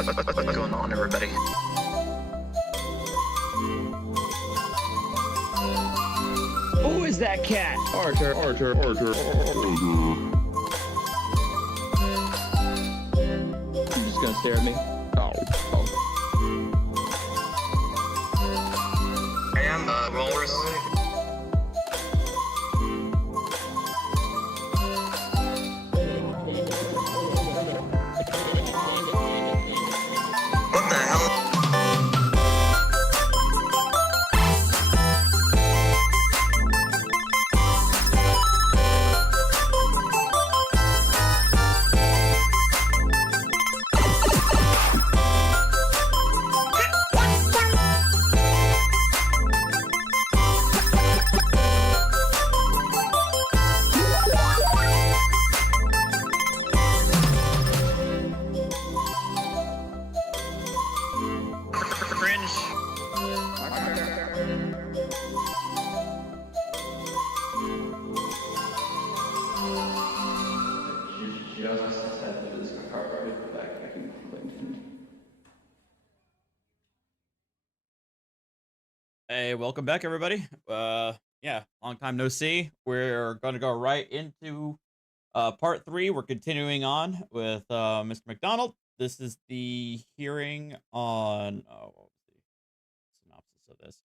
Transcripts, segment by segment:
What's going on, everybody? Who is that cat? Archer. You're just gonna stare at me? Oh. I am, Walrus. What the hell? Hey, welcome back, everybody. Yeah, long time no see. We're going to go right into part 3. We're continuing on with Mr. McDonald. This is the hearing on what was the synopsis of this?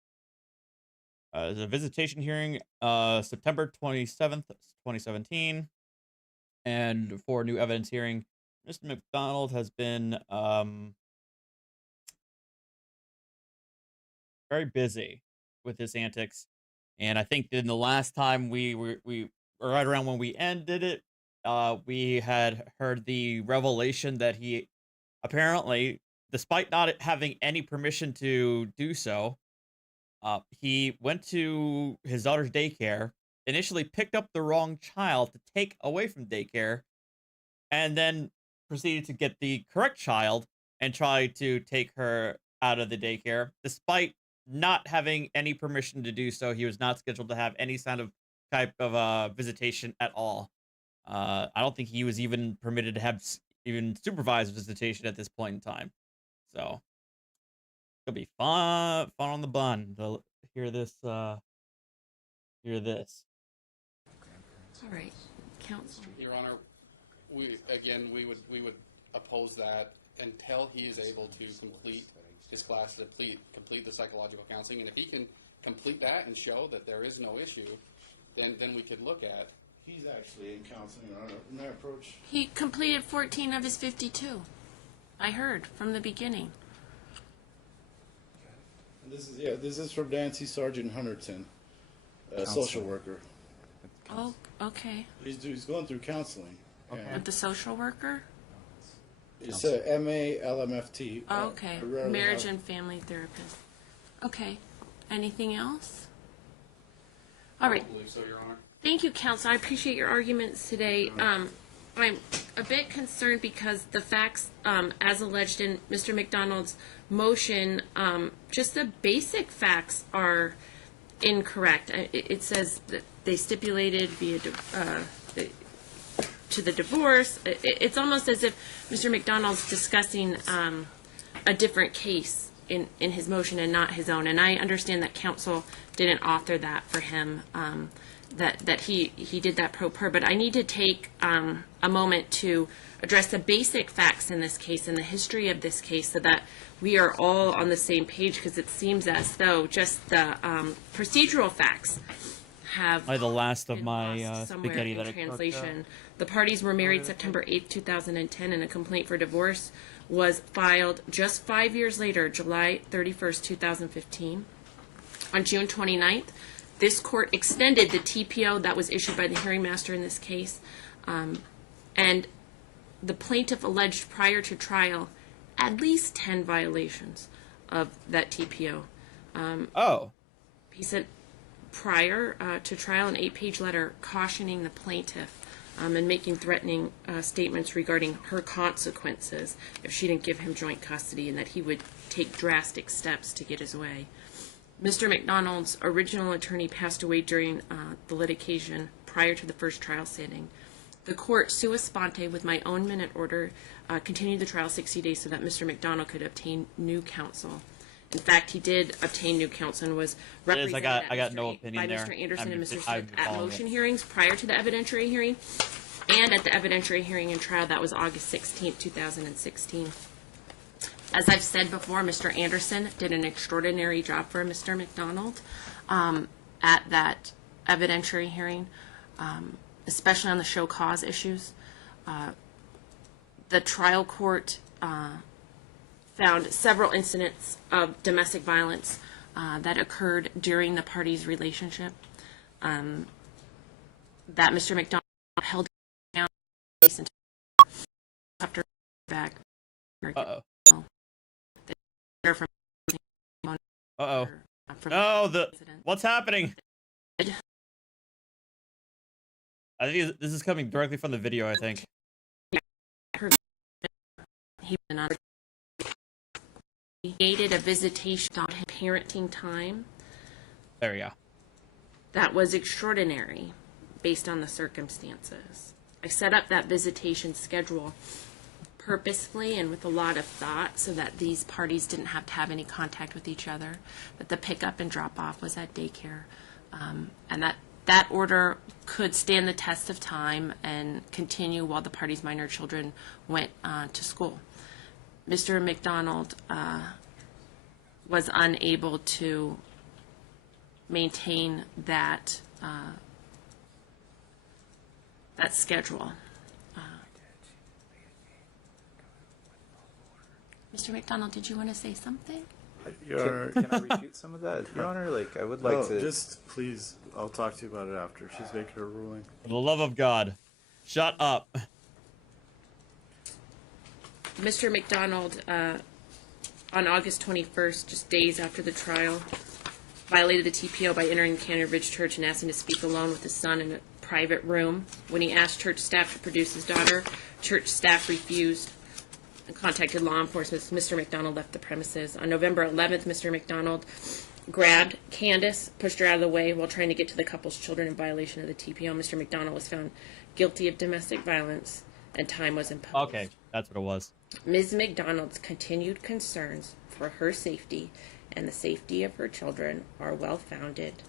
It's a visitation hearing, September 27th, 2017, and for new evidence hearing, Mr. McDonald has been very busy with his antics, and I think in the last time we were right around when we ended it, we had heard the revelation that he apparently, despite not having any permission to do so, he went to his daughter's daycare, initially picked up the wrong child to take away from daycare, and then proceeded to get the correct child and try to take her out of the daycare, despite not having any permission to do so. He was not scheduled to have any type of visitation at all. I don't think he was even permitted to have even supervised visitation at this point in time. So it'll be fun on the bun to hear this. All right, counsel. Your Honor, we would oppose that until he is able to complete his class, to complete the psychological counseling, and if he can complete that and show that there is no issue, then we could look at. He's actually in counseling, Your Honor, in that approach. He completed 14 of his 52. I heard from the beginning. And this is from Nancy Sergeant Hunterton, a social worker. Oh, okay. He's going through counseling. Okay. With the social worker? It's a MALMFT. Oh, okay. Marriage and family therapist. Okay. Anything else? All right. I believe so, Your Honor. Thank you, counsel. I appreciate your arguments today. I'm a bit concerned because the facts, as alleged in Mr. McDonald's motion, just the basic facts are incorrect. It says that they stipulated via to the divorce. It's almost as if Mr. McDonald's discussing a different case in his motion and not his own. And I understand that counsel didn't author that for him, that he did that pro per. But I need to take a moment to address the basic facts in this case and the history of this case so that we are all on the same page, because it seems as though just the procedural facts have the last of been my lost somewhere spaghetti in that I cooked translation. The parties were married September 8th, 2010, and a complaint for divorce was filed just 5 years later, July 31st, 2015. On June 29th, this court extended the TPO that was issued by the hearing master in this case, and the plaintiff alleged prior to trial at least 10 violations of that TPO. He said prior to trial an 8-page letter cautioning the plaintiff and making threatening statements regarding her consequences if she didn't give him joint custody, and that he would take drastic steps to get his way. Mr. McDonald's original attorney passed away during the litigation prior to the first trial sitting. The court, sua sponte, with my own minute order, continued the trial 60 days so that Mr. McDonald could obtain new counsel. In fact, he did obtain new counsel and was represented I got no opinion by there. Mr. Anderson and Mr. I'm Smith at following motion it. hearings prior to the evidentiary hearing and at the evidentiary hearing and trial. That was August 16th, 2016. As I've said before, Mr. Anderson did an extraordinary job for Mr. McDonald at that evidentiary hearing, especially on the show cause issues. The trial court found several incidents of domestic violence that occurred during the parties' relationship that Mr. McDonald held down until after back. Uh-oh. From Uh-oh. from No, incident. what's happening? I think this is coming directly from the video, I think. He created a visitation on his parenting time There we go. that was extraordinary based on the circumstances. I set up that visitation schedule purposefully and with a lot of thought so that these parties didn't have to have any contact with each other, that the pickup and drop off was at daycare, and that order could stand the test of time and continue while the parties' minor children went to school. Mr. McDonald was unable to maintain that schedule. Mr. McDonald, did you want to say something? Can I refute some of that, Your Honor? Like, I would like to. Just please, I'll talk to you about it after. She's making her ruling. For the love of God, shut up. Mr. McDonald, on August 21st, just days after the trial, violated the TPO by entering the Canada Ridge Church and asking to speak alone with his son in a private room. When he asked church staff to produce his daughter, church staff refused and contacted law enforcement. Mr. McDonald left the premises. On November 11th, Mr. McDonald grabbed Candace, pushed her out of the way while trying to get to the couple's children in violation of the TPO. Mr. McDonald was found guilty of domestic violence and time was imposed. Okay, that's what it was. Ms. McDonald's continued concerns for her safety and the safety of her children are well-founded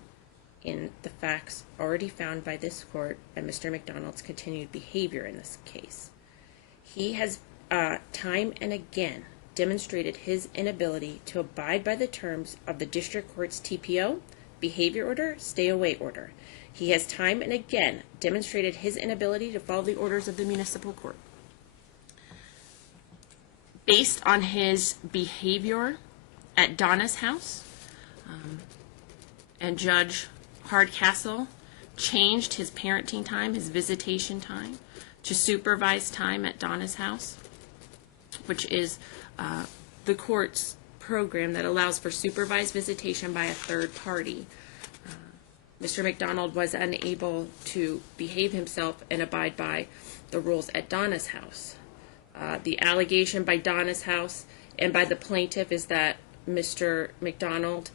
in the facts already found by this court and Mr. McDonald's continued behavior in this case. He has time and again demonstrated his inability to abide by the terms of the district court's TPO, behavior order, stay away order. He has time and again demonstrated his inability to follow the orders of the municipal court. Based on his behavior at Donna's house, and Judge Hardcastle changed his parenting time, his visitation time, to supervised time at Donna's house, which is the court's program that allows for supervised visitation by a third party. Mr. McDonald was unable to behave himself and abide by the rules at Donna's house. The allegation by Donna's house and by the plaintiff is that Mr. McDonald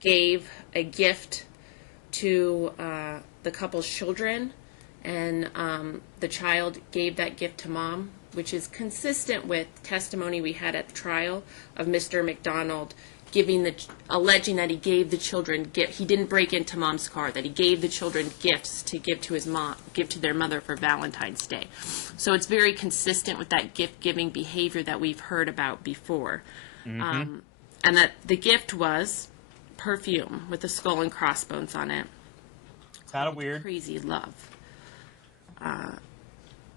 gave a gift to the couple's children, and the child gave that gift to mom, which is consistent with testimony we had at the trial of Mr. McDonald alleging that he gave the children he didn't break into mom's car, that he gave the children gifts to give to their mother for Valentine's Day. So it's very consistent with that gift-giving behavior that we've heard about before. And that the gift was perfume with a skull and crossbones on it. It's kind of weird. Crazy love.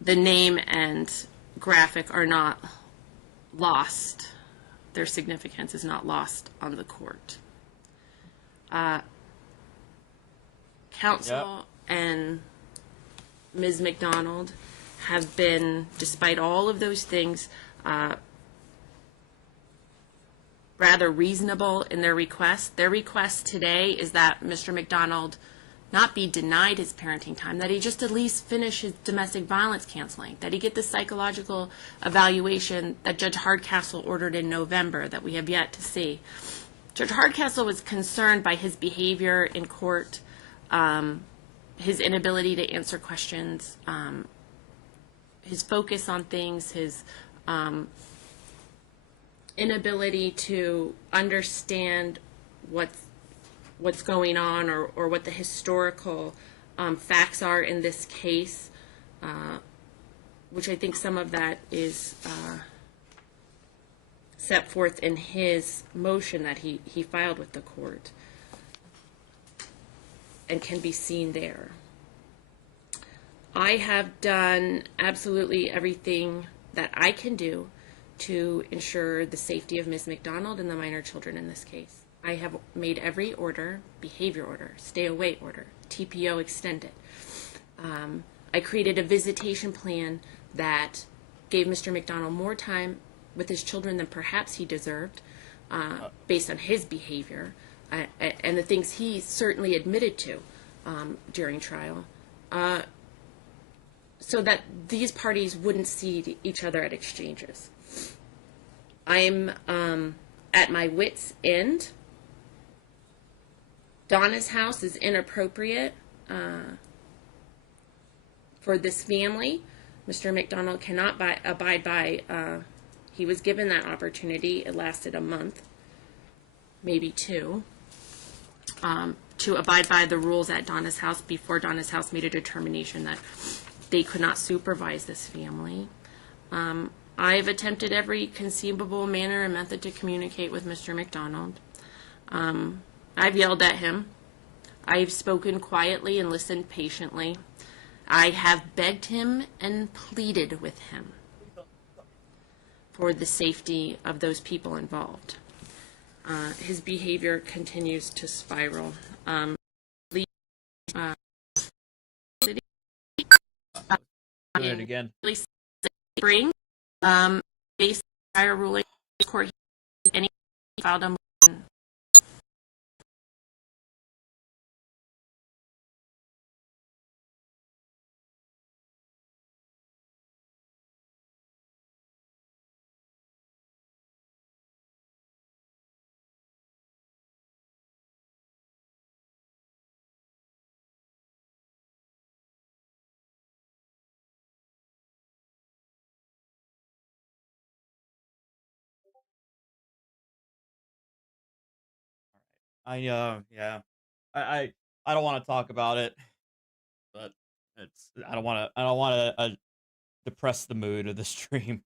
The name and graphic are not lost. Their significance is not lost on the court. Counsel and Ms. McDonald have been, despite all of those things, rather reasonable in their request. Their request today is that Mr. McDonald not be denied his parenting time, that he just at least finish his domestic violence counseling, that he get the psychological evaluation that Judge Hardcastle ordered in November that we have yet to see. Judge Hardcastle was concerned by his behavior in court, his inability to answer questions, his focus on things, his inability to understand what's going on, or what the historical facts are in this case, which I think some of that is set forth in his motion that he filed with the court and can be seen there. I have done absolutely everything that I can do to ensure the safety of Ms. McDonald and the minor children in this case. I have made every order, behavior order, stay away order, TPO extended. I created a visitation plan that gave Mr. McDonald more time with his children than perhaps he deserved, based on his behavior and the things he certainly admitted to during trial, so that these parties wouldn't see each other at exchanges. I'm at my wit's end. Donna's house is inappropriate for this family. Mr. McDonald cannot abide by, he was given that opportunity, it lasted a month, maybe two, to abide by the rules at Donna's house before Donna's house made a determination that they could not supervise this family. I've attempted every conceivable manner and method to communicate with Mr. McDonald. I've yelled at him. I've spoken quietly and listened patiently. I have begged him and pleaded with him for the safety of those people involved. His behavior continues to spiral. Do it again. Spring, based on prior ruling, court any filed a motion. Yeah, I don't want to talk about it, but I don't want to depress the mood of the stream.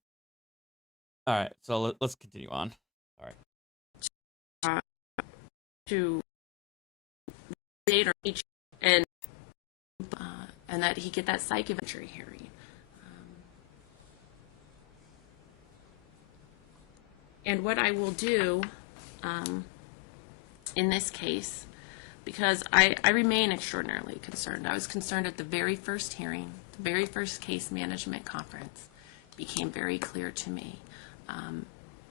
All right, so let's continue on. All right. To date or each and that he get that psych inventory hearing. And what I will do in this case, because I remain extraordinarily concerned. I was concerned at the very first hearing, the very first case management conference, became very clear to me.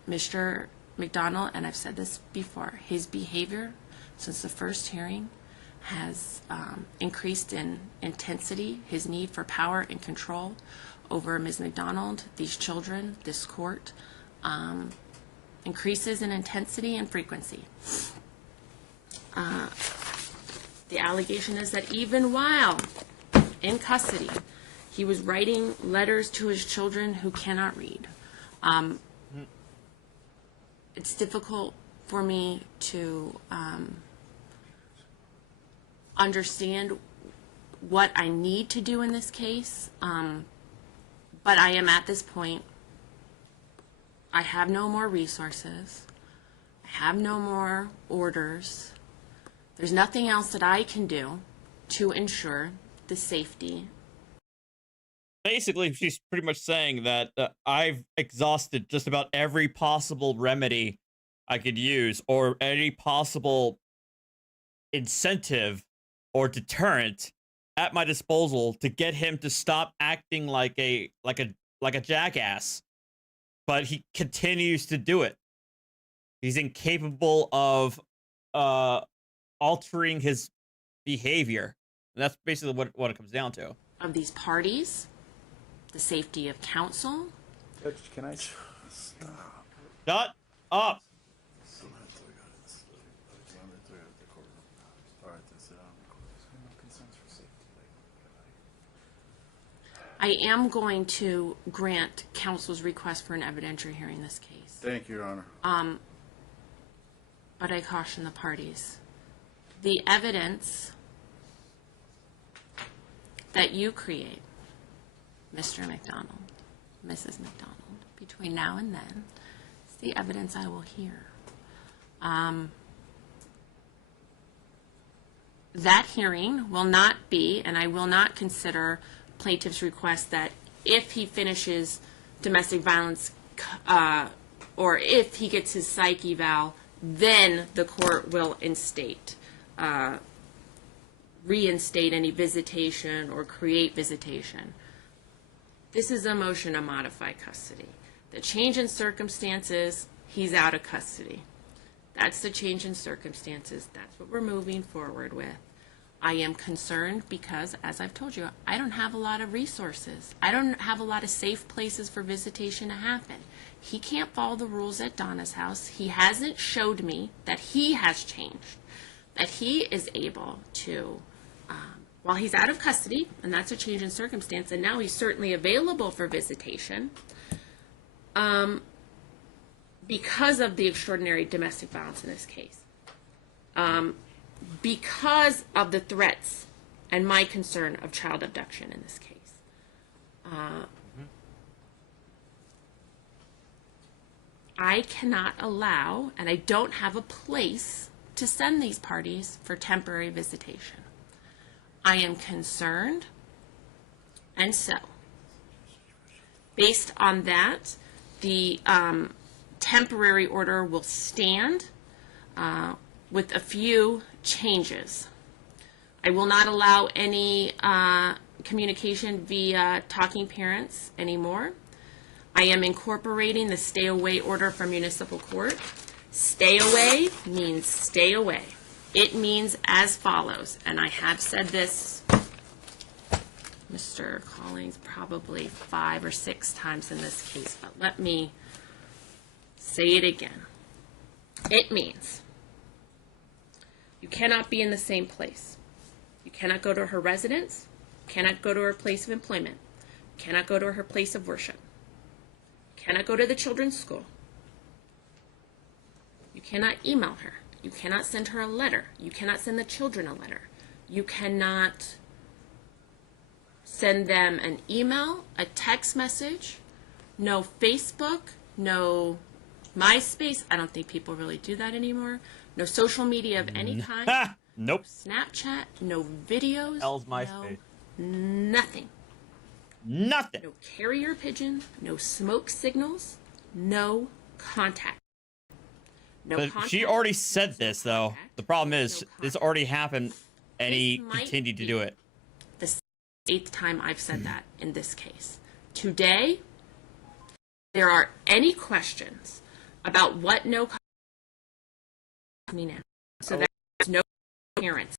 Mr. McDonald, and I've said this before, his behavior since the first hearing has increased in intensity, his need for power and control over Ms. McDonald, these children, this court, increases in intensity and frequency. The allegation is that even while in custody, he was writing letters to his children who cannot read. It's difficult for me to understand what I need to do in this case, but I am at this point. I have no more resources. I have no more orders. There's nothing else that I can do to ensure the safety. Basically, she's pretty much saying that I've exhausted just about every possible remedy I could use, or any possible incentive or deterrent at my disposal to get him to stop acting like a jackass. But he continues to do it. He's incapable of altering his behavior. And that's basically what it comes down to. Of these parties, the safety of counsel. Judge, can I? Stop. Shut up! All right, then sit down. No concerns for safety. I am going to grant counsel's request for an evidentiary hearing in this case. Thank you, Your Honor. But I caution the parties. The evidence that you create, Mr. McDonald, Mrs. McDonald, between now and then, is the evidence I will hear. That hearing will not be, and I will not consider plaintiff's request that if he finishes domestic violence or if he gets his psych eval, then the court will reinstate any visitation or create visitation. This is a motion to modify custody. The change in circumstances, he's out of custody. That's the change in circumstances. That's what we're moving forward with. I am concerned because, as I've told you, I don't have a lot of resources. I don't have a lot of safe places for visitation to happen. He can't follow the rules at Donna's house. He hasn't showed me that he has changed, that he is able to, while he's out of custody, and that's a change in circumstance, and now he's certainly available for visitation, because of the extraordinary domestic violence in this case, because of the threats and my concern of child abduction in this case. I cannot allow, and I don't have a place to send these parties for temporary visitation. I am concerned, and so, based on that, the temporary order will stand with a few changes. I will not allow any communication via talking parents anymore. I am incorporating the stay away order from municipal court. Stay away means stay away. It means as follows, and I have said this, Mr. Collins, probably 5 or 6 times in this case, but let me say it again. It means you cannot be in the same place. You cannot go to her residence, cannot go to her place of employment, cannot go to her place of worship, cannot go to the children's school. You cannot email her. You cannot send her a letter. You cannot send the children a letter. You cannot send them an email, a text message, no Facebook, no MySpace. I don't think people really do that anymore. No social media of any kind. Nope. Snapchat, no videos. Hell's MySpace. No, nothing. Nothing. No carrier pigeon, no smoke signals, no contact. No But contact, she already said this, though. contact, The problem is, no this contact. already happened, and he This might continued to be do it. The 8th time I've said that in this case. Today, there are any questions about what no contact me now. So there's no parents.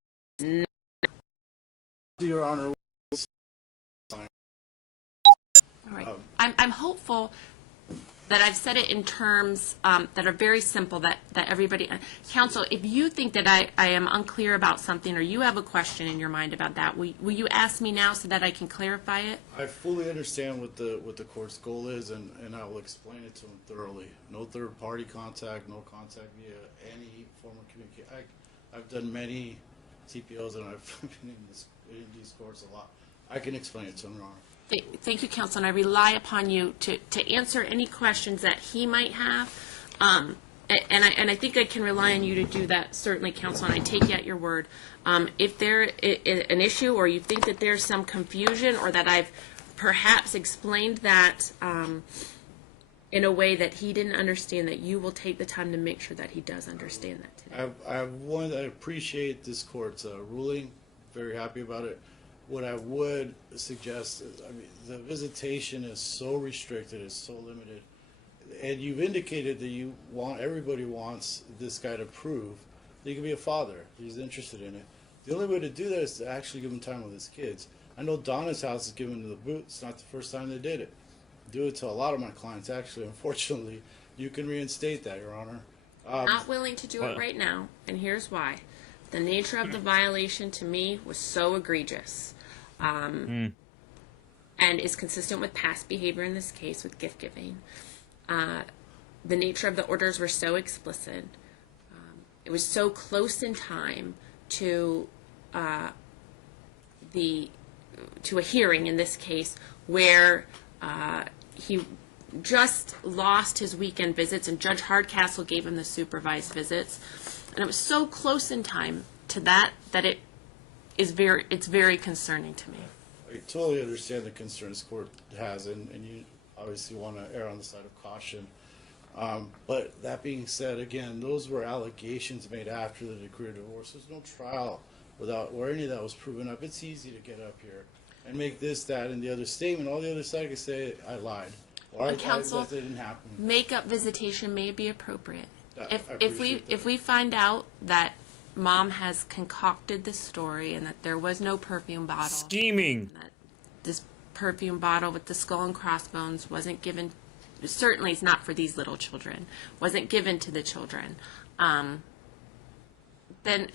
Your Honor. All right. I'm hopeful that I've said it in terms that are very simple, that everybody, counsel, if you think that I am unclear about something or you have a question in your mind about that, will you ask me now so that I can clarify it? I fully understand what the court's goal is, and I will explain it to him thoroughly. No third-party contact, no contact via any form of communication. I've done many TPOs, and I've been in these courts a lot. I can explain it to him, Your Honor. Thank you, counsel, and I rely upon you to answer any questions that he might have. And I think I can rely on you to do that, certainly, counsel, and I take you at your word. If there is an issue or you think that there's some confusion or that I've perhaps explained that in a way that he didn't understand, that you will take the time to make sure that he does understand that today. I appreciate this court's ruling. Very happy about it. What I would suggest is, the visitation is so restricted, it's so limited, and you've indicated that everybody wants this guy to prove that he can be a father. He's interested in it. The only way to do that is to actually give him time with his kids. I know Donna's house is given to the boot. It's not the first time they did it. Do it to a lot of my clients, actually. Unfortunately, you can reinstate that, Your Honor. Not willing to do it right now, and here's why. The nature of the violation to me was so egregious. and is consistent with past behavior in this case with gift giving. The nature of the orders were so explicit. It was so close in time to a hearing in this case where he just lost his weekend visits and Judge Hardcastle gave him the supervised visits, and it was so close in time to that it's very concerning to me. I totally understand the concerns the court has, and you obviously want to err on the side of caution. But that being said, again, those were allegations made after the decree of divorce. There's no trial where any of that was proven up. It's easy to get up here and make this, that, and the other statement. All the other side can say, I lied. Or Counsel, that didn't happen. Make-up visitation may be appropriate. I If we find out that Mom has concocted this story and that there was no perfume bottle, Scheming. that this perfume bottle with the skull and crossbones wasn't given, certainly it's not for these little children, wasn't given to the children, then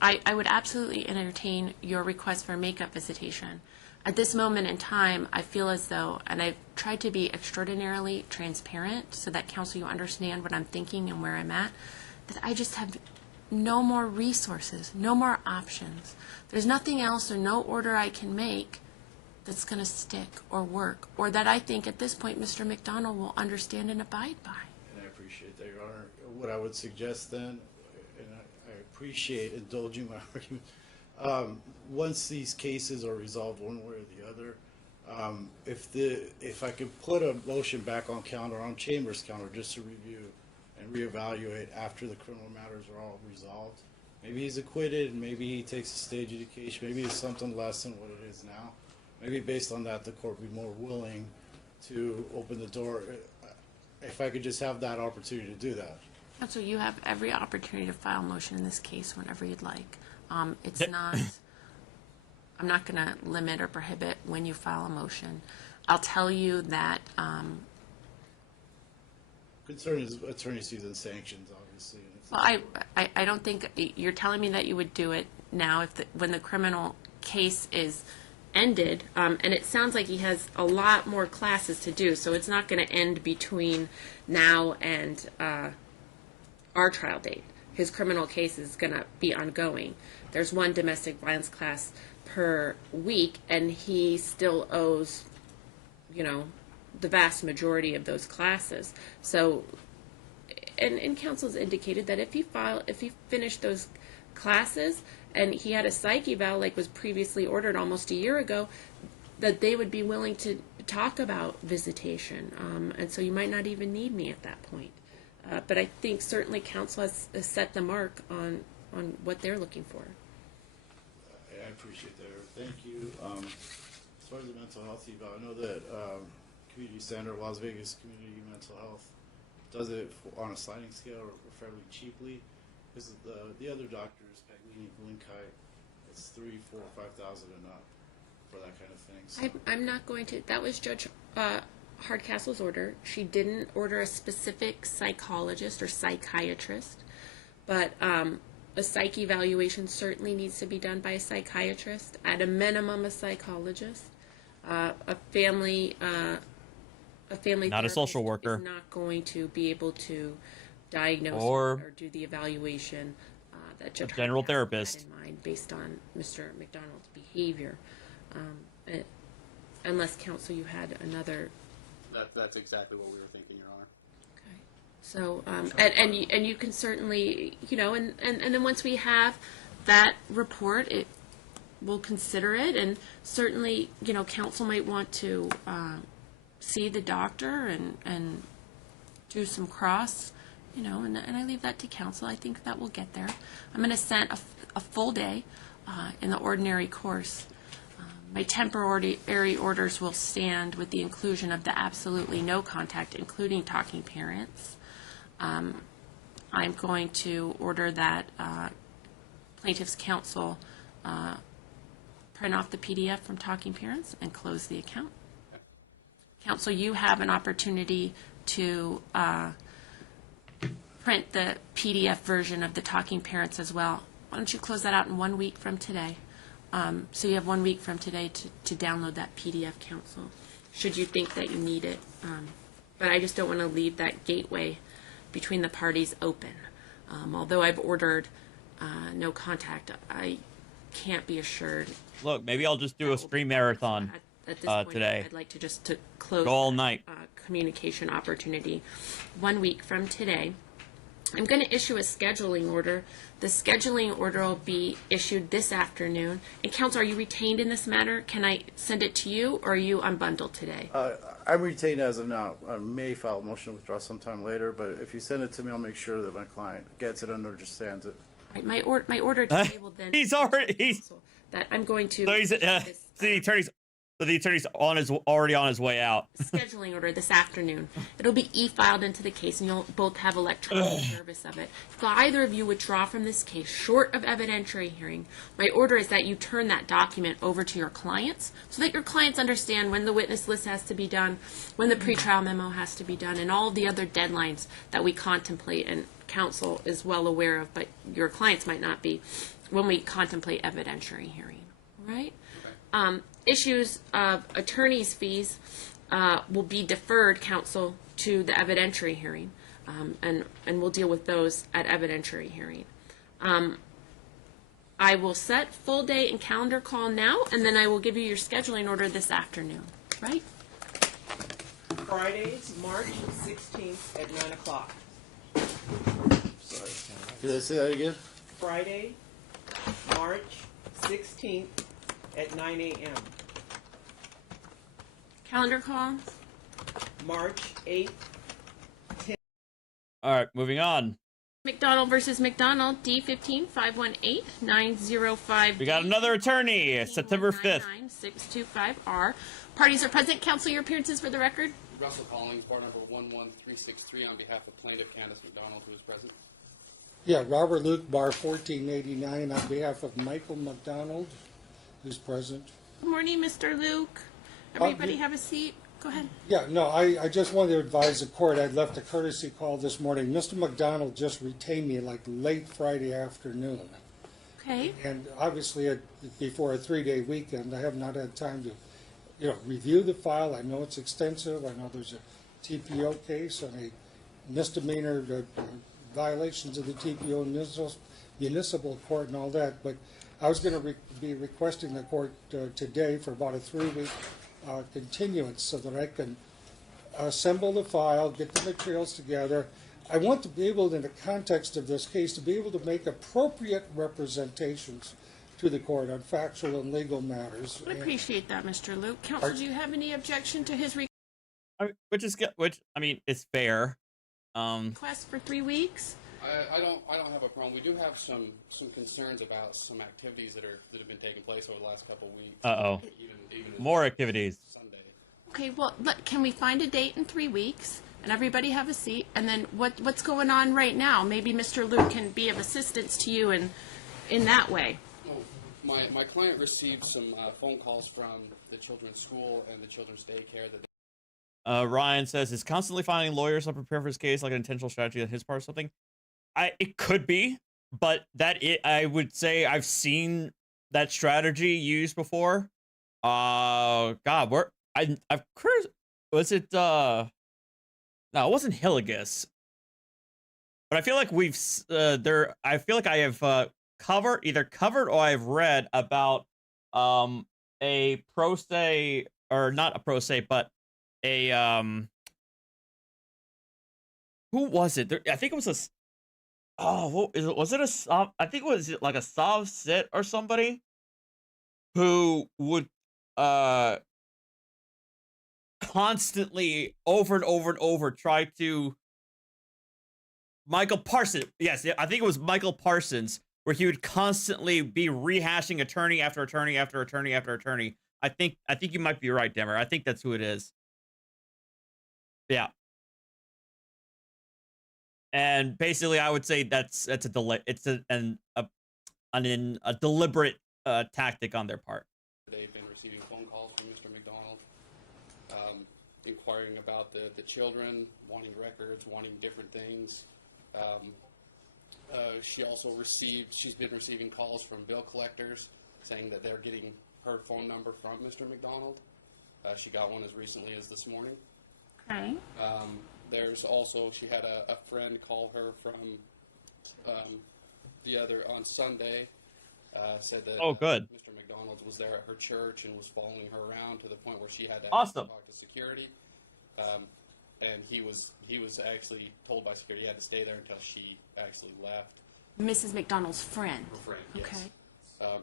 I would absolutely entertain your request for a make-up visitation. At this moment in time, I feel as though, and I've tried to be extraordinarily transparent so that, counsel, you understand what I'm thinking and where I'm at, that I just have no more resources, no more options. There's nothing else or no order I can make that's going to stick or work, or that I think at this point Mr. McDonald will understand and abide by. And I appreciate that, Your Honor. What I would suggest then, and I appreciate indulging my argument, once these cases are resolved one way or the other, if I could put a motion back on counter, on Chambers counter, just to review and reevaluate after the criminal matters are all resolved. Maybe he's acquitted, maybe he takes a state adjudication, maybe it's something less than what it is now. Maybe based on that, the court would be more willing to open the door, if I could just have that opportunity to do that. Counsel, you have every opportunity to file a motion in this case whenever you'd like. It's not, I'm not going to limit or prohibit when you file a motion. I'll tell you that, Concern is attorney's fees and sanctions, obviously. well, I don't think, you're telling me that you would do it now when the criminal case is ended, and it sounds like he has a lot more classes to do, so it's not going to end between now and our trial date. His criminal case is going to be ongoing. There's one domestic violence class per week, and he still owes, the vast majority of those classes. So, and counsel's indicated that if he finished those classes and he had a psych eval like was previously ordered almost a year ago, that they would be willing to talk about visitation. And so you might not even need me at that point. But I think certainly counsel has set the mark on what they're looking for. I appreciate that. Thank you. As far as the mental health eval, I know that Community Center, Las Vegas Community Mental Health, does it on a sliding scale or fairly cheaply. Because the other doctors, Paglini, Blinkai, it's $3,000, $4,000, $5,000 and up for that kind of thing. So. I'm not going to. That was Judge Hardcastle's order. She didn't order a specific psychologist or psychiatrist, but a psych evaluation certainly needs to be done by a psychiatrist. At a minimum, a psychologist, a family not a social worker, is not going to be able to diagnose or do the evaluation that Judge general Hardcastle therapist had in mind based on Mr. McDonald's behavior. Unless, counsel, you had another. That's exactly what we were thinking, Your Honor. Okay. So, and you can certainly, and then once we have that report, we'll consider it, and certainly, counsel might want to see the doctor and do some cross, and I leave that to counsel. I think that will get there. I'm going to send a full day in the ordinary course. My temporary orders will stand with the inclusion of the absolutely no contact, including talking parents. I'm going to order that plaintiff's counsel print off the PDF from talking parents and close the account. Counsel, you have an opportunity to print the PDF version of the talking parents as well. Why don't you close that out in 1 week from today? So you have 1 week from today to download that PDF, counsel, should you think that you need it. But I just don't want to leave that gateway between the parties open. Although I've ordered no contact, I can't be assured. Look, maybe I'll just do a stream marathon At this point, today. I'd like to close Go all that, night. Communication opportunity. 1 week from today, I'm going to issue a scheduling order. The scheduling order will be issued this afternoon. And counsel, are you retained in this matter? Can I send it to you, or are you unbundled today? I'm retained as of now. I may file a motion to withdraw sometime later, but if you send it to me, I'll make sure that my client gets it and understands it. Right, my order today will then. He's already. That I'm going to. So he's the attorney's already on his way out. Scheduling order this afternoon. It'll be e-filed into the case, and you'll both have electronic service of it. If either of you withdraw from this case, short of evidentiary hearing, my order is that you turn that document over to your clients, so that your clients understand when the witness list has to be done, when the pretrial memo has to be done, and all the other deadlines that we contemplate and counsel is well aware of, but your clients might not be, when we contemplate evidentiary hearing. Right? Issues of attorney's fees will be deferred, counsel, to the evidentiary hearing, and we'll deal with those at evidentiary hearing. I will set full day and calendar call now, and then I will give you your scheduling order this afternoon. Right? Friday, March 16th at 9 o'clock. Sorry. Did I say that again? Friday, March 16th at 9 a.m. Calendar call. March 8th. All right, moving on. McDonald versus McDonald, D15-518-905. We got another attorney, September 5th. 625R. Parties are present. Counsel, your appearances for the record. Russell Collins, bar number 11363, on behalf of Plaintiff Candace McDonald, who is present. Yeah, Robert Luke, bar 1489, on behalf of Michael McDonald, who's present. Good morning, Mr. Luke. Everybody have a seat. Go ahead. Yeah, no, I just wanted to advise the court. I'd left a courtesy call this morning. Mr. McDonald just retained me like late Friday afternoon. Okay. And obviously, before a 3-day weekend, I have not had time to, review the file. I know it's extensive. I know there's a TPO case and a misdemeanor violations of the TPO municipal court and all that. But I was going to be requesting the court today for about a 3-week continuance so that I can assemble the file, get the materials together. I want to be able, in the context of this case, to be able to make appropriate representations to the court on factual and legal matters. I appreciate that, Mr. Luke. Counsel, do you have any objection to his Which I mean, it's fair. request for 3 weeks? I don't have a problem. We do have some concerns about some activities that have been taking place over the last couple of weeks. Even More activities. Sunday. Okay, well, can we find a date in 3 weeks and everybody have a seat? And then what's going on right now? Maybe Mr. Luke can be of assistance to you in that way. Oh, my client received some phone calls from the children's school and the children's daycare that. Ryan says, is constantly finding lawyers unprepared for his case like an intentional strategy on his part or something? It could be, but I would say I've seen that strategy used before. God, I've was it no, it wasn't Hillegas. But I feel like I feel like I have covered or I've read about a pro se, or not a pro se, but a who was it? I think it was a was it I think it was like a Sav Sit or somebody who would constantly over and over and over try to Michael Parsons. Yes, I think it was Michael Parsons, where he would constantly be rehashing attorney after attorney after attorney after attorney. I think you might be right, Demmer. I think that's who it is. Yeah. And basically, I would say that's a delay. It's a deliberate tactic on their part. They've been receiving phone calls from Mr. McDonald, inquiring about the children, wanting records, wanting different things. She's been receiving calls from bill collectors saying that they're getting her phone number from Mr. McDonald. She got one as recently as this morning. Okay. There's also, she had a friend call her from on Sunday, said that Oh, good. Mr. McDonald was there at her church and was following her around to the point where she had to Awesome. talk to security. And he was actually told by security he had to stay there until she actually left. Mrs. McDonald's friend. Her friend, yes. Okay.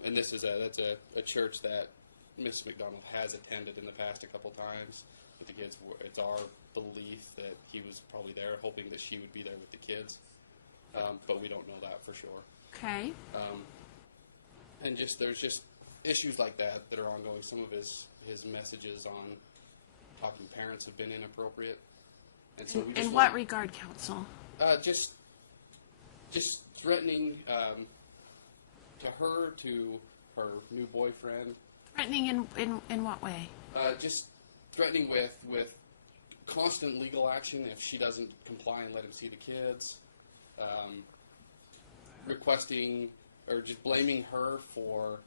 And this is that's a church that Mrs. McDonald has attended in the past a couple times with the kids. It's our belief that he was probably there, hoping that she would be there with the kids, but we don't know that for sure. Okay. And there's just issues like that are ongoing. Some of his messages on talking parents have been inappropriate. And so we just In what regard, counsel? just threatening to her, to her new boyfriend. Threatening in what way? Just threatening with constant legal action if she doesn't comply and let him see the kids. Requesting or just blaming her for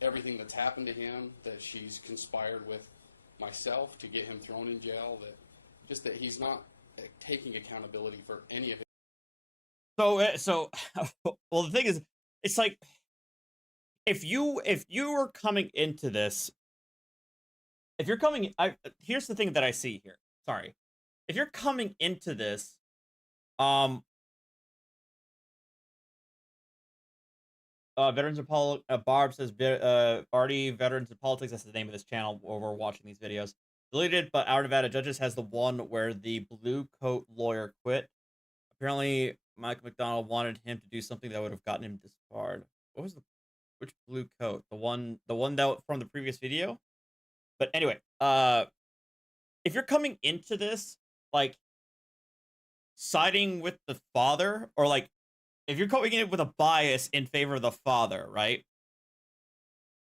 everything that's happened to him, that she's conspired with myself to get him thrown in jail, that he's not taking accountability for any of it. So, well, the thing is, it's like, if you were coming into this, here's the thing that I see here. Sorry. If you're coming into this, Veterans of Barb says, Barty, Veterans of Politics, that's the name of this channel where we're watching these videos. Deleted, but our Nevada judges has the one where the blue coat lawyer quit. Apparently, Michael McDonald wanted him to do something that would have gotten him disbarred. Which blue coat? The one that from the previous video? But anyway, if you're coming into this, like, siding with the father, or like, if you're coming in with a bias in favor of the father, right?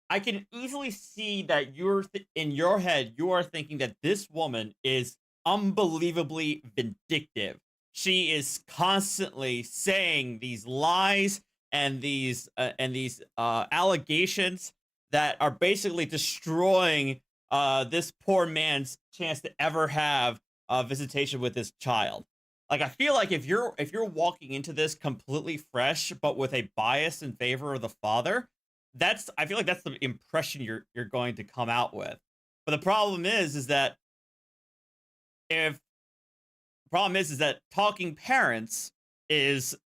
I can easily see that in your head, you are thinking that this woman is unbelievably vindictive. She is constantly saying these lies and these allegations that are basically destroying this poor man's chance to ever have a visitation with his child. Like, I feel like if you're walking into this completely fresh, but with a bias in favor of the father, I feel like that's the impression you're going to come out with. But the problem is that Talking Parents is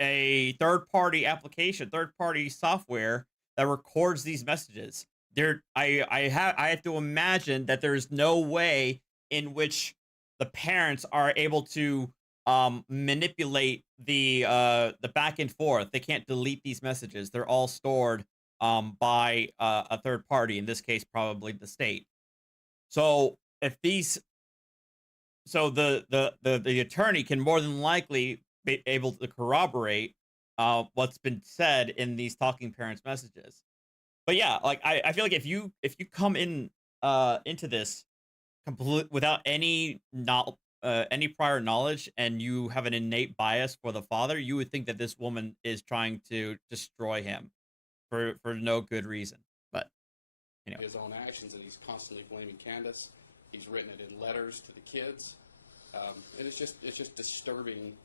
a third-party application, third-party software that records these messages. I have to imagine that there's no way in which the parents are able to manipulate the back and forth. They can't delete these messages. They're all stored by a third party, in this case probably the state. So the attorney can more than likely be able to corroborate what's been said in these Talking Parents messages. But yeah, like I feel like if you come in into this without any prior knowledge, and you have an innate bias for the father, you would think that this woman is trying to destroy him for no good reason. But anyway. His own actions, and he's constantly blaming Candace. He's written it in letters to the kids, and it's just disturbing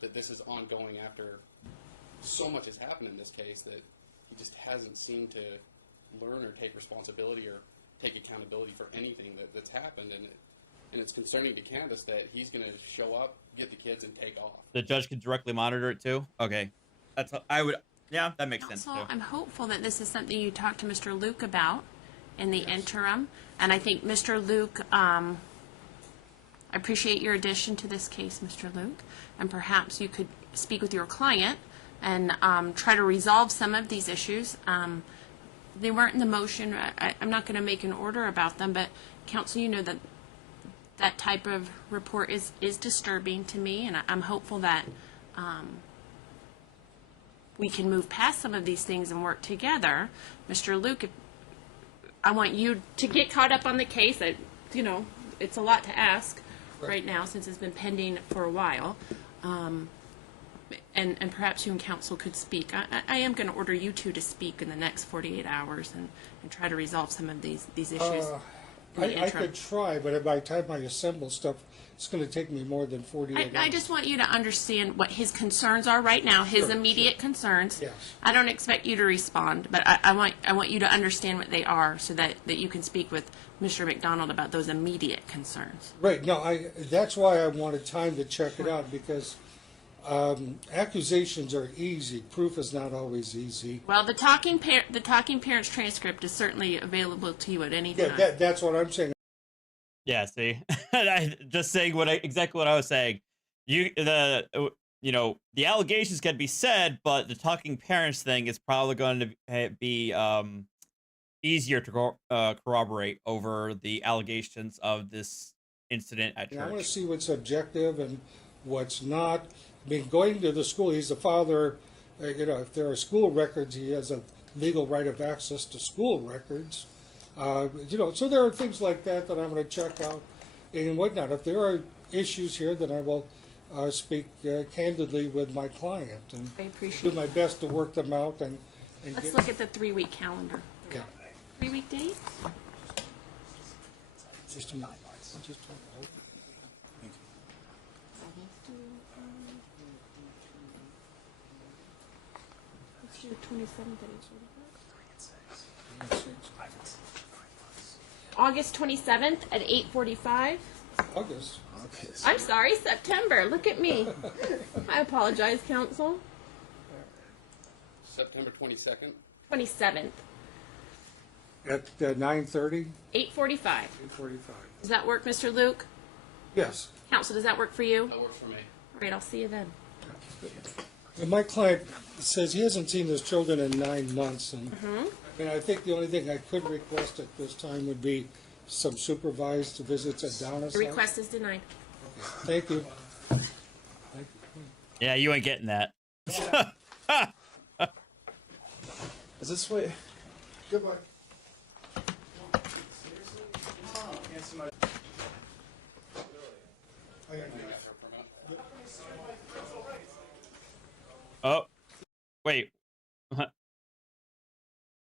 that this is ongoing after so much has happened in this case, that he just hasn't seemed to learn or take responsibility or take accountability for anything that's happened. And it's concerning to Candace that he's going to show up, get the kids, and take off. The judge can directly monitor it too? Okay. Yeah, that makes sense too. I'm hopeful that this is something you talked to Mr. Luke about in the interim. And I think Mr. Luke, I appreciate your addition to this case, Mr. Luke. And perhaps you could speak with your client and try to resolve some of these issues. They weren't in the motion. I'm not going to make an order about them, but counsel, you know that type of report is disturbing to me, and I'm hopeful that we can move past some of these things and work together. Mr. Luke, I want you to get caught up on the case. It's a lot to ask right now since it's been pending for a while. and perhaps you and counsel could speak. I am going to order you two to speak in the next 48 hours and try to resolve some of these issues. I could try, but by the time I assemble stuff, it's going to take me more than 48 I hours. just want you to understand what his concerns are right now, his immediate concerns. Yes. I don't expect you to respond, but I want you to understand what they are so that you can speak with Mr. McDonald about those immediate concerns. Right. No, that's why I wanted time to check it out, because accusations are easy. Proof is not always easy. Well, the talking parents transcript is certainly available to you at any time. Yeah, that's what I'm saying. Yeah, see, just saying exactly what I was saying. The allegations can be said, but the talking parents thing is probably going to be easier to corroborate over the allegations of this incident at church. I want to see what's objective and what's not. I mean, going to the school, he's the father. If there are school records, he has a legal right of access to school records. So there are things like that I'm going to check out and whatnot. If there are issues here, then I will speak candidly with my client and I appreciate do my best to work them out. Let's look at the 3-week calendar. Yeah. 3-week date? Just a minute. Just a minute. Let's do the 27th at 8:45. August 27th at 8:45. August. I'm sorry, September. Look at me. I apologize, counsel. September 22nd. 27th. At 9:30? 8:45. 8:45. Does that work, Mr. Luke? Yes. Counsel, does that work for you? That works for me. All right, I'll see you then. And my client says he hasn't seen his children in 9 months, and I think the only thing I could request at this time would be some supervised visits at Donna's The house. request is denied. Thank you. Yeah, you ain't getting that. Is this what? Goodbye. Oh, wait.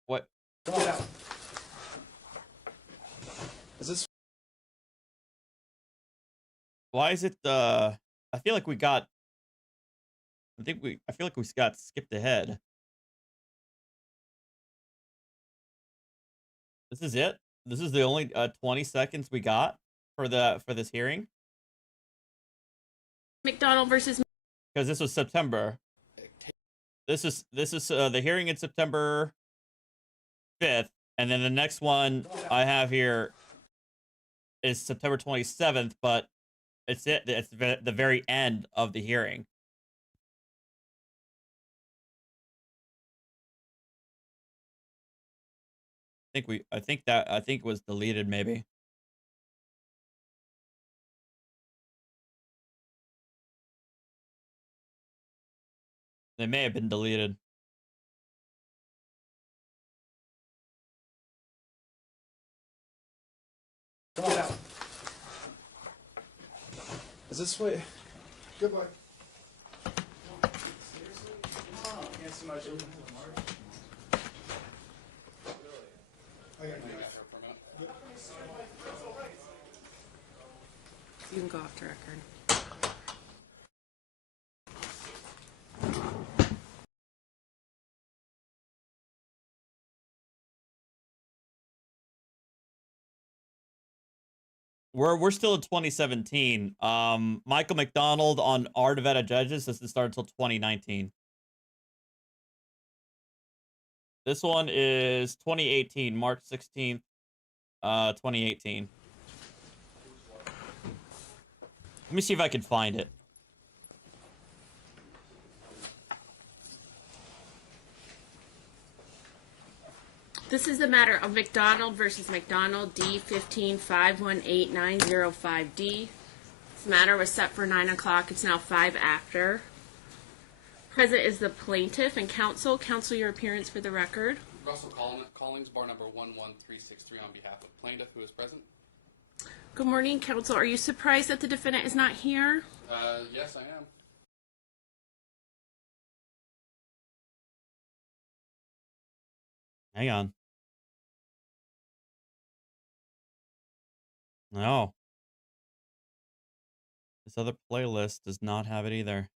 What? Is this? Why is it? I feel like we got. I feel like we got skipped ahead. This is it. This is the only 20 seconds we got for this hearing. McDonald versus. Because this was September. This is the hearing in September 5th, and then the next one I have here is September 27th, but it's the very end of the hearing. I think it was deleted maybe. They may have been deleted. Is this what? Goodbye. Can't see my children until March. You can go off the record. We're still in 2017. Michael McDonald on Art of Edit Judges doesn't start until 2019. This one is 2018, March 16th, 2018. Let me see if I can find it. This is the matter of McDonald versus McDonald, D15518905D. This matter was set for 9 o'clock. It's now 5 after. Present is the plaintiff and counsel. Counsel, your appearance for the record. Russell Collins, bar number 11363 on behalf of plaintiff who is present. Good morning, counsel. Are you surprised that the defendant is not here? Yes, I am. Hang on. No. This other playlist does not have it either.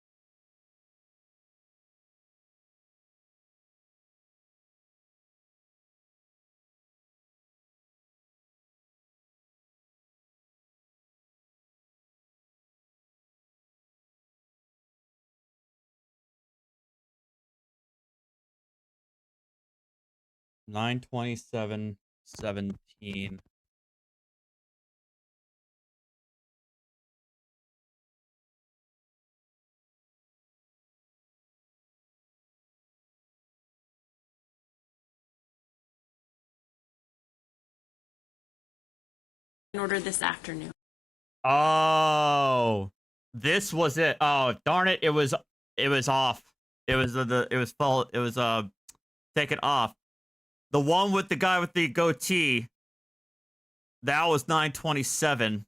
Nine 27/17. In order this afternoon. Oh, this was it. Oh, darn it! It was off. It was it was full. It was taken off. The one with the guy with the goatee. That was 9/27.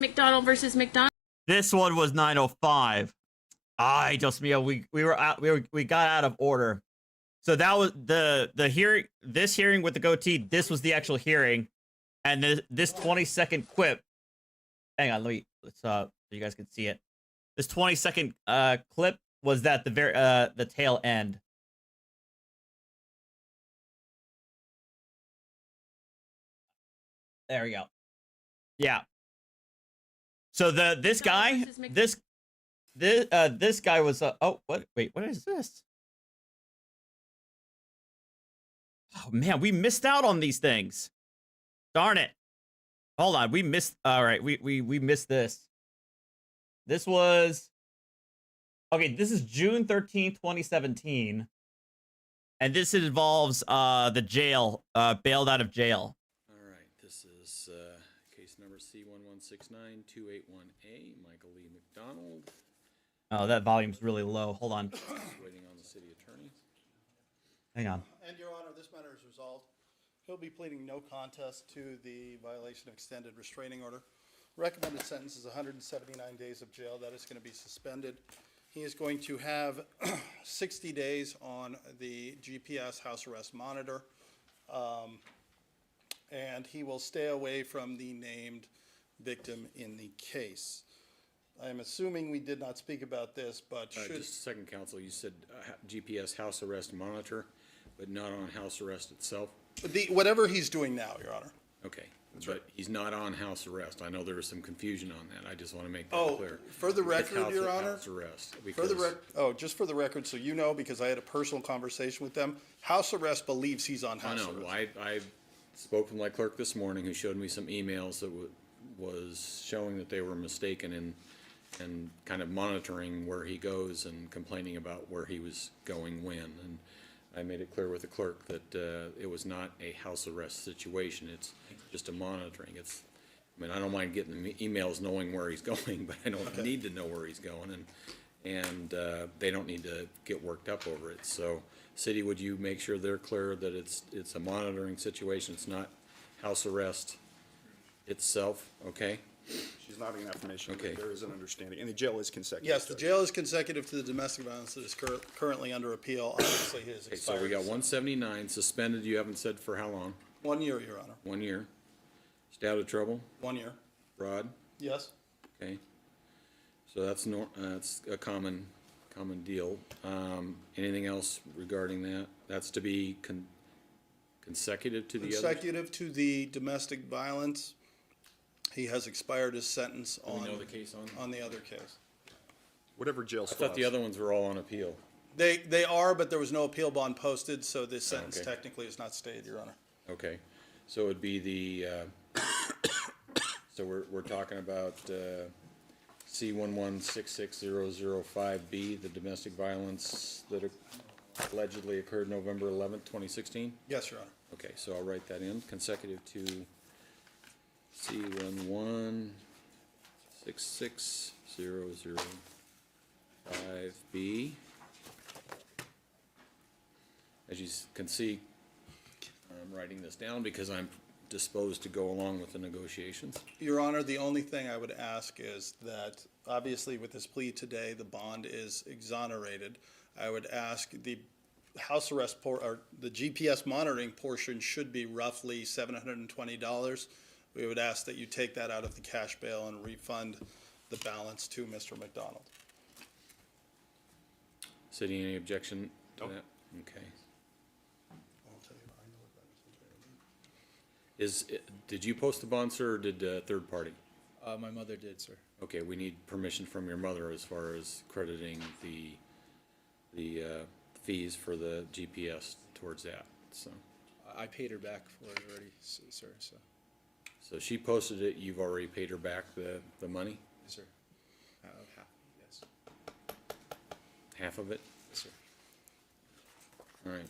McDonald versus McDonald. This one was 9:05. Ay, Dios mío, we got out of order. So that was the hearing. This hearing with the goatee. This was the actual hearing, and this 20-second quip. Hang on, let's so you guys can see it. This 20-second clip was that the tail end. There we go. Yeah. So this guy this guy was oh what wait what is this? Oh man, we missed out on these things. Darn it. Hold on, we missed all right, we missed this. This was okay, this is June 13th, 2017. And this involves the jail, bailed out of jail. All right, this is case number C1169-281A, Michael Lee McDonald. Oh, that volume's really low. Hold on. Waiting on the city attorney. Hang on. And Your Honor, this matter is resolved. He'll be pleading no contest to the violation of extended restraining order. Recommended sentence is 179 days of jail. That is going to be suspended. He is going to have 60 days on the GPS house arrest monitor, and he will stay away from the named victim in the case. I'm assuming we did not speak about this, but should... Just a second, counsel. You said GPS house arrest monitor, but not on house arrest itself? Whatever he's doing now, Your Honor. Okay, but he's not on house arrest. I know there was some confusion on that. I just want to make that clear. For the record, Your Honor. House arrest. Just for the record, so you know, because I had a personal conversation with them, house arrest believes he's on house arrest. I spoke with my clerk this morning, who showed me some emails that was showing that they were mistaken and kind of monitoring where he goes and complaining about where he was going when. And I made it clear with the clerk that it was not a house arrest situation. It's just a monitoring. I mean, I don't mind getting the emails knowing where he's going, but I don't need to know where he's going, and they don't need to get worked up over it. So, city, would you make sure they're clear that it's a monitoring situation? It's not house arrest itself, okay? She's nodding affirmation. Okay. There is an understanding. And the jail is consecutive. Yes, the jail is consecutive to the domestic violence that is currently under appeal. Obviously, his Okay, expired. so we got 179 suspended. You haven't said for how long? 1 year, Your Honor. 1 year. Stay out of trouble. 1 year. Fraud. Yes. Okay. So that's a common deal. Anything else regarding that? That's to be consecutive to the other. Consecutive to the domestic violence. He has expired his sentence on. We know the case on the other case. Whatever jail. I thought the other ones were all on appeal. They are, but there was no appeal bond posted, so this sentence technically is not stayed, Your Honor. Okay, so it would be the. So we're talking about C1166005B, the domestic violence that allegedly occurred November 11th, 2016. Yes, Your Honor. Okay, so I'll write that in, consecutive to C1166005B. As you can see, I'm writing this down because I'm disposed to go along with the negotiations. Your Honor, the only thing I would ask is that, obviously with this plea today, the bond is exonerated. I would ask the house arrest or the GPS monitoring portion should be roughly $720. We would ask that you take that out of the cash bail and refund the balance to Mr. McDonald. City, any objection to that? Okay. Did you post the bond, sir, or did third party? My mother did, sir. Okay, we need permission from your mother as far as crediting the fees for the GPS towards that, so. I paid her back for it already, sir, so. So she posted it, you've already paid her back the money? Yes, sir. Half, yes. Half of it? Yes, sir. All right.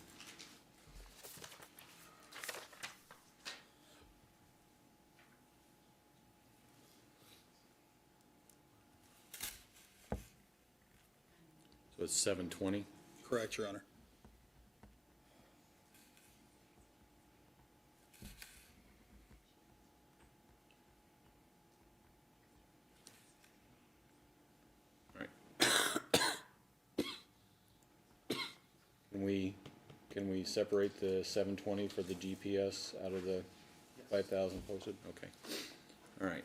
So it's 720? Correct, Your Honor. All right. Can we separate the 720 for the GPS out of the 5,000 posted? Okay. All right.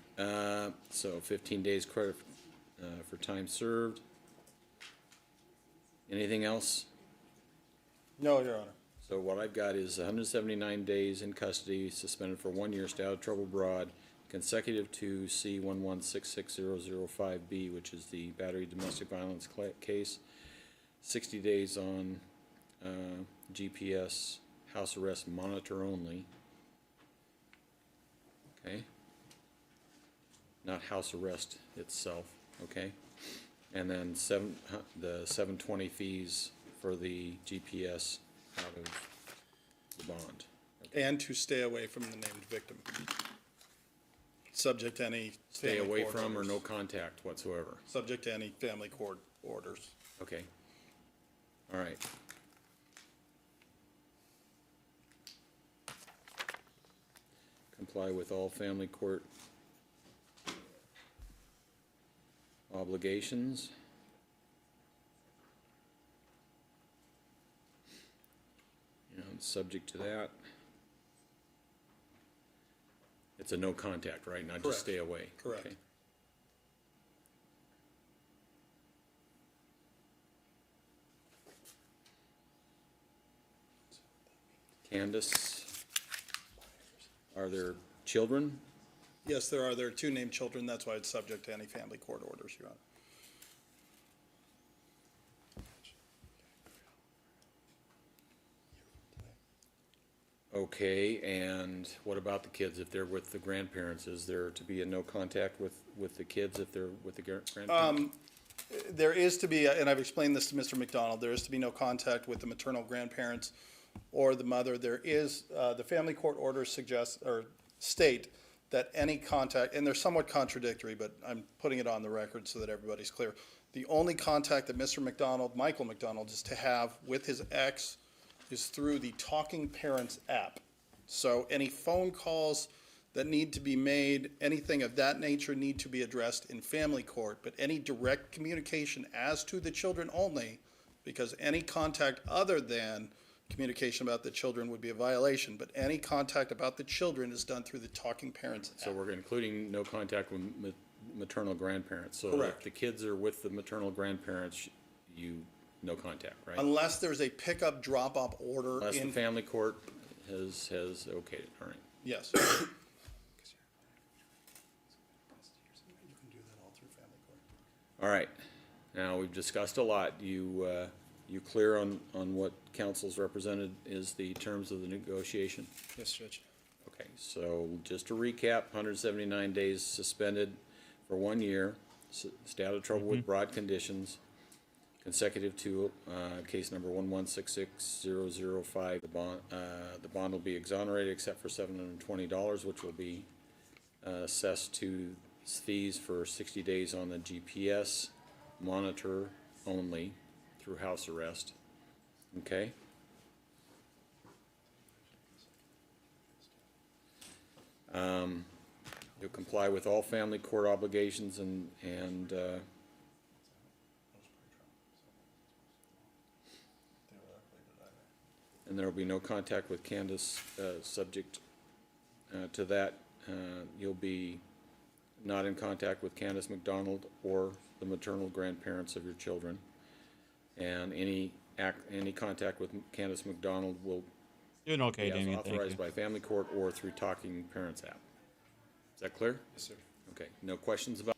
So 15 days credit for time served. Anything else? No, Your Honor. So what I've got is 179 days in custody, suspended for 1 year, stay out of trouble abroad, consecutive to C1166005B, which is the battery domestic violence case. 60 days on GPS, house arrest monitor only. Okay. Not house arrest itself, okay? And then the 720 fees for the GPS out of the bond. And to stay away from the named victim. Subject to any Stay family away court from or orders. no contact whatsoever. Subject to any family court orders. Okay. All right. Comply with all family court obligations. And subject to that. It's a no contact, right? Not Correct. just stay away. Correct. Okay. Candace, are there children? Yes, there are. There are 2 named children. That's why it's subject to any family court orders, Your Honor. Okay, and what about the kids if they're with the grandparents? Is there to be a no contact with the kids if they're with the grandparents? There is to be, and I've explained this to Mr. McDonald, there is to be no contact with the maternal grandparents or the mother. There is, the family court orders suggest, or state that any contact, and they're somewhat contradictory, but I'm putting it on the record so that everybody's clear. The only contact that Mr. McDonald, Michael McDonald, is to have with his ex is through the Talking Parents app. So any phone calls that need to be made, anything of that nature need to be addressed in family court, but any direct communication as to the children only, because any contact other than communication about the children would be a violation, but any contact about the children is done through the Talking Parents app. So we're including no contact with maternal grandparents. So Correct. if the kids are with the maternal grandparents, no contact, right? Unless there's a pickup drop-off order Unless the in, family court has okayed it, all right. yes. All right, now we've discussed a lot. You clear on what council's represented is the terms of the negotiation? Yes, Judge. Okay, so just to recap, 179 days suspended for 1 year, stay out of trouble with broad conditions, consecutive to case number 1166005. The bond will be exonerated except for $720, which will be assessed to fees for 60 days on the GPS monitor only through house arrest. Okay? You'll comply with all family court obligations and and there will be no contact with Candace, subject to that. You'll be not in contact with Candace McDonald or the maternal grandparents of your children. And any contact with Candace McDonald will Doing okay, be as Damien. Thank you. authorized by family court or through Talking Parents app. Is that clear? Yes, sir. Okay, no questions about?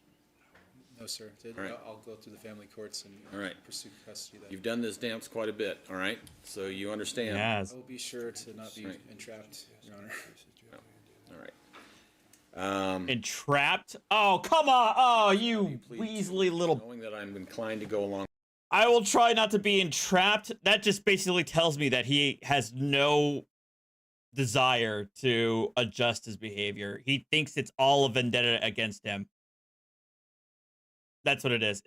No, sir. All right. I'll go through the family courts and All right. pursue custody then. You've done this dance quite a bit, all right? So you understand. Yes. I will be sure to not be Right. entrapped, Your Honor. All right. Entrapped? Oh, come on. Oh, you Please, Weasley little. knowing that I'm inclined to go along. I will try not to be entrapped. That just basically tells me that he has no desire to adjust his behavior. He thinks it's all a vendetta against him. That's what it is.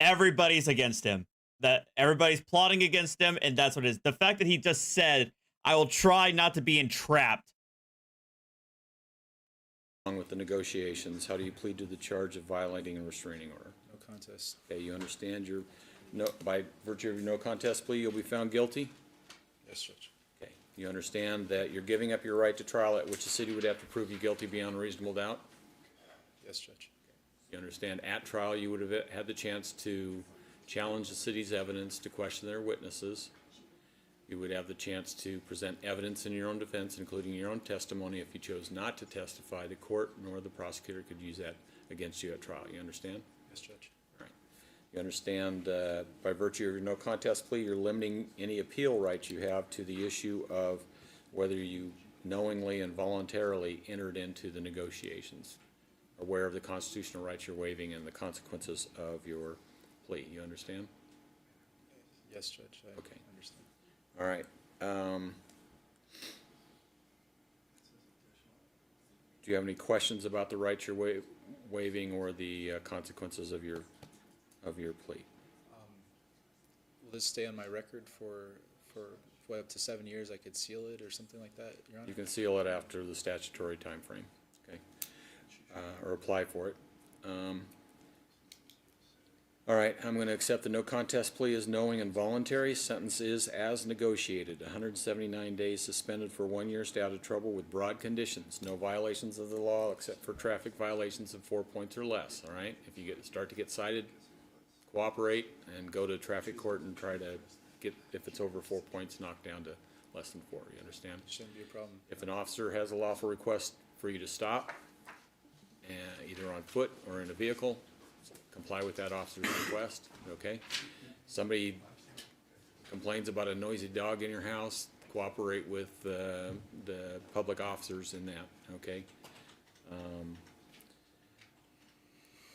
Everybody's against him. That everybody's plotting against him, and that's what it is. The fact that he just said, I will try not to be entrapped. Along with the negotiations, how do you plead to the charge of violating a restraining order? No contest. Okay, you understand your, no, by virtue of your no contest plea, you'll be found guilty? Yes, Judge. Okay, you understand that you're giving up your right to trial at which the city would have to prove you guilty beyond reasonable doubt? Yes, Judge. You understand at trial you would have had the chance to challenge the city's evidence, to question their witnesses. You would have the chance to present evidence in your own defense, including your own testimony. If you chose not to testify, the court nor the prosecutor could use that against you at trial. You understand? Yes, Judge. All right. You understand by virtue of your no contest plea, you're limiting any appeal rights you have to the issue of whether you knowingly and voluntarily entered into the negotiations, aware of the constitutional rights you're waiving and the consequences of your plea. You understand? Yes, Judge. I Okay. understand. All right. Do you have any questions about the rights you're waiving or the consequences of your plea? Will this stay on my record for what, up to 7 years? I could seal it or something like that, Your Honor? You can seal it after the statutory time frame, okay? Or apply for it. All right, I'm going to accept the no contest plea as knowing and voluntary. Sentence is as negotiated. 179 days suspended for 1 year. Stay out of trouble with broad conditions. No violations of the law except for traffic violations of 4 points or less. All right, if you start to get cited, cooperate and go to traffic court and try to get, if it's over 4 points, knocked down to less than 4. You understand? Shouldn't be a problem. If an officer has a lawful request for you to stop, either on foot or in a vehicle, comply with that officer's request, okay? Somebody complains about a noisy dog in your house, cooperate with the public officers in that, okay?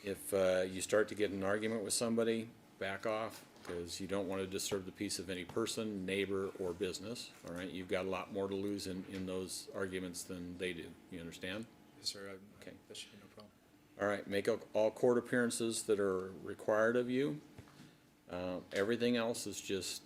If you start to get in an argument with somebody, back off, because you don't want to disturb the peace of any person, neighbor, or business, all right? You've got a lot more to lose in those arguments than they do, you understand? Yes, sir. Okay. That should be no problem. All right, make all court appearances that are required of you. Everything else is just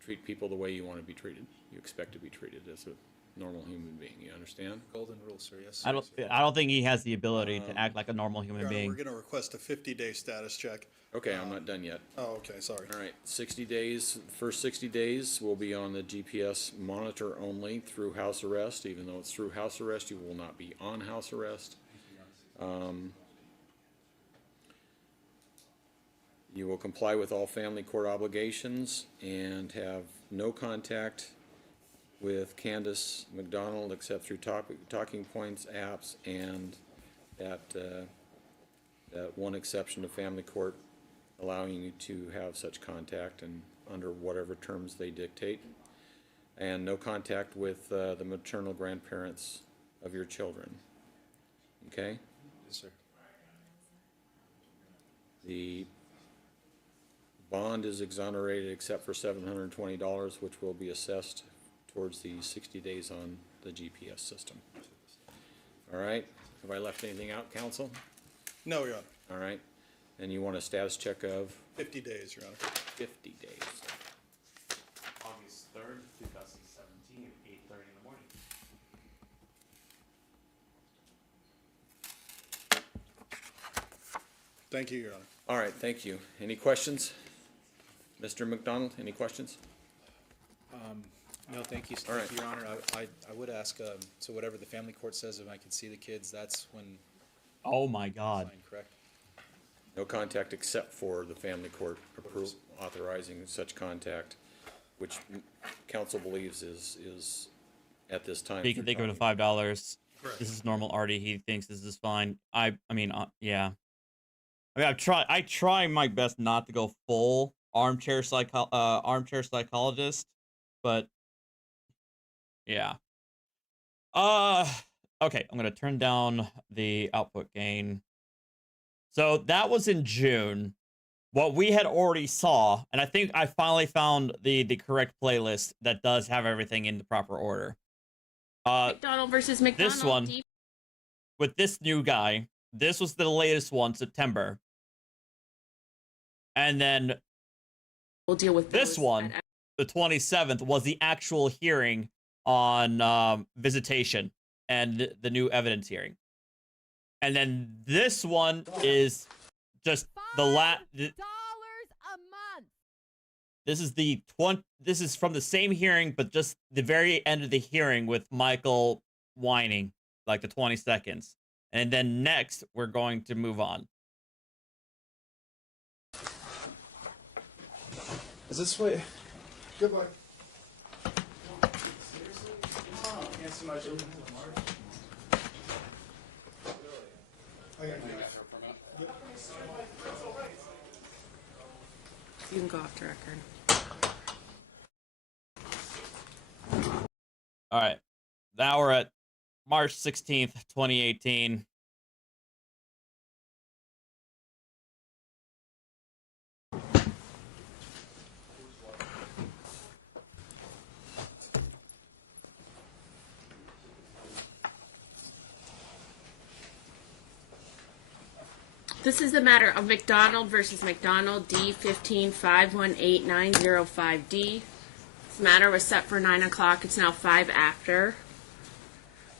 treat people the way you want to be treated. You expect to be treated as a normal human being. You understand? Golden rule, sir. Yes, sir. I don't think he has the ability to act like a normal human Your Honor, being. we're going to request a 50-day status check. Okay, I'm not done yet. Oh, okay, sorry. All right, 60 days. First 60 days will be on the GPS monitor only through house arrest. Even though it's through house arrest, you will not be on house arrest. You will comply with all family court obligations and have no contact with Candace McDonald except through talking points, apps, and that one exception to family court allowing you to have such contact and under whatever terms they dictate. And no contact with the maternal grandparents of your children. Okay? Yes, sir. The bond is exonerated except for $720, which will be assessed towards the 60 days on the GPS system. All right, have I left anything out, counsel? No, Your Honor. All right, and you want a status check of? 50 days, Your Honor. 50 days. August 3rd, 2017, 8:30 in the morning. Thank you, Your Honor. All right, thank you. Any questions? Mr. McDonald, any questions? No, thank you, All right. Your Honor. I would ask, so whatever the family court says, if I can see the kids, that's when. Oh my God. Fine, correct? No contact except for the family court authorizing such contact, which council believes is at this time. He can think of it $5. This is normal Artie. He thinks this is fine. I mean, yeah. I mean, I try my best not to go full armchair psychologist, but yeah. Okay, I'm gonna turn down the output gain. So that was in June. What we had already saw, and I think I finally found the correct playlist that does have everything in the proper order. McDonald versus McDonald. This one, with this new guy, this was the latest one, September. And then we'll deal with this one, the 27th, was the actual hearing on Visitation and the new evidence hearing. And then this one is just the last. $5 a month. This is This is from the same hearing, but just the very end of the hearing with Michael whining, like the 20 seconds. And then next, we're going to move on. Is this way? Goodbye. Seriously? Oh, can't see much. You can go off the record. All right. Now we're at March 16th, 2018. This is the matter of McDonald versus McDonald, D15518905D. This matter was set for 9 o'clock. It's now 5 after.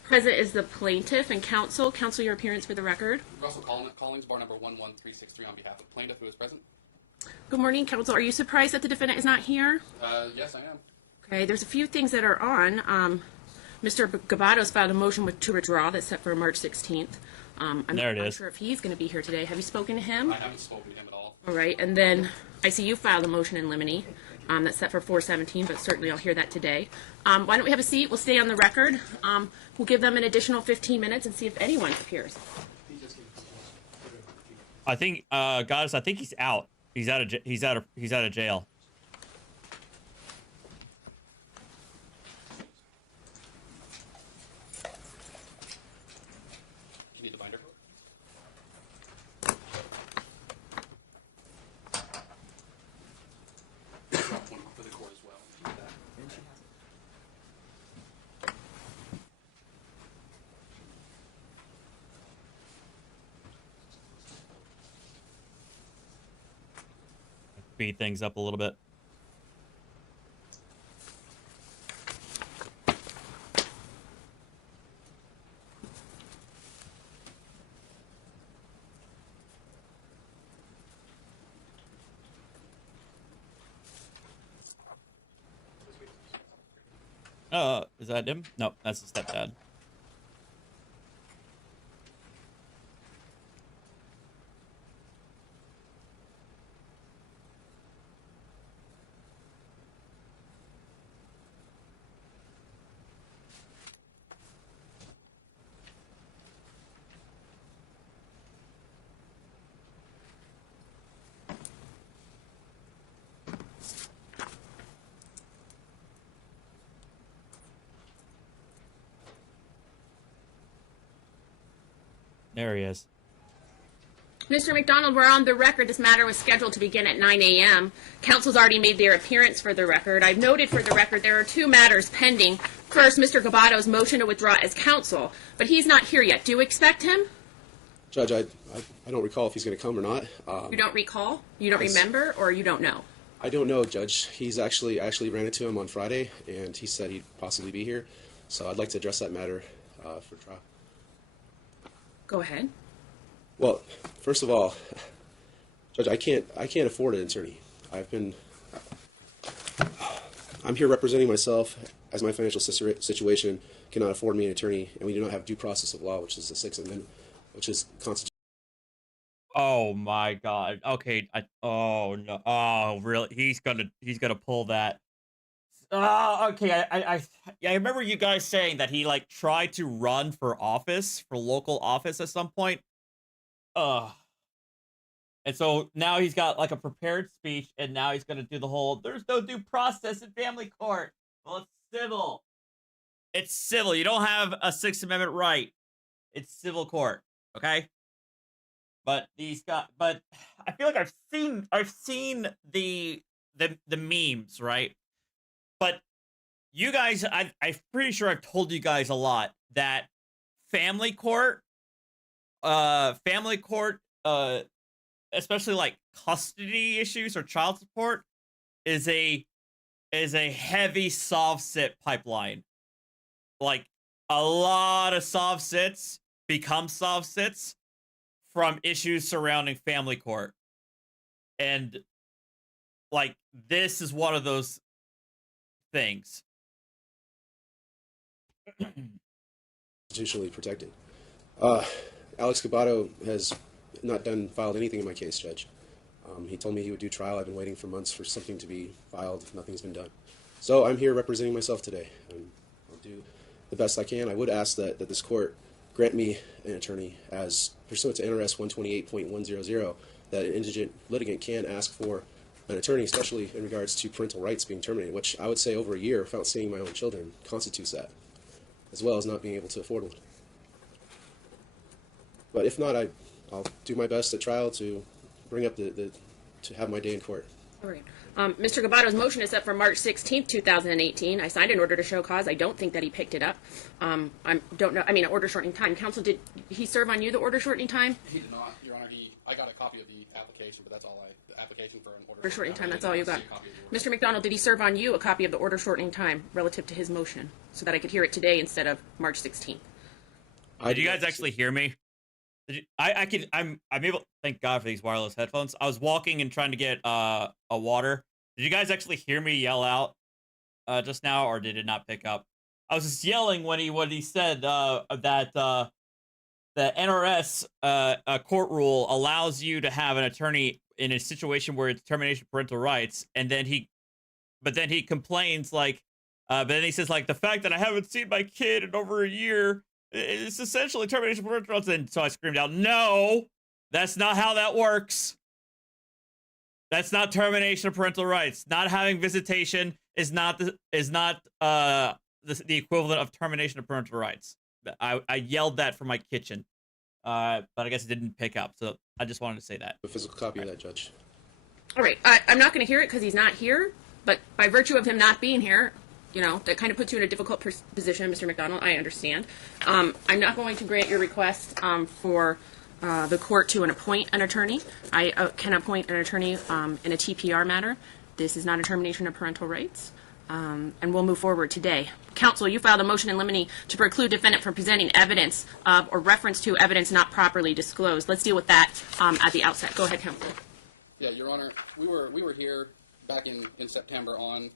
Present is the plaintiff and counsel. Counsel, your appearance for the record. Russell Collins, bar number 11363 on behalf of the plaintiff who is present. Good morning, counsel. Are you surprised that the defendant is not here? Yes, I am. Okay, there's a few things that are on. Mr. Gabado's filed a motion to withdraw that's set for March 16th. I'm not sure if he's going to be here today. Have you spoken to him? I haven't spoken to him at all. All right, and then I see you filed a motion in limine that's set for 4/17, but certainly I'll hear that today. Why don't we have a seat? We'll stay on the record. We'll give them an additional 15 minutes and see if anyone appears. I think, guys, I think he's out. He's out of jail. You need the binder? Drop one for the court as well. You need that. Speed things up a little bit. Is that him? No, that's his stepdad. There he is. Mr. McDonald, we're on the record. This matter was scheduled to begin at 9 a.m. Counsel's already made their appearance for the record. I've noted for the record there are two matters pending. First, Mr. Gabado's motion to withdraw as counsel, but he's not here yet. Do you expect him? Judge, I don't recall if he's going to come or not. You don't recall? You don't remember? Or you don't know? I don't know, Judge. He's actually ran into him on Friday, and he said he'd possibly be here. So I'd like to address that matter for trial. Go ahead. Well, first of all, Judge, I can't afford an attorney. I'm here representing myself as my financial situation cannot afford me an attorney, and we do not have due process of law, which is the Sixth Amendment, which is constitutional. Oh my God. Okay. Oh no. Oh really? He's gonna pull that. Okay. I remember you guys saying that he like tried to run for office, for local office at some point. And so now he's got like a prepared speech, and now he's gonna do the whole "there's no due process in family court." Well, it's civil. It's civil. You don't have a Sixth Amendment right. It's civil court. Okay. But but I feel like I've seen the memes, right? But you guys, I'm pretty sure I've told you guys a lot that family court, especially like custody issues or child support, is a heavy soft sit pipeline. Like a lot of soft sits become soft sits from issues surrounding family court. And like this is one of those things. Constitutionally protected. Alex Cabato has not filed anything in my case, Judge. He told me he would do trial. I've been waiting for months for something to be filed. Nothing's been done. So I'm here representing myself today. I'll do the best I can. I would ask that this court grant me an attorney as pursuant to NRS 128.100, that an indigent litigant can ask for an attorney, especially in regards to parental rights being terminated, which I would say over a year without seeing my own children constitutes that, as well as not being able to afford one. But if not, I'll do my best at trial to bring up to have my day in court. All right. Mr. Gabato's motion is set for March 16th, 2018. I signed an order to show cause. I don't think that he picked it up. I don't know. I mean, an order shortening time. Counsel, did he serve on you the order shortening time? He did not, Your Honor. I got a copy of the application, but that's all the application for an Order shortening time, that's all you got. Mr. McDonald, did he serve on you a copy of the order shortening time relative to his motion so that I could hear it today instead of March 16th? Did you guys actually hear me? I'm able. Thank God for these wireless headphones. I was walking and trying to get a water. Did you guys actually hear me yell out just now, or did it not pick up? I was just yelling when he said that the NRS court rule allows you to have an attorney in a situation where it's termination of parental rights, and then he complains like, but then he says like the fact that I haven't seen my kid in over a year. It's essentially termination of parental rights. And so I screamed out, "No, that's not how that works. That's not termination of parental rights. Not having visitation is not the equivalent of termination of parental rights." I yelled that from my kitchen, but I guess it didn't pick up. So I just wanted to say that. A physical copy of that, Judge. All right. I'm not going to hear it because he's not here. But by virtue of him not being here, that kind of puts you in a difficult position, Mr. McDonald. I understand. I'm not going to grant your request for the court to appoint an attorney. I can appoint an attorney in a TPR matter. This is not a termination of parental rights. And we'll move forward today. Counsel, you filed a motion in limine to preclude defendant from presenting evidence of or reference to evidence not properly disclosed. Let's deal with that at the outset. Go ahead, counsel. Yeah, Your Honor, we were here back in September on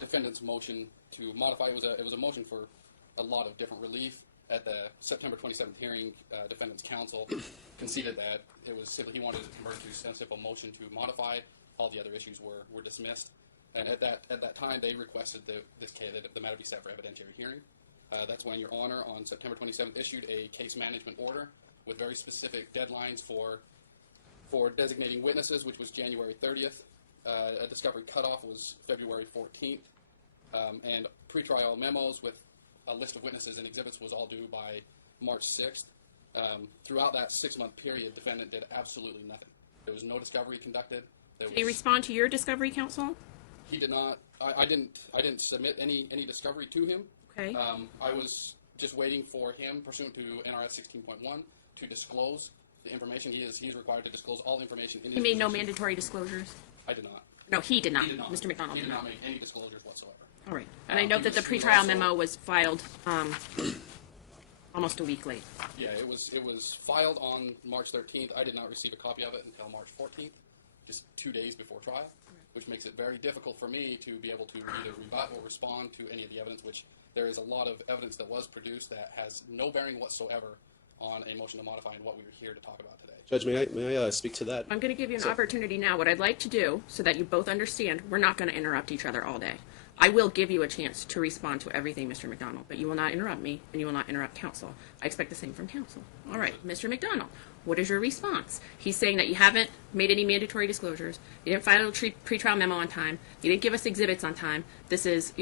defendant's motion to modify. It was a motion for a lot of different relief. At the September 27th hearing, defendant's counsel conceded that it was simply he wanted to convert to a simple motion to modify. All the other issues were dismissed. And at that time, they requested that the matter be set for evidentiary hearing. That's when Your Honor, on September 27th, issued a case management order with very specific deadlines for designating witnesses, which was January 30th. A discovery cutoff was February 14th. And pretrial memos with a list of witnesses and exhibits was all due by March 6th. Throughout that 6-month period, defendant did absolutely nothing. There was no discovery conducted. Did he respond to your discovery, counsel? He did not. I didn't submit any discovery to him. Okay. I was just waiting for him, pursuant to NRS 16.1, to disclose the information. He's required to disclose all information in his He made no position. mandatory disclosures? I did not. No, he did not. He did not. Mr. McDonald He did did not not make any disclosures whatsoever. All right. And I note that the pretrial memo was filed almost a week late. Yeah, it was filed on March 13th. I did not receive a copy of it until March 14th, just 2 days before trial. which makes it very difficult for me to be able to either rebut or respond to any of the evidence, which there is a lot of evidence that was produced that has no bearing whatsoever on a motion to modify and what we were here to talk about today. Judge, may I speak to that? I'm going to give you an opportunity now. What I'd like to do, so that you both understand, we're not going to interrupt each other all day. I will give you a chance to respond to everything, Mr. McDonald, but you will not interrupt me, and you will not interrupt counsel. I expect the same from counsel. All right, Mr. McDonald, what is your response? He's saying that you haven't made any mandatory disclosures, you didn't file a pretrial memo on time, you didn't give us exhibits on time. This is,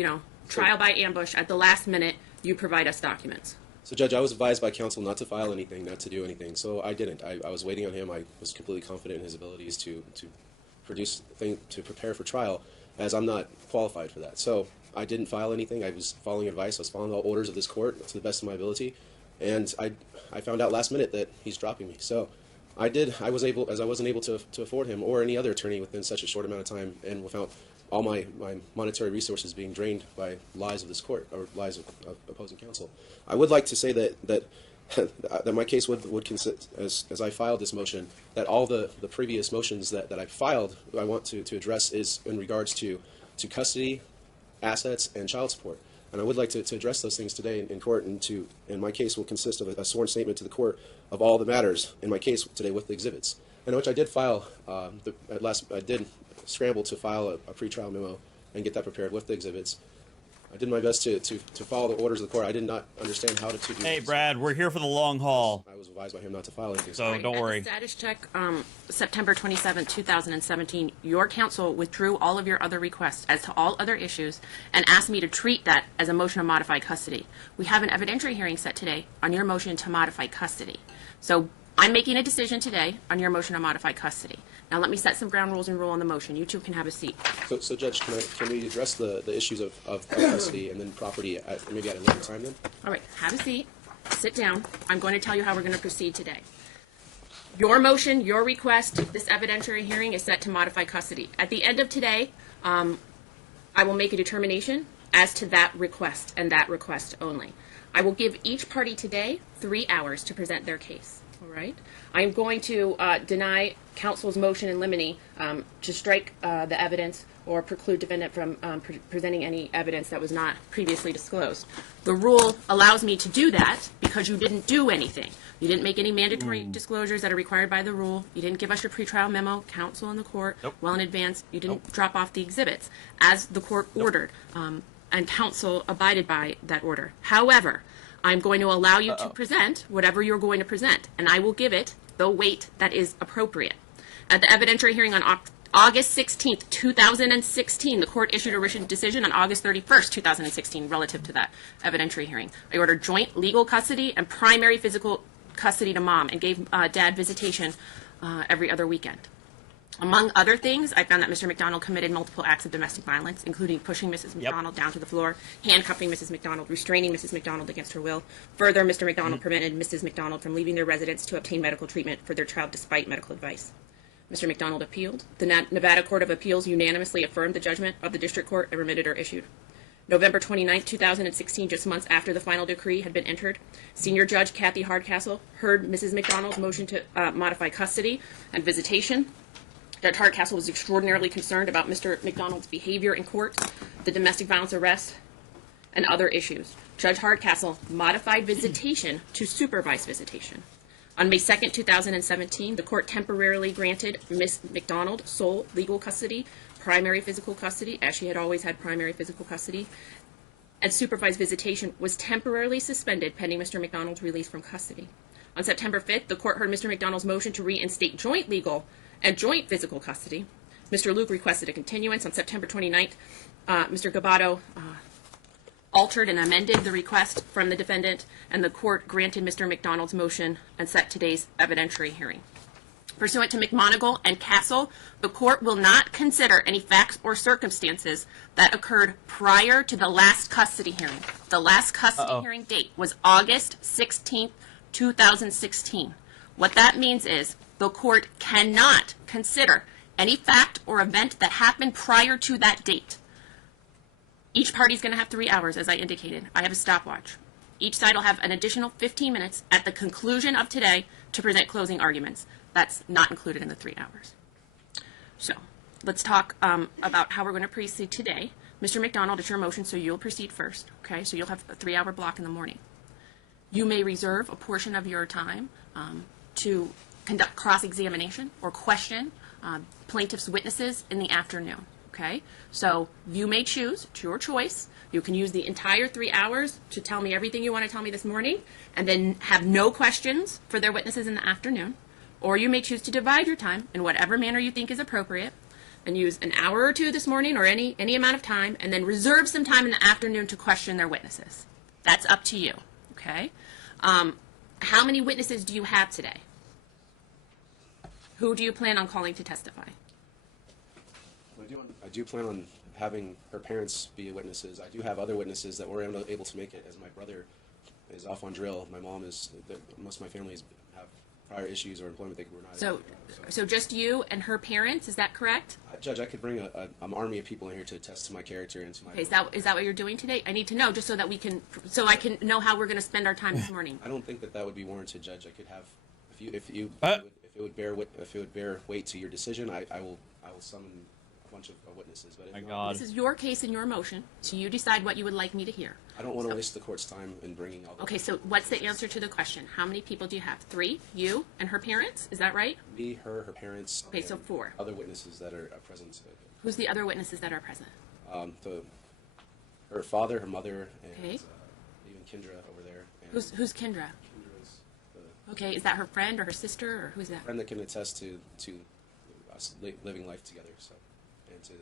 trial by ambush. At the last minute, you provide us documents. So, Judge, I was advised by counsel not to file anything, not to do anything, so I didn't. I was waiting on him. I was completely confident in his abilities to prepare for trial, as I'm not qualified for that. So I didn't file anything. I was following advice. I was following all orders of this court to the best of my ability, and I found out last minute that he's dropping me. So I wasn't able to afford him or any other attorney within such a short amount of time, and without all my monetary resources being drained by lies of this court or lies of opposing counsel. I would like to say that my case would consist, as I filed this motion, that all the previous motions that I filed, I want to address is in regards to custody, assets, and child support. And I would like to address those things today in court, and my case will consist of a sworn statement to the court of all the matters in my case today with the exhibits. And which I did file, I did scramble to file a pretrial memo and get that prepared with the exhibits. I did my best to follow the orders of the court. I did not understand how to do Hey, this. Brad, we're here for the long haul. I was advised by him not to file anything. So don't worry. At the status check, September 27, 2017, your counsel withdrew all of your other requests as to all other issues and asked me to treat that as a motion to modify custody. We have an evidentiary hearing set today on your motion to modify custody. So I'm making a decision today on your motion to modify custody. Now let me set some ground rules and rule on the motion. You two can have a seat. So Judge, can we address the issues of custody and then property maybe at a later time then? All right, have a seat. Sit down. I'm going to tell you how we're going to proceed today. Your motion, your request, this evidentiary hearing is set to modify custody. At the end of today, I will make a determination as to that request and that request only. I will give each party today 3 hours to present their case. All right. I am going to deny counsel's motion in limine to strike the evidence or preclude defendant from presenting any evidence that was not previously disclosed. The rule allows me to do that because you didn't do anything. You didn't make any mandatory disclosures that are required by the rule. You didn't give us your pretrial memo, counsel in the court, well in advance. You didn't drop off the exhibits as the court ordered, and counsel abided by that order. However, I'm going to allow you to present whatever you're going to present, and I will give it the weight that is appropriate. At the evidentiary hearing on August 16th, 2016, the court issued a written decision on August 31st, 2016, relative to that evidentiary hearing. I ordered joint legal custody and primary physical custody to mom and gave dad visitation every other weekend. Among other things, I found that Mr. McDonald committed multiple acts of domestic violence, including pushing Mrs. McDonald down to the floor, handcuffing Mrs. McDonald, restraining Mrs. McDonald against her will. Further, Mr. McDonald prevented Mrs. McDonald from leaving their residence to obtain medical treatment for their child despite medical advice. Mr. McDonald appealed. The Nevada Court of Appeals unanimously affirmed the judgment of the district court and remitted or issued. November 29, 2016, just months after the final decree had been entered, Senior Judge Kathy Hardcastle heard Mrs. McDonald's motion to modify custody and visitation. Judge Hardcastle was extraordinarily concerned about Mr. McDonald's behavior in court, the domestic violence arrest, and other issues. Judge Hardcastle modified visitation to supervised visitation. On May 2, 2017, the court temporarily granted Ms. McDonald sole legal custody, primary physical custody, as she had always had primary physical custody, and supervised visitation was temporarily suspended pending Mr. McDonald's release from custody. On September 5th, the court heard Mr. McDonald's motion to reinstate joint legal and joint physical custody. Mr. Luke requested a continuance. On September 29th, Mr. Gabato altered and amended the request from the defendant, and the court granted Mr. McDonald's motion and set today's evidentiary hearing. Pursuant to McMonigal and Castle, the court will not consider any facts or circumstances that occurred prior to the last custody hearing. The last custody hearing date was August 16th, 2016. What that means is the court cannot consider any fact or event that happened prior to that date. Each party is going to have 3 hours, as I indicated. I have a stopwatch. Each side will have an additional 15 minutes at the conclusion of today to present closing arguments. That's not included in the 3 hours. So, let's talk about how we're going to proceed today. Mr. McDonald, it's your motion, so you'll proceed first. Okay, so you'll have a 3-hour block in the morning. You may reserve a portion of your time to conduct cross-examination or question plaintiff's witnesses in the afternoon. Okay, so you may choose, it's your choice. You can use the entire 3 hours to tell me everything you want to tell me this morning and then have no questions for their witnesses in the afternoon. Or you may choose to divide your time in whatever manner you think is appropriate and use an hour or two this morning or any amount of time and then reserve some time in the afternoon to question their witnesses. That's up to you, okay? How many witnesses do you have today? Who do you plan on calling to testify? I do plan on having her parents be witnesses. I do have other witnesses that were able to make it, as my brother is off on drill. My mom is, most of my families have prior issues or employment they were not able to do. So just you and her parents, is that correct? Judge, I could bring an army of people in here to attest to my character and to my... Okay, is that what you're doing today? I need to know just so that I can know how we're going to spend our time this morning. I don't think that would be warranted, Judge. I could have, if it would bear weight to your decision, I will summon a bunch of witnesses. But My God. This is your case and your motion, so you decide what you would like me to hear. I don't want to waste the court's time in bringing all the... Okay, so what's the answer to the question? How many people do you have? 3? You and her parents? Is that right? Me, her parents. Okay, so 4. Other witnesses that are present. Who's the other witnesses that are present? Her father, her mother, and Okay. even Kendra over there. And Who's Kendra? Kendra's Okay, is that her friend or her sister or who's that? friend that can attest to us living life together. So, and to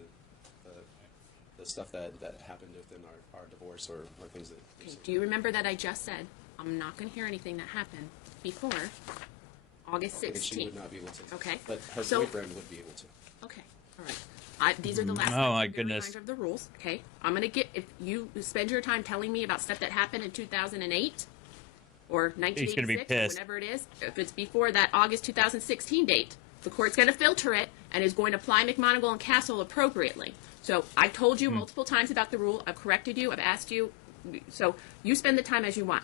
the stuff that happened within our divorce or things that. Okay, do you remember that I just said I'm not going to hear anything that happened before August 16th? She would not be able to. Okay. But her boyfriend would be able to. Okay, all right. These are the last. Oh my goodness. Reminder of the rules. Okay, I'm going to get, if you spend your time telling me about stuff that happened in 2008 or 1986 gonna be or pissed. whatever it is, if it's before that August 2016 date, the court's going to filter it and is going to apply McMonigal and Castle appropriately. So I've told you multiple times about the rule. I've corrected you. I've asked you. So you spend the time as you want.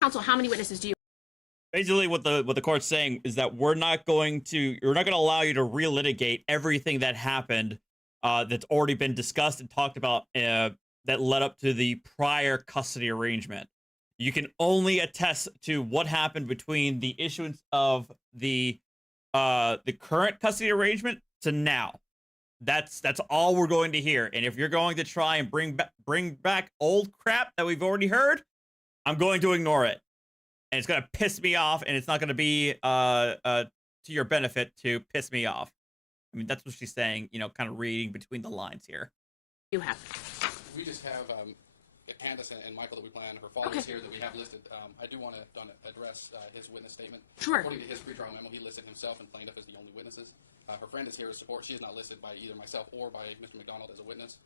Counsel, how many witnesses do you? Basically, what the court's saying is that we're not going to allow you to relitigate everything that happened that's already been discussed and talked about that led up to the prior custody arrangement. You can only attest to what happened between the issuance of the current custody arrangement to now. That's all we're going to hear. And if you're going to try and bring back old crap that we've already heard, I'm going to ignore it. And it's going to piss me off, and it's not going to be to your benefit to piss me off. I mean, that's what she's saying, kind of reading between the lines here. You have. We just have Candace and Michael that we plan. Her father's here that we have listed. I do want to address his witness statement. Sure. According to his pretrial memo, he listed himself and plaintiff as the only witnesses. Her friend is here as support. She is not listed by either myself or by Mr. McDonald as a witness.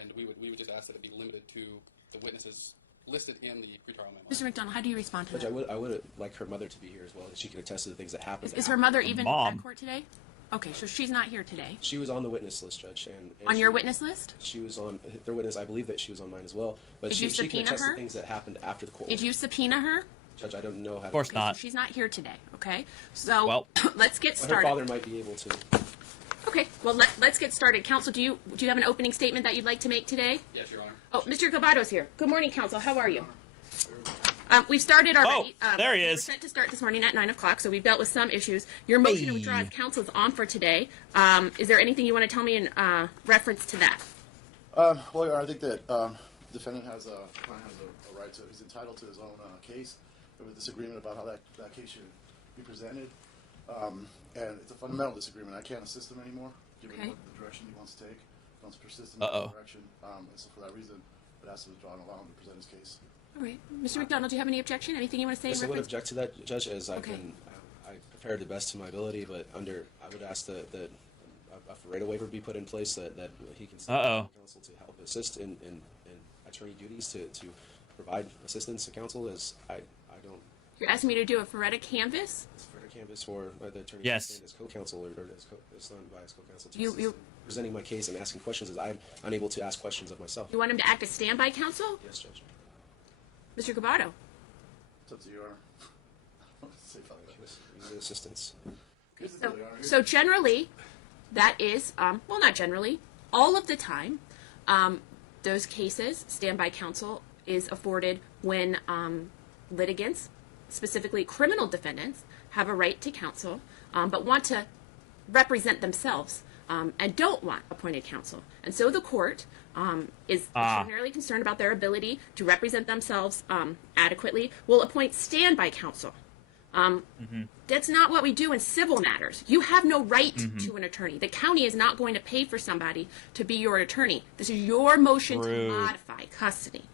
And we would just ask that it be limited to the witnesses listed in the pretrial memo. Mr. McDonald, how do you respond to Judge, that? I would like her mother to be here as well, that she can attest to the things that happened. Is her mother even at court today? Okay, so she's not here today. She was on the witness list, Judge. And on your witness list? She was on their witness. I believe that she was on mine as well. But Did you she can subpoena attest her? to things that happened after the court. Did you subpoena her? Judge, I don't know how. Of course not. So she's not here today. Okay, so let's get started. Her father might be able to. Okay, well let's get started. Counsel, do you have an opening statement that you'd like to make today? Yes, Your Honor. Oh, Mr. Gavato's here. Good morning, Counsel. How are you? We've started already. There he We were is. set to start this morning at 9 o'clock, so we've dealt with some issues. Your motion to withdraw as counsel is on for today. Is there anything you want to tell me in reference to that? Well, I think that defendant has a right to, he's entitled to his own case. There was a disagreement about how that case should be presented. And it's a fundamental disagreement. I can't assist him anymore, given what the direction he wants to take. He wants to persist in that direction. And so for that reason, I'd ask to withdraw and allow him to present his case. All right. Mr. McDonald, do you have any objection? Anything you want to say? Yes, I in would reference? object to that, Judge, as I prepared the best to my ability, but I would ask that a Ferreira waiver be put in place that he can seek counsel to help assist in attorney duties to provide assistance to counsel, as I don't. You're asking me to do a Ferretta canvas? Ferreira canvas for the attorney Yes. as co-counsel or as done by his co-counsel to You- assist in presenting my case and asking questions, as I'm unable to ask questions of myself. You want him to act as standby counsel? Yes, Judge. Mr. Gavato? It's up to you, Your Honor. Assistance. So generally, that is, well, not generally, all of the time, those cases, standby counsel is afforded when litigants, specifically criminal defendants, have a right to counsel, but want to represent themselves and don't want appointed counsel. And so the court is extraordinarily concerned about their ability to represent themselves adequately, will appoint standby counsel. That's not what we do in civil matters. You have no right to an attorney. The county is not going to pay for somebody to be your attorney. This is your motion to modify custody.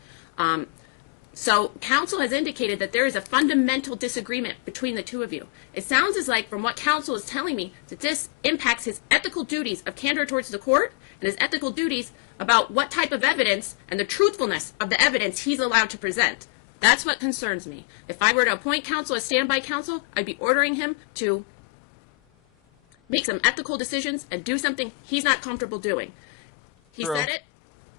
So counsel has indicated that there is a fundamental disagreement between the two of you. It sounds as like, from what counsel is telling me, that this impacts his ethical duties of candor towards the court and his ethical duties about what type of evidence and the truthfulness of the evidence he's allowed to present. That's what concerns me. If I were to appoint counsel as standby counsel, I'd be ordering him to make some ethical decisions and do something he's not comfortable doing. He said it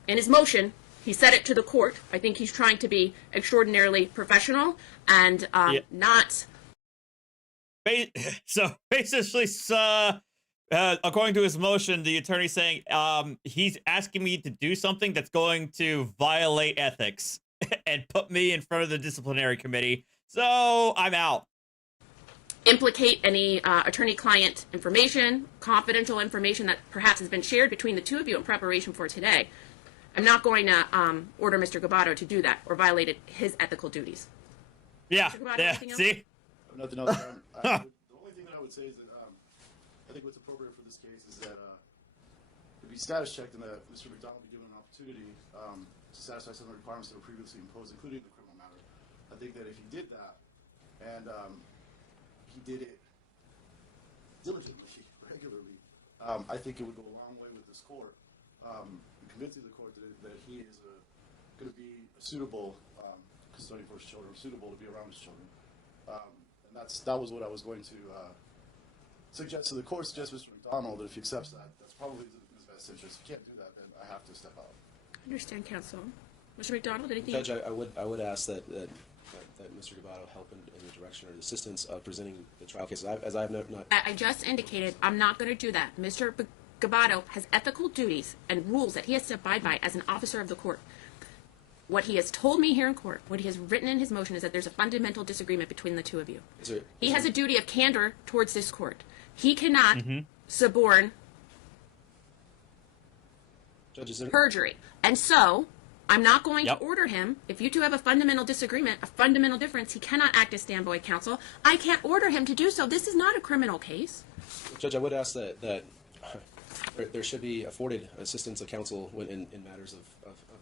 in his motion. He said it to the court. I think he's trying to be extraordinarily professional and not. So basically, according to his motion, the attorney's saying he's asking me to do something that's going to violate ethics and put me in front of the disciplinary committee. So I'm out. Implicate any attorney-client information, confidential information that perhaps has been shared between the two of you in preparation for today. I'm not going to order Mr. Gabato to do that or violate his ethical duties. Yeah, Mr. Gabato, yeah. anything else? See, Nothing else. The only thing that I would say is that I think what's appropriate for this case is that to be status checked and that Mr. McDonald be given an opportunity to satisfy some of the requirements that were previously imposed, including the criminal matter. I think that if he did that and he did it diligently, regularly, I think it would go a long way with this court, convincing the court that he is going to be a suitable custodian for his children, suitable to be around his children. And that was what I was going to suggest to the court, suggest Mr. McDonald that if he accepts that, that's probably in his best interest. If he can't do that, then I have to step out. I understand, counsel. Mr. McDonald, anything? Judge, I would ask that Mr. Gabato help in the direction or the assistance of presenting the trial cases. As I have not. I just indicated I'm not going to do that. Mr. Gabato has ethical duties and rules that he has to abide by as an officer of the court. What he has told me here in court, what he has written in his motion, is that there's a fundamental disagreement between the two of you. He has a duty of candor towards this court. He cannot suborn perjury. And so, I'm not going to order him, if you two have a fundamental disagreement, a fundamental difference, he cannot act as standby counsel. I can't order him to do so. This is not a criminal case. Judge, I would ask that there should be afforded assistance of counsel when in matters of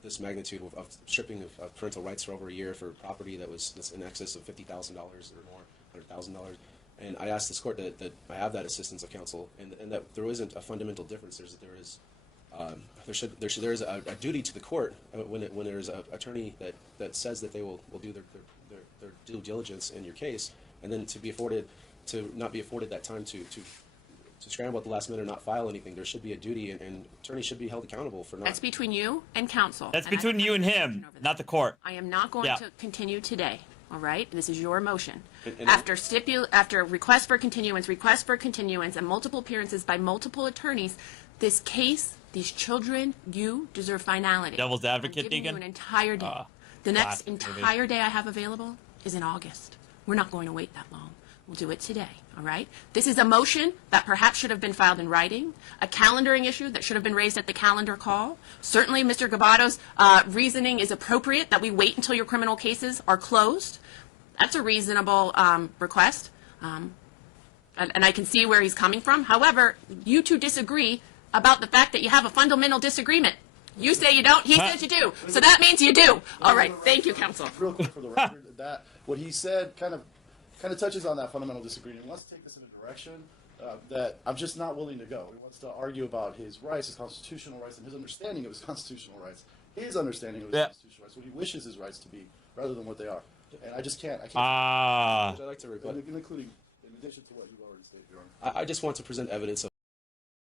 this magnitude of stripping of parental rights for over a year for property that's in excess of $50,000 or more, $100,000. And I ask this court that I have that assistance of counsel, and that there isn't a fundamental difference. There is a duty to the court when there's an attorney that says that they will do their due diligence in your case, and then to not be afforded that time to scramble at the last minute or not file anything. There should be a duty, and attorneys should be held accountable for not. That's between you and counsel. That's between you and him, not the court. I am not going to continue today. All right, this is your motion. And after request for continuance, and multiple appearances by multiple attorneys, this case, these children, you deserve finality. Devil's advocate, I'm giving Deegan? you an entire day. The next entire day I have available is in August. We're not going to wait that long. We'll do it today, all right? This is a motion that perhaps should have been filed in writing, a calendaring issue that should have been raised at the calendar call. Certainly, Mr. Gabato's reasoning is appropriate, that we wait until your criminal cases are closed. That's a reasonable request, and I can see where he's coming from. However, you two disagree about the fact that you have a fundamental disagreement. You say you don't, he says you do. So that means you do. All right, thank you, counsel. Real quick for the record, that what he said kind of touches on that fundamental disagreement. He wants to take this in a direction that I'm just not willing to go. He wants to argue about his rights, his constitutional rights, and his understanding of his constitutional rights. His understanding of his constitutional rights, what he wishes his rights to be, rather than what they are. And I just can't. I'd like to rebut. Including, in addition to what you've already stated, Your Honor. I just want to present evidence of.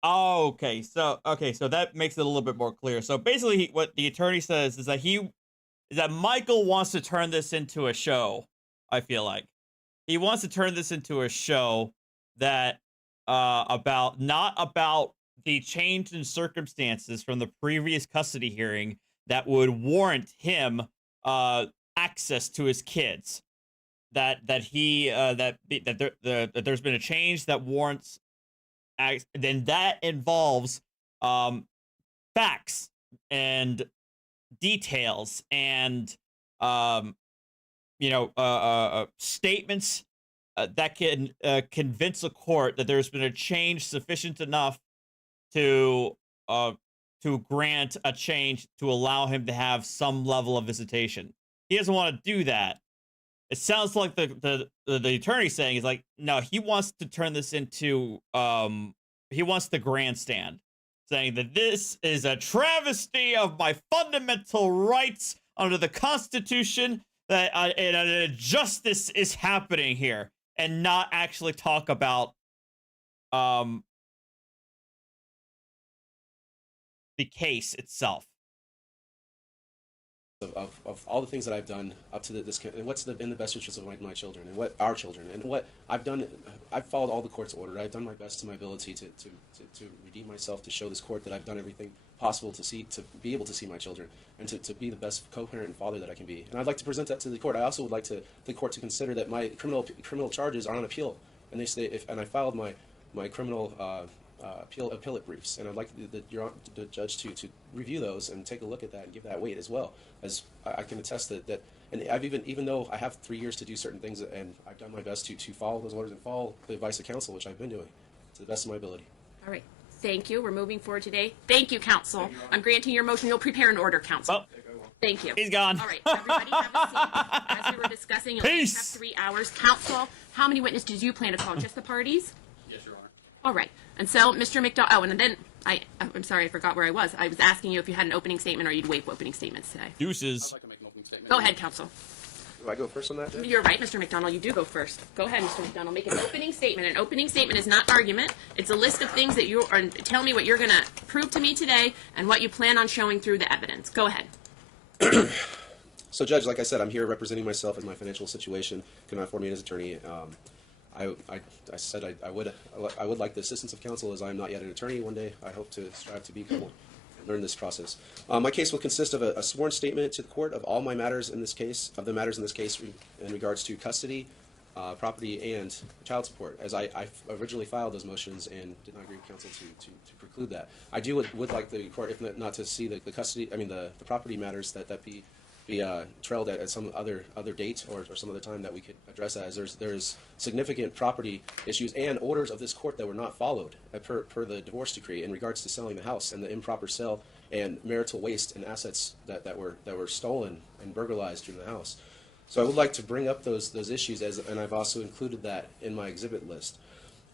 Okay, so that makes it a little bit more clear. So basically, what the attorney says is that Michael wants to turn this into a show. I feel like he wants to turn this into a show that not about the change in circumstances from the previous custody hearing that would warrant him access to his kids. That there's been a change that warrants, then that involves facts and details and statements that can convince a court that there's been a change sufficient enough to grant a change to allow him to have some level of visitation. He doesn't want to do that. It sounds like the attorney saying is like, no, he wants to turn this into he wants the grandstand, saying that this is a travesty of my fundamental rights under the Constitution, that justice is happening here, and not actually talk about the case itself. Of all the things that I've done up to this, and what's in the best interest of my children, and what our children, and what I've done. I've followed all the court's order. I've done my best to my ability to redeem myself, to show this court that I've done everything possible to be able to see my children, and to be the best co-parent and father that I can be. And I'd like to present that to the court. I also would like the court to consider that my criminal charges are on appeal, and they say and I filed my criminal appellate briefs, and I'd like the judge to review those and take a look at that and give that weight as well, as I can attest that and I've even though I have 3 years to do certain things, and I've done my best to follow those orders and follow the advice of counsel, which I've been doing to the best of my ability. All right. Thank you. We're moving forward today. Thank you, counsel. I'm granting your motion. You'll prepare an order, counsel. Thank you. He's gone. All right. Everybody have a seat. As we were discussing, you'll each have 3 hours. Counsel, how many witnesses did you plan to call? Just the parties? Yes, Your Honor. All right. And so, Mr. McDonald, and then I'm sorry, I forgot where I was. I was asking you if you had an opening statement or you'd waive opening statements today. Deuces. I'd like to make an opening statement. Go ahead, counsel. Do I go first on that, Judge? You're right, Mr. McDonald. You do go first. Go ahead, Mr. McDonald. Make an opening statement. An opening statement is not argument. It's a list of things that you are. Tell me what you're going to prove to me today and what you plan on showing through the evidence. Go ahead. So, Judge, like I said, I'm here representing myself as my financial situation cannot afford me as attorney. I said I would like the assistance of counsel, as I am not yet an attorney. One day, I hope to strive to become one and learn this process. My case will consist of a sworn statement to the court of all my matters in this case, in regards to custody, property, and child support, as I originally filed those motions and did not agree with counsel to preclude that. I would like the court, if not to see the custody, the property matters that be trailed at some other date or some other time that we could address that, as there's significant property issues and orders of this court that were not followed per the divorce decree in regards to selling the house and the improper sale and marital waste and assets that were stolen and burglarized in the house. So I would like to bring up those issues, and I've also included that in my exhibit list.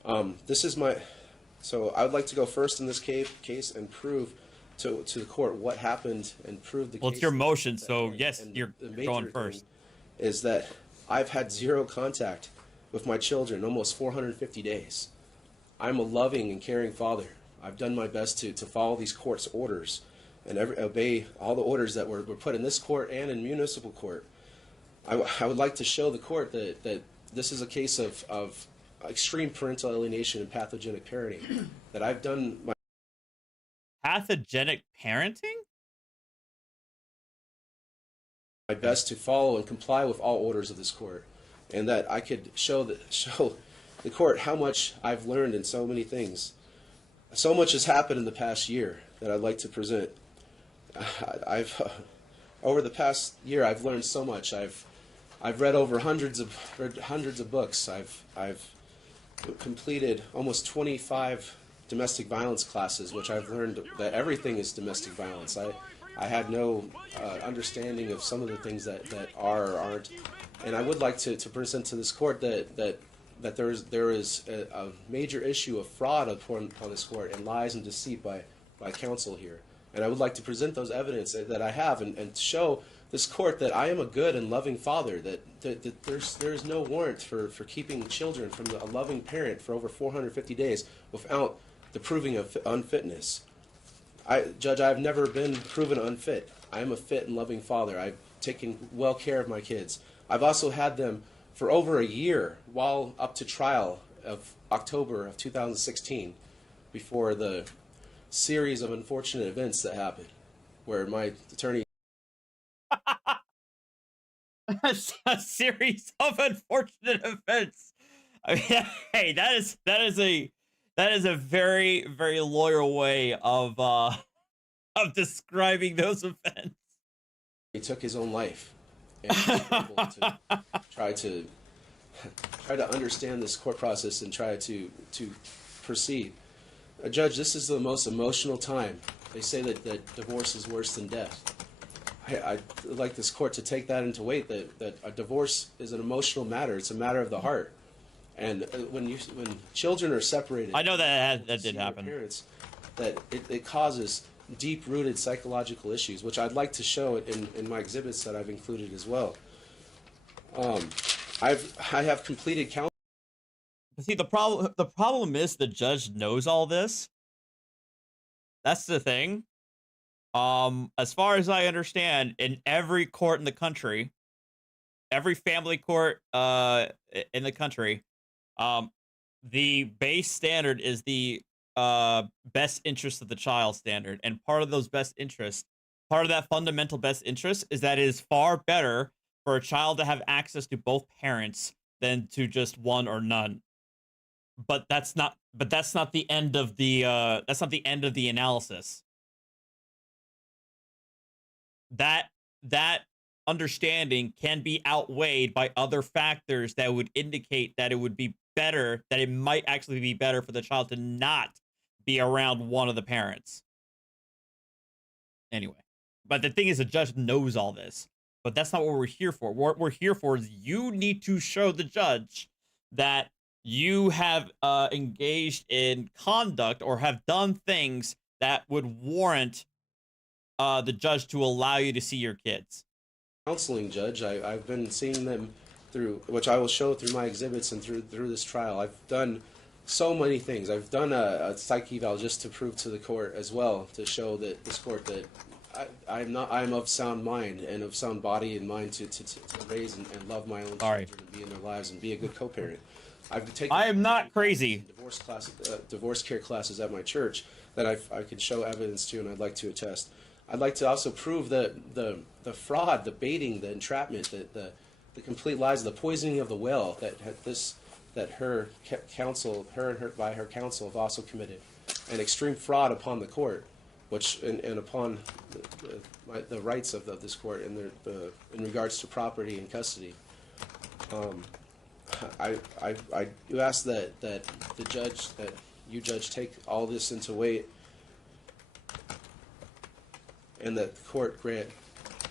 So I would like to go first in this case and prove to the court what happened and prove the case. Well, it's your motion, so yes, you're going first. Is that I've had zero contact with my children almost 450 days. I'm a loving and caring father. I've done my best to follow these court's orders and obey all the orders that were put in this court and in municipal court. I would like to show the court that this is a case of extreme parental alienation and pathogenic parenting, that I've done my pathogenic parenting? My best to follow and comply with all orders of this court, and that I could show the court how much I've learned in so many things. So much has happened in the past year that I'd like to present. Over the past year, I've learned so much. I've read over hundreds of books. I've completed almost 25 domestic violence classes, which I've learned that everything is domestic violence. I had no understanding of some of the things that are or aren't, and I would like to present to this court that there is a major issue of fraud upon this court and lies and deceit by counsel here. And I would like to present those evidence that I have and show this court that I am a good and loving father, that there's no warrant for keeping children from a loving parent for over 450 days without the proving of unfitness. Judge, I've never been proven unfit. I am a fit and loving father. I've taken well care of my kids. I've also had them for over a year while up to trial of October of 2016, before the series of unfortunate events that happened, where my attorney A series of unfortunate events. I mean, hey, that is a very, very loyal way of describing those events. he took his own life, and he was able to try to understand this court process and try to proceed. Judge, this is the most emotional time. They say that divorce is worse than death. I'd like this court to take that into weight, that a divorce is an emotional matter. It's a matter of the heart. And when children are separated, I know that did happen. Parents, that it causes deep-rooted psychological issues, which I'd like to show in my exhibits that I've included as well. I have completed counseling. See, the problem is the judge knows all this. That's the thing. As far as I understand, in every court in the country, every family court in the country, the base standard is the best interest of the child standard, and part of those best interests, part of that fundamental best interest, is that it is far better for a child to have access to both parents than to just one or none. But that's not the end of the analysis. That understanding can be outweighed by other factors that would indicate that it would be better, that it might actually be better for the child to not be around one of the parents. Anyway, but the thing is, the judge knows all this, but that's not what we're here for. What we're here for is you need to show the judge that you have engaged in conduct or have done things that would warrant the judge to allow you to see your kids. Counseling, Judge. I've been seeing them through, which I will show through my exhibits and through this trial. I've done so many things. I've done a psych eval just to prove to the court as well, to show that this court that I'm of sound mind and of sound body and mind to raise and love my own children and be in their lives and be a good co-parent. I am not crazy. Divorce care classes at my church that I could show evidence to, and I'd like to attest. I'd like to also prove the fraud, the baiting, the entrapment, the complete lies, the poisoning of the well that her counsel have also committed, and extreme fraud upon the court, which and upon the rights of this court in regards to property and custody. I do ask that you judge take all this into weight, and that the court grant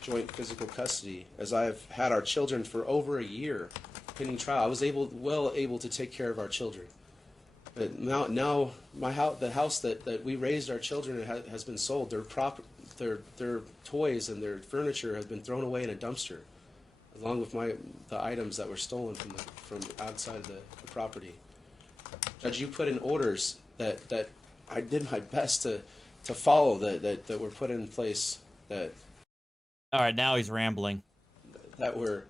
joint physical custody, as I have had our children for over a year pending trial. I was well able to take care of our children. But now my house, the house that we raised our children in, has been sold. Their toys and their furniture has been thrown away in a dumpster, along with the items that were stolen from outside of the property. Judge, you put in orders that I did my best to follow, that were put in place, that all right, now he's rambling, that were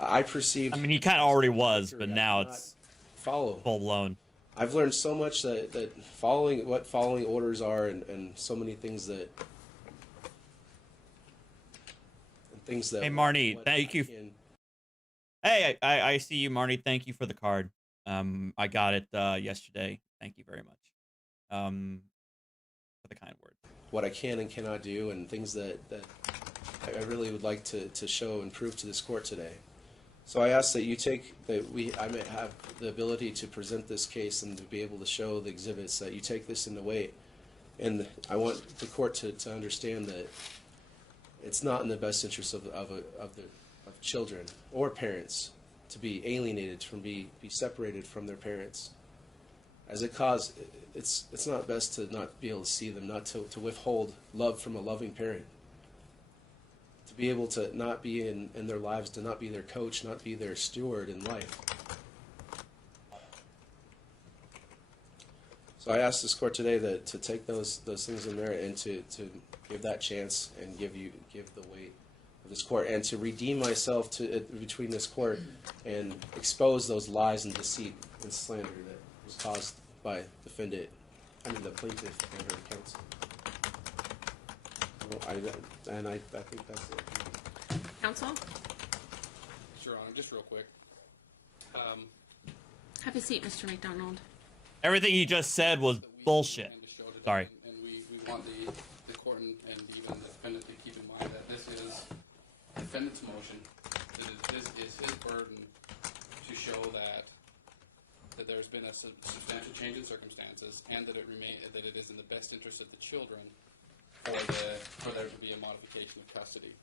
I perceived. I mean, he kind of already was, but now it's full blown. I've learned so much that following orders are, and so many things that Hey, Marnie, thank you. Hey, I see you, Marnie. Thank you for the card. I got it yesterday. Thank you very much for the kind word. What I can and cannot do, and things that I really would like to show and prove to this court today. So I ask that you I may have the ability to present this case and to be able to show the exhibits, that you take this into weight. And I want the court to understand that it's not in the best interest of children or parents to be alienated, be separated from their parents. As it's not best to not be able to see them, not to withhold love from a loving parent. To be able to not be in their lives, to not be their coach, not be their steward in life. So I ask this court today to take those things in merit and to give that chance and give the weight of this court and to redeem myself between this court and expose those lies and deceit and slander that was caused by the plaintiff and her counsel. Well, I think that's it. Counsel? Sure, Honor, just real quick. Have a seat, Mr. McDonald. Everything he just said was bullshit. Sorry. And we want the court and even the defendant to keep in mind that this is the defendant's motion. It is his burden to show that there's been a substantial change in circumstances and that it is in the best interest of the children for there to be a modification of custody.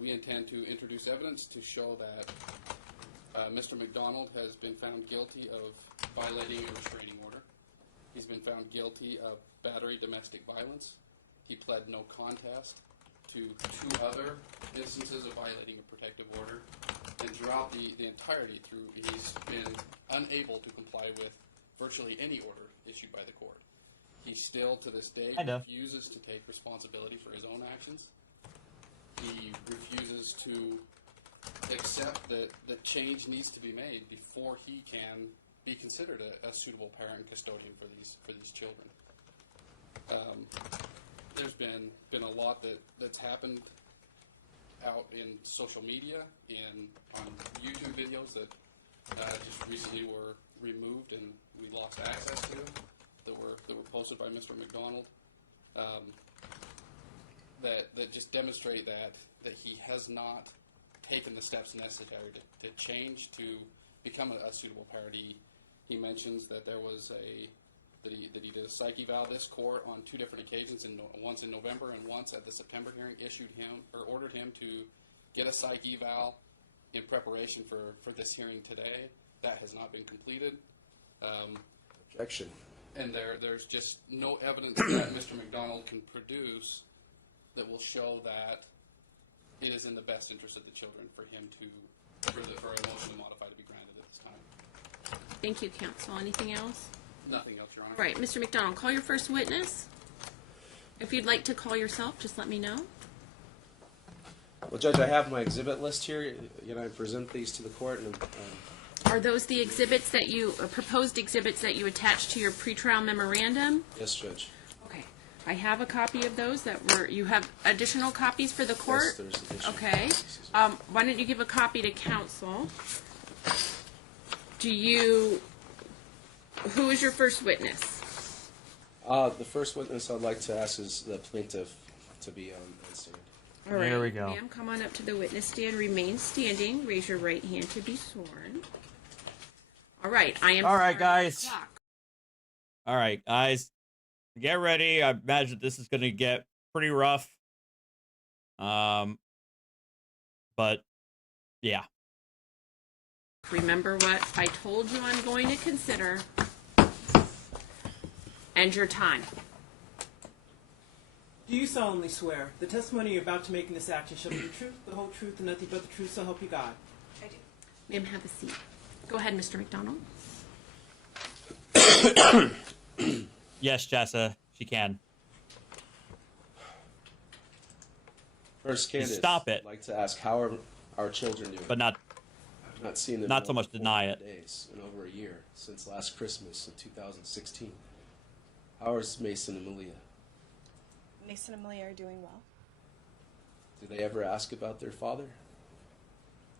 We intend to introduce evidence to show that Mr. McDonald has been found guilty of violating a restraining order. He's been found guilty of battery domestic violence. He pled no contest to 2 other instances of violating a protective order. And throughout the entirety he's been unable to comply with virtually any order issued by the court. He still, to this day, refuses to take responsibility for his own actions. He refuses to accept that change needs to be made before he can be considered a suitable parent and custodian for these children. There's been a lot that's happened out in social media, on YouTube videos that just recently were removed and we lost access to, that were posted by Mr. McDonald, that just demonstrate that he has not taken the steps necessary to change to become a suitable parent. He mentions that there was that he did a psych eval this court on 2 different occasions, once in November and once at the September hearing, ordered him to get a psych eval in preparation for this hearing today. That has not been completed. Objection. And there's just no evidence that Mr. McDonald can produce that will show that it is in the best interest of the children for him for a motion to modify to be granted at this time. Thank you, counsel. Anything else? Nothing else, Your Honor. Right, Mr. McDonald, call your first witness. If you'd like to call yourself, just let me know. Well, Judge, I have my exhibit list here. I present these to the court. And Are those the exhibits that proposed exhibits that you attached to your pretrial memorandum? Yes, Judge. Okay. I have a copy of those you have additional copies for the court? Yes, there's additional. Okay. Why don't you give a copy to counsel? Who is your first witness? The first witness I'd like to ask is the plaintiff to be on stand. All right. There we go. Ma'am, come on up to the witness stand. Remain standing. Raise your right hand to be sworn. All right. All right, guys. All right, guys. Get ready. I imagine this is going to get pretty rough. But yeah. Remember what I told you I'm going to consider. And your time. Do you solemnly swear the testimony you're about to make in this action shall be the truth, the whole truth, and nothing but the truth, so help you God? I do. Ma'am, have a seat. Go ahead, Mr. McDonald. Yes, Jessa, she can. First candidate. Stop it. I'd like to ask how are our children doing? But not. I've not seen them. Not so much deny it. Days in over a year since last Christmas of 2016. How is Mason and Malia? Mason and Malia are doing well. Do they ever ask about their father?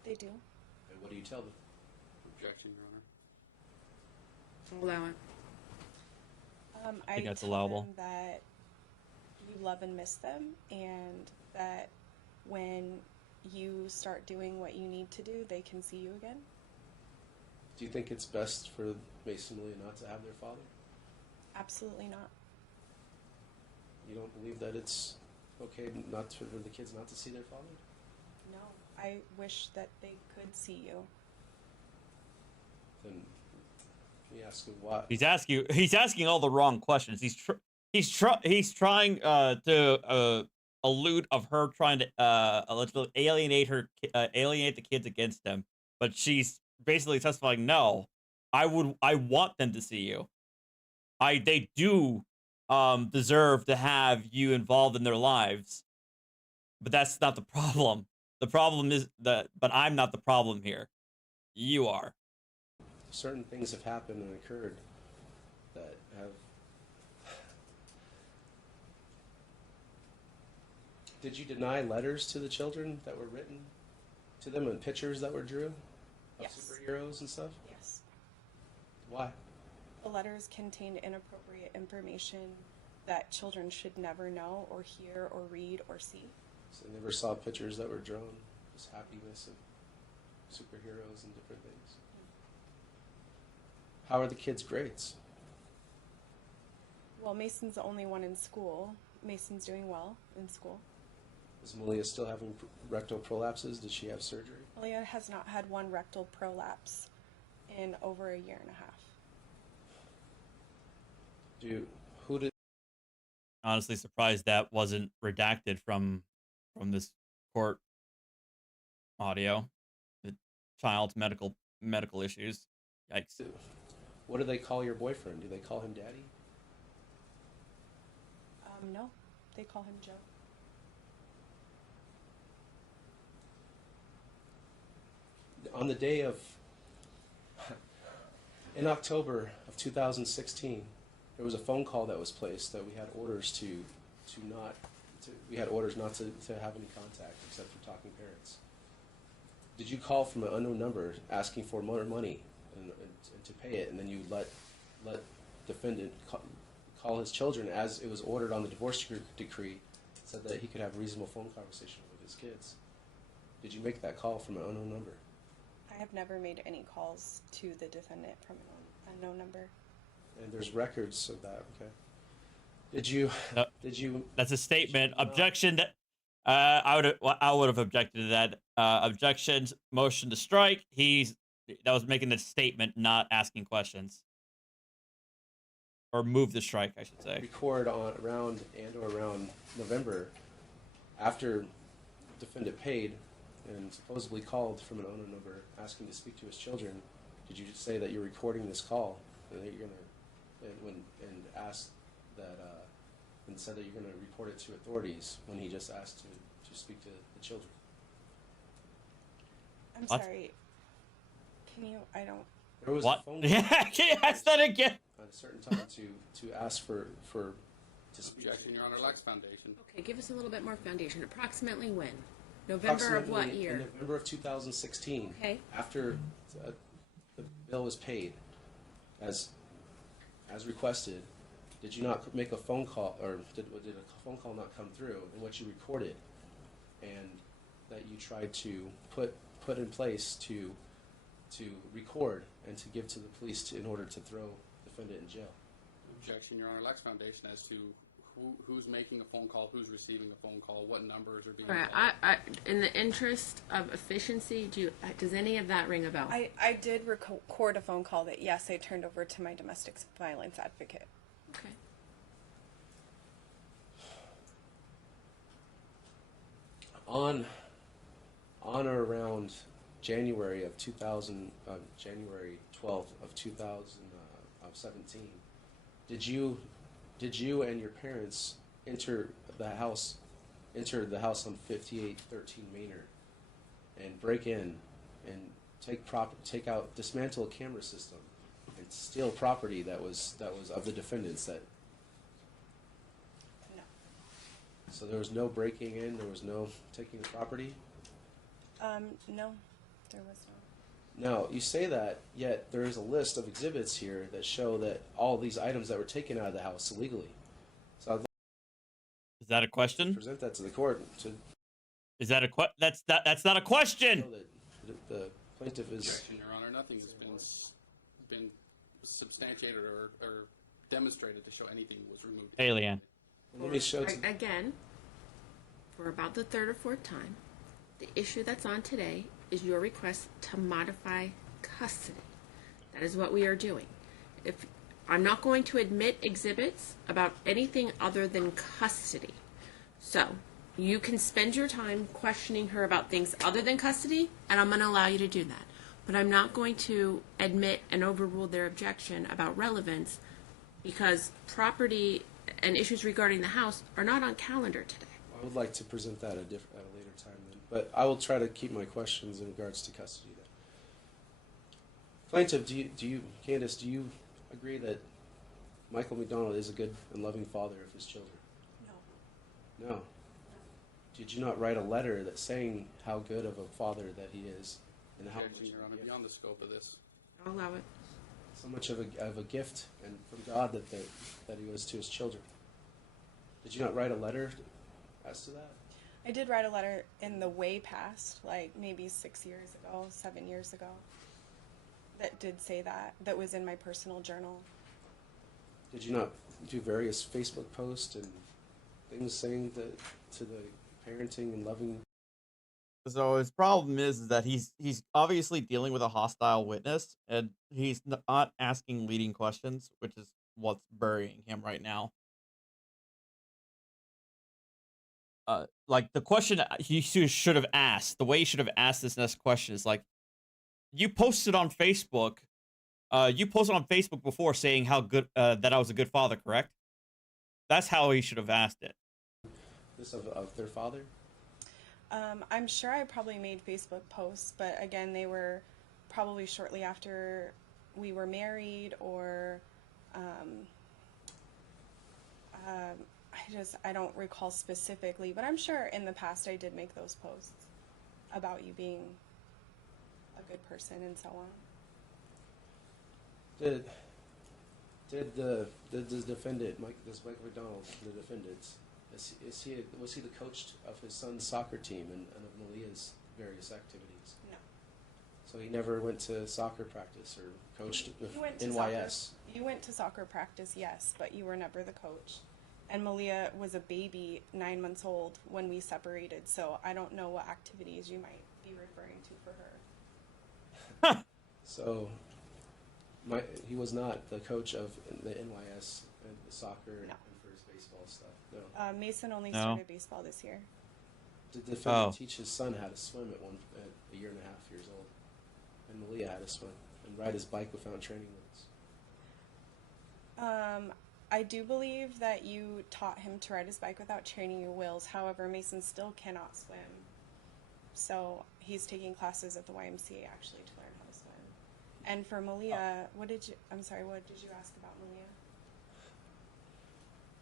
They do. And what do you tell them? Objection, Your Honor. Allow it. I think that's tell allowable. them that you love and miss them, and that when you start doing what you need to do, they can see you again. Do you think it's best for Mason and Malia not to have their father? Absolutely not. You don't believe that it's okay not for the kids not to see their father? No. I wish that they could see you. Then let me ask you why. He's asking all the wrong questions. He's trying to allude of her trying to allegedly alienate the kids against him, but she's basically testifying, no, I want them to see you. They do deserve to have you involved in their lives. But that's not the problem. The problem is that, but I'm not the problem here. You are. Certain things have happened and occurred that have. Did you deny letters to the children that were written to them and pictures that were drew of Yes. superheroes and stuff? Yes. Why? The letters contained inappropriate information that children should never know or hear or read or see. So they never saw pictures that were drawn, just happiness of superheroes and different things. How are the kids' grades? Well, Mason's the only one in school. Mason's doing well in school. Is Malia still having rectal prolapses? Did she have surgery? Malia has not had one rectal prolapse in over a year and a half. Who did? Honestly surprised that wasn't redacted from this court audio. The child's medical issues. Yikes. What do they call your boyfriend? Do they call him daddy? No, they call him Joe. On the day of, in October of 2016, there was a phone call that was placed that we had orders we had orders not to have any contact except for talking parents. Did you call from an unknown number asking for more money and to pay it, and then you let defendant call his children as it was ordered on the divorce decree, said that he could have reasonable phone conversation with his kids? Did you make that call from an unknown number? I have never made any calls to the defendant from an unknown number. And there's records of that, okay? Did you? That's a statement. Objection. I would have objected to that. Objections. Motion to strike. That was making a statement, not asking questions. Or move the strike, I should say. Record around November, after defendant paid and supposedly called from an unknown number asking to speak to his children. Did you just say that you're recording this call and that you're gonna and said that you're gonna report it to authorities when he just asked to speak to the children? I'm What? sorry. Can you? I don't. There was What? a phone Can you ask that again? at a certain time to ask for to speak. Objection, Your Honor, Lacks foundation. Okay, give us a little bit more foundation. Approximately when? November of what Approximately year? In November of 2016. Okay. After the bill was paid, as requested, did you not make a phone call, or did a phone call not come through in which you recorded, and that you tried to put in place to record and to give to the police in order to throw the defendant in jail? Objection, Your Honor, Lacks foundation as to who's making a phone call, who's receiving a phone call, what numbers are being All right, called. in the interest of efficiency, does any of that ring a bell? I did record a phone call that, yes, I turned over to my domestic violence advocate. Okay. On or around January 12th of 2017, did you and your parents enter the house on 5813 Maynard and break in and dismantle a camera system and steal property that was of the defendants? That No. So there was no breaking in, there was no taking the property? No, there was not. No, you say that, yet there is a list of exhibits here that show that all these items that were taken out of the house illegally. So I'd like Is that a to question? present that to the court to Is that that's not a question. show that the plaintiff is. Objection, Your Honor, nothing has been substantiated or demonstrated to show anything was removed. Hey, Leanne. Let me show to Again, for about the third or fourth time, the issue that's on today is your request to modify custody. That is what we are doing. If I'm not going to admit exhibits about anything other than custody. So, you can spend your time questioning her about things other than custody, and I'm going to allow you to do that. But I'm not going to admit and overrule their objection about relevance because property and issues regarding the house are not on calendar today. I would like to present that at a later time then, but I will try to keep my questions in regards to custody then. Plaintiff, Candace, do you agree that Michael McDonald is a good and loving father of his children? No. No. Did you not write a letter that saying how good of a father that he is, and how Objection, Your Honor, beyond the scope of this. I'll allow it. so much of a gift and from God that he was to his children? Did you not write a letter as to that? I did write a letter in the way past, like maybe 6 years ago, 7 years ago, that did say that. That was in my personal journal. Did you not do various Facebook posts and things saying that to the parenting and loving? So his problem is that he's obviously dealing with a hostile witness, and he's not asking leading questions, which is what's burying him right now. Like the question he should have asked, the way he should have asked this next question is like, you posted on Facebook, before saying how good that I was a good father, correct? That's how he should have asked it. This of their father? I'm sure I probably made Facebook posts, but again, they were probably shortly after we were married, or I don't recall specifically, but I'm sure in the past I did make those posts about you being a good person and so on. Did the defendant, Michael McDonald, the defendant, was he the coach of his son's soccer team and of Malia's various activities? No. So he never went to soccer practice or coached with NYS? You went to soccer practice, yes, but you were never the coach. And Malia was a baby, 9 months old, when we separated, so I don't know what activities you might be referring to for her. So he was not the coach of the NYS and the soccer and for his baseball stuff? No. Mason only started baseball this year. Did the defendant teach his son how to swim at a year and a half years old? And Malia how to swim and ride his bike without training wheels? I do believe that you taught him to ride his bike without training wheels. However, Mason still cannot swim. So he's taking classes at the YMCA actually to learn how to swim. And for Malia, what did you ask about Malia?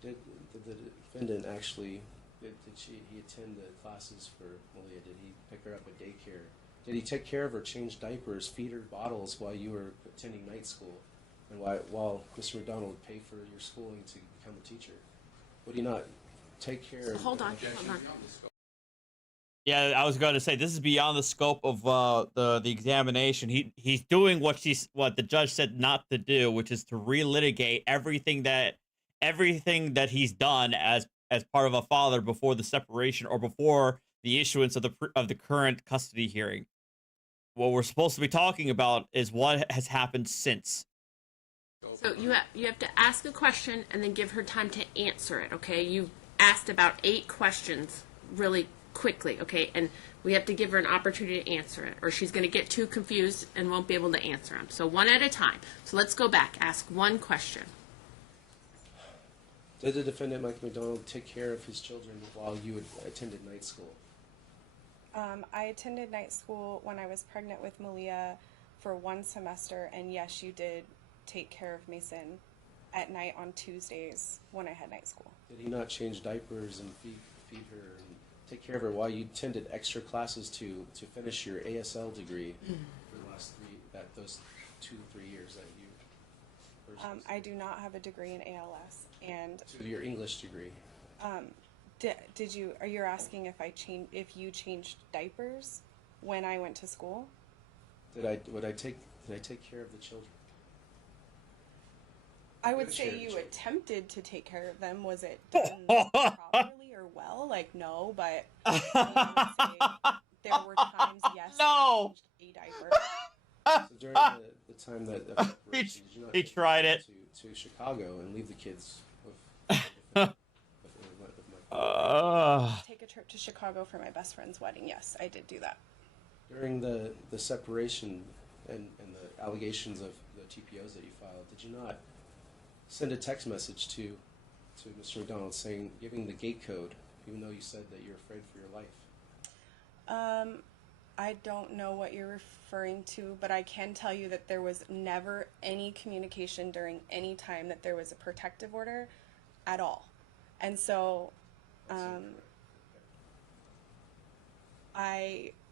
Did the defendant actually, did he attend the classes for Malia? Did he pick her up at daycare? Did he take care of her, change diapers, feed her bottles while you were attending night school? And while Mr. McDonald would pay for your schooling to become a teacher? Would he not take care of... Hold on. Yeah, I was going to say, this is beyond the scope of the examination. He's doing what the judge said not to do, which is to relitigate everything that he's done as part of a father before the separation or before the issuance of the current custody hearing. What we're supposed to be talking about is what has happened since. So you have to ask a question and then give her time to answer it, okay? You asked about 8 questions really quickly, okay? And we have to give her an opportunity to answer it, or she's going to get too confused and won't be able to answer them. So one at a time. So let's go back. Ask one question. Did the defendant, Mike McDonald, take care of his children while you attended night school? I attended night school when I was pregnant with Malia for 1 semester, and yes, you did take care of Mason at night on Tuesdays when I had night school. Did he not change diapers and feed her and take care of her while you attended extra classes to finish your ASL degree for the last those 2 to 3 years that you? I do not have a degree in ALS, and to your English degree. Are you asking if you changed diapers when I went to school? Did I take care of the children? I would say you attempted to take care of them. Was it done properly or well? Like, no, but I would say there were times, yes, no. I changed a diaper. So during the time that did you not he tried it to Chicago and leave the kids take a trip to Chicago for my best friend's wedding? Yes, I did do that. During the separation and the allegations of the TPOs that you filed, did you not send a text message to Mr. McDonald giving the gate code even though you said that you're afraid for your life? I don't know what you're referring to, but I can tell you that there was never any communication during any time that there was a protective order at all. And so,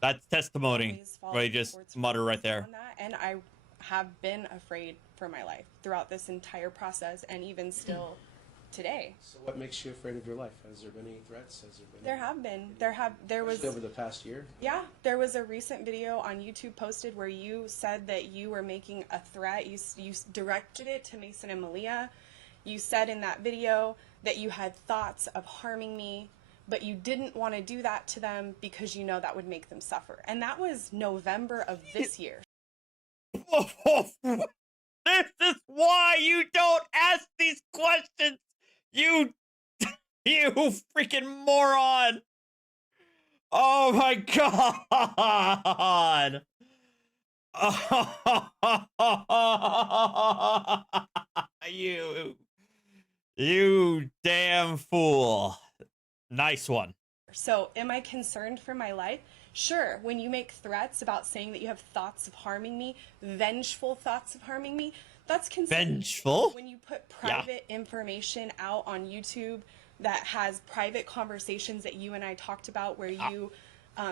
That's testimony. always follow Right, the just court's mutter right there. on that, and I have been afraid for my life throughout this entire process, and even still today. So what makes you afraid of your life? Has there been any threats? Has there been? There have been. There was. Especially over the past year? Yeah, there was a recent video on YouTube posted where you said that you were making a threat. You directed it to Mason and Malia. You said in that video that you had thoughts of harming me, but you didn't want to do that to them because you know that would make them suffer. And that was November of this year. This is why you don't ask these questions. You freaking moron. Oh my god. You damn fool. Nice one. So, am I concerned for my life? Sure, when you make threats about saying that you have thoughts of harming me, vengeful thoughts of harming me, that's concerning. Vengeful? When you put private information out on YouTube that has private conversations that you and I talked about where you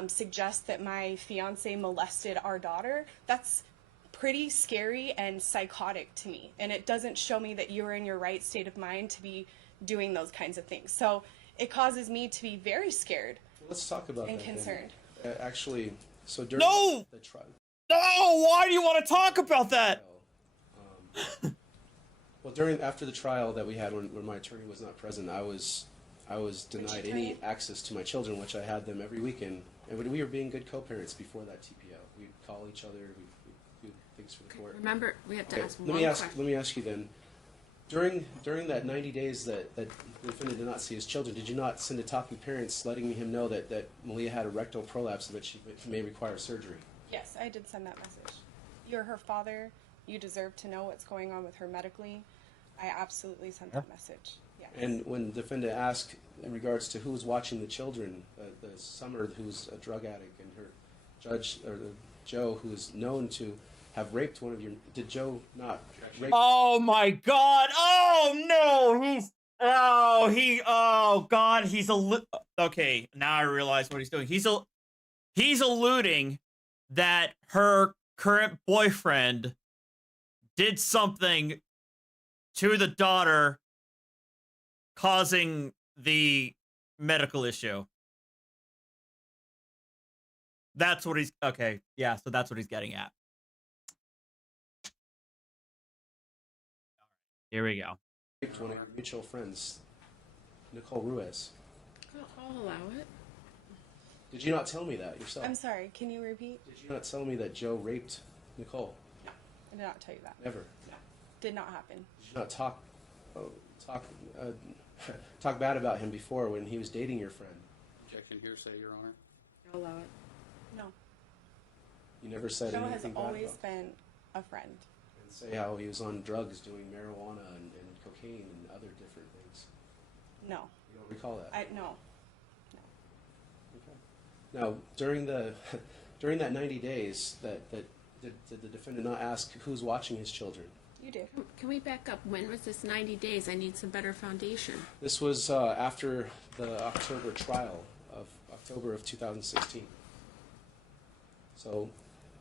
suggest that my fiance molested our daughter, that's pretty scary and psychotic to me. And it doesn't show me that you're in your right state of mind to be doing those kinds of things. So it causes me to be very scared. Let's talk about and that. concerned. Actually, so during No! the trial. No, why do you want to talk about that? Well, after the trial that we had when my attorney was not present, I was denied any access to my children, which I had them every weekend. And we were being good co-parents before that TPO. We'd call each other, we'd do things for the court. Remember, we have to ask one Let question. me ask you then. During that 90 days that the defendant did not see his children, did you not send a talking parents letting him know that Malia had a rectal prolapse and that she may require surgery? Yes, I did send that message. You're her father. You deserve to know what's going on with her medically. I absolutely sent that message. Yes. And when the defendant asked in regards to who was watching the children, the Summer, who's a drug addict, and her Joe, who is known to have raped one of your, did Joe not rape? Oh my god. Oh no. Okay, now I realize what he's doing. He's alluding that her current boyfriend did something to the daughter causing the medical issue. That's what he's okay. Yeah, so that's what he's getting at. Here we go. Raped one of your mutual friends, Nicole Ruiz. I'll allow it. Did you not tell me that yourself? I'm sorry, can you repeat? Did you not tell me that Joe raped Nicole? No, I did not tell you that. Never. No, did not happen. Did you not talk bad about him before when he was dating your friend? Objection hearsay, Your Honor. I'll allow it. No. You never said Joe has anything bad always about been a friend. and say how he was on drugs, doing marijuana and cocaine and other different things. No. You don't recall that? No. Now, during that 90 days, did the defendant not ask who's watching his children? You did. Can we back up? When was this 90 days? I need some better foundation. This was after the October trial of October of 2016. So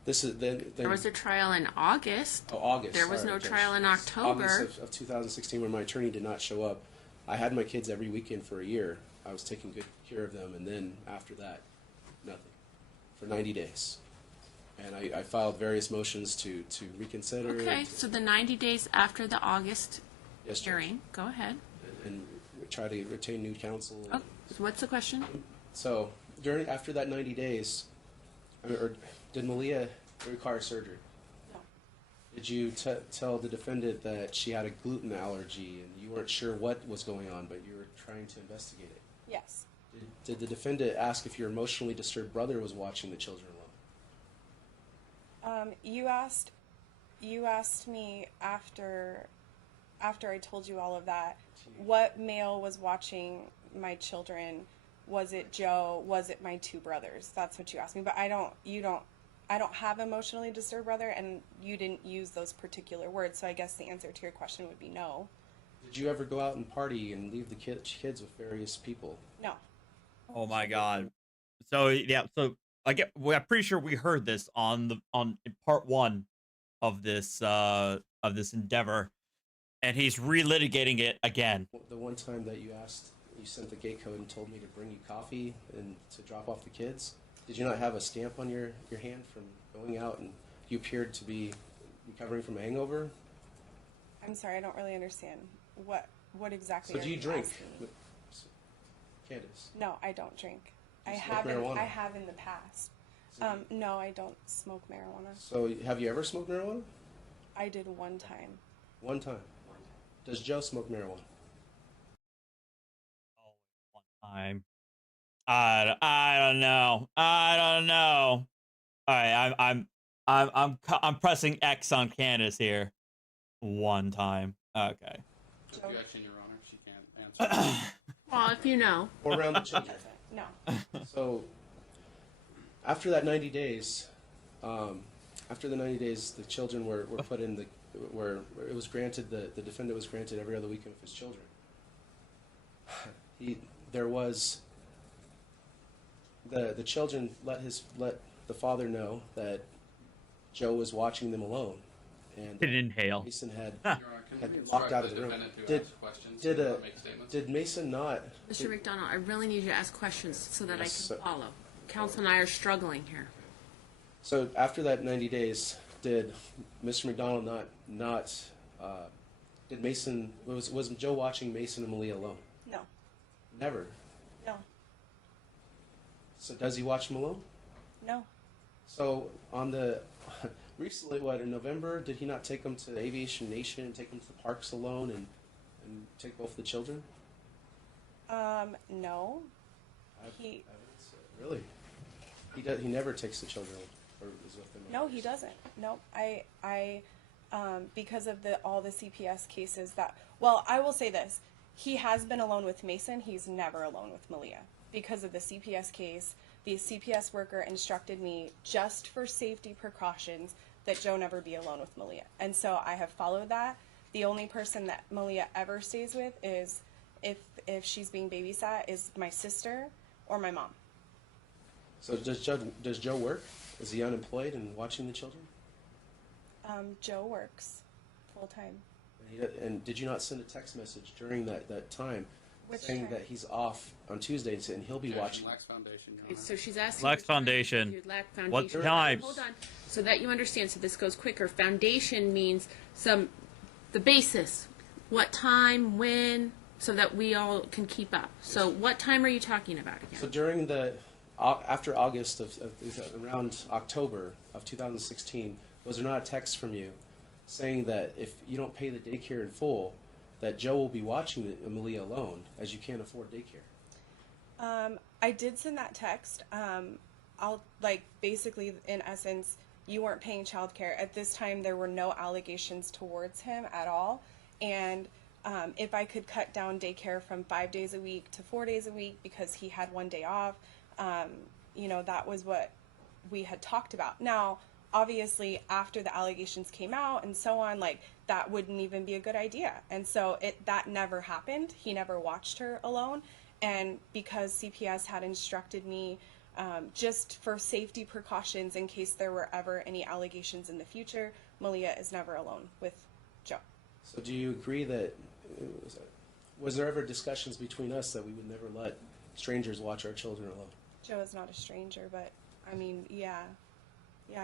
this is then There was a trial in August. Oh, August. There was sorry, no Judge. trial in October. August of 2016, when my attorney did not show up. I had my kids every weekend for a year. I was taking good care of them, and then after that, nothing for 90 days. And I filed various motions to reconsider. Okay, so the 90 days after the August Yes, Judge. hearing. Go ahead. And try to retain new counsel. Oh, so what's the question? So after that 90 days, or did Malia require surgery? No. Did you tell the defendant that she had a gluten allergy and you weren't sure what was going on, but you were trying to investigate it? Yes. Did the defendant ask if your emotionally disturbed brother was watching the children alone? You asked me after I told you all of that, what male was watching my children was it Joe? Was it my two brothers? That's what you asked me. But I don't have emotionally disturbed brother, and you didn't use those particular words. So I guess the answer to your question would be no. Did you ever go out and party and leave the kids with various people? No. Oh my God. So yeah, so I'm pretty sure we heard this on in part 1 of this endeavor, and he's relitigating it again. The one time that you sent the gate code and told me to bring you coffee and to drop off the kids, did you not have a stamp on your hand from going out, and you appeared to be recovering from a hangover? I'm sorry, I don't really understand. What exactly So are do you drink, asking? Candace? No, I don't drink. Do you I smoke have marijuana? I have in the past. No, I don't smoke marijuana. So have you ever smoked marijuana? I did one time. One time. Does Joe smoke marijuana? I'm I don't know. I don't know. All right, I'm pressing X on Candace here. One time. Okay. Objection, Your Honor. She can't answer. Well, if you know. Or around the children? No. So after that 90 days, the children were put in where it was granted, the defendant was granted every other weekend with his children. The children let the father know that Joe was watching them alone, and Didn't inhale. Mason had Your Honor, can we locked instruct out of the the room. defendant to ask questions and not make statements? Did Mason not? Mr. McDonald, I really need you to ask questions so that Yes, I can follow. Counsel and I are struggling here. So after that 90 days, did Mr. McDonald did Mason, was Joe watching Mason and Malia alone? No. Never. No. So does he watch them alone? No. So recently, in November, did he not take them to Aviation Nation and take them to the parks alone and take both the children? No. Really? He never takes the children or is with them? No, he doesn't. No, I because of all the CPS cases I will say this. He has been alone with Mason. He's never alone with Malia. Because of the CPS case, the CPS worker instructed me, just for safety precautions, that Joe never be alone with Malia. And so I have followed that. The only person that Malia ever stays with is, if she's being babysat, is my sister or my mom. So does Joe work? Is he unemployed and watching the children? Joe works full time. And did you not send a text message during that time Which saying time? that he's off on Tuesday and he'll be watching? Lax Foundation, Your Okay, Honor. so she's asking. Lax Foundation. Lax Foundation. What times? Hold on, so that you understand. So this goes quicker. Foundation means the basis. What time, when, so that we all can keep up. So what time are you talking about again? So during after August around October of 2016, was there not a text from you saying that if you don't pay the daycare in full, that Joe will be watching Malia alone, as you can't afford daycare? I did send that text. Basically, in essence, you weren't paying childcare. At this time, there were no allegations towards him at all. And if I could cut down daycare from 5 days a week to 4 days a week because he had one day off, that was what we had talked about. Now, obviously, after the allegations came out and so on, that wouldn't even be a good idea. And so that never happened. He never watched her alone. And because CPS had instructed me, just for safety precautions in case there were ever any allegations in the future, Malia is never alone with Joe. So do you agree that, was there ever discussions between us that we would never let strangers watch our children alone? Joe is not a stranger, but I mean, yeah,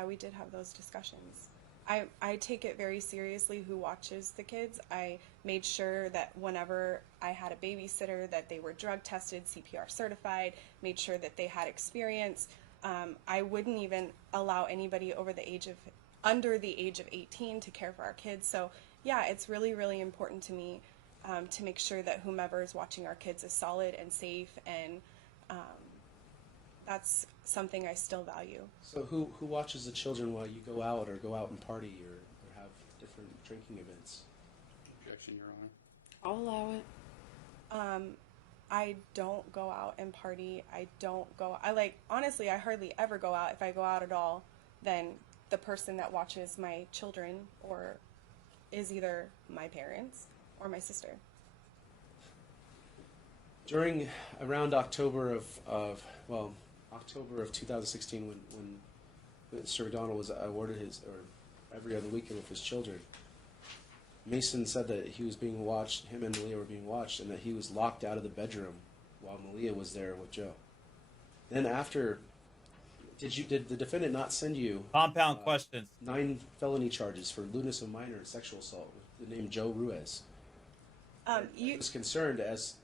we did have those discussions. I take it very seriously who watches the kids. I made sure that whenever I had a babysitter that they were drug tested, CPR certified, made sure that they had experience. I wouldn't even allow anybody under the age of 18 to care for our kids. So yeah, it's really, really important to me to make sure that whomever is watching our kids is solid and safe, and that's something I still value. So who watches the children while you go out and party or have different drinking events? Objection, Your Honor. I'll allow it. I don't go out and party. Honestly, I hardly ever go out. If I go out at all, then the person that watches my children or is either my parents or my sister. During around October of 2016, when Mr. McDonald was awarded every other weekend with his children, Mason said that he was being watched, him and Malia were being watched, and that he was locked out of the bedroom while Malia was there with Joe. Then after, did the defendant not send you compound questions 9 felony charges for lewdness of minor and sexual assault with the name Joe Ruiz? You was concerned as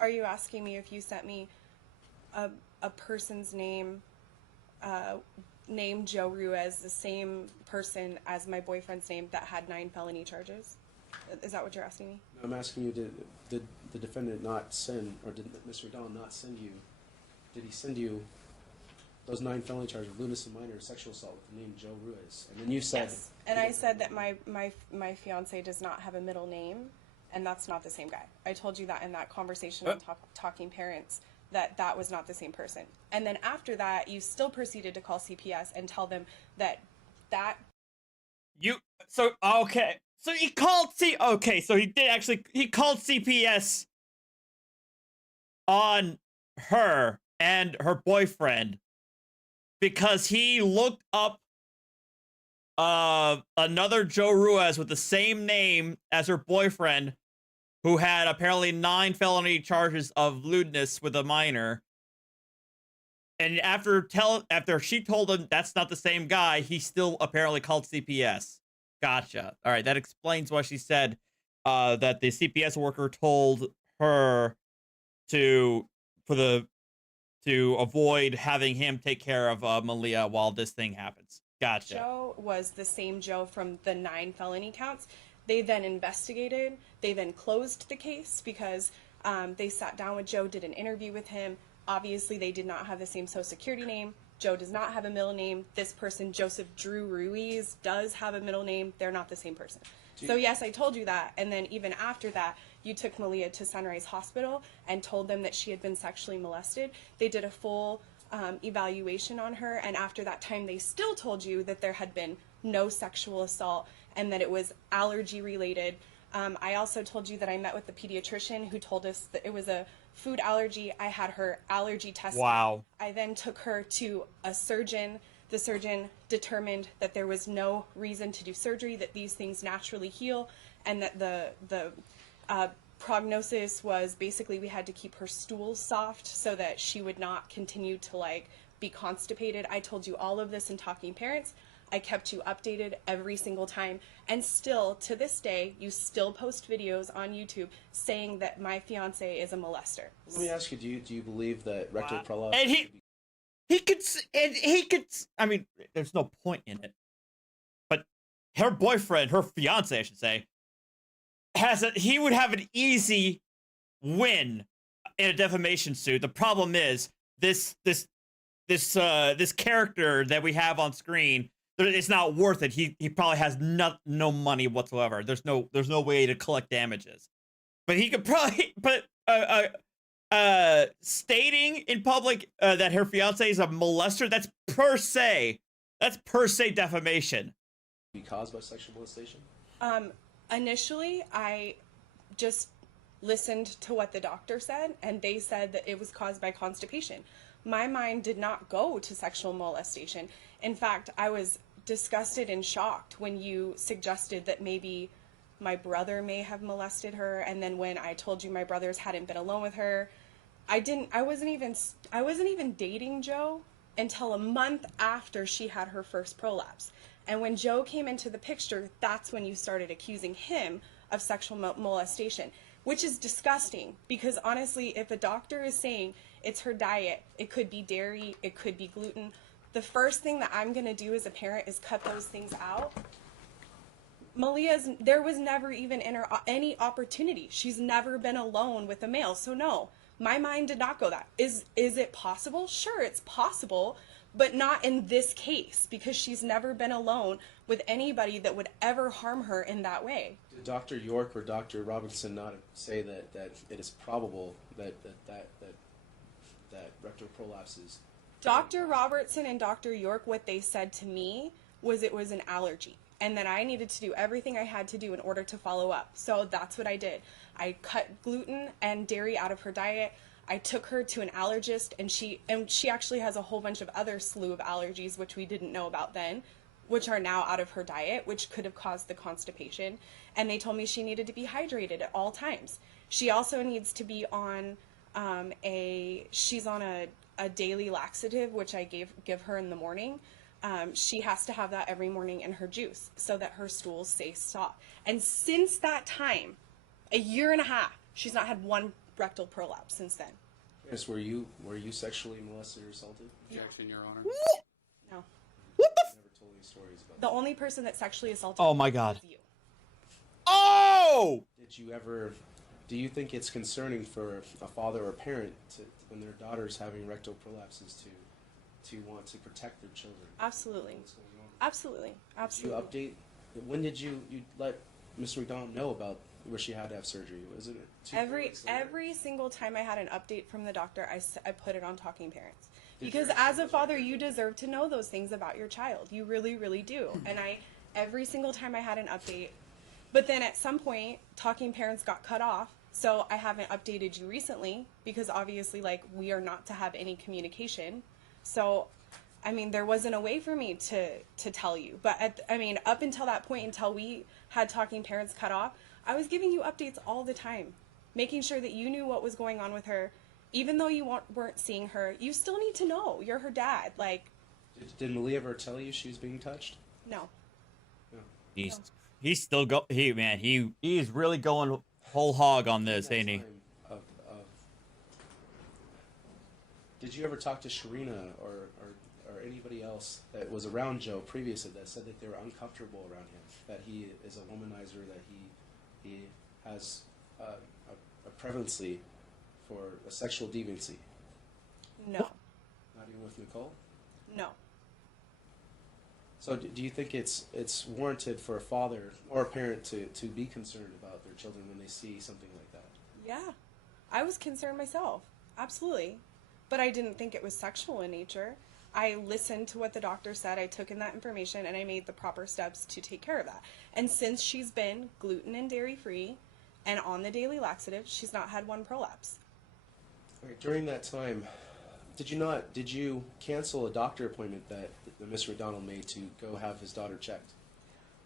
Are you asking me if you sent me a person's name, named Joe Ruiz, the same person as my boyfriend's name that had 9 felony charges? Is that what you're asking me? I'm asking you, did the defendant not send, or did Mr. McDonald not send you, did he send you those 9 felony charges of lewdness of minor and sexual assault with the name Joe Ruiz? And then you said... Yes, and I said that my fiance does not have a middle name, and that's not the same guy. I told you that in that conversation on Talking Parents, that was not the same person. And then after that, you still proceeded to call CPS and tell them that So he called he called CPS on her and her boyfriend because he looked up another Joe Ruiz with the same name as her boyfriend, who had apparently 9 felony charges of lewdness with a minor. And after she told him that's not the same guy, he still apparently called CPS. Gotcha. All right, that explains why she said that the CPS worker told her to avoid having him take care of Malia while this thing happens. Gotcha. Joe was the same Joe from the 9 felony counts. They then investigated. They then closed the case because they sat down with Joe, did an interview with him. Obviously, they did not have the same social security name. Joe does not have a middle name. This person, Joseph Drew Ruiz, does have a middle name. They're not the same person. So yes, I told you that. And then even after that, you took Malia to Sunrise Hospital and told them that she had been sexually molested. They did a full evaluation on her. And after that time, they still told you that there had been no sexual assault and that it was allergy related. I also told you that I met with the pediatrician who told us that it was a food allergy. I had her allergy tested. Wow. I then took her to a surgeon. The surgeon determined that there was no reason to do surgery, that these things naturally heal, and that the prognosis was basically we had to keep her stool soft so that she would not continue to be constipated. I told you all of this in Talking Parents. I kept you updated every single time, and still to this day you still post videos on YouTube saying that my fiance is a molester. Let me ask you, do you believe that rectal prolapse... And he could, I mean, there's no point in it, but her boyfriend, her fiance I should say, he would have an easy win in a defamation suit. The problem is this character that we have on screen, it's not worth it. He probably has no money whatsoever. There's no way to collect damages. But he could probably stating in public that her fiance is a molester, that's per se defamation. Be caused by sexual molestation? Initially, I just listened to what the doctor said, and they said that it was caused by constipation. My mind did not go to sexual molestation. In fact, I was disgusted and shocked when you suggested that maybe my brother may have molested her, and then when I told you my brothers hadn't been alone with her, I wasn't even dating Joe until a month after she had her first prolapse. And when Joe came into the picture, that's when you started accusing him of sexual molestation, which is disgusting because honestly, if a doctor is saying it's her diet, it could be dairy, it could be gluten, the first thing that I'm going to do as a parent is cut those things out. There was never even any opportunity. She's never been alone with a male. So no, My mind did not go that. Is it possible? Sure, it's possible, but not in this case, because she's never been alone with anybody that would ever harm her in that way. Did Dr. York or Dr. Robinson not say that it is probable that rectal prolapse is... Dr. Robertson and Dr. York, what they said to me was it was an allergy, and that I needed to do everything I had to do in order to follow up. So that's what I did. I cut gluten and dairy out of her diet. I took her to an allergist, and she actually has a whole bunch of other slew of allergies, which we didn't know about then, which are now out of her diet, which could have caused the constipation. And they told me she needed to be hydrated at all times. She also needs to be on she's on a daily laxative, which I give her in the morning. She has to have that every morning in her juice so that her stools stay soft. And since that time, a year and a half, she's not had one rectal prolapse since then. Yes, were you sexually molested or assaulted? Objection, Your Honor. No. Never told any stories about The only person that sexually assaulted Oh me my God. was you. Oh! Do you think it's concerning for a father or parent when their daughter's having rectal prolapses to want to protect their children? Absolutely. What's going on? Absolutely. Absolutely. Did you update? When did you let Mr. McDonald know about where she had to have surgery? Wasn't it 2 weeks later? Every single time I had an update from the doctor, I put it on Talking Parents. Because as a father, you deserve to know those things about your child. You really, really do. And every single time I had an update, but then at some point, Talking Parents got cut off, so I haven't updated you recently, because obviously, like, we are not to have any communication. So, I mean, there wasn't a way for me to tell you. But, up until that point, until we had Talking Parents cut off, I was giving you updates all the time, making sure that you knew what was going on with her. Even though you weren't seeing her, you still need to know. You're her dad. Like, Did Malia ever tell you she was being touched? no. He's still he's really going whole hog on this, ain't he? Did you ever talk to Sharina or anybody else that was around Joe previously that said that they were uncomfortable around him, that he is a womanizer, that he has a prevalency for a sexual deviancy? No. Not even with Nicole? No. So do you think it's warranted for a father or a parent to be concerned about their children when they see something like that? Yeah. I was concerned myself. Absolutely. But I didn't think it was sexual in nature. I listened to what the doctor said, I took in that information, and I made the proper steps to take care of that. And since she's been gluten and dairy free and on the daily laxative, she's not had one prolapse. Okay, during that time, did you cancel a doctor appointment that Mr. McDonald made to go have his daughter checked?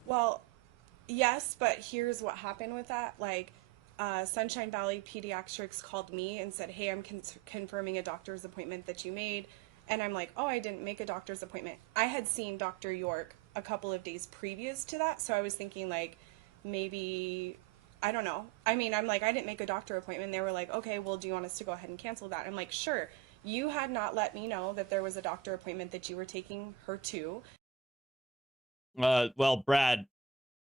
Well, yes, but here's what happened with that. Like, Sunshine Valley Pediatrics called me and said, hey, I'm confirming a doctor's appointment that you made. And I'm like, oh, I didn't make a doctor's appointment. I had seen Dr. York a couple of days previous to that, so I was thinking, like, maybe, I don't know. I mean, I'm like, I didn't make a doctor appointment. They were like, okay, well, do you want us to go ahead and cancel that? I'm like, sure. You had not let me know that there was a doctor appointment that you were taking her to. Well, Brad,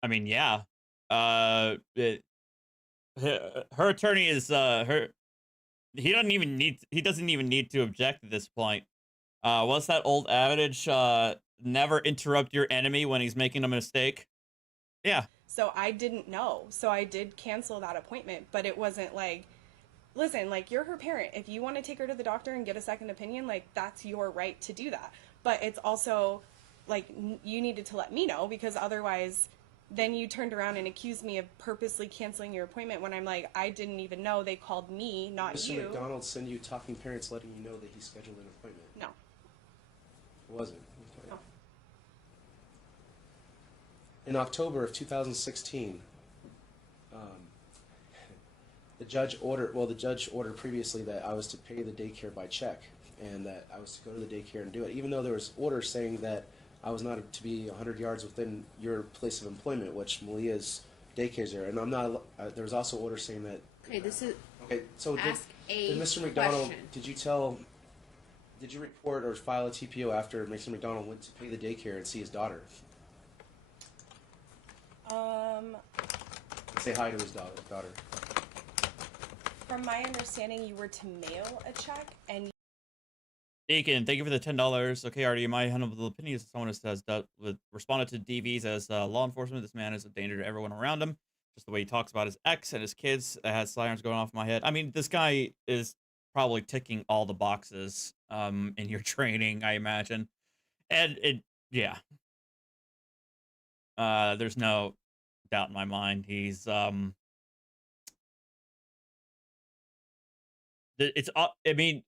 I mean, yeah. Her attorney is he doesn't even need to object at this point. What's that old adage? Never interrupt your enemy when he's making a mistake. Yeah. So I didn't know. So I did cancel that appointment, but it wasn't like, listen, like, you're her parent. If you want to take her to the doctor and get a second opinion, like, that's your right to do that. But it's also like, you needed to let me know, because otherwise then you turned around and accused me of purposely canceling your appointment when I'm like, I didn't even know. They called me, not Mr. you. McDonald send you Talking Parents letting you know that he scheduled an appointment? No. It wasn't? Okay. No. In October of 2016, the judge ordered previously that I was to pay the daycare by check and that I was to go to the daycare and do it, even though there was orders saying that I was not to be 100 yards within your place of employment, which Malia's daycare is there. And I'm not, there was also orders saying that. Okay, this is. Okay, so did Mr. McDonald, question. did you report or file a TPO after Mr. McDonald went to pay the daycare and see his daughter? Say hi to his daughter. From my understanding, you were to mail a check, and Deacon, thank you for the $10. Okay, Artie, my humble opinion is someone who has responded to DVs as law enforcement. This man is a danger to everyone around him. Just the way he talks about his ex and his kids has sirens going off in my head. I mean, this guy is probably ticking all the boxes in your training, I imagine. And yeah. There's no doubt in my mind. He's I mean,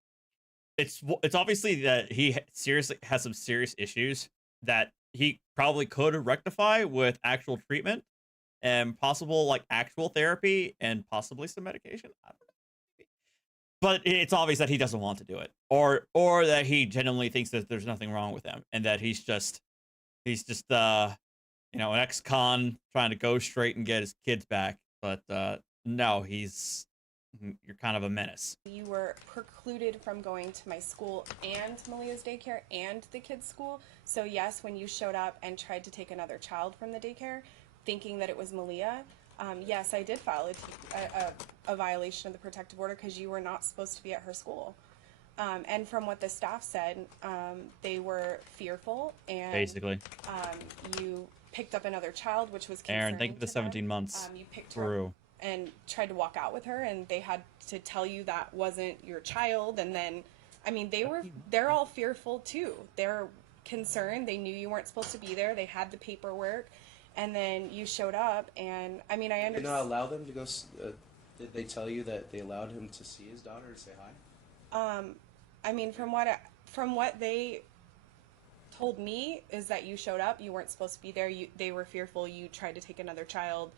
it's obviously that he seriously has some serious issues that he probably could rectify with actual treatment and possible like actual therapy and possibly some medication. I don't know. But it's obvious that he doesn't want to do it, or that he genuinely thinks that there's nothing wrong with him and that he's just you know, an ex-con trying to go straight and get his kids back. But no, you're kind of a menace. you were precluded from going to my school and Malia's daycare and the kids' school. So yes, when you showed up and tried to take another child from the daycare, thinking that it was Malia, yes, I did file a violation of the protective order because you were not supposed to be at her school. And from what the staff said, they were fearful, and basically, you picked up another child, which was concerning. Aaron, thank you for the 17 months. You picked her up and tried to walk out with her, and they had to tell you that wasn't your child. And then, I mean, they're all fearful too. They're concerned. They knew you weren't supposed to be there. They had the paperwork, and then you showed up. And I mean, I understand. Did not allow them to go? Did they tell you that they allowed him to see his daughter and say hi? I mean, from what they told me is that you showed up. You weren't supposed to be there. They were fearful. You tried to take another child.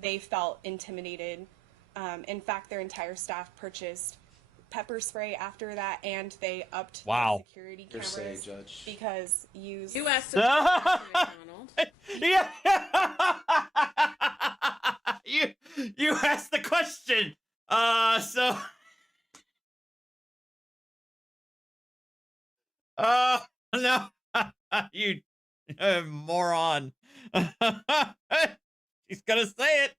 They felt intimidated. In fact, their entire staff purchased pepper spray after that, and they upped the security cameras because you asked McDonald. Yeah. you asked the question. So. No, you moron. He's gonna say it.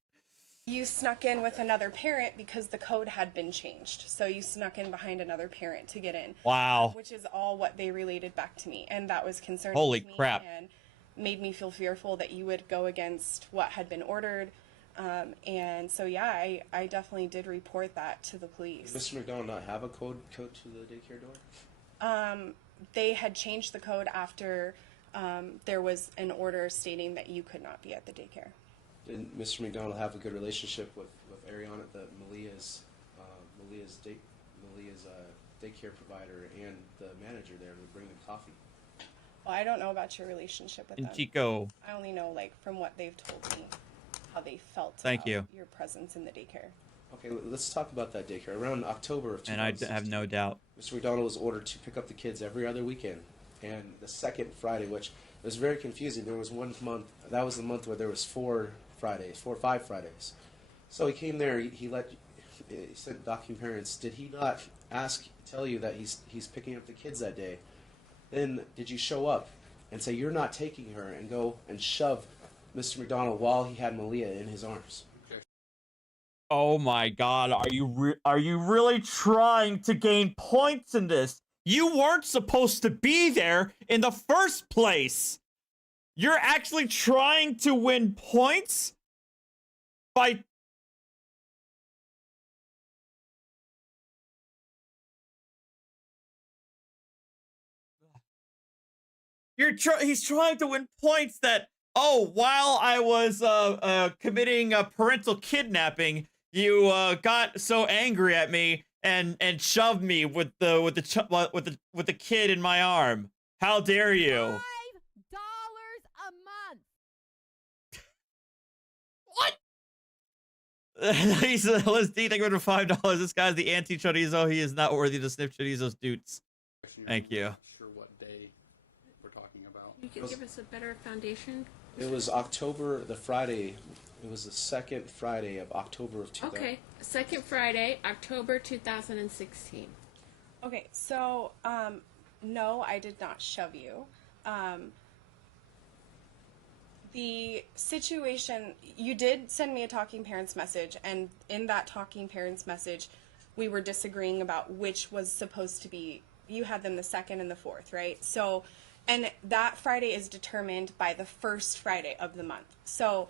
You snuck in with another parent because the code had been changed. So you snuck in behind another parent to get in. Wow. Which is all what they related back to me. And that was concerning Holy to me crap. and made me feel fearful that you would go against what had been ordered. And so, yeah, I definitely did report that to the police. Did Mr. McDonald not have a code to the daycare door? They had changed the code after there was an order stating that you could not be at the daycare. Did Mr. McDonald have a good relationship with Ariana, Malia's daycare provider, and the manager there would bring them coffee? Well, I don't know about your relationship with them. Chico. I only know, like, from what they've told me, how they felt Thank you. your presence in the daycare. Okay, let's talk about that daycare. Around October of 2016, And I have no doubt. Mr. McDonald was ordered to pick up the kids every other weekend. And the second Friday, which was very confusing, there was one month, that was the month where there was 4 or 5 Fridays. So he came there, he sent docking parents, did he not tell you that he's picking up the kids that day? Then did you show up and say you're not taking her and go and shove Mr. McDonald while he had Malia in his arms? Oh my God, are you really trying to gain points in this? You weren't supposed to be there in the first place. You're actually trying to win points by he's trying to win points that, oh, while I was committing parental kidnapping, you got so angry at me and shoved me with the kid in my arm. How dare you? $5 a month. Let's thank you for $5. This guy's the anti-chorizo. He is not worthy to sniff chorizo's doots. Thank you. I'm not sure what day we're talking about. You could give us a better foundation. It was October, the Friday. It was the second Friday of October of 2000. Okay, second Friday, October 2016. Okay, so, no, I did not shove you. The situation, you did send me a talking parents message, and in that talking parents message, we were disagreeing about which was supposed to be, you had them the 2nd and the 4th, right? So, and that Friday is determined by the first Friday of the month. So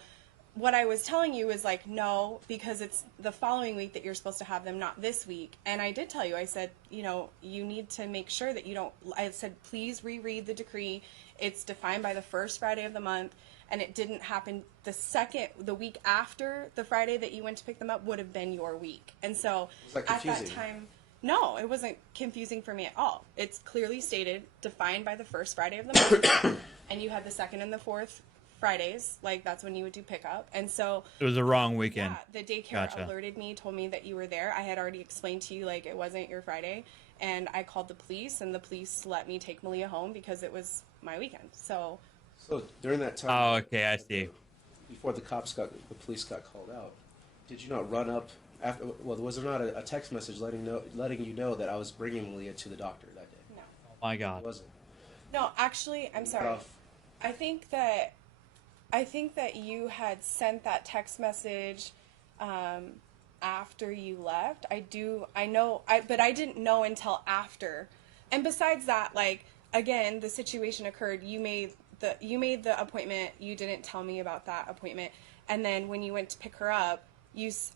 what I was telling you is like, no, because it's the following week that you're supposed to have them, not this week. And I did tell you, I said, you know, you need to make sure that you don't, I said, please reread the decree. It's defined by the first Friday of the month. And it didn't happen the week after the Friday that you went to pick them up would have been your week. And so Was that at that confusing? time, no, it wasn't confusing for me at all. It's clearly stated, defined by the first Friday of the month. And you had the 2nd and the 4th Fridays, like that's when you would do pickup. And so It was the wrong weekend. yeah, the daycare Gotcha. alerted me, told me that you were there. I had already explained to you like it wasn't your Friday. And I called the police, and the police let me take Malia home because it was my weekend. So during that time. Oh, okay, I see. Before the police got called out, did you not run up after? Well, was there not a text message letting you know that I was bringing Malia to the doctor that day? No. Oh my God. It wasn't. No, actually, I'm sorry. I think that you had sent that text message after you left. But I didn't know until after. And besides that, like again, the situation occurred. You made the appointment. You didn't tell me about that appointment. And then when you went to pick her up,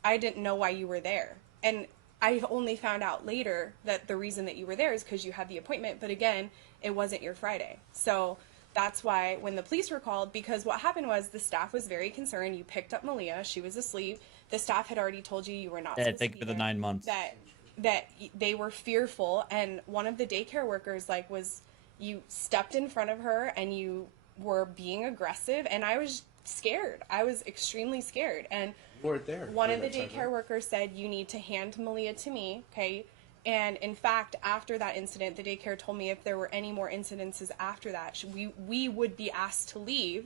I didn't know why you were there. And I only found out later that the reason that you were there is because you had the appointment. But again, it wasn't your Friday. So that's why when the police were called, because what happened was the staff was very concerned. You picked up Malia. She was asleep. The staff had already told you were not supposed Thank to you be for the there, 9 months. that they were fearful. And one of the daycare workers you stepped in front of her and you were being aggressive, and I was scared. I was extremely scared. And You weren't there. one of the during that time, daycare right? workers said, you need to hand Malia to me, okay? And in fact, after that incident, the daycare told me if there were any more incidences after that, we would be asked to leave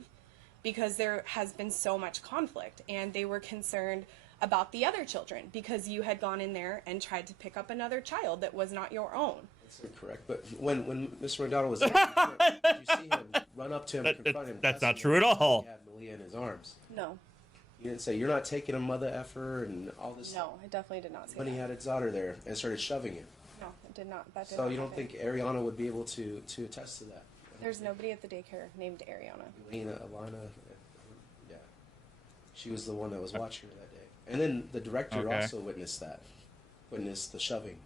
because there has been so much conflict. And they were concerned about the other children because you had gone in there and tried to pick up another child that was not your own. That's incorrect. But when Mr. McDonald was there, did you see him run up to him and confront him? That's not cussing true him? at all. He had Malia in his arms. No. You didn't say, you're not taking a mother effer and all this. No, I definitely did not say When that. he had his daughter there and started shoving him. No, it did not. That did So not you don't happen. think Ariana would be able to attest to that? There's nobody at the daycare named Ariana. Alana, yeah. She was the one that was watching her that day. And then the director Okay. also witnessed the shoving.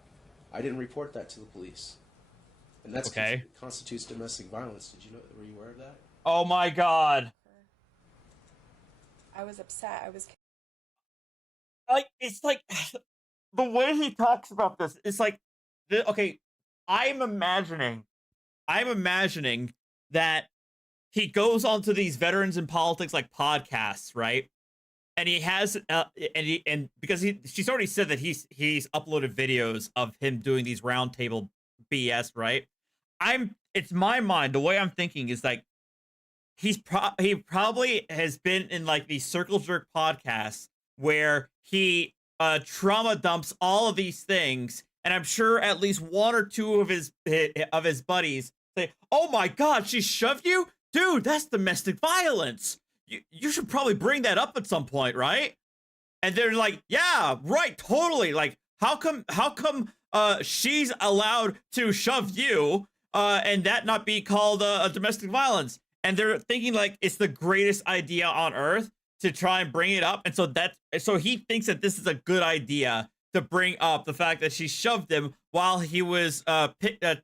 I didn't report that to the police. And that's Okay. constitutes domestic violence. Were you aware of that? Oh my God. I was upset. I was. It's like the way he talks about this. It's like, okay, I'm imagining that he goes onto these veterans in politics like podcasts, right? And he has, and because she's already said that he's uploaded videos of him doing these roundtable BS, right? It's my mind. The way I'm thinking is like, he probably has been in like these circle jerk podcasts where he trauma dumps all of these things, and I'm sure at least one or two of his buddies say, "Oh my God, she shoved you, dude! That's domestic violence. You should probably bring that up at some point, right?" And they're like, "Yeah, right, totally. Like, how come she's allowed to shove you and that not be called a domestic violence?" And they're thinking like it's the greatest idea on earth to try and bring it up. And so he thinks that this is a good idea to bring up the fact that she shoved him while he was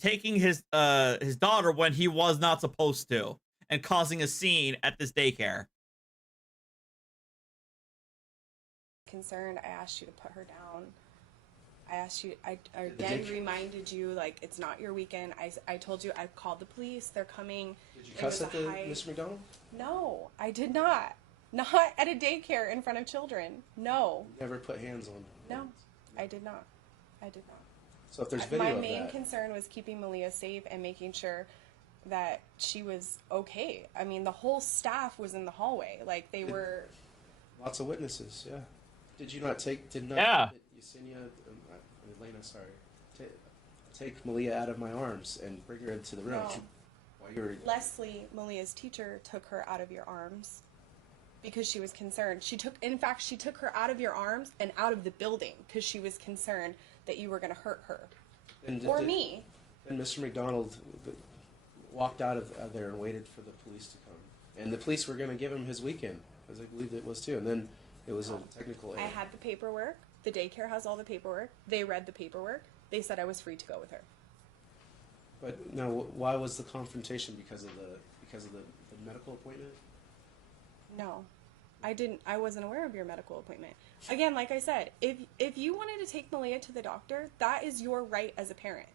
taking his daughter when he was not supposed to, and causing a scene at this daycare. Concerned, I asked you to put her down. I asked you, I again reminded you, like, it's not your weekend. I told you, I called the police, they're coming. Did you cuss at Mr. McDonald? No, I did not. Not at a daycare in front of children. No. You never put hands on him? No, I did not. I did not. So if there's video My of main that, concern was keeping Malia safe and making sure that she was okay. I mean, the whole staff was in the hallway. Like, they were... lots of witnesses, yeah. Did you not Yeah. Yesenia, Elena, sorry, take Malia out of my arms and bring her into the room? No. While you were Leslie, Malia's teacher, took her out of your arms because she was concerned. In fact, she took her out of your arms and out of the building because she was concerned that you were going to hurt her. Me. And Mr. McDonald walked out of there and waited for the police to come. And the police were going to give him his weekend, as I believe it was too. And then it was a technical error. I had the paperwork. The daycare has all the paperwork. They read the paperwork. They said I was free to go with her. But now, why was the confrontation? Because of the medical appointment? No, I didn't. I wasn't aware of your medical appointment. Again, like I said, if you wanted to take Malia to the doctor, that is your right as a parent.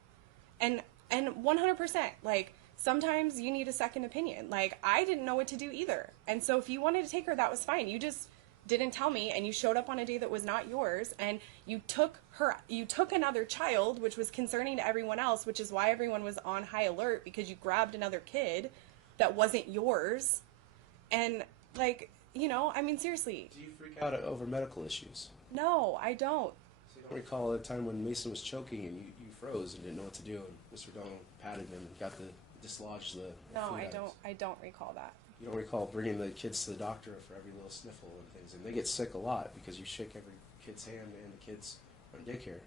And 100%, like, sometimes you need a second opinion. Like, I didn't know what to do either. And so if you wanted to take her, that was fine. You just didn't tell me, and you showed up on a day that was not yours, and you took another child, which was concerning to everyone else, which is why everyone was on high alert, because you grabbed another kid that wasn't yours. And, like, you know, I mean, seriously. Do you freak out over medical issues? No, I don't. So you don't recall a time when Mason was choking and you froze and didn't know what to do, and Mr. Donald patted him and dislodged the No, food I items? don't. I don't recall that. You don't recall bringing the kids to the doctor for every little sniffle and things, and they get sick a lot because you shake every kid's hand and the kids on daycare.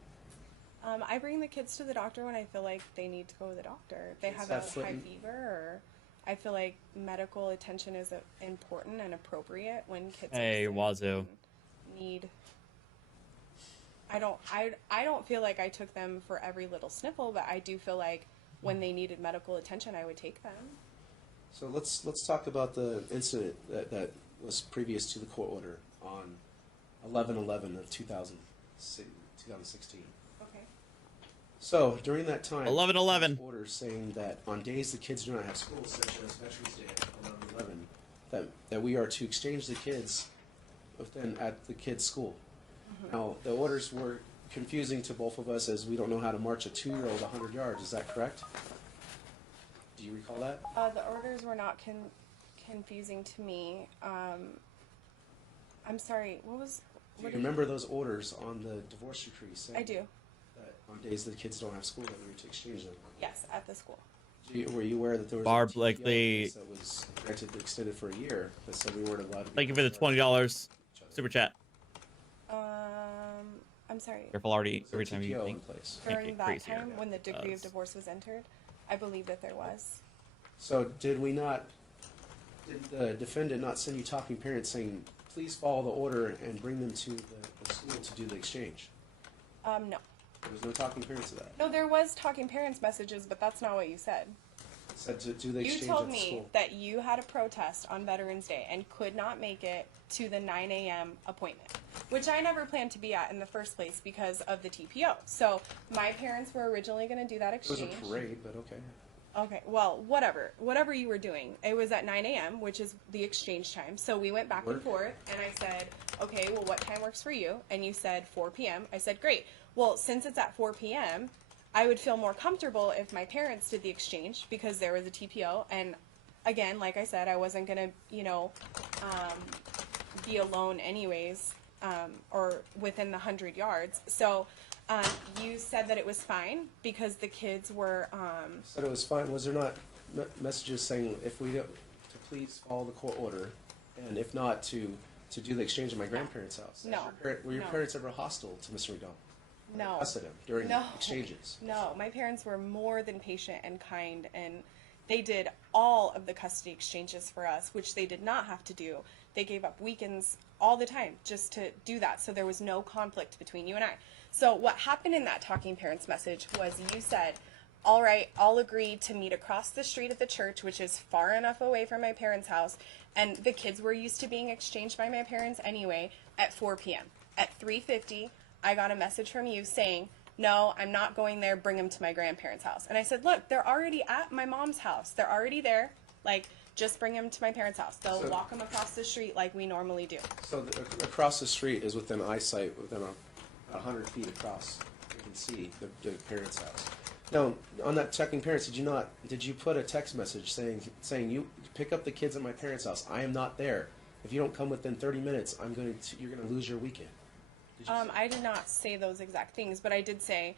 I bring the kids to the doctor when I feel like they need to go to the doctor. They have a high fever, or I feel like medical attention is important and appropriate when kids need. I don't feel like I took them for every little sniffle, but I do feel like when they needed medical attention, I would take them. So let's talk about the incident that was previous to the court order on 11/11 of 2016. Okay. So during that time, 11/11 orders saying that on days the kids do not have school, such as Veterans Day at 11/11, that we are to exchange the kids at the kids' school. Mm-hmm. Now the orders were confusing to both of us, as we don't know how to march a 2-year-old 100 yards. Is that correct? Do you recall that? The orders were not confusing to me. I'm sorry. Do you remember those orders on the divorce decree saying? I do. That on days the kids don't have school, that we were to exchange them. Yes, at the school. Were you aware that there was Barb a Blakely that was granted extended for a year that said we weren't allowed to? Thank you for the $20 super chat. I'm sorry. Careful already every time you TPO think. in place. During that time, when the decree of divorce was entered, I believe that there was. So did the defendant not send you talking parents saying, please follow the order and bring them to the school to do the exchange? No. There was no talking parents of that. No, there was talking parents messages, but that's not what you said. It said to do the exchange You told at the me school. that you had a protest on Veterans Day and could not make it to the 9 a.m. appointment, which I never planned to be at in the first place because of the TPO. So my parents were originally going to do that exchange. It was a parade, but okay. Okay, well, whatever you were doing. It was at 9 a.m., which is the exchange time. So we went back and forth, and I said, okay, well, what time works for you? And you said 4 p.m. I said, great. Well, since it's at 4 p.m., I would feel more comfortable if my parents did the exchange because there was a TPO. And again, like I said, I wasn't going to, be alone anyways, or within the 100 yards. So you said that it was fine because the kids were... Said it was fine. Was there not messages saying if we don't, to please follow the court order, and if not, to do the exchange at my grandparents' house? No. Were your parents ever hostile to Mr. McDonald? No. Fussed him during exchanges? No, my parents were more than patient and kind, and they did all of the custody exchanges for us, which they did not have to do. They gave up weekends all the time just to do that, so there was no conflict between you and I. So what happened in that talking parents message was you said, all right, I'll agree to meet across the street at the church, which is far enough away from my parents' house, and the kids were used to being exchanged by my parents anyway, at 4 p.m. At 3:50, I got a message from you saying, no, I'm not going there, bring them to my grandparents' house. And I said, look, they're already at my mom's house. They're already there. Like, just bring them to my parents' house. They'll walk them across the street like we normally do. So across the street is within eyesight, within 100 feet across. You can see the parents' house. Now, on that checking parents, did you put a text message saying you pick up the kids at my parents' house? I am not there. If you don't come within 30 minutes, you're going to lose your weekend. I did not say those exact things, but I did say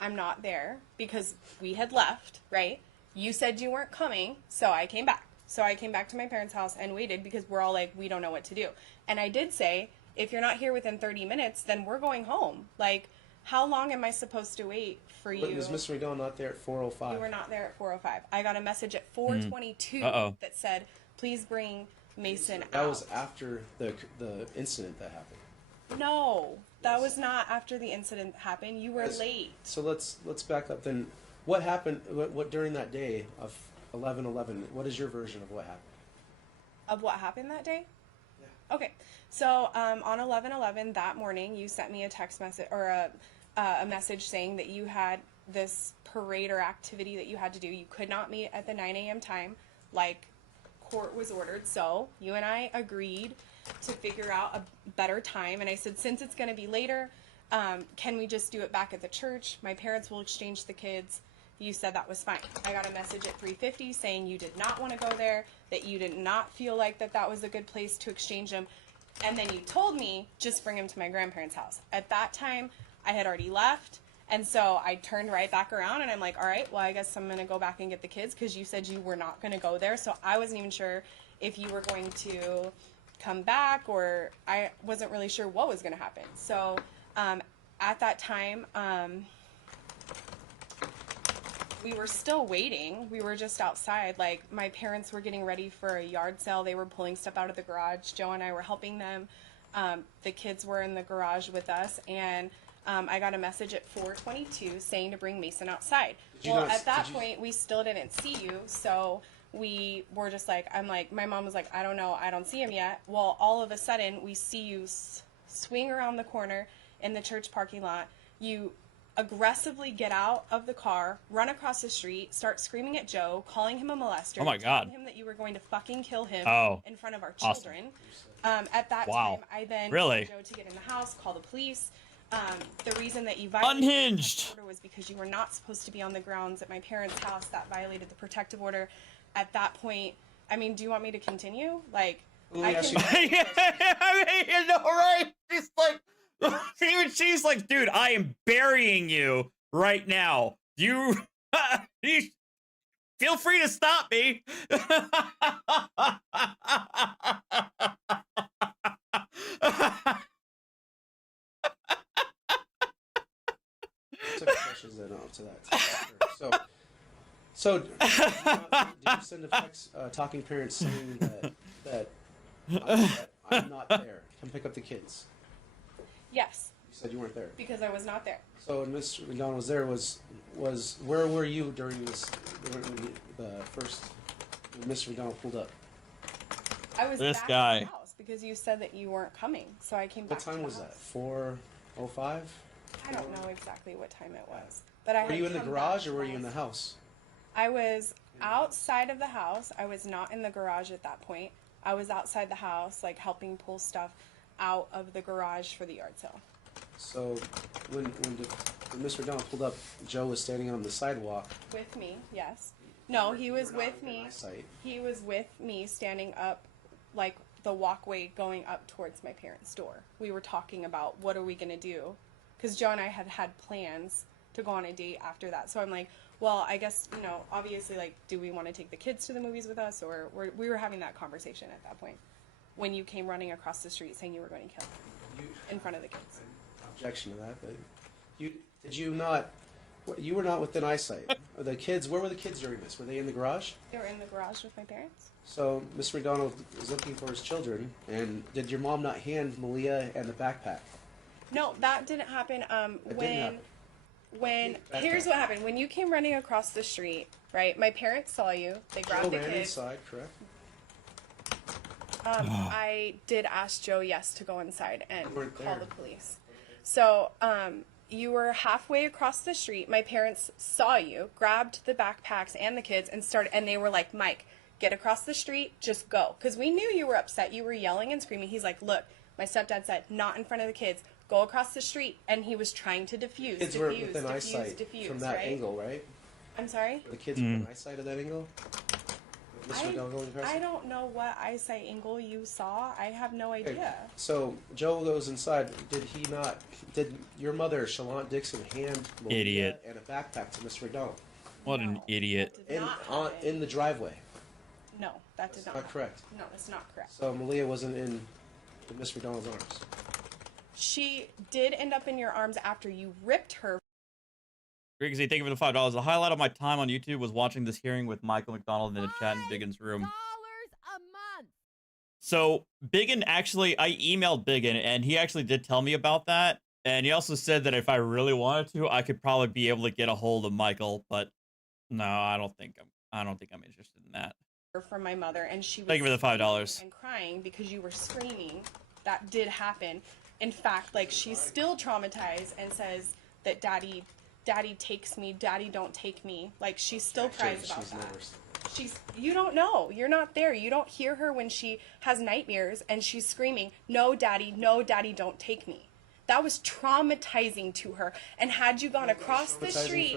I'm not there because we had left, right? You said you weren't coming, so I came back. So I came back to my parents' house and waited because we're all like, we don't know what to do. And I did say, if you're not here within 30 minutes, then we're going home. Like, how long am I supposed to wait for you? Was Mr. McDonald not there at 4:05? You were not there at 4:05. I got a message at 4:22 that said, please bring Mason out. That was after the incident that happened. No, that was not after the incident happened. You were late. So let's back up then. What happened? What during that day of 11/11? What is your version of what happened? Of what happened that day? Yeah. Okay, so on 11/11 that morning, you sent me a text message or a message saying that you had this parade or activity that you had to do. You could not meet at the 9 a.m. time, like court was ordered. So you and I agreed to figure out a better time, and I said, since it's going to be later, can we just do it back at the church? My parents will exchange the kids. You said that was fine. I got a message at 3:50 saying you did not want to go there, that you did not feel like that was a good place to exchange them, and then you told me just bring him to my grandparents' house. At that time, I had already left, and so I turned right back around, and I'm like, all right, well, I guess I'm going to go back and get the kids because you said you were not going to go there, so I wasn't even sure if you were going to come back, or I wasn't really sure what was going to happen. So at that time, we were still waiting. We were just outside. Like, my parents were getting ready for a yard sale. They were pulling stuff out of the garage. Joe and I were helping them. The kids were in the garage with us, and I got a message at 4:22 saying to bring Mason outside. Well, at that point, we still didn't see you, so we were just like, my mom was like, I don't know, I don't see him yet. Well, all of a sudden, we see you swing around the corner in the church parking lot. You aggressively get out of the car, run across the street, start screaming at Joe, calling him a molester. Oh my God. Telling him that you were going to fucking kill him in front of our Awesome. children. At that time, I then Really? told Joe to get in the house, call the police. The reason that you violated Unhinged. the protective order was because you were not supposed to be on the grounds at my parents' house. That violated the protective order. At that point, I mean, do you want me to continue? Like, I can. I mean, you know, right? She's like, even she's like, dude, I am burying you right now. You feel free to stop me. Took questions then to that. So did you send a text talking parents saying that I'm not there? Come pick up the kids. Yes. You said you weren't there. Because I was not there. So when Mr. McDonald was there, was where were you during this? The first when Mr. McDonald pulled up. I was This back guy. at the house because you said that you weren't coming, so I came back. What time to the was house. that? 4:05. I don't know exactly what time it was, but I. Were had you in the come garage back or were you in twice. the house? I was outside of the house. I was not in the garage at that point. I was outside the house, like helping pull stuff out of the garage for the yard sale. So when Mr. McDonald pulled up, Joe was standing on the sidewalk. With me, yes. No, he was You were not with within me. eyesight. He was with me, standing up, like the walkway going up towards my parents' door. We were talking about what are we gonna do, because Joe and I had plans to go on a date after that. So I'm like, well, I guess, you know, obviously, like, do we want to take the kids to the movies with us, or we were having that conversation at that point when you came running across the street saying you were going to kill him in front of the kids. Objection to that, but you were not within eyesight. The kids, where were the kids during this? Were they in the garage? They were in the garage with my parents. So Mr. McDonald was looking for his children, and did your mom not hand Malia and the backpack? No, that didn't happen. That didn't happen. When Backpack. here's what happened. When you came running across the street, right? My parents saw you. They grabbed the Joe ran kids. inside, correct? I did ask Joe, yes, to go inside and You weren't call there. the police. So, you were halfway across the street. My parents saw you, grabbed the backpacks and the kids, and they were like, Mike, get across the street, just go. Because we knew you were upset. You were yelling and screaming. He's like, look, my stepdad said, not in front of the kids. Go across the street. And he was trying to diffuse, Kids were within eyesight from that right? angle, right? I'm sorry? The kids were within eyesight of that angle? Mr. McDonald going across I it? don't know what eyesight angle you saw. I have no Okay, idea. So Joe goes inside. Did your mother, Shallant Dixon, hand Malia Idiot. and a backpack to Mr. McDonald? What an idiot. In the driveway. No, that did not Not happen. correct. No, it's not correct. So Malia wasn't in Miss McDonald's arms. She did end up in your arms after you ripped her. Recusal, thank you for the $5. The highlight of my time on YouTube was watching this hearing with Michael McDonald in the chat in Biggins' room. $5 a month. So Biggin actually, I emailed Biggin and he actually did tell me about that. And he also said that if I really wanted to, I could probably be able to get a hold of Michael, but no, I don't think I'm interested in that. From my mother, and she was Thank you for the $5. and crying because you were screaming. That did happen. In fact, like, she's still traumatized and says that daddy takes me, daddy don't take me. Like, she still cries about that. You don't know. You're not there. You don't hear her when she has nightmares and she's screaming, no, daddy, don't take me. That was traumatizing to her. And had you gone across the street,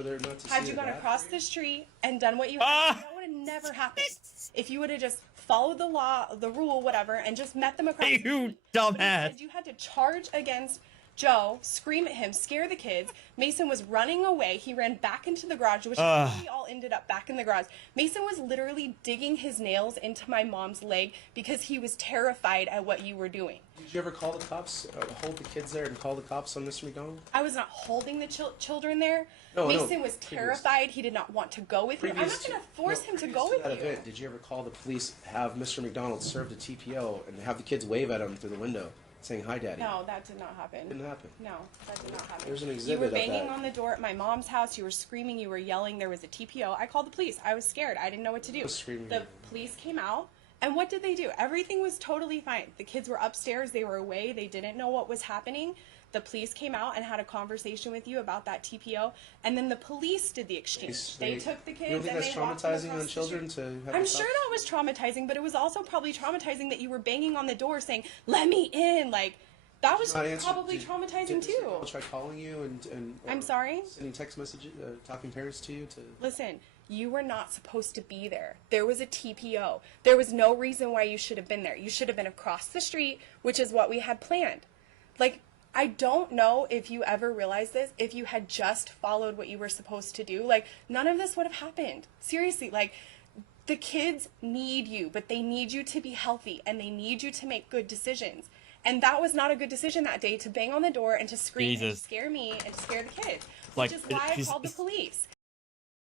and done what you had to do, that would have never happened. If you would have just followed the law, the rule, whatever, and just met them across the street. You dumbass. You had to charge against Joe, scream at him, scare the kids. Mason was running away. He ran back into the garage, which is how we all ended up back in the garage. Mason was literally digging his nails into my mom's leg because he was terrified at what you were doing. Did you ever call the cops, hold the kids there and call the cops on Mr. McDonald? I was not holding the children there. No, Mason was terrified. He did not want to go with you. I'm not going to force him to go with you. Event, did you ever call the police, have Mr. McDonald served a TPO, and have the kids wave at him through the window, saying, hi, Daddy? No, that did not happen. Didn't happen? No, that did not happen. There's an You exhibit were of banging that. on the door at my mom's house. You were screaming. You were yelling. There was a TPO. I called the police. I was scared. I didn't know what to do. The police came out. And what did they do? Everything was totally fine. The kids were upstairs. They were away. They didn't know what was happening. The police came out and had a conversation with you about that TPO. And then the police did the exchange. They took the kids You don't think and that's they walked them traumatizing across on the children street. to have I'm the sure cops- that was traumatizing, but it was also probably traumatizing that you were banging on the door saying, let me in. Like, that was Not answer- probably did- traumatizing did too. I'll try calling you and I'm sorry? sending text messages, talking parents to you to... Listen, you were not supposed to be there. There was a TPO. There was no reason why you should have been there. You should have been across the street, which is what we had planned. Like, I don't know if you ever realized this, if you had just followed what you were supposed to do. Like, none of this would have happened. Seriously, like, the kids need you, but they need you to be healthy, and they need you to make good decisions. And that was not a good decision that day, to bang on the door and to scream and to scare me and to scare the kids, which is why I called the police.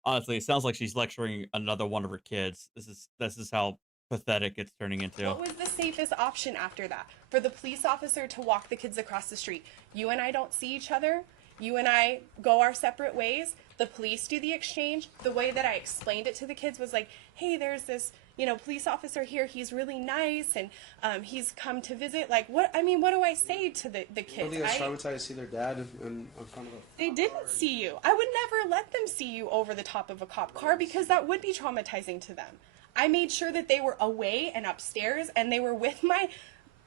Honestly, it sounds like she's lecturing another one of her kids. This is how pathetic it's turning into. What was the safest option after that? For the police officer to walk the kids across the street. You and I don't see each other. You and I go our separate ways. The police do the exchange. The way that I explained it to the kids was like, hey, there's this, police officer here. He's really nice, and he's come to visit. Like, what do I say to the kids? I don't think that's traumatized to see their dad in front of a... They didn't see you. I would never let them see you over the top of a cop car because that would be traumatizing to them. I made sure that they were away and upstairs, and they were with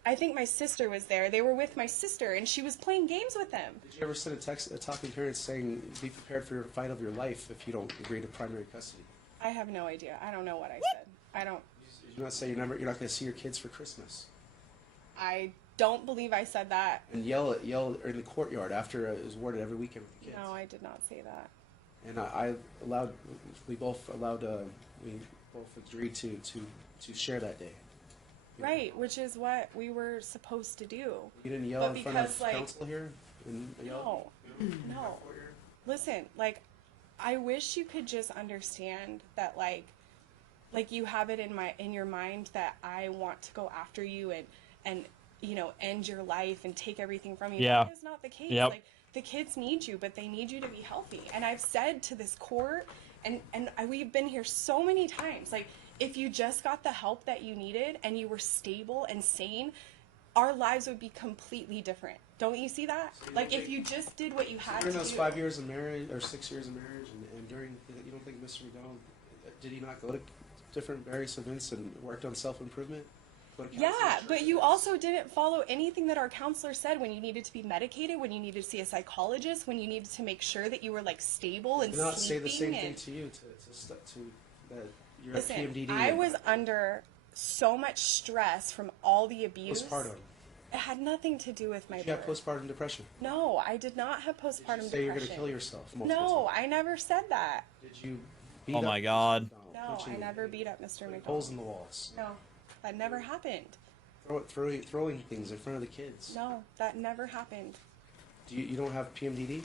I think my sister was there. They were with my sister, and she was playing games with them. Did you ever send a text talking parents saying, be prepared for your fight of your life if you don't agree to primary custody? I have no idea. I don't know what I said. I don't... Did you not say you're not going to see your kids for Christmas? I don't believe I said that. And yell in the courtyard after it was warded every weekend with the kids. No, I did not say that. And we both agreed to share that day. Right, which is what we were supposed to do. You didn't yell in front of council here? No. Listen, I wish you could just understand that, like you have it in your mind that I want to go after you and end your life and take everything from you. Yeah. That is not the case. Yep. Like, the kids need you, but they need you to be healthy. And I've said to this court, and we've been here so many times, like, if you just got the help that you needed and you were stable and sane, our lives would be completely different. Don't you see that? Like, if you just did what you had to do. During those 5 years of marriage, or 6 years of marriage, and during, you don't think Mr. McDonald, did he not go to different various events and worked on self-improvement? Yeah, but you also didn't follow anything that our counselor said when you needed to be medicated, when you needed to see a psychologist, when you needed to make sure that you were, stable and sleeping. Did not say the same and... thing to you, to that you're Listen, at PMDD. I was under so much stress from all the abuse. Postpartum. It had nothing to do with my Did you have birth. postpartum depression? No, I did not have postpartum Did you say depression. you're going to kill yourself multiple No, times? I never said that. Did you beat Oh up my Mr. God. McDonald, No, I punching never beat up Mr. McDonald. holes in the walls, No, that never happened. throwing things in front of the kids. No, that never happened. You don't have PMDD?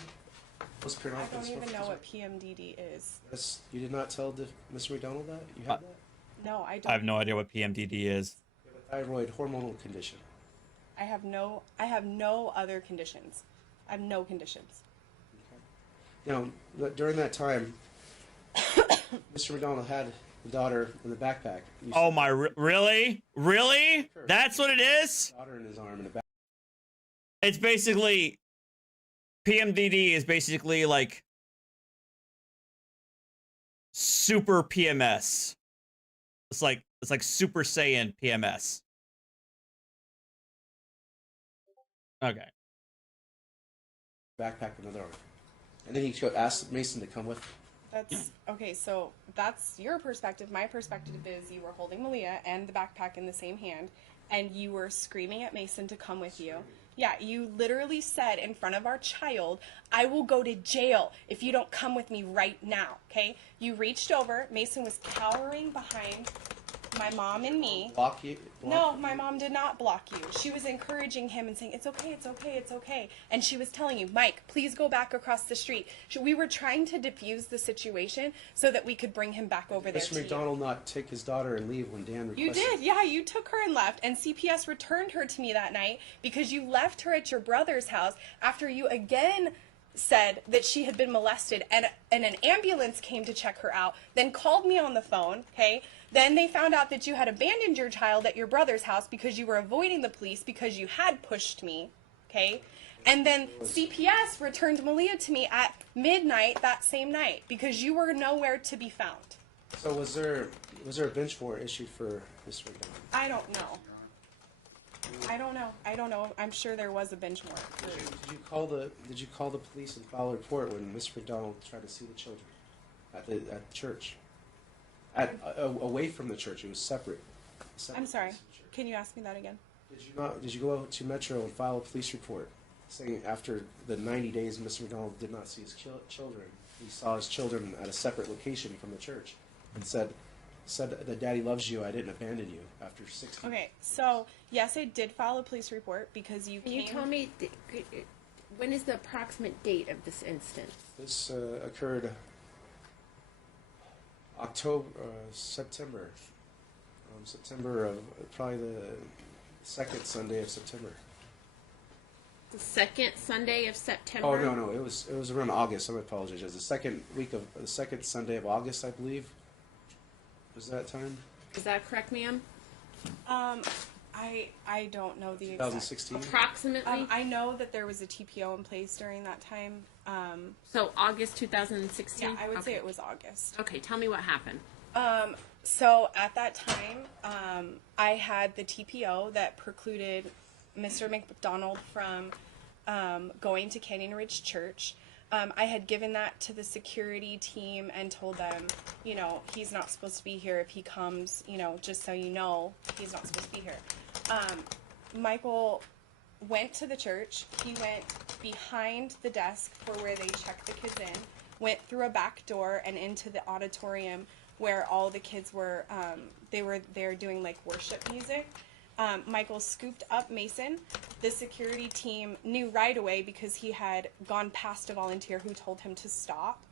Post I periodic don't even dysmorphic know disorder? what PMDD is. You did not tell Mr. McDonald that? You have that? No, I don't. I have no idea what PMDD is. You have a thyroid hormonal condition. I have no other conditions. I have no conditions. Now, during that time, Mr. McDonald had the daughter in the backpack. Oh my, really? Really? That's what it is? Daughter in his arm in the back. It's basically, PMDD is basically like super PMS. It's like Super Saiyan PMS. Okay. Backpack in the arm. And then he asked Mason to come with him. That's okay. So that's your perspective. My perspective is you were holding Malia and the backpack in the same hand, and you were screaming at Mason to come with you. Yeah, you literally said in front of our child, "I will go to jail if you don't come with me right now." Okay? You reached over. Mason was cowering behind my mom and me. Block you? No, my mom did not block you. She was encouraging him and saying, "It's okay, it's okay, it's okay." And she was telling you, "Mike, please go back across the street." We were trying to diffuse the situation so that we could bring him back over there Mr. to you. McDonald not take his daughter and leave when Dan requested? You did, yeah, you took her and left, and CPS returned her to me that night because you left her at your brother's house after you again said that she had been molested, and an ambulance came to check her out, then called me on the phone, okay? Then they found out that you had abandoned your child at your brother's house because you were avoiding the police because you had pushed me, okay? And then CPS returned Malia to me at midnight that same night because you were nowhere to be found. So was there a bench warrant issued for Mr. McDonald? I don't know. I don't know. I'm sure there was a bench warrant. Did you call the police and file a report when Mr. McDonald tried to see the children at the church? Away from the church, it was separate. I'm sorry. Can you ask me that again? Did you go to Metro and file a police report saying after the 90 days Mr. McDonald did not see his children, he saw his children at a separate location from the church, and said that Daddy loves you, I didn't abandon you after 60 Okay, so yes, I did file a police report because you Can came. you tell me when is the approximate date of this instance? This occurred September of probably the second Sunday of September. The second Sunday of September? Oh no, it was around August. I apologize. The second Sunday of August, I believe. Was that time? Is that correct, ma'am? I don't know the exact. 2016. Approximately? I know that there was a TPO in place during that time. So August 2016? Yeah, I would say it was August. Okay, tell me what happened. So at that time, I had the TPO that precluded Mr. McDonald from going to Canyon Ridge Church. I had given that to the security team and told them, he's not supposed to be here if he comes, just so you know, he's not supposed to be here. Michael went to the church. He went behind the desk for where they checked the kids in, went through a back door and into the auditorium where all the kids were, they were there doing like worship music. Michael scooped up Mason. The security team knew right away because he had gone past a volunteer who told him to stop.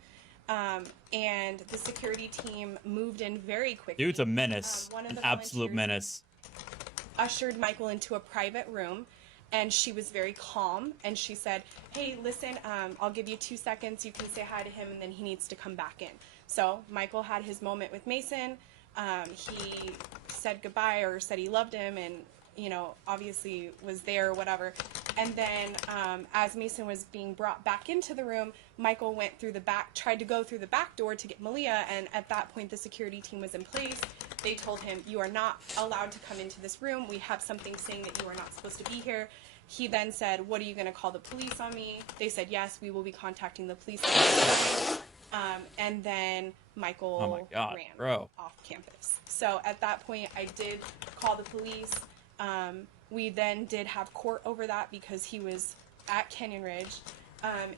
And the security team moved in very quickly. Dude's a menace. One of An the absolute volunteers menace. ushered Michael into a private room, and she was very calm, and she said, "Hey, listen, I'll give you 2 seconds. You can say hi to him, and then he needs to come back in." So Michael had his moment with Mason. He said goodbye or said he loved him, and obviously was there or whatever. And then as Mason was being brought back into the room, Michael went through the back, tried to go through the back door to get Malia, and at that point the security team was in place. They told him, "You are not allowed to come into this room. We have something saying that you are not supposed to be here." He then said, "What are you going to call the police on me?" They said, "Yes, we will be contacting the police." And then Michael ran off campus. So at that point, I did call the police. We then did have court over that because he was at Canyon Ridge.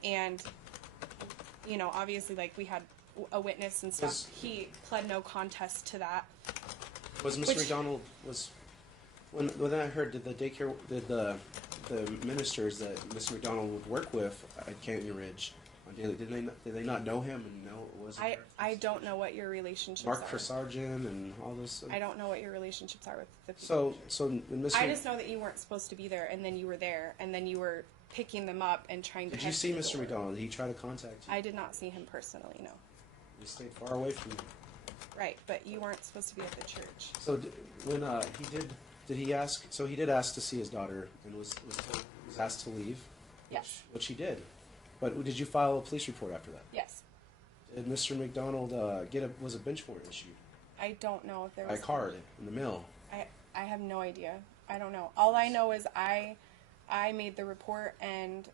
And, obviously, we had a witness and stuff. He pled no contest to that. Was Mr. McDonald when I heard did the ministers that Mr. McDonald would work with at Canyon Ridge on daily did they not know him and know it was I don't know what your relationships Mark are. Sargent and all this? I don't know what your relationships are with the people. So Mr. I just know that you weren't supposed to be there, and then you were there, and then you were picking them up and trying to. Did you see Mr. McDonald? Did he try to contact you? I did not see him personally. No. You stayed far away from you. Right, but you weren't supposed to be at the church. So when did he ask? So he did ask to see his daughter and was asked to leave. Yes. Which he did. But did you file a police report after that? Yes. Did Mr. McDonald was a bench warrant issued? I don't know if there By was. card in the mail. I have no idea. I don't know. All I know is I made the report and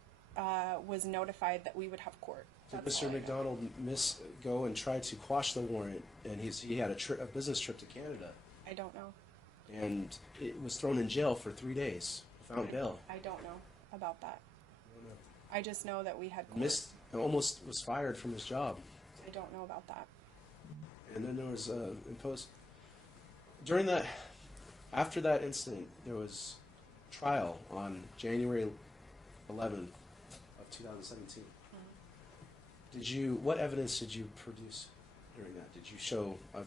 was notified that we would have court. Did That's Mr. all I know. McDonald go and try to quash the warrant? And he had a business trip to Canada. I don't know. And it was thrown in jail for 3 days without bail. I don't know about that. I just know that we had court. Almost was fired from his job. I don't know about that. And then there was imposed during that. After that incident, there was trial on January 11th of 2017. What evidence did you produce during that? Did you show a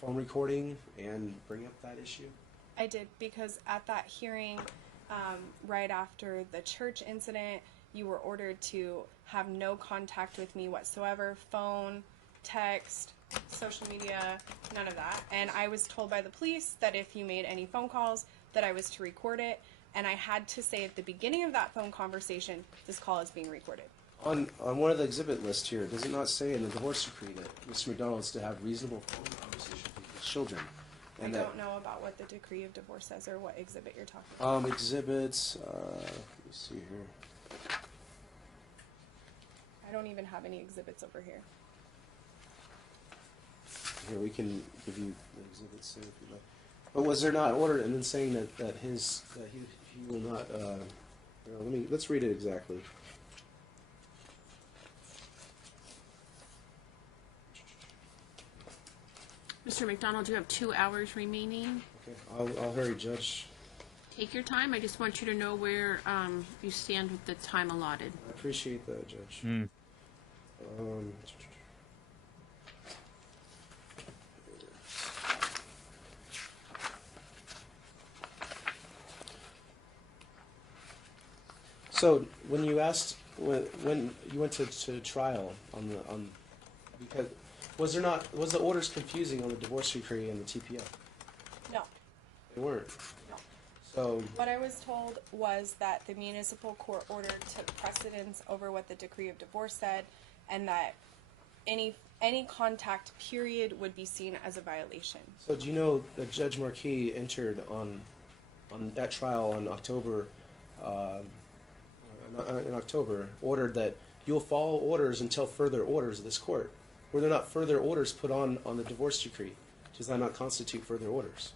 phone recording and bring up that issue? I did, because at that hearing, right after the church incident, you were ordered to have no contact with me whatsoever, phone, text, social media, none of that. And I was told by the police that if you made any phone calls, that I was to record it. And I had to say at the beginning of that phone conversation, this call is being recorded. On one of the exhibit lists here, does it not say in the divorce decree that Mr. McDonald is to have reasonable phone conversations with his children? And I don't know about what the decree of divorce says or what exhibit you're talking about. Exhibits, let me see here. I don't even have any exhibits over here. Here, we can give you the exhibits if you like. But was there not order and then saying that he will not? Let's read it exactly. Mr. McDonald, you have 2 hours remaining. Okay, I'll hurry, Judge. Take your time. I just want you to know where you stand with the time allotted. I appreciate that, Judge. So when you asked when you went to trial because was the orders confusing on the divorce decree and the TPO? No. They weren't. No. So what I was told was that the municipal court order took precedence over what the decree of divorce said, and that any contact period would be seen as a violation. So do you know that Judge Marquis entered on that trial on October ordered that you'll follow orders until further orders of this court? Were there not further orders put on the divorce decree? Does that not constitute further orders?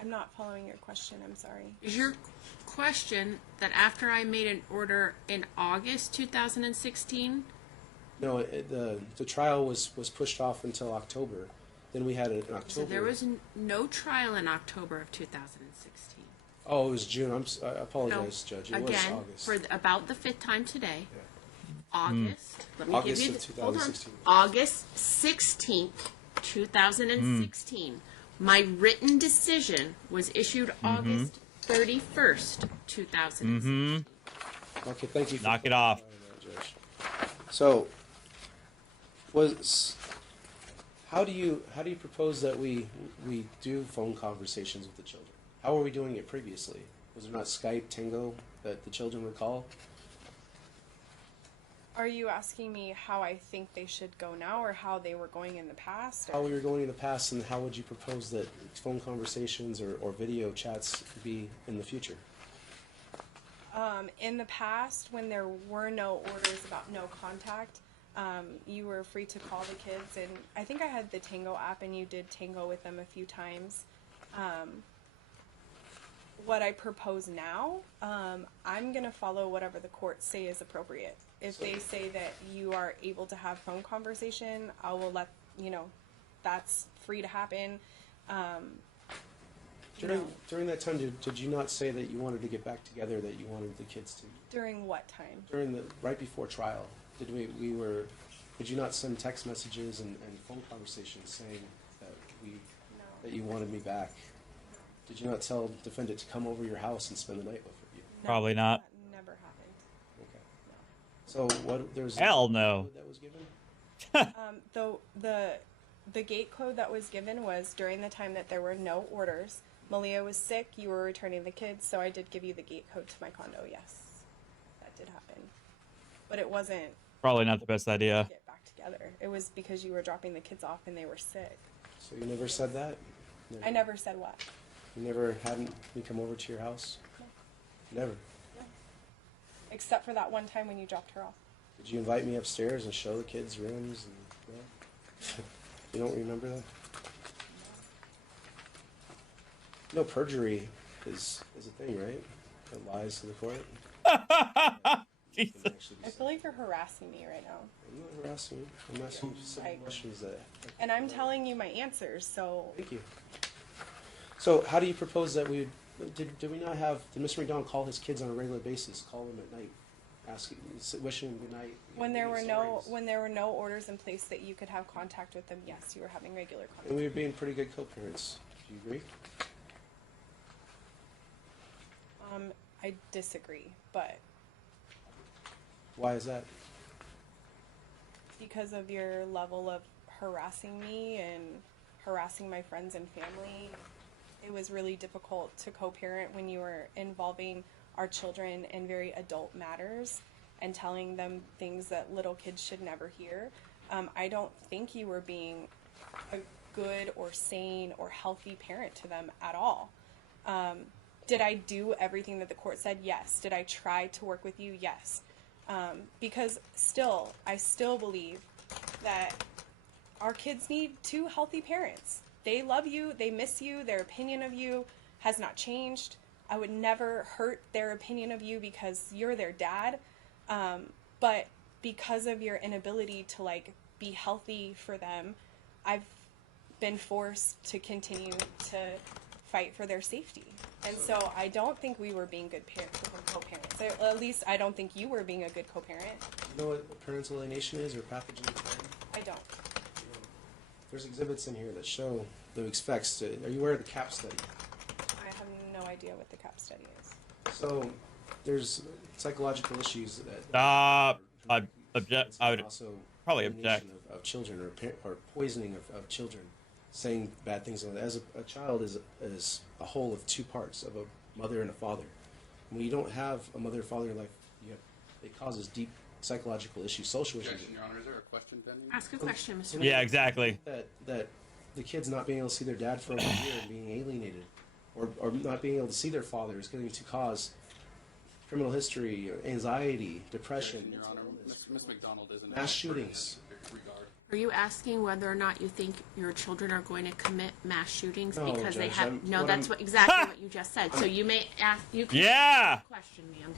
I'm not following your question. I'm sorry. Is your question that after I made an order in August 2016? No, the trial was pushed off until October. Then we had it in October. So there was no trial in October of 2016. Oh, it was June. I apologize, Judge. It was Again, August. for about the 5th time today. Yeah. August. Let me August give you of 2016. Hold on. August 16th, 2016. My written decision was issued August 31st, 2016. Okay, thank you. Knock it off. Judge. So, how do you propose that we do phone conversations with the children? How were we doing it previously? Was there not Skype, Tango that the children would call? Are you asking me how I think they should go now, or how they were going in the past? How we were going in the past, and how would you propose that phone conversations or video chats be in the future? In the past, when there were no orders about no contact, you were free to call the kids, and I think I had the Tango app, and you did Tango with them a few times. What I propose now, I'm going to follow whatever the courts say is appropriate. if they say that you are able to have phone conversation, I will let you know. That's free to happen. During that time, did you not say that you wanted to get back together, that you wanted the kids to? During what time? Right before trial, did you not send text messages and phone conversations saying that you wanted me back? Did you not tell defendant to come over your house and spend the night with you? Probably not. That never happened. Okay. So there's Hell no. that was given? The gate code that was given was during the time that there were no orders. Malia was sick, you were returning the kids, so I did give you the gate code to my condo, yes. That did happen. But it wasn't Probably not the best idea. get back together. It was because you were dropping the kids off and they were sick. So you never said that? I never said what? You never had me come over to your house? No. Never? No. Except for that one time when you dropped her off. Did you invite me upstairs and show the kids rooms? And, no? You don't remember that? No, perjury is a thing, right? That lies to the court. I feel like you're harassing me right now. I'm not harassing you. I'm asking you simple questions that. And I'm telling you my answers, so. Thank you. So, how do you propose that we did we not have? Did Mr. McDonald call his kids on a regular basis? Call them at night, wishing them good night. When there were no orders in place that you could have contact with them, yes, you were having regular contact. And we were being pretty good co-parents. Do you agree? I disagree, but Why is that? because of your level of harassing me and harassing my friends and family, it was really difficult to co-parent when you were involving our children in very adult matters and telling them things that little kids should never hear. I don't think you were being a good or sane or healthy parent to them at all. Did I do everything that the court said? Yes. Did I try to work with you? Yes. Because I still believe that our kids need two healthy parents. They love you, they miss you, their opinion of you has not changed. I would never hurt their opinion of you because you're their dad. But because of your inability to be healthy for them, I've been forced to continue to fight for their safety. And so I don't think we were being good co-parents. At least I don't think you were being a good co-parent. You know what parental alienation is, or pathogenic parenting? I don't. There's exhibits in here that show the effects. Are you aware of the CAP study? I have no idea what the CAP study is. So there's psychological issues that. I object. I would also probably object. Of children or poisoning of children, saying bad things. As a child is a whole of two parts, of a mother and a father. When you don't have a mother or father in life, it causes deep psychological issues, social issues. Objection, Your Honor. Is there a question pending? Ask a question, Mr. Yeah, exactly. That the kids not being able to see their dad for over a year and being alienated, or not being able to see their father is going to cause criminal history, anxiety, depression. Objection, Your Honor. Ms. McDonald isn't. Mass shootings. Regard. Are you asking whether or not you think your children are going to commit mass shootings No, because they Judge, have? I'm- No, what that's I'm- exactly what you just said. So you may ask. You can Yeah. question, ma'am.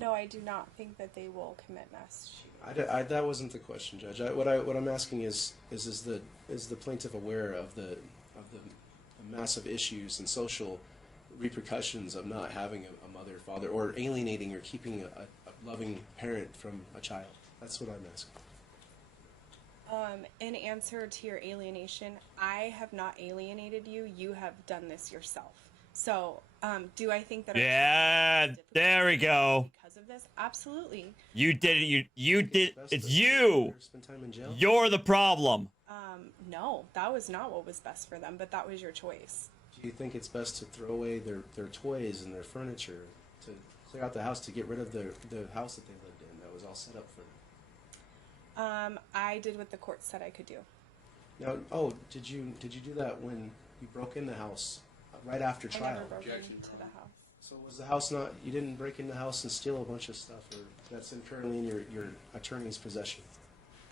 No, I do not think that they will commit mass shootings. That wasn't the question, Judge. What I'm asking is the plaintiff aware of the massive issues and social repercussions of not having a mother, father, or alienating or keeping a loving parent from a child? That's what I'm asking. In answer to your alienation, I have not alienated you. You have done this yourself. So, do I think that? Yeah, there we go. Because of this, absolutely. You did it. You did. It's you. Spend time in jail? You're the problem. No, that was not what was best for them, but that was your choice. Do you think it's best to throw away their toys and their furniture, to clear out the house, to get rid of the house that they lived in that was all set up for them? I did what the court said I could do. Now, did you do that when you broke in the house right after I trial? never broke into the house. So was the house not? You didn't break in the house and steal a bunch of stuff, or that's currently in your attorney's possession?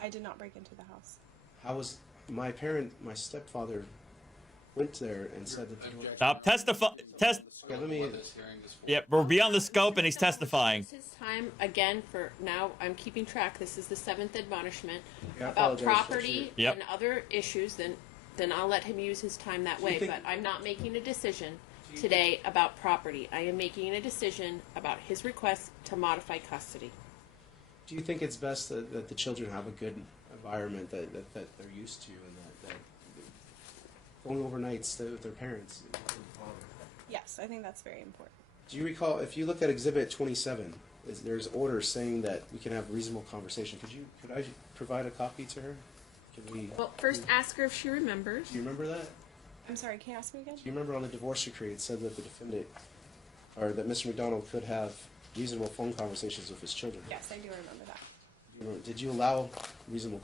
I did not break into the house. How was my stepfather? went there and said that the door. Stop testify. Okay, let me. Yep, we're beyond the scope, and he's testifying. This is time again for now. I'm keeping track. This is the 7th admonishment Yeah, I about apologize, property Yep. and other issues. Then I'll let him use his time that way. think- But I'm not making a decision today about property. I am making a decision about his request to modify custody. Do you think it's best that the children have a good environment that they're used to, and that going overnights with their parents? Yes, I think that's very important. Do you recall, if you look at Exhibit 27, there's orders saying that we can have reasonable conversation. Could I provide a copy to her? Could we? Well, first ask her if she remembers. Do you remember that? I'm sorry, can you ask me again? Do you remember on the divorce decree it said that the defendant, or that Mr. McDonald could have reasonable phone conversations with his children? Yes, I do remember that. Did you allow reasonable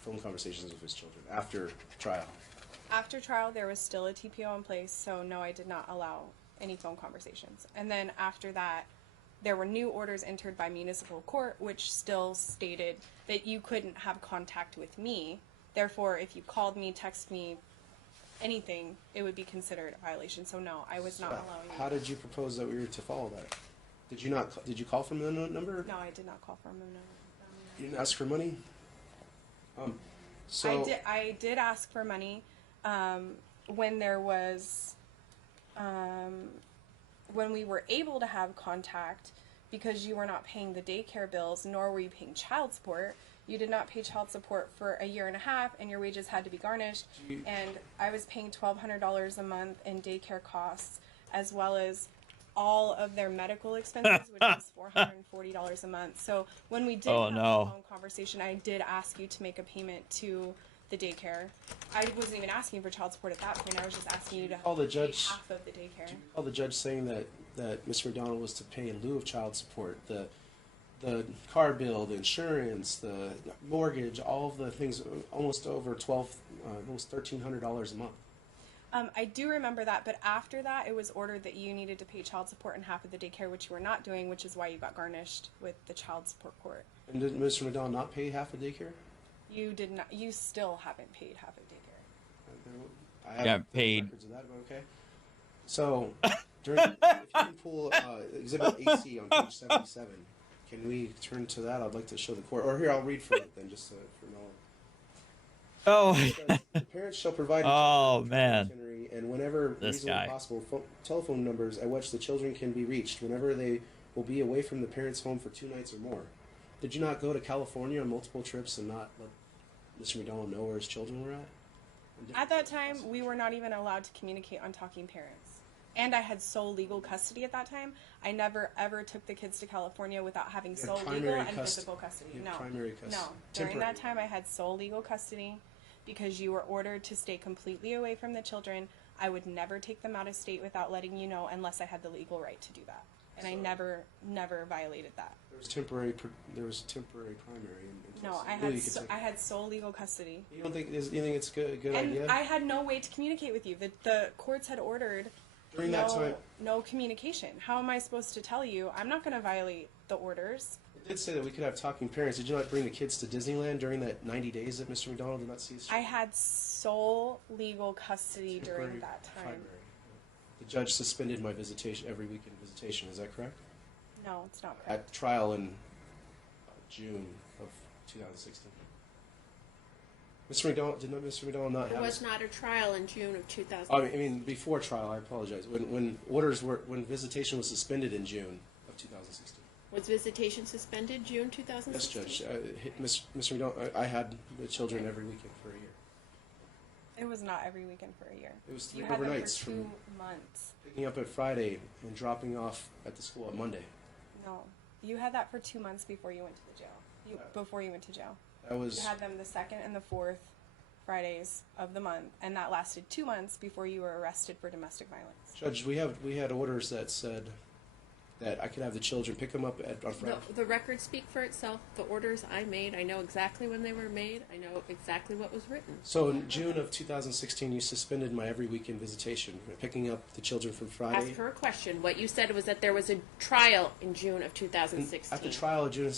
phone conversations with his children after trial? After trial, there was still a TPO in place, so no, I did not allow any phone conversations. And then after that, there were new orders entered by municipal court, which still stated that you couldn't have contact with me. Therefore, if you called me, text me, anything, it would be considered a violation. So no, I was not allowing you. How did you propose that we were to follow that? Did you not? Did you call from the number? No, I did not call from him. No. You didn't ask for money. So I did ask for money when there was when we were able to have contact, because you were not paying the daycare bills, nor were you paying child support. You did not pay child support for a year and a half, and your wages had to be garnished. And I was paying $1,200 a month in daycare costs, as well as all of their medical expenses, which was $440 a month. So when we did have a phone conversation, I did ask you to make a payment to the daycare. I wasn't even asking for child support at that point. I was just asking you to call the judge. pay half of the daycare. Call the judge saying that Mr. McDonald was to pay in lieu of child support, the car bill, the insurance, the mortgage, all of the things, almost over almost $1,300 a month. I do remember that, but after that, it was ordered that you needed to pay child support and half of the daycare, which you were not doing, which is why you got garnished with the child support court. And did Mr. McDonald not pay half of daycare? You did not. You still haven't paid half of daycare. I haven't paid. Records of that, but okay. So, if you can pull Exhibit AC on page 77, can we turn to that? I'd like to show the court. Or here, I'll read from it then, just for knowledge. Oh. The parents shall provide man. itinerary and whenever reasonably possible telephone numbers at which the children can be reached whenever they will be away from the parents' home for 2 nights or more. Did you not go to California on multiple trips and not let Mr. McDonald know where his children were at? At that time, we were not even allowed to communicate on talking parents. And I had sole legal custody at that time. I never ever took the kids to California without having sole legal and physical custody. No. Primary custody. No. During that time, I had sole legal custody because you were ordered to stay completely away from the children. I would never take them out of state without letting you know unless I had the legal right to do that. And I never violated that. There was temporary primary. No, I had sole legal custody. You don't think it's a good idea? And I had no way to communicate with you. The courts had ordered during that time. No communication. How am I supposed to tell you? I'm not going to violate the orders. It did say that we could have talking parents. Did you not bring the kids to Disneyland during that 90 days that Mr. McDonald did not see his children? I had sole legal custody during that time. Primary. The judge suspended my visitation, every weekend visitation. Is that correct? No, it's not correct. At trial in June of 2016. Mr. McDonald not have... There was not a trial in June of 2000. I mean, before trial, I apologize. When visitation was suspended in June of 2016. Was visitation suspended June 2016? Yes, Judge. Mr. McDonald, I had the children every weekend for a year. It was not every weekend for a year. It was 3 overnights. overnights You had them for 2 from months. picking up at Friday and dropping off at the school on Monday. No, you had that for 2 months before you went to the jail. Before you went to jail. That was. You had them the 2nd and the 4th Fridays of the month, and that lasted 2 months before you were arrested for domestic violence. Judge, we had orders that said that I could have the children pick them up on Friday. The records speak for itself. The orders I made, I know exactly when they were made. I know exactly what was written. So in June of 2016, you suspended my every weekend visitation, picking up the children from Friday. Ask her a question. What you said was that there was a trial in June of 2016. At the trial of June...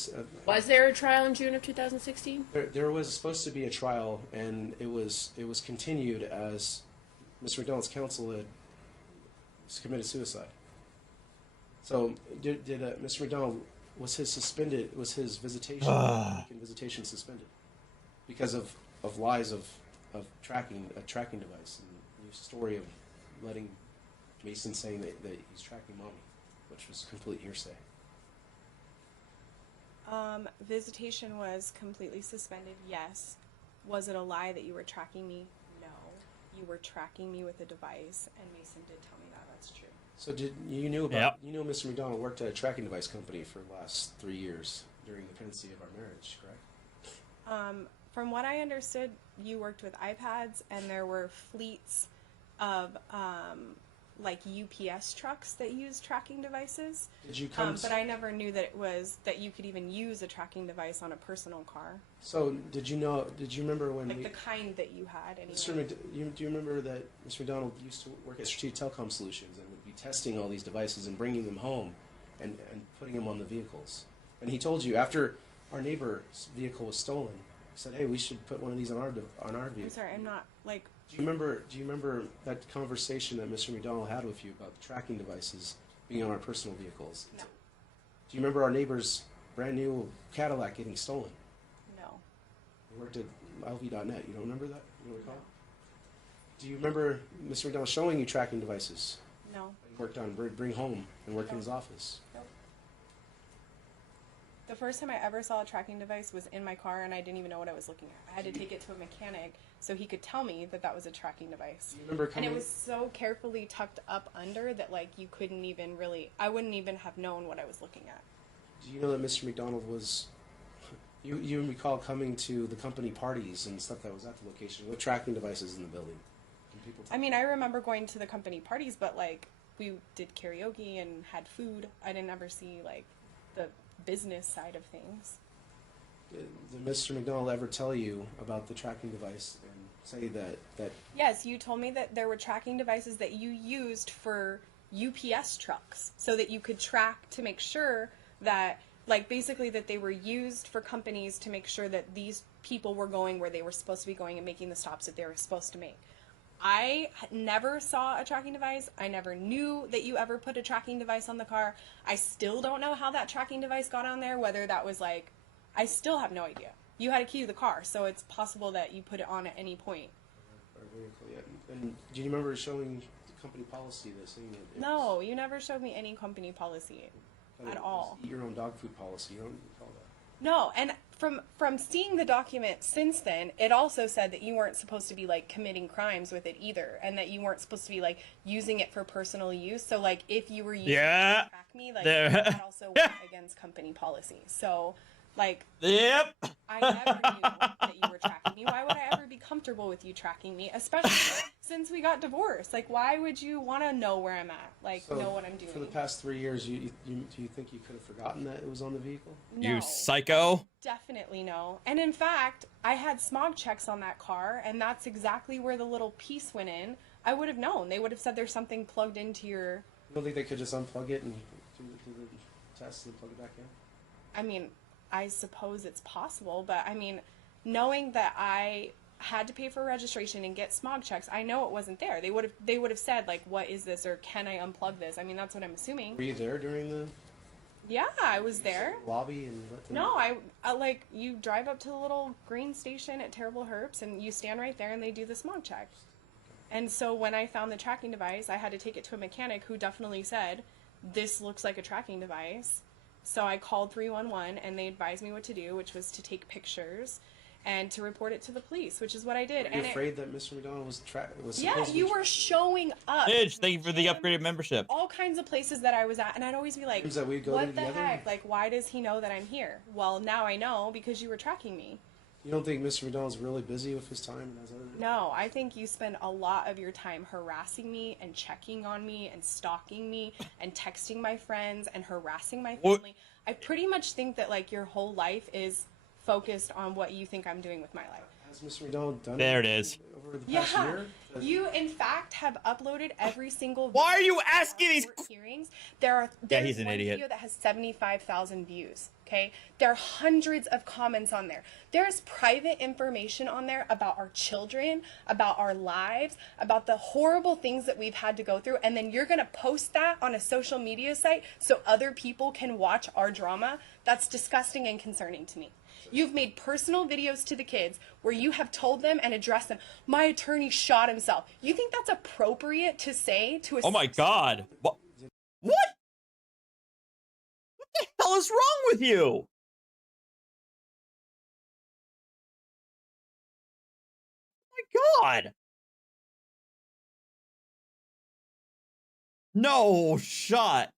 was there a trial in June of 2016? There was supposed to be a trial, and it was continued as Mr. McDonald's counsel had committed suicide. So did Mr. McDonald, was his visitation weekend visitation suspended because of lies of a tracking device and the story of letting Mason saying that he's tracking mommy, which was complete hearsay. Visitation was completely suspended, yes. Was it a lie that you were tracking me? No. You were tracking me with a device, and Mason did tell me that. That's true. So you knew about you know Mr. McDonald worked at a tracking device company for the last 3 years during the pendency of our marriage, correct? From what I understood, you worked with iPads, and there were fleets of like UPS trucks that used tracking devices. Did you come? But I never knew that that you could even use a tracking device on a personal car. So did you remember when the kind that you had? Anyway. Do you remember that Mr. McDonald used to work at Strategic Telecom Solutions and would be testing all these devices and bringing them home and putting them on the vehicles? And he told you after our neighbor's vehicle was stolen, he said, "Hey, we should put one of these on our vehicle." I'm sorry, I'm not like. Do you remember that conversation that Mr. McDonald had with you about the tracking devices being on our personal vehicles? No. Do you remember our neighbor's brand new Cadillac getting stolen? No. He worked at LV.net. You don't remember that? You don't recall? Do you remember Mr. McDonald showing you tracking devices? No. He worked on bring home and work in his office. Nope. The first time I ever saw a tracking device was in my car, and I didn't even know what I was looking at. I had to take it to a mechanic so he could tell me that that was a tracking device. Do you remember and it was so carefully tucked up under that, like, you couldn't even really, I wouldn't even have known what I was looking at. Do you know that Mr. McDonald was, you recall coming to the company parties and stuff that was at the location with tracking devices in the building? I mean, I remember going to the company parties, but, like, we did karaoke and had food. I didn't ever see, like, the business side of things. Did Mr. McDonald ever tell you about the tracking device and say that? Yes, you told me that there were tracking devices that you used for UPS trucks so that you could track to make sure that, like, basically that they were used for companies to make sure that these people were going where they were supposed to be going and making the stops that they were supposed to make. I never saw a tracking device. I never knew that you ever put a tracking device on the car. I still don't know how that tracking device got on there, whether that was like, I still have no idea. You had a key to the car, so it's possible that you put it on at any point. And do you remember showing the company policy that saying that? No, you never showed me any company policy at all. Eat your own dog food policy. You don't recall that? No, and from seeing the document since then, it also said that you weren't supposed to be, like, committing crimes with it either, and that you weren't supposed to be, like, using it for personal use. So, like, if you were using it to track me, like, that also went against company policy. So, like, I never knew that you were tracking me. Why would I ever be comfortable with you tracking me, especially since we got divorced? Like, why would you want to know where I'm at? Like, So, know what I'm doing? For the past 3 years, do you think you could have forgotten that it was on the vehicle? No. You psycho. Definitely no. And in fact, I had smog checks on that car, and that's exactly where the little piece went in. I would have known. They would have said there's something plugged into your... You don't think they could just unplug it and do the test and plug it back in? I mean, I suppose it's possible, but I mean, knowing that I had to pay for registration and get smog checks, I know it wasn't there. They would have said, like, what is this, or can I unplug this? I mean, that's what I'm assuming. Were you there during the Yeah, I was there. lobby and let them... No, I like, you drive up to the little green station at Terrible Herbs, and you stand right there, and they do the smog check. And so when I found the tracking device, I had to take it to a mechanic who definitely said, this looks like a tracking device. So I called 311, and they advised me what to do, which was to take pictures and to report it to the police, which is what I did. Were you afraid that Mr. McDonald was Yeah, you were showing up. Midge, thank you for the upgraded membership. All kinds of places that I was at, and I'd always be like, that we'd go what the together? heck? Like, why does he know that I'm here? Well, now I know because you were tracking me. You don't think Mr. McDonald's really busy with his time and has other... No, I think you spend a lot of your time harassing me and checking on me and stalking me and texting my friends and harassing my family. I pretty much think that, like, your whole life is focused on what you think I'm doing with my life. Has Mr. McDonald done There it is. over the past year? You in fact have uploaded every single Why are you asking these hearings. There's he's an one idiot. video that has 75,000 views. Okay, there are hundreds of comments on there. There's private information on there about our children, about our lives, about the horrible things that we've had to go through, and then you're gonna post that on a social media site so other people can watch our drama. That's disgusting and concerning to me. You've made personal videos to the kids where you have told them and addressed them, my attorney shot himself. You think that's appropriate to say to a— Oh my God. What? What the hell is wrong with you? Oh my God. No shot.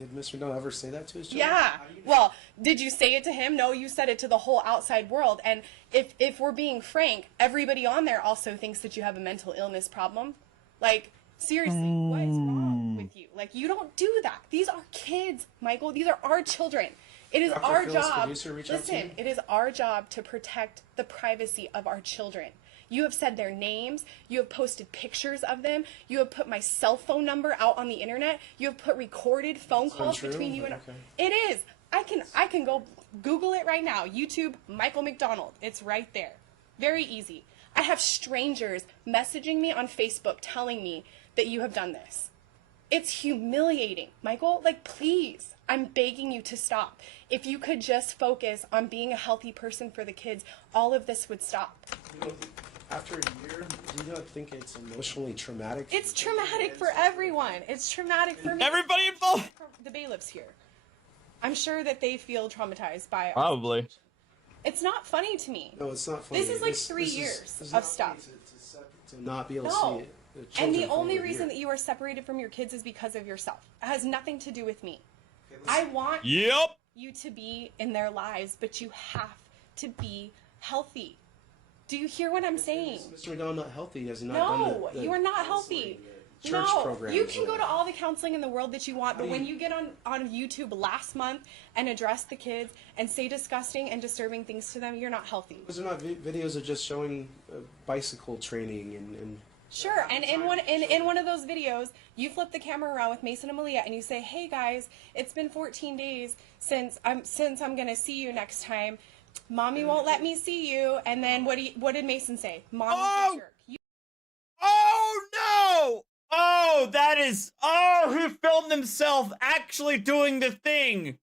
Did Mr. McDonald ever say that to his children? Yeah. Well, did you say it to him? No, you said it to the whole outside world. And if we're being frank, everybody on there also thinks that you have a mental illness problem. Like, seriously, what is wrong with you? Like, you don't do that. These are kids, Michael. These are our children. It is Dr. our Phil's job. producer reach out to Listen, you? it is our job to protect the privacy of our children. You have said their names. You have posted pictures of them. You have put my cell phone number out on the internet. You have put recorded phone calls untrue? between you and Okay. It is. I can go Google it right now. YouTube Michael McDonald. It's right there. Very easy. I have strangers messaging me on Facebook telling me that you have done this. It's humiliating. Michael, like, please, I'm begging you to stop. If you could just focus on being a healthy person for the kids, all of this would stop. After a year, do you not think it's emotionally traumatic? It's traumatic for everyone. It's traumatic for me. Everybody involved. The bailiffs here. I'm sure that they feel traumatized by our— Probably. It's not funny to me. No, it's not funny. This is like 3 years of stuff. To not be able to No. see it. And the only reason that you are separated from your kids is because of yourself. It has nothing to do with me. I want Yep. you to be in their lives, but you have to be healthy. Do you hear what I'm saying? Mr. McDonald not healthy. He has not No, done the you are not healthy. church No, programs you can or- go to all the counseling in the world that you want, but when you get on YouTube last month and address the kids and say disgusting and disturbing things to them, you're not healthy. Those are not videos of just showing bicycle training and Sure, and in one of those videos, you flip the camera around with Mason and Malia, and you say, "Hey guys, it's been 14 days since I'm gonna see you next time. Mommy won't let me see you." And then what did Mason say? Mommy's a jerk. Oh no! Oh, that is. Oh, he filmed himself actually doing the thing,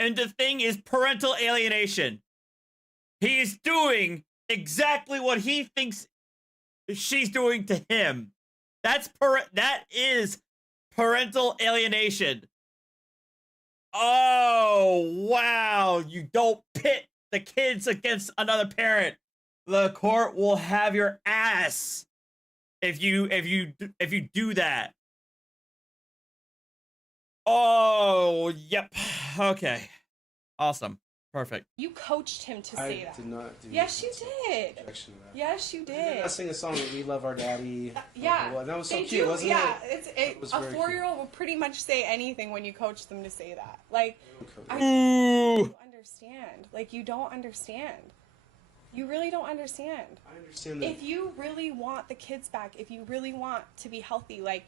and the thing is parental alienation. He's doing exactly what he thinks she's doing to him. That is parental alienation. Oh, wow. You don't pit the kids against another parent. The court will have your ass if you do that. Oh, yep. Okay. Awesome. Perfect. You coached him to say that. I did not do Yes, you did. objection to that. Yes, you did. I sang a song that We Love Our Daddy. Yeah, Well, that was so they cute, do, wasn't yeah, it? it was a very 4-year-old will pretty much say anything when you coach them to say that. Like, I Ooh. don't understand. Like, you don't understand. You really don't understand. I understand that. If you really want the kids back, if you really want to be healthy, like,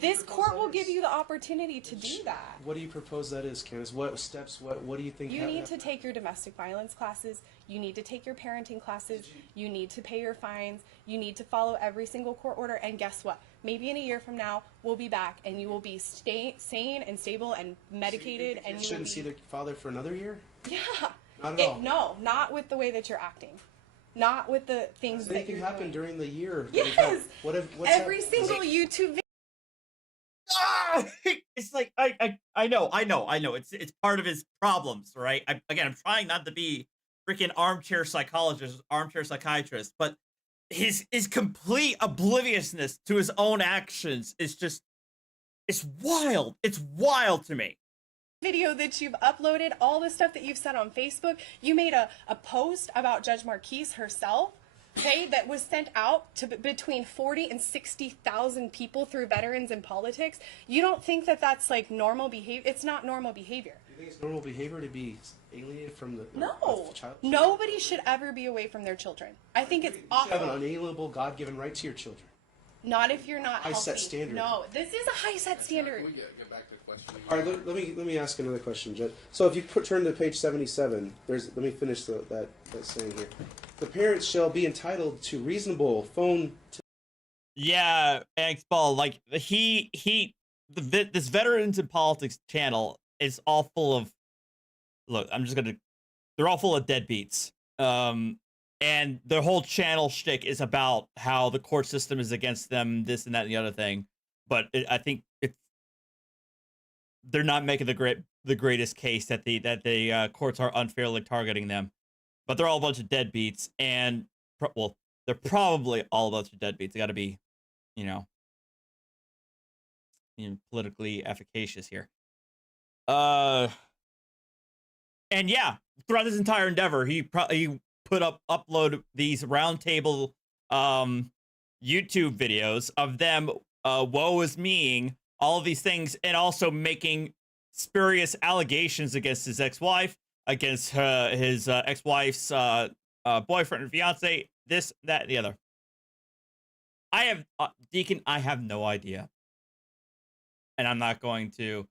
this court will give you the opportunity to do that. What do you propose that is, Candace? What steps? What do you think? You need to take your domestic violence classes. You need to take your parenting classes. You need to pay your fines. You need to follow every single court order. And guess what? Maybe in a year from now, we'll be back and you will be sane and stable and medicated. And you shouldn't see the father for another year? Yeah. Not at all. No, not with the way that you're acting. Not with the things Does that anything you're happen doing. during the year? Yes. What's Every single YouTube video. Ah! It's like I know. It's part of his problems, right? I'm trying not to be freaking armchair psychologist, armchair psychiatrist, but his complete obliviousness to his own actions is just, it's wild. It's wild to me. Video that you've uploaded, all the stuff that you've said on Facebook. You made a post about Judge Marquise herself, okay, that was sent out to between 40 and 60,000 people through Veterans in Politics. You don't think that that's like normal behavior? It's not normal behavior. Do you think it's normal behavior to be alienated from the No. child? Nobody should ever be away from their children. I think it's You have an awful. unalienable God-given right to your children. Not if you're not High healthy. set standard. No, this is a high set standard. Can we get back to the question? All right, let me ask another question, Judge. So if you turn to page 77, let me finish that saying here. The parents shall be entitled to reasonable phone. Yeah, X-Ball, like this Veterans in Politics channel is all full of, look, they're all full of deadbeats. And their whole channel shtick is about how the court system is against them, this and that and the other thing. But I think they're not making the greatest case that the courts are unfairly targeting them. But they're all a bunch of deadbeats, and they're probably all a bunch of deadbeats. They got to be, politically efficacious here. And yeah, throughout this entire endeavor, he upload these roundtable YouTube videos of them woe is meing all of these things, and also making spurious allegations against his ex-wife, against his ex-wife's boyfriend and fiance, this, that, and the other. Deacon, I have no idea, and I'm not going to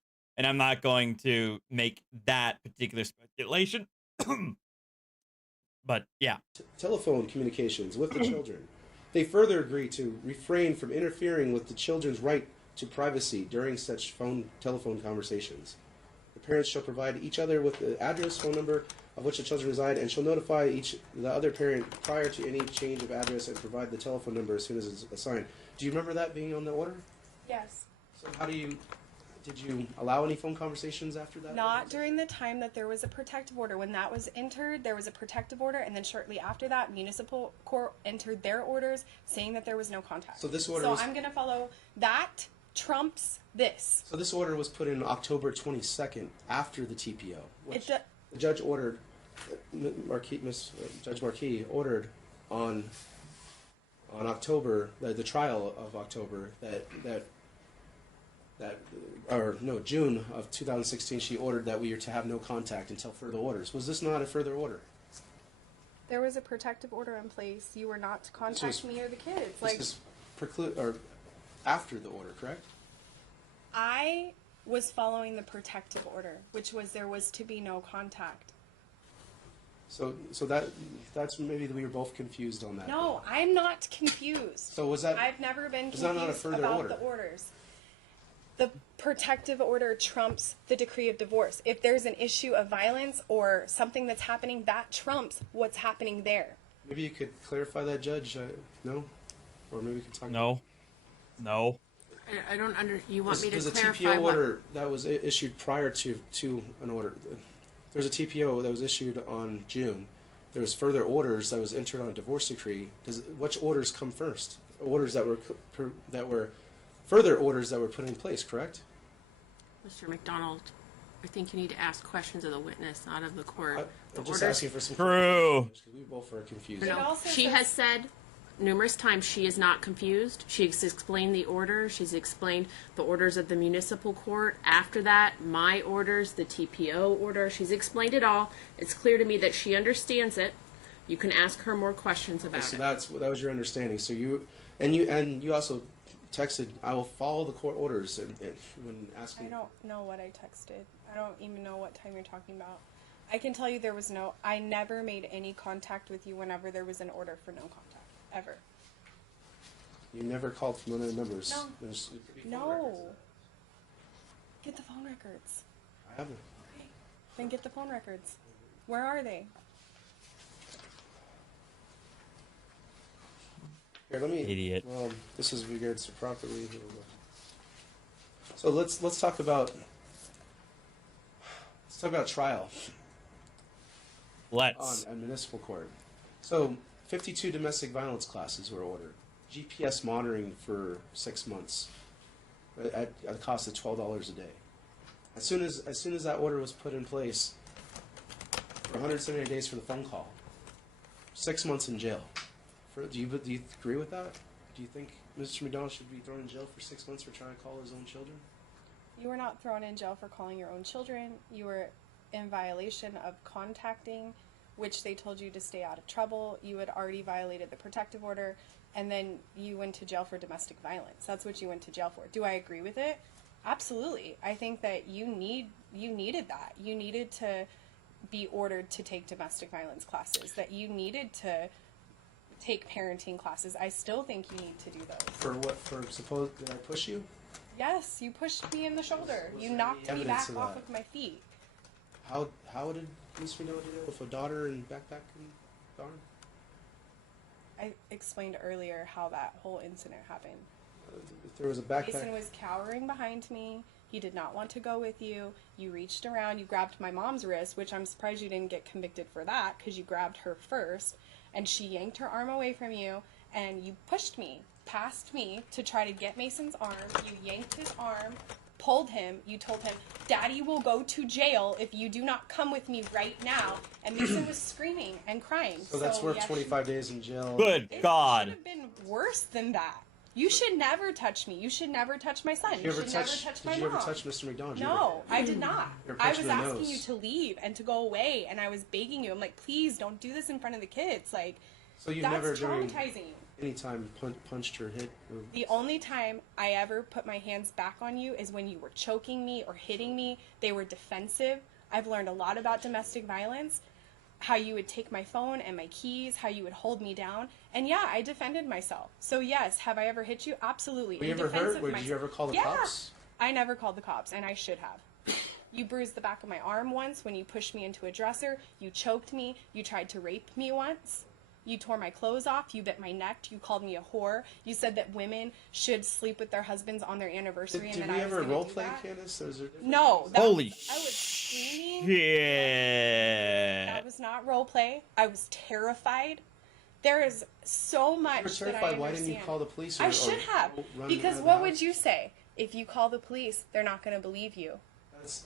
make that particular speculation. But yeah. Telephone communications with the children. They further agree to refrain from interfering with the children's right to privacy during such telephone conversations. The parents shall provide each other with the address, phone number of which the children reside, and shall notify the other parent prior to any change of address and provide the telephone number as soon as it's assigned. Do you remember that being on the order? Yes. So did you allow any phone conversations after that? Not during the time that there was a protective order. When that was entered, there was a protective order, and then shortly after that, municipal court entered their orders saying that there was no contact. So this order I'm going to follow that trumps this. So this order was put in October 22nd after the TPO, which the judge ordered, Judge Marquis ordered on October, the trial of October, June of 2016, she ordered that we are to have no contact until further orders. Was this not a further order? There was a protective order in place. You were not to contact me or the kids. This is after the order, correct? I was following the protective order, which was there was to be no contact. So that's maybe we were both confused on that. No, I'm not confused. So was that? I've never been confused that not a further about order? The orders. The protective order trumps the decree of divorce. If there's an issue of violence or something that's happening, that trumps what's happening there. Maybe you could clarify that, Judge. No, or maybe we could talk. No. I don't you want me to clarify? There's a TPO order that was issued prior to an order. There's a TPO that was issued on June. There was further orders that was entered on a divorce decree. Which orders come first? Orders that were further orders that were put in place, correct? Mr. McDonald, I think you need to ask questions of the witness, not of the court. I'm just asking for some true. We both are confused. No, she has said numerous times she is not confused. She's explained the order. She's explained the orders of the municipal court. After that, my orders, the TPO order. She's explained it all. It's clear to me that she understands it. You can ask her more questions about So it. that was your understanding. So you also texted, I will follow the court orders and when asking. I don't know what I texted. I don't even know what time you're talking about. I can tell you I never made any contact with you whenever there was an order for no contact, ever. You never called from one of the numbers. No. Get the phone records. I haven't. Okay. Then get the phone records. Where are they? Here, let me. Idiot. Well, this is regards to properly. So let's talk about trial. On municipal court. So 52 domestic violence classes were ordered. GPS monitoring for 6 months at a cost of $12 a day. As soon as that order was put in place, for 170 days for the phone call, 6 months in jail. Do you agree with that? Do you think Mr. McDonald should be thrown in jail for 6 months for trying to call his own children? You were not thrown in jail for calling your own children. You were in violation of contacting, which they told you to stay out of trouble. You had already violated the protective order. and then you went to jail for domestic violence. That's what you went to jail for. Do I agree with it? Absolutely. I think that you needed that. You needed to be ordered to take domestic violence classes, that you needed to take parenting classes. I still think you need to do those. For what? Did I push you? Yes, you pushed me in the shoulder. Was You there knocked any me back evidence of off that? of my feet. How did Ms. Renaud do that with a daughter and backpack and arm? I explained earlier how that whole incident happened. If there was a backpack. Jason was cowering behind me. He did not want to go with you. You reached around, you grabbed my mom's wrist, which I'm surprised you didn't get convicted for that, because you grabbed her first, and she yanked her arm away from you, and you pushed me, past me, to try to get Mason's arm. You yanked his arm, pulled him. You told him, Daddy will go to jail if you do not come with me right now. And Mason was screaming and crying. So that's worth yes, 25 days in jail. Good It God. should have been worse than that. You should never touch me. You should never touch my son. You should never touch my mom. Did you ever touch Mr. McDonald? No, I did not. You ever I punch was him in the asking nose? you to leave and to go away, and I was begging you. I'm like, please don't do this in front of the kids. Like, So you that's never during traumatizing you. any time punched or hit? Or... The only time I ever put my hands back on you is when you were choking me or hitting me. They were defensive. I've learned a lot about domestic violence, how you would take my phone and my keys, how you would hold me down. And yeah, I defended myself. So yes, have I ever hit you? Absolutely. Were you In ever defense hurt? of Did you ever call the yeah. cops? I never called the cops, and I should have. You bruised the back of my arm once when you pushed me into a dresser. You choked me. You tried to rape me once. You tore my clothes off. You bit my neck. You called me a whore. You said that women should sleep with their husbands on their anniversary. Did and we that ever I was role gonna do play, that. Candace? Or is there No. Holy I was screaming. shit. That was not role play. I was terrified. There is so much You were that I terrified. Why understand. didn't you call the police? I should have. run Because out of the what house? would you say? If you call the police, they're not going to believe you.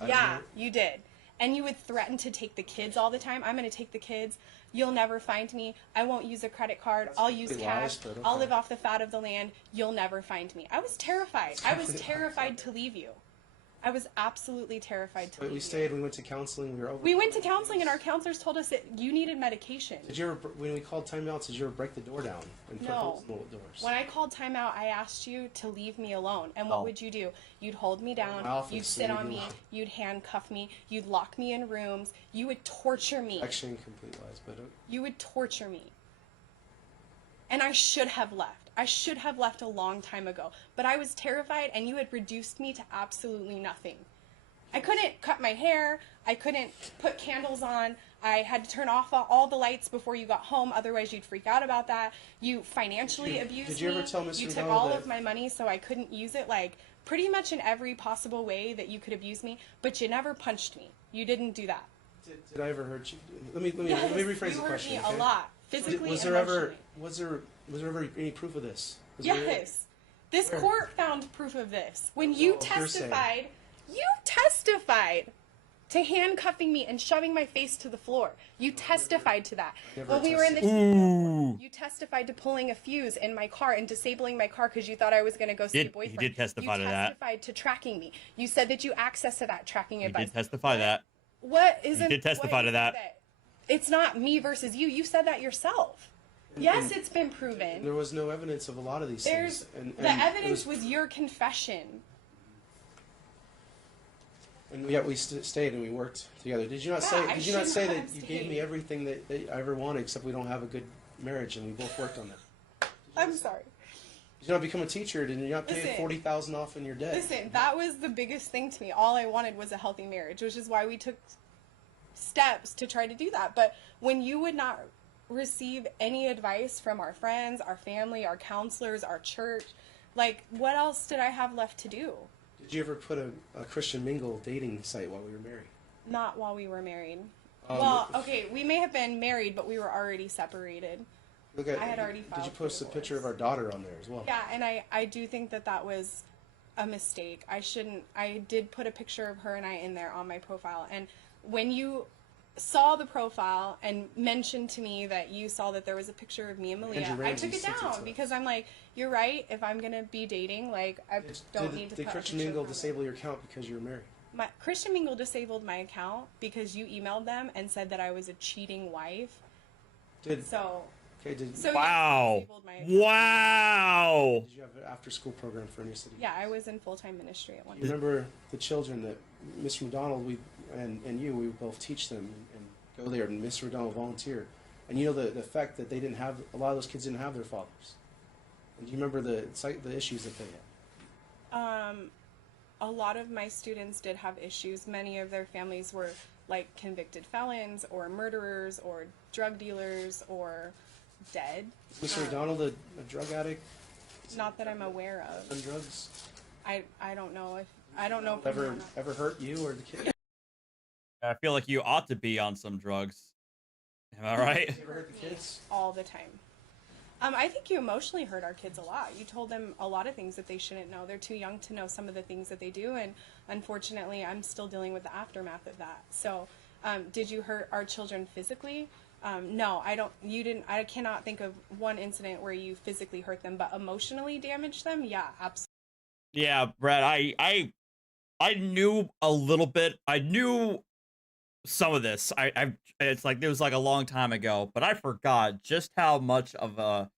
I Yeah, don't know. you did. And you would threaten to take the kids all the time. I'm going to take the kids. You'll never find me. I won't use a credit card. I'll use complete cash. lies, but okay. I'll live off the fat of the land. You'll never find me. I was terrified. I was terrified to leave you. I was absolutely terrified to But leave we you. stayed. We went to counseling. We were over. We went to counseling, and our counselors told us that you needed medication. Did you ever, when we called timeouts, did you ever break the door down and put No. holes in the doors? When I called timeout, I asked you to leave me alone. And what Oh. would you do? You'd hold me down. My office, You'd so sit you'd on be me. locked. You'd handcuff me. You'd lock me in rooms. You would torture me. Actually, incomplete lies, but You would torture me. And I should have left. I should have left a long time ago. But I was terrified, and you had reduced me to absolutely nothing. I couldn't cut my hair. I couldn't put candles on. I had to turn off all the lights before you got home. Otherwise, you'd freak out about that. You financially abused me. did you ever tell Mr. You took McDonald all that- of my money, so I couldn't use it. Like, pretty much in every possible way that you could abuse me. But you never punched me. You didn't do that. did I ever hurt you? Let me Yes, rephrase you the hurt question. me okay? a lot, physically Was and there ever emotionally. was there ever any proof of this? Was there- Yes. This Where? court found proof of this. When you Oh, hearsay. testified to handcuffing me and shoving my face to the floor. You testified to that. Never When we were in the Ooh. you testified to pulling a fuse in my car and disabling my car because you thought I was going to go see a He boyfriend. did testify to You that. testified to tracking me. You said that you accessed to that tracking He advice. did testify that. What isn't? did testify what to is that. It's not me versus you. You said that yourself. Yes, it's been proven. There was no evidence of a lot of these There's things. the evidence was your confession. And yet we stayed and we worked together. Did you not Yeah, say? I Did you not should say not that have you gave stayed. me everything that I ever wanted, except we don't have a good marriage, and we both worked on that? I'm sorry. Did you not become a teacher? Did you not pay Listen. $40,000 off in your debt? Listen, that was the biggest thing to me. All I wanted was a healthy marriage, which is why we took steps to try to do that. But when you would not receive any advice from our friends, our family, our counselors, our church, like, what else did I have left to do? Did you ever put a Christian mingle dating site while we were married? Not while we were married. Well, okay, we may have been married, but we were already separated. Look at, I had already Did filed you for post a divorce. picture of our daughter on there as well? Yeah, and I do think that that was a mistake. I did put a picture of her and I in there on my profile. And when you saw the profile and mentioned to me that you saw that there was a picture of me and Malia, Andrew I Ramsey took it sent it to down us. because I'm like, you're right. If I'm going to be dating, like, I don't need to Did put a Christian picture mingle of her. disable your account because you were married? Christian Mingle disabled my account because you emailed them and said that I was a cheating wife. Did So Okay, So Wow. you Wow. Did you have an after-school program for inner city? Yeah, I was in full-time ministry at one You remember the children that Mr. McDonald and you, we would both teach them and go there, and Mr. McDonald volunteer. And you know the fact that they didn't have, a lot of those kids didn't have their fathers. And do you remember the issues that they had? A lot of my students did have issues. Many of their families were like convicted felons or murderers or drug dealers or dead. Is Mr. McDonald a drug addict? Not that I'm aware of. On drugs? I don't know if I'm Ever hurt you or the kid? I feel like you ought to be on some drugs. Am I right? You ever hurt the kids? all the time. I think you emotionally hurt our kids a lot. You told them a lot of things that they shouldn't know. They're too young to know some of the things that they do, and unfortunately, I'm still dealing with the aftermath of that. So, did you hurt our children physically? No, I don't. You didn't. I cannot think of one incident where you physically hurt them, but emotionally damaged them. Yeah, absolutely. Yeah, Brad, I knew a little bit. I knew some of this. It's like it was like a long time ago, but I forgot just how much of a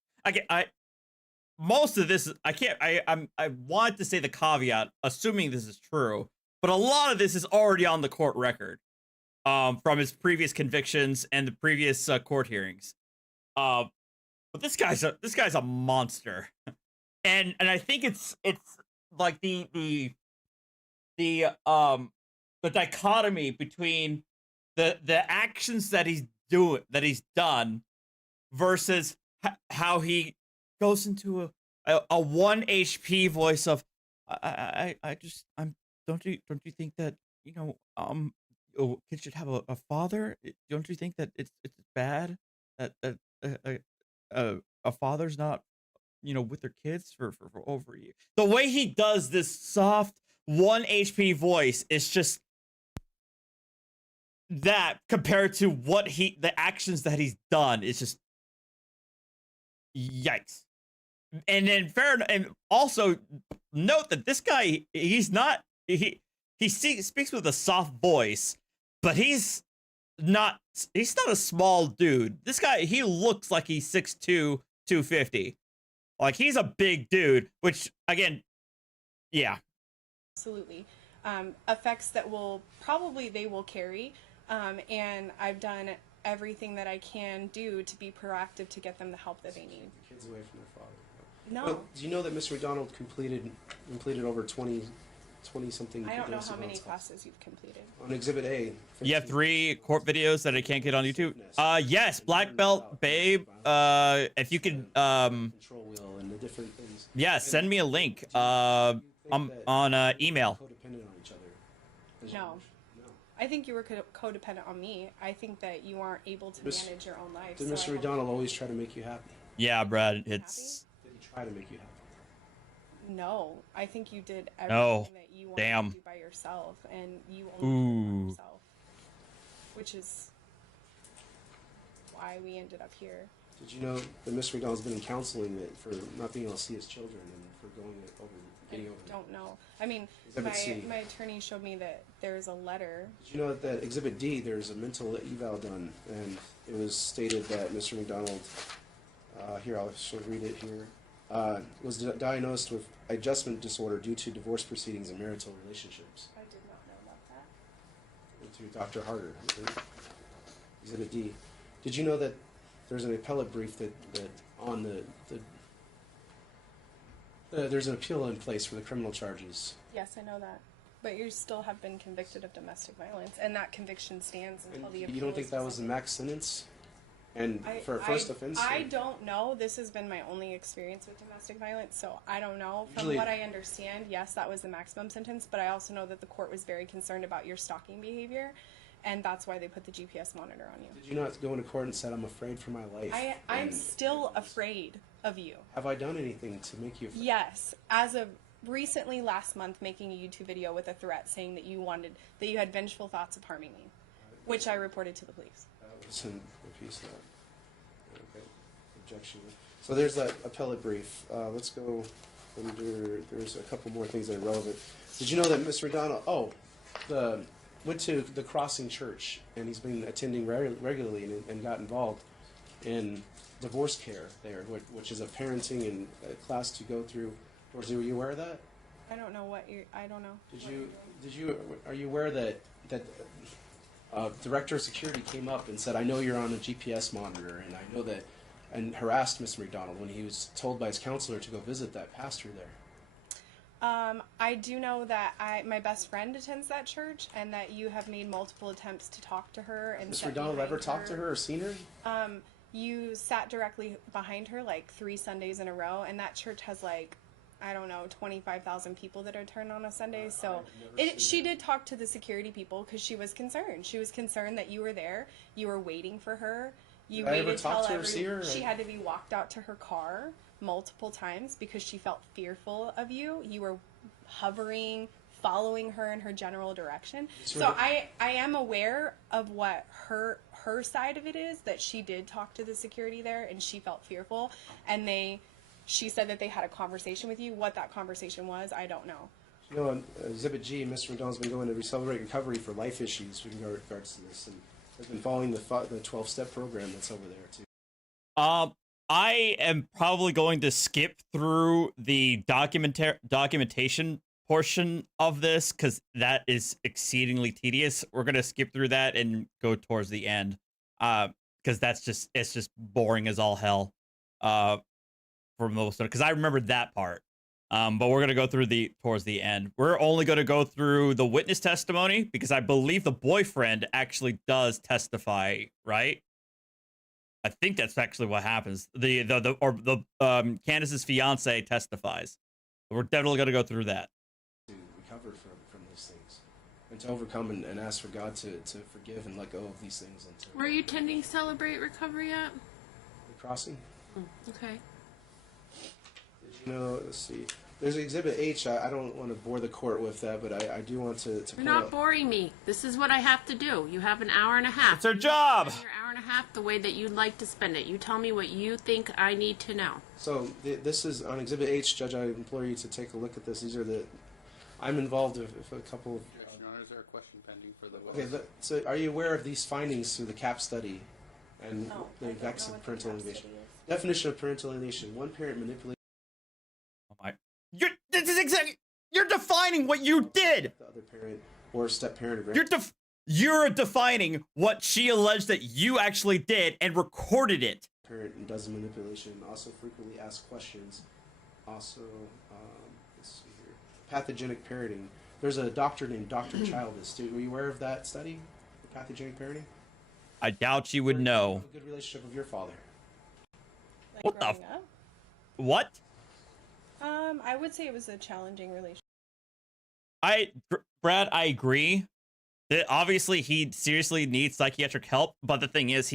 most of this I wanted to say the caveat, assuming this is true, but a lot of this is already on the court record, from his previous convictions and the previous court hearings. But this guy's a monster, and I think it's like the dichotomy between the actions that he's done versus how he goes into a 1 HP voice of don't you think that kids should have a father? Don't you think that it's bad that a father's not with their kids for over a year? The way he does this soft 1 HP voice is just that compared to the actions that he's done. It's just yikes. And then and also note that this guy, he speaks with a soft voice, but he's not a small dude. This guy, he looks like he's 6'2", 250. Like, he's a big dude, which again, yeah. Absolutely. Effects that they will carry. And I've done everything that I can do to be proactive to get them the help that they need. Kids away from their father. No. Well, do you know that Mr. McDonald completed over 20 something? I don't know how many classes you've completed. On Exhibit A. You have 3 court videos that I can't get on YouTube. Yes, Black Belt Babe. If you could, control wheel and the different things. Yeah, send me a link. On email. Codependent on each other. No. I think you were codependent on me. I think that you aren't able to manage your own life. Did Mr. McDonald always try to make you happy? Yeah, Brad. Did he try to make you happy? No, I think you did everything that you wanted to do by yourself, and you only did it by yourself, which is why we ended up here. Did you know that Mr. McDonald's been in counseling for not being able to see his children and for getting over? I don't know. I mean, my attorney showed me that there's a letter. Did you know that Exhibit D, there's a mental eval done, and it was stated that Mr. McDonald, here I'll read it here, was diagnosed with adjustment disorder due to divorce proceedings and marital relationships. I did not know about that. To Dr. Harder. Exhibit D. Did you know that there's an appellate brief that on there's an appeal in place for the criminal charges? Yes, I know that. But you still have been convicted of domestic violence, and that conviction stands until the appeal. You don't think that was the max sentence? And for a first offense? I don't know. This has been my only experience with domestic violence, so I don't know. From what I understand, yes, that was the maximum sentence, but I also know that the court was very concerned about your stalking behavior, and that's why they put the GPS monitor on you. Did you not go into court and said, I'm afraid for my life? I'm still afraid of you. Have I done anything to make you afraid? Yes. As of recently last month, making a YouTube video with a threat saying that you had vengeful thoughts of harming me, which I reported to the police. That was in a piece of that. Okay. Objection. So there's that appellate brief. Let's go under, there's a couple more things that are relevant. Did you know that Mr. McDonald, went to the Crossing Church, and he's been attending regularly and got involved. in divorce care there, which is a parenting and class to go through. Or were you aware of that? I don't know what you're. I don't know. Are you aware that Director of Security came up and said, I know you're on a GPS monitor, and I know that, and harassed Mr. McDonald when he was told by his counselor to go visit that pastor there? I do know that my best friend attends that church, and that you have made multiple attempts to talk to her. And Mr. McDonald ever talked to her or seen her? You sat directly behind her like 3 Sundays in a row, and that church has like, I don't know, 25,000 people that attend on a Sunday. So she did talk to the security people because she was concerned. She was concerned that you were there. You were waiting for her. You waited till she had to be walked out to her car multiple times because she felt fearful of you. You were hovering, following her in her general direction. So I am aware of what her side of it is, that she did talk to the security there and she felt fearful, and she said that they had a conversation with you. What that conversation was, I don't know. You know, on Exhibit G, Mr. McDonald's been going to Celebrate Recovery for life issues in regards to this, and has been following the 12-step program that's over there too. I am probably going to skip through the documentation portion of this because that is exceedingly tedious. We're gonna skip through that and go towards the end, because it's just boring as all hell. For most of it, because I remember that part. But we're gonna go through towards the end. We're only gonna go through the witness testimony because I believe the boyfriend actually does testify, right? I think that's actually what happens. Candace's fiance testifies. We're definitely gonna go through that. To recover from those things, and to overcome and ask for God to forgive and let go of these things. And Were you attending Celebrate Recovery at? The crossing. Okay. You know, let's see. There's Exhibit H. I don't want to bore the court with that, but I do want to You're not boring me. This is what I have to do. You have an hour and a half. It's our job. Spend your hour and a half the way that you'd like to spend it. You tell me what you think I need to know. So this is on Exhibit H, Judge. I implore you to take a look at this. These are I'm involved with a couple of. Your Honor, is there a question pending for the witness? Okay. So are you aware of these findings through the CAP study and the effects of parental alienation? Definition of parental alienation: one parent manipulates. You're defining what you did. The other parent or step parent. You're defining what she alleged that you actually did and recorded it. Parent does the manipulation. Also frequently asks questions. Also, let's see here. Pathogenic parenting. There's a doctor named Dr. Childis. Were you aware of that study? Pathogenic parenting. I doubt you would know. A good relationship with your father. Like what the? Up? What? I would say it was a challenging relationship. Brad, I agree that obviously he seriously needs psychiatric help, but the thing is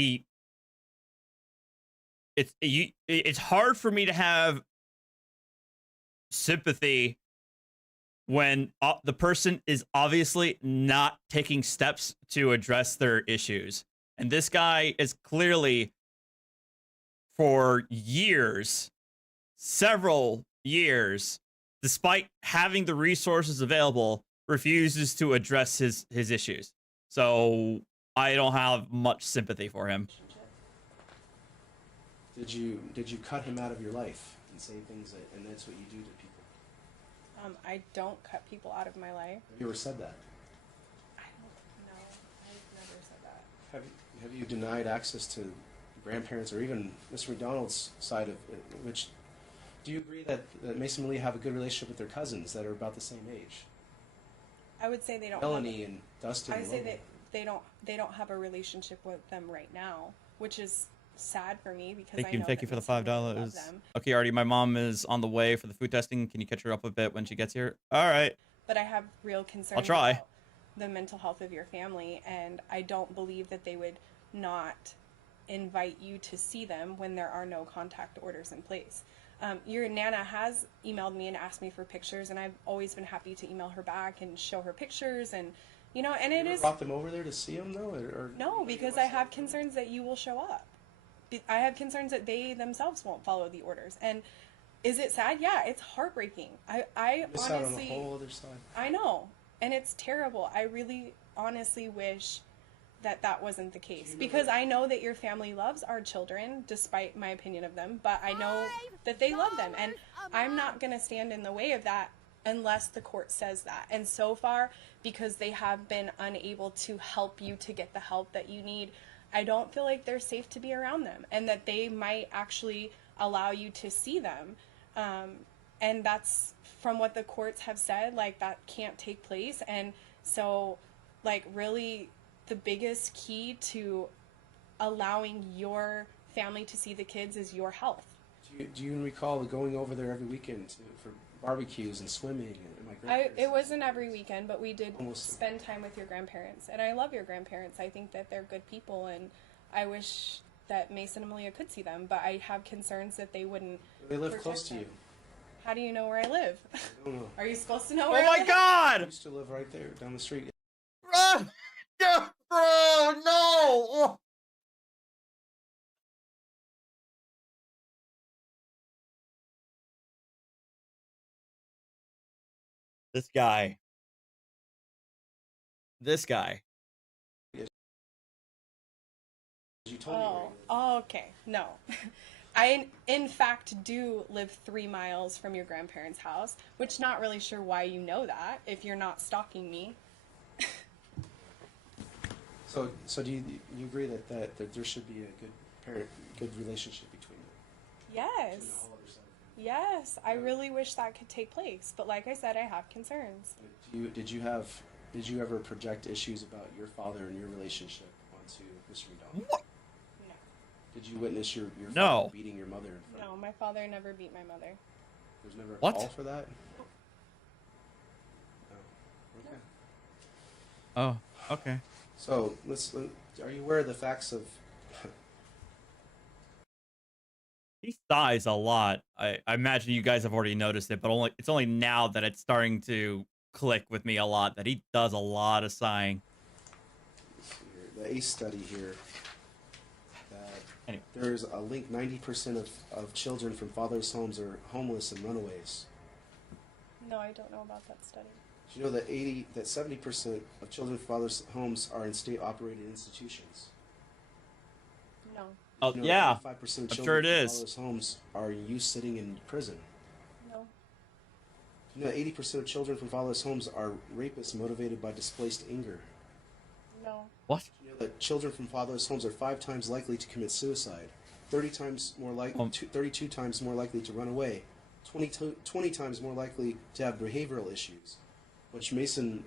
it's hard for me to have sympathy when the person is obviously not taking steps to address their issues. And this guy is clearly, for years, several years, despite having the resources available, refuses to address his issues. So I don't have much sympathy for him. Did you cut him out of your life and say things and that's what you do to people? I don't cut people out of my life. Have you ever said that? I don't know. I've never said that. Have you denied access to grandparents or even Mr. McDonald's side of it, which? Do you agree that Mason and Lee have a good relationship with their cousins that are about the same age? I would say they don't. Melanie and Dustin. I would say that they don't have a relationship with them right now, which is sad for me because Thank you for the $5. Okay, Artie, my mom is on the way for the food testing. Can you catch her up a bit when she gets here? All right. But I have real concerns. I'll try. About the mental health of your family, and I don't believe that they would not invite you to see them when there are no contact orders in place. Your Nana has emailed me and asked me for pictures, and I've always been happy to email her back and show her pictures, and and it is. Brought them over there to see them though, or no, because I have concerns that you will show up. I have concerns that they themselves won't follow the orders. And is it sad? Yeah, it's heartbreaking. I miss honestly, out on the whole other side. I know, and it's terrible. I really honestly wish that that wasn't the case, because I know that your family loves our children, despite my opinion of them, but I know that they love them, and I'm not going to stand in the way of that unless the court says that. And so far, because they have been unable to help you to get the help that you need, I don't feel like they're safe to be around them, and that they might actually allow you to see them. And that's from what the courts have said, like, that can't take place. And so, like, really the biggest key to allowing your family to see the kids is your health. Do you recall going over there every weekend for barbecues and swimming? And my grandparents? It wasn't every weekend, but we did Almost. spend time with your grandparents. And I love your grandparents. I think that they're good people, and I wish that Mason and Malia could see them, but I have concerns that they wouldn't. They live protect close to them. you. How do you know where I live? I don't know. Are you supposed to know Oh where I my live? God! I used to live right there down the street. Bro, no! This guy. This guy. You told me where you live. Oh, okay. No. I, in fact, do live 3 miles from your grandparents' house, which not really sure why you know that if you're not stalking me. So do you agree that there should be a good relationship between them? Yes. Yes, I really wish that could take place, but like I said, I have concerns. Did you ever project issues about your father and your relationship onto Mr. McDonald? No. Did you witness your No. father beating your mother in front No, my father never beat my mother. There's never a What? call for that? Oh, okay. Oh, okay. So are you aware of the facts of? He sighs a lot. I imagine you guys have already noticed it, but it's only now that it's starting to click with me a lot that he does a lot of sighing. The ACE study here, that Anyway. there's a link. 90% of children from fatherless homes are homeless and runaways. No, I don't know about that study. Do you know that 70% of children from fatherless homes are in state-operated institutions? No. Oh, You know yeah. 5% of I'm children sure it from is. fatherless homes are youth sitting in prison. No. You know, 80% of children from fatherless homes are rapists motivated by displaced anger. No. What? You know that children from fatherless homes are 5 times likely to commit suicide, 32 times more likely to run away, 20 times more likely to have behavioral issues, which Mason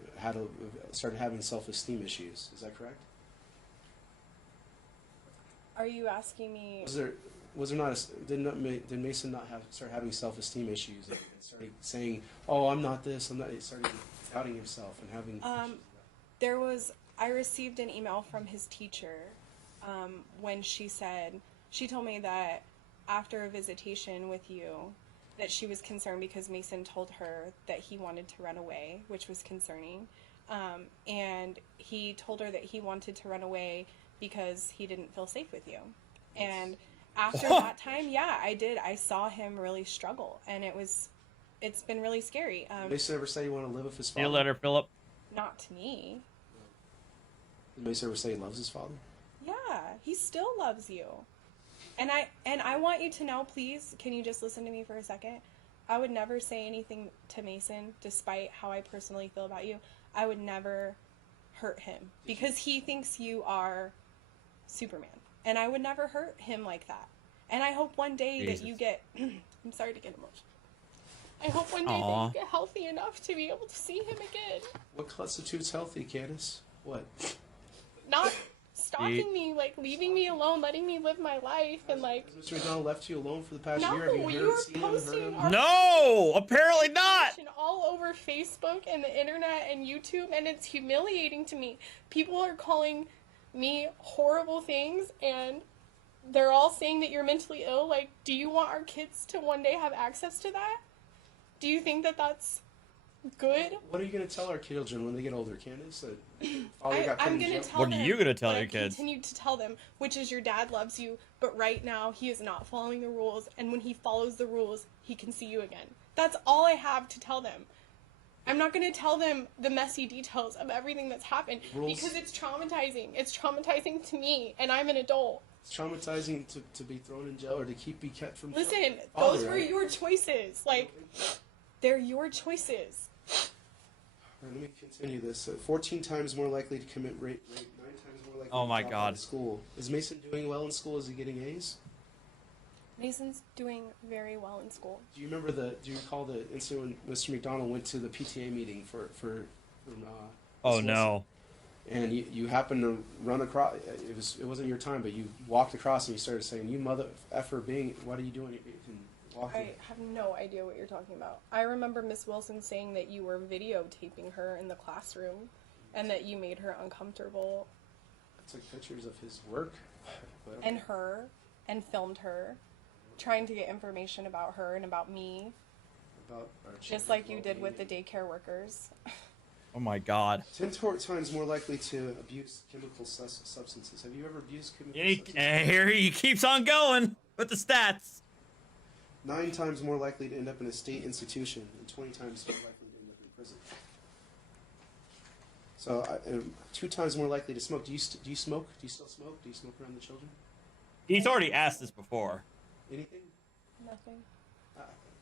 started having self-esteem issues. Is that correct? Are you asking me? Did Mason not start having self-esteem issues and started saying, "Oh, I'm not this, I'm not"? He started doubting himself and having. I received an email from his teacher when she told me that after a visitation with you, that she was concerned because Mason told her that he wanted to run away, which was concerning. And he told her that he wanted to run away because he didn't feel safe with you. And after that time, yeah, I did. I saw him really struggle, and it's been really scary. Did Mason ever say he wanted to live with his father? See you later, Philip. Not to me. Did Mason ever say he loves his father? Yeah, he still loves you. And I want you to know, please, can you just listen to me for a second? I would never say anything to Mason, despite how I personally feel about you. I would never hurt him because he thinks you are Superman. And I would never hurt him like that. And I hope one day that you get... I'm sorry to get emotional. I hope one day that you get healthy enough to be able to see him again. What constitutes healthy, Candace? What? Not stalking me, like leaving me alone, letting me live my life, and like... Has Mr. McDonald left you alone for the past No, year? Have you you heard, were seen him, heard posting him? our... No, apparently not. all over Facebook and the internet and YouTube, and it's humiliating to me. People are calling me horrible things, and they're all saying that you're mentally ill. Like, do you want our kids to one day have access to that? Do you think that that's good? What are you going to tell our children when they get older, Candace? That I'm going to tell them. What are you going to tell what your kids? I continue to tell them, which is your dad loves you, but right now he is not following the rules, and when he follows the rules, he can see you again. That's all I have to tell them. I'm not going to tell them the messy details of everything that's happened Rules. because it's traumatizing. It's traumatizing to me, and I'm an adult. It's traumatizing to be thrown in jail or to be kept from. Listen, Father, those were right? your choices. Like, they're your choices. All right, let me continue this. 14 times more likely to commit rape. 9 times more likely. Oh my to drop out God. of school. Is Mason doing well in school? Is he getting A's? Mason's doing very well in school. Do you recall the incident when Mr. McDonald went to the PTA meeting for Oh no. and you happened to run across, it wasn't your time, but you walked across and you started saying, "You mother effer being, what are you doing?" I have no idea what you're talking about. I remember Miss Wilson saying that you were videotaping her in the classroom and that you made her uncomfortable. I took pictures of his work. And her, and filmed her, trying to get information about her and about me. About our Just like you did with the daycare workers. Oh my God. 10 times more likely to abuse chemical substances. Have you ever abused chemical substances? Here he keeps on going with the stats. 9 times more likely to end up in a state institution, and 20 times more likely to end up in prison. So, 2 times more likely to smoke. Do you smoke? Do you still smoke? Do you smoke around the children? He's already asked this before. Anything? Nothing.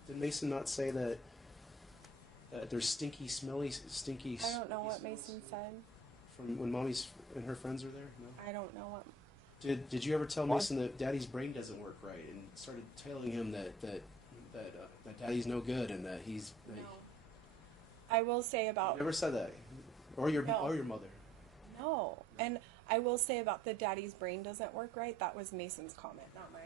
Did Mason not say that there's stinky? I don't know what Mason said. From when Mommy's and her friends were there? No. I don't know what. Did you ever tell What? Mason that Daddy's brain doesn't work right, and started telling him that Daddy's no good and that he's? No. I will say about. Never said that, or your No. mother. No, and I will say about the daddy's brain doesn't work right. That was Mason's comment, not mine.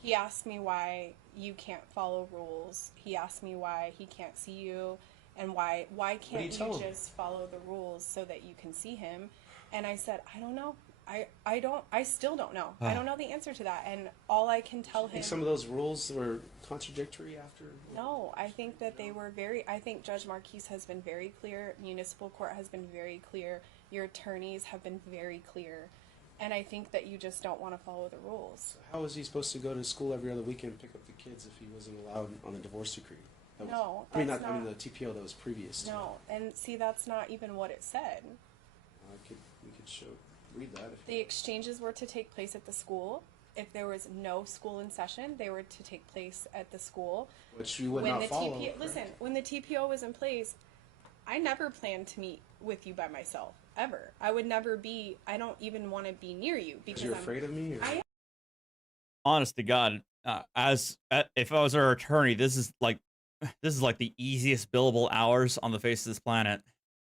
He asked me why you can't follow rules. He asked me why he can't see you, and why can't you just follow the rules so that you can see him? And I said, I don't know. I still don't know. I don't know the answer to that. And all I can tell him. Think some of those rules were contradictory after? No, I think that they were I think Judge Marquise has been very clear. Municipal court has been very clear. Your attorneys have been very clear. And I think that you just don't want to follow the rules. How was he supposed to go to school every other weekend and pick up the kids if he wasn't allowed on the divorce decree? No, I mean that's not. I mean not- the TPO that was previous. to No, and see, that's not even what it said. We could read that. The exchanges were to take place at the school. If there was no school in session, they were to take place at the school. Which you would not follow. Listen, when the TPO was in place, I never planned to meet with you by myself, ever. I would never be, I don't even want to be near you because you're afraid of me? Or? Honest to God, if I was our attorney, this is like the easiest billable hours on the face of this planet.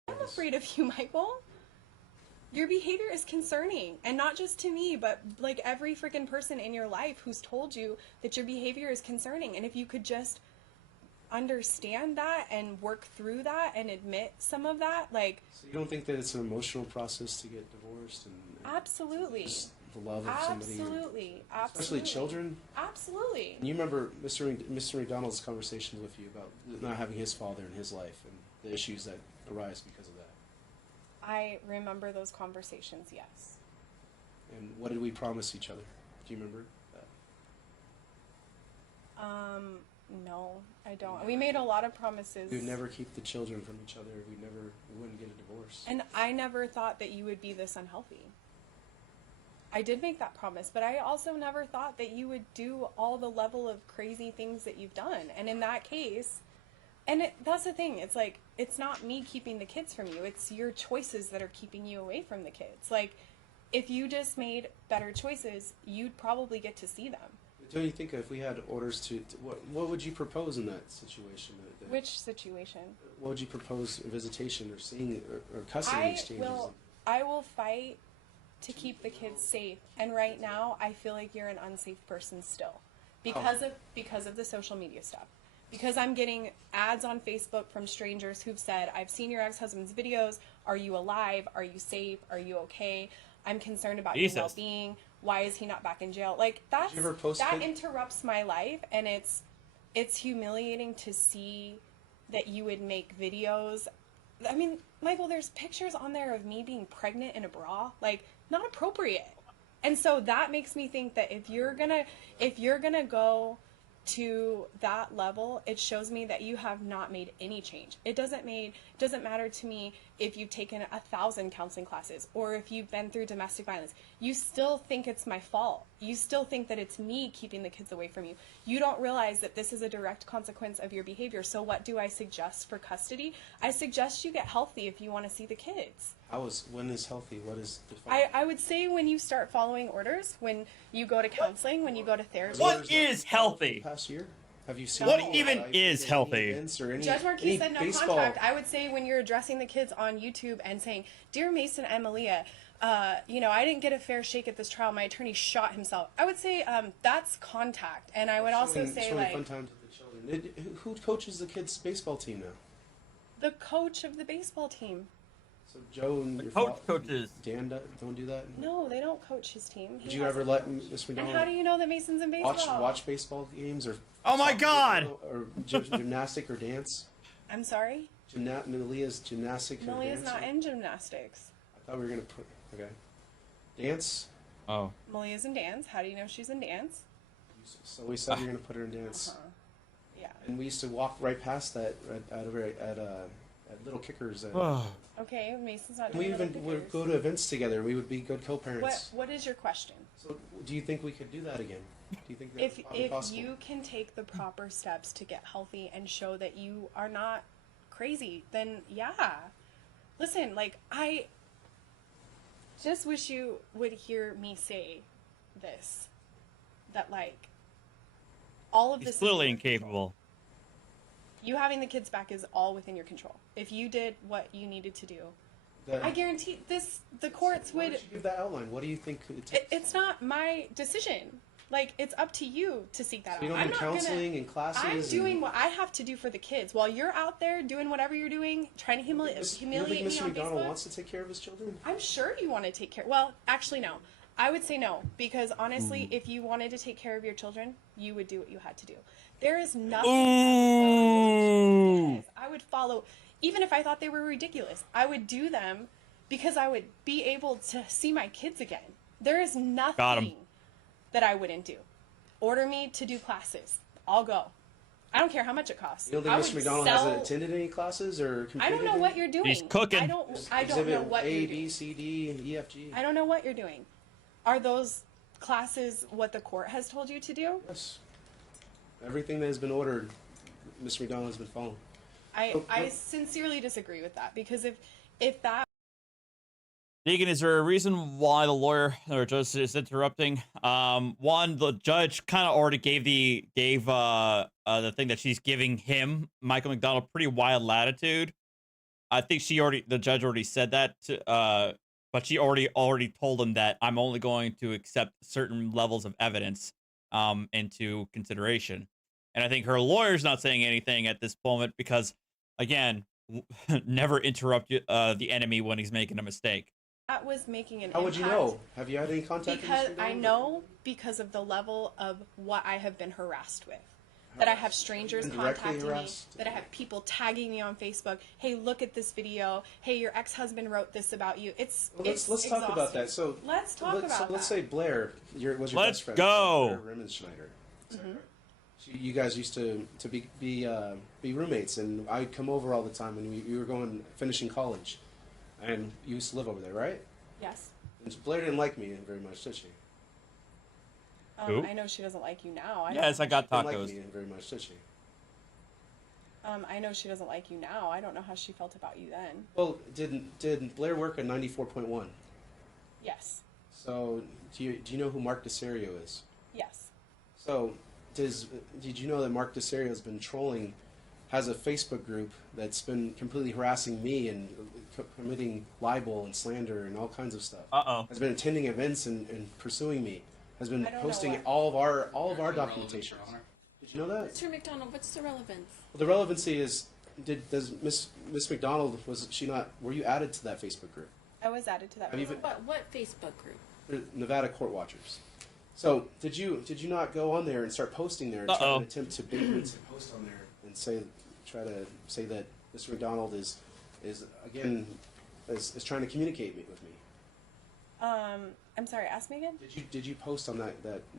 I'm afraid of you, Michael. Your behavior is concerning, and not just to me, but like every freaking person in your life who's told you that your behavior is concerning. And if you could just understand that and work through that and admit some of that, like. So you don't think that it's an emotional process to get divorced and Absolutely. Just the love of somebody? Absolutely. Especially children? Absolutely. And you remember Mr. McDonald's conversations with you about not having his father in his life and the issues that arise because of that. I remember those conversations, yes. And what did we promise each other? Do you remember that? No, I don't. We made a lot of promises. We'd never keep the children from each other. We wouldn't get a divorce. And I never thought that you would be this unhealthy. I did make that promise, but I also never thought that you would do all the level of crazy things that you've done. And in that case, that's the thing. It's like, it's not me keeping the kids from you. It's your choices that are keeping you away from the kids. Like, if you just made better choices, you'd probably get to see them. Don't you think if we had orders to what would you propose in that situation? Which situation? What would you propose in visitation or seeing or custody exchanges? I will fight to keep the kids safe. And right now, I feel like you're an unsafe person still because of the social media stuff. Because I'm getting ads on Facebook from strangers who've said, I've seen your ex-husband's videos. Are you alive? Are you safe? Are you okay? I'm concerned about your well-being. Why is he not back in jail? Like, that interrupts my life, and it's humiliating to see that you would make videos. I mean, Michael, there's pictures on there of me being pregnant in a bra. Like, not appropriate. And so that makes me think that if you're gonna go to that level, it shows me that you have not made any change. It doesn't matter to me if you've taken 1,000 counseling classes or if you've been through domestic violence. You still think it's my fault. You still think that it's me keeping the kids away from you. You don't realize that this is a direct consequence of your behavior. So what do I suggest for custody? I suggest you get healthy if you want to see the kids. When is healthy? What is defined? I would say when you start following orders, when you go to counseling, when you go to therapy. What is healthy? Past year? Have you seen What any, even is any healthy? events or any, Judge Marquis any said no baseball? contact. I would say when you're addressing the kids on YouTube and saying, "Dear Mason and Malia, you know, I didn't get a fair shake at this trial. My attorney shot himself." I would say that's contact. And I would also say, showing like, fun times with the children. Who coaches the kids' baseball team now? the coach of the baseball team. So Joe and your coaches. Dan don't do that. No, they don't coach his team. Did you ever let Miss And McDonald how do you know that Mason's in baseball? watch baseball games or? Oh my God! Or gymnastic or dance? I'm sorry? Malia's gymnastic or Malia's dance? not in gymnastics. I thought we were gonna put dance. Oh. Malia's in dance. How do you know she's in dance? So we said we were gonna put her in dance. Yeah. And we used to walk right past that at Little Kickers. Okay, Mason's not And we doing even little would pickers. go to events together. We would be good co-parents. What is your question? So, do you think we could do that again? Do you think If that's possible? you can take the proper steps to get healthy and show that you are not crazy, then yeah. Listen, like, I just wish you would hear me say this. That, like, all of He's this clearly incapable. you having the kids back is all within your control. If you did what you needed to do, I guarantee the courts Why would. don't you give that outline? What do you think it takes? It's not my decision. Like, it's up to you to seek that out. You don't I'm do not counseling and classes. I'm and- doing what I have to do for the kids. While you're out there doing whatever you're doing, trying to You don't humiliate think me Mr. on McDonald Facebook. wants to take care of his children? I'm sure you want to take care. Well, actually, no. I would say no, because honestly, if you wanted to take care of your children, you would do what you had to do. There is nothing. I would follow, even if I thought they were ridiculous. I would do them because I would be able to see my kids again. There is nothing that I wouldn't do. Order me to do classes. I'll go. I don't care how much it costs. You don't I think Mr. would McDonald sell- hasn't attended any classes or completed I don't know any? what you're doing. He's cooking. I don't know Exhibit what A, you're B, doing. C, D, and E, F, G. I don't know what you're doing. Are those classes what the court has told you to do? Yes. Everything that has been ordered, Mr. McDonald has been following. I sincerely disagree with that, because if that Deegan, is there a reason why the lawyer or judge is interrupting? One, the judge kind of already gave the thing that she's giving him, Michael McDonald, pretty wide latitude. I think the judge already said that, but she already told him that I'm only going to accept certain levels of evidence into consideration. And I think her lawyer's not saying anything at this moment because, again, never interrupt the enemy when he's making a mistake. that was making an How would you impact, know? Have you had any contact with Mr. because McDonald? I know because of the level of what I have been harassed with. That I have strangers Been directly contacting me, harassed? that I have people tagging me on Facebook. Hey, look at this video. Hey, your ex-husband wrote this about you. It's Well, it's let's talk about exhausting. that. So let's talk about that. Let's say Blair was your Let's best friend. go. Blair Remmenschneider. Mhm. You guys used to be roommates, and I'd come over all the time when you were finishing college, and you used to live over there, right? Yes. And Blair didn't like me very much, did she? Who? I know she doesn't like you now. I Yes, I got Didn't like tacos. me very much, did she? I know she doesn't like you now. I don't know how she felt about you then. Well, did Blair work at 94.1? Yes. So do you know who Mark DeSerio is? Yes. So did you know that Mark DeSerio has been trolling, has a Facebook group that's been completely harassing me and committing libel and slander and all kinds of stuff. Has been attending events and pursuing me. Has been I don't know posting what- all of our documentation. Did you know that? Mr. McDonald, what's the relevance? Well, the relevancy is, does Miss McDonald, were you added to that Facebook group? I was added to that. Have you group. What Facebook group? The Nevada Court Watchers. So did you not go on there and start posting there and try to attempt to bait me to post on there and try to say that Mr. McDonald is again is trying to communicate with me? I'm sorry, ask me again? Did you post on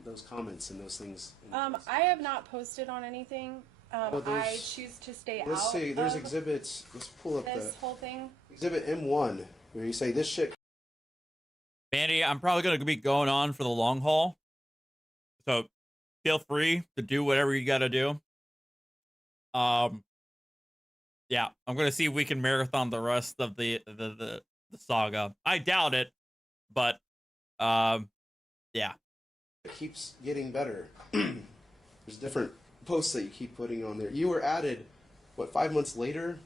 those comments and those things? I have not posted on anything. I choose to stay out. Let's see, there's exhibits. Let's pull up this whole thing. Exhibit M1, where you say this shit. Mandy, I'm probably going to be going on for the long haul. So feel free to do whatever you got to do. Yeah, I'm going to see if we can marathon the rest of the saga. I doubt it, but yeah. It keeps getting better. There's different posts that you keep putting on there. You were added, what, 5 months later?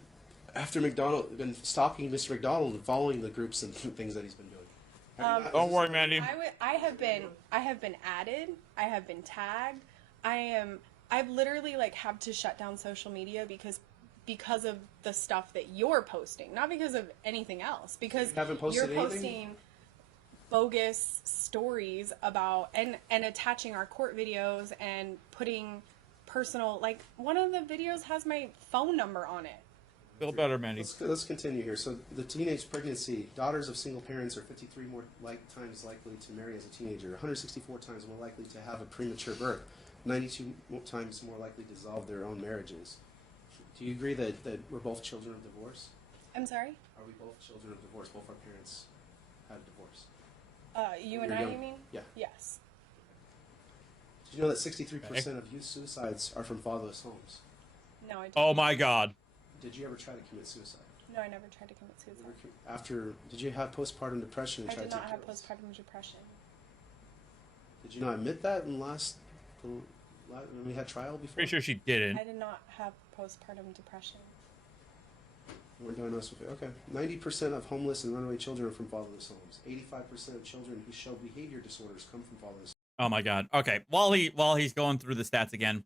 After McDonald had been stalking Mr. McDonald and following the groups and things that he's been doing. Don't worry, Mandy. I have been added. I have been tagged. I've literally like had to shut down social media because of the stuff that you're posting, not because of anything else. Because you're posting bogus stories about and attaching our court videos and putting personal, like one of the videos has my phone number on it. Feel better, Mandy. Let's continue here. So the teenage pregnancy, daughters of single parents are 53 more times likely to marry as a teenager, 164 times more likely to have a premature birth, 92 times more likely to dissolve their own marriages. Do you agree that we're both children of divorce? I'm sorry? Are we both children of divorce? Both our parents had divorce. You and I, you mean? Yeah. Yes. Did you know that 63% of youth suicides are from fatherless homes? No, I didn't. Oh my God. Did you ever try to commit suicide? No, I never tried to commit suicide. Did you have postpartum depression and I try did to not take have pills? postpartum depression. Did you not admit that in when we had trial before? Pretty sure she didn't. I did not have postpartum depression. You weren't diagnosed with it. Okay. 90% of homeless and runaway children are from fatherless homes. 85% of children who show behavior disorders come from fatherless. Oh my God. Okay. While he's going through the stats again,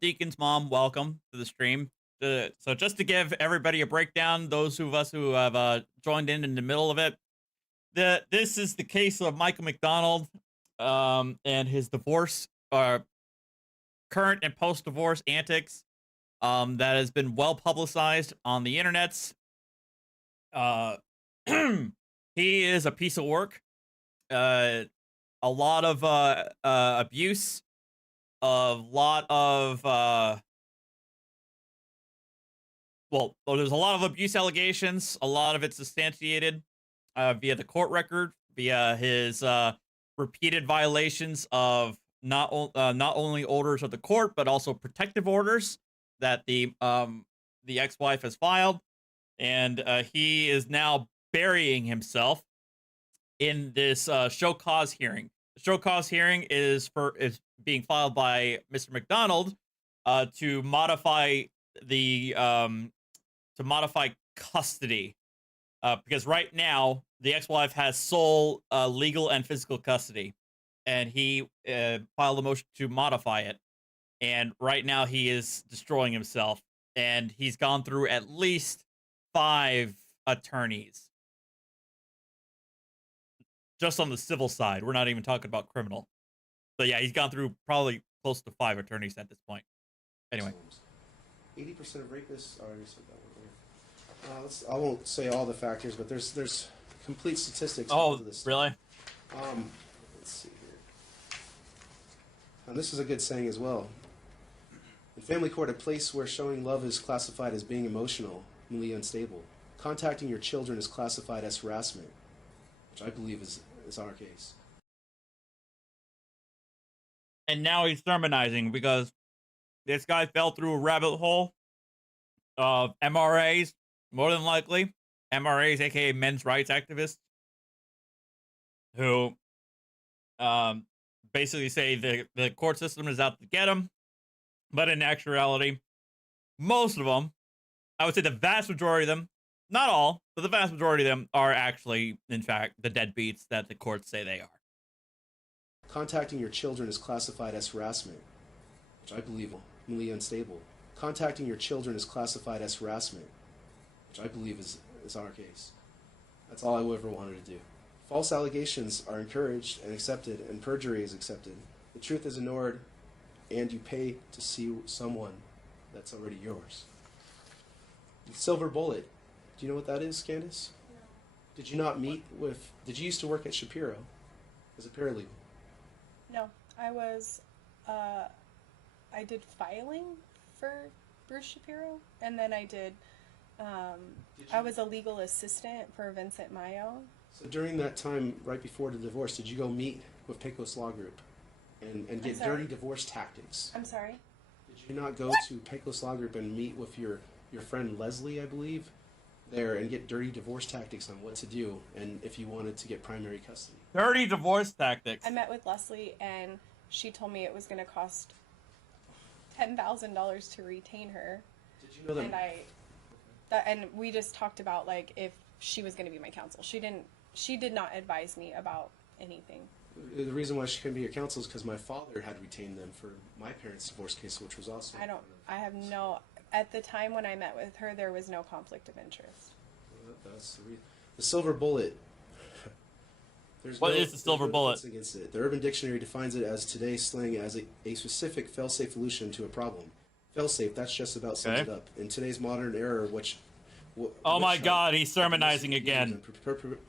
Deacon's mom, welcome to the stream. So just to give everybody a breakdown, those of us who have joined in the middle of it, this is the case of Michael McDonald and his divorce, current and post-divorce antics that has been well publicized on the internets. He is a piece of work. A lot of abuse, a lot of there's a lot of abuse allegations. A lot of it's substantiated via the court record, via his repeated violations of not only orders of the court, but also protective orders that the ex-wife has filed, and he is now burying himself in this show cause hearing. The show cause hearing is being filed by Mr. McDonald to modify custody, because right now the ex-wife has sole legal and physical custody, and he filed a motion to modify it. And right now he is destroying himself, and he's gone through at least 5 attorneys. Just on the civil side. We're not even talking about criminal. So yeah, he's gone through probably close to 5 attorneys at this point. Anyway. 80% of rapists. I already said that one. I won't say all the factors, but there's complete statistics. Oh, this. Really? Let's see here. And this is a good saying as well. In family court, a place where showing love is classified as being emotionally unstable. Contacting your children is classified as harassment, which I believe is our case. And now he's sermonizing because this guy fell through a rabbit hole of MRAs, more than likely. MRAs, aka men's rights activists, who basically say the court system is out to get him. But in actuality, most of them, I would say the vast majority of them, not all, but the vast majority of them are actually, in fact, the deadbeats that the courts say they are. Contacting your children is classified as harassment, which I believe is mentally unstable. Contacting your children is classified as harassment, which I believe is our case. That's all I ever wanted to do. False allegations are encouraged and accepted, and perjury is accepted. The truth is ignored, and you pay to see someone that's already yours. The silver bullet. Do you know what that is, Candace? No. Did you used to work at Shapiro? as a paralegal? No, I did filing for Bruce Shapiro, and then I did, I was a legal assistant for Vincent Mayo. So during that time, right before the divorce, did you go meet with Pecos Law Group and get dirty divorce tactics? I'm sorry? Did you not go to Pecos Law Group and meet with your friend Leslie, I believe, there and get dirty divorce tactics on what to do and if you wanted to get primary custody? Dirty divorce tactics. I met with Leslie, and she told me it was going to cost $10,000 to retain her. Did you know that? And we just talked about like if she was going to be my counsel. She did not advise me about anything. The reason why she couldn't be your counsel is because my father had retained them for my parents' divorce case, which was also. At the time when I met with her, there was no conflict of interest. Well, that's the reason. The silver bullet. What is the silver bullet? Against it. The Urban Dictionary defines it as today's slang as a specific fail-safe solution to a problem. Fail-safe, that's just about sums it up. In today's modern era, oh my God, he's sermonizing again.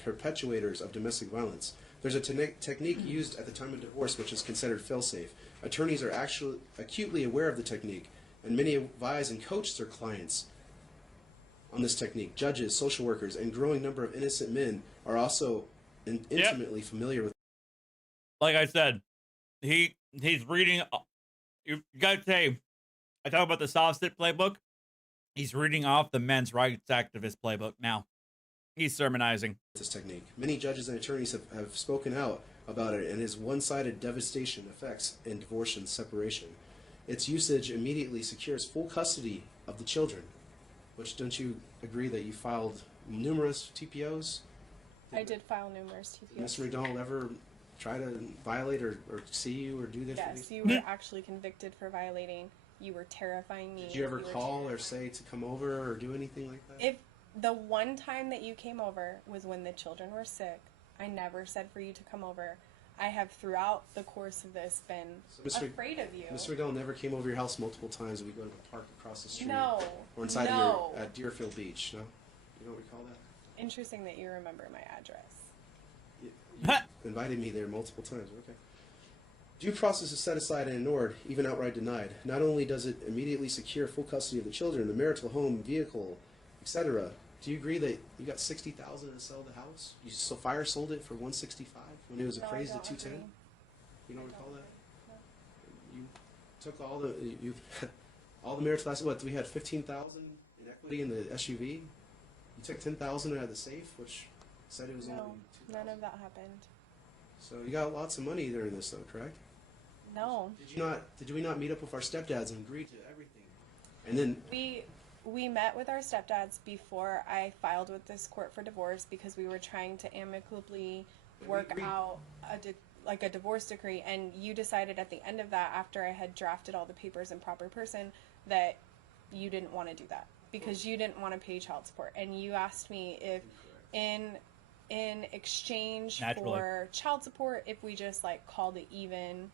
Perpetuators of domestic violence. There's a technique used at the time of divorce which is considered fail-safe. Attorneys are actually acutely aware of the technique, and many advise and coach their clients on this technique. Judges, social workers, and growing number of innocent men are also intimately familiar with. Like I said, he's reading. You gotta say, I talk about the soft sit playbook. He's reading off the men's rights activist playbook now. He's sermonizing this technique. Many judges and attorneys have spoken out about it and his one-sided devastation effects in divorce and separation. Its usage immediately secures full custody of the children, which don't you agree that you filed numerous TPOs? I did file numerous TPOs. Did Mr. McDonald ever try to violate or see you or do this? Yes, you were actually convicted for violating. You were terrifying me. Did you ever call or say to come over or do anything like that? If the one time that you came over was when the children were sick, I never said for you to come over. I have throughout the course of this been afraid of you. Mr. McDonald never came over your house multiple times and we go to the park across the street. No. Or inside of your at Deerfield Beach, no? You don't recall that? Interesting that you remember my address. You invited me there multiple times, okay. Due process is set aside and ignored, even outright denied. Not only does it immediately secure full custody of the children, the marital home, vehicle, etc. Do you agree that you got $60,000 to sell the house? You fire sold it for $165 when it was appraised at $210? You don't recall that? No. You took all the all the marital assets. What, we had $15,000 in equity in the SUV? You took $10,000 out of the safe, which said it was only $2,000. None of that happened. So you got lots of money during this, though, correct? No. Did we not meet up with our stepdads and agree to everything? And then we met with our stepdads before I filed with this court for divorce because we were trying to amicably work out a divorce decree, and you decided at the end of that, after I had drafted all the papers in proper person, that you didn't want to do that because you didn't want to pay child support, and you asked me if in exchange for child support if we just like called it even,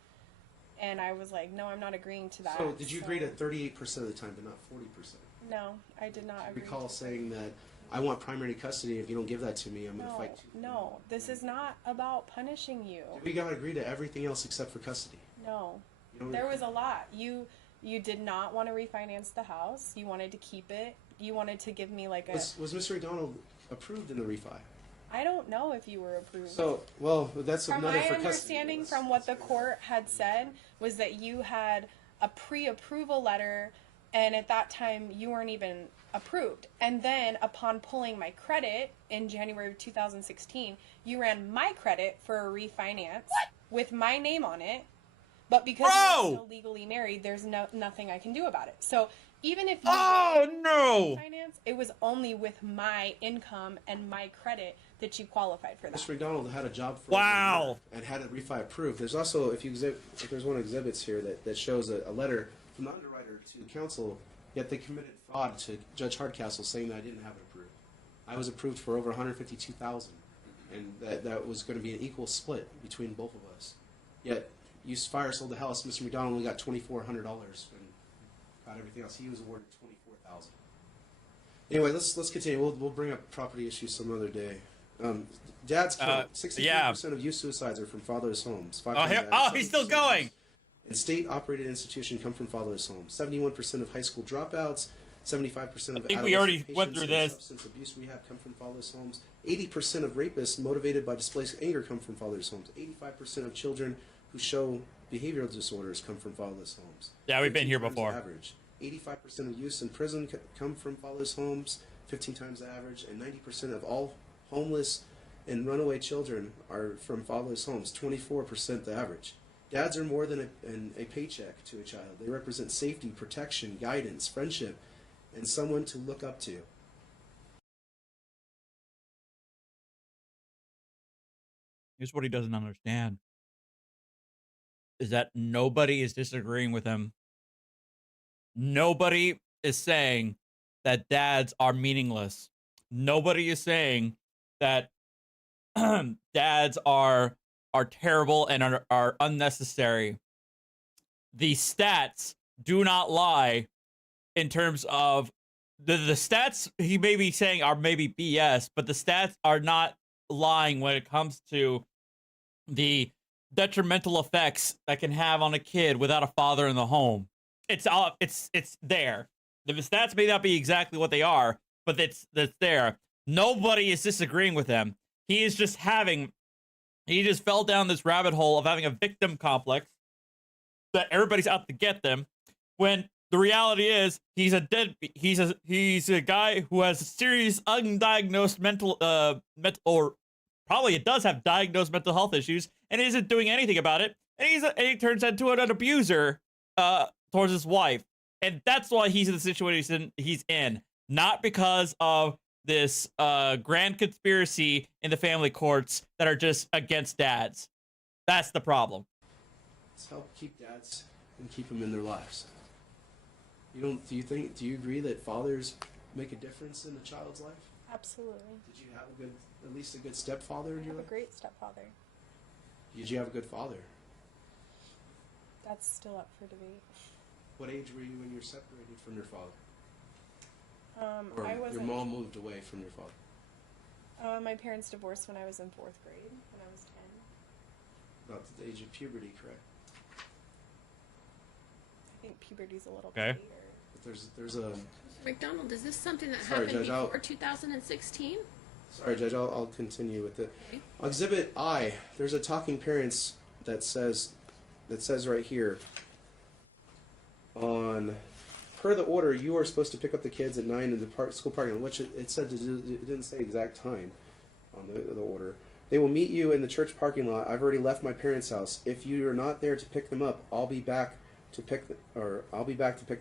and I was like, no, I'm not agreeing to that. So did you agree to 38% of the time but not 40%? No, I did not agree. Recall saying that I want primary custody. If you don't give that to me, I'm going to fight you. No, this is not about punishing you. We got to agree to everything else except for custody. No, there was a lot. You did not want to refinance the house. You wanted to keep it. You wanted to give me like a. Was Mr. McDonald approved in the refi? I don't know if you were approved. So, well, that's from another my for understanding custody. from what the court had said was that you had a pre-approval letter, and at that time you weren't even approved. And then upon pulling my credit in January of 2016, you ran my credit for a refinance with my name on it. But because you're still legally married, there's nothing I can do about it. So even if you refinance, it was only with my income and my credit that you qualified for that. Mr. McDonald had a job for and had a refi approved. There's also, if there's one of exhibits here that shows a letter from the underwriter to counsel, yet they committed fraud to Judge Hardcastle saying that I didn't have it approved. I was approved for over $152,000, and that was going to be an equal split between both of us. Yet you fire sold the house. Mr. McDonald only got $2,400 and got everything else. He was awarded $24,000. Anyway, let's continue. We'll bring up property issues some other day. Dads kill. Yeah. 63% of youth suicides are from fatherless homes. He's still going. And state-operated institutions come from fatherless homes. 71% of high school dropouts. 75% of think we already adolescent went patients through in this. substance abuse rehab come from fatherless homes. 80% of rapists motivated by displaced anger come from fatherless homes. 85% of children who show behavioral disorders come from fatherless homes. Yeah, we've been 15 here times before. the average. 85% of youths in prison come from fatherless homes, 15 times the average, and 90% of all homeless and runaway children are from fatherless homes, 24% the average. Dads are more than a paycheck to a child. They represent safety, protection, guidance, friendship, and someone to look up to. Here's what he doesn't understand. Is that nobody is disagreeing with him. Nobody is saying that dads are meaningless. Nobody is saying that dads are terrible and are unnecessary. The stats do not lie in terms of the stats he may be saying are maybe BS, but the stats are not lying when it comes to the detrimental effects that can have on a kid without a father in the home. It's there. The stats may not be exactly what they are, but it's there. Nobody is disagreeing with him. He just fell down this rabbit hole of having a victim complex that everybody's out to get them, when the reality is he's a guy who has a serious undiagnosed mental or probably it does have diagnosed mental health issues and isn't doing anything about it, and he turns into an abuser towards his wife, and that's why he's in the situation he's in, not because of this grand conspiracy in the family courts that are just against dads. That's the problem. Let's help keep dads and keep them in their lives. Do you agree that fathers make a difference in a child's life? Absolutely. Did you have at least a good stepfather in your life? A great stepfather. Did you have a good father? That's still up for debate. What age were you when you were separated from your father? I Or wasn't. your mom moved away from your father? My parents divorced when I was in 4th grade, when I was 10. About the age of puberty, correct? I think puberty's a little Okay. later. But there's a... McDonald, is this something that Sorry, happened Judge, before 2016? Sorry, Judge, I'll continue with it. Okay. Exhibit I, there's a talking parents that says right here, on, per the order, you are supposed to pick up the kids at 9 in the school parking lot, which it said it didn't say exact time on the order. They will meet you in the church parking lot. I've already left my parents' house. If you are not there to pick them up, I'll be back to pick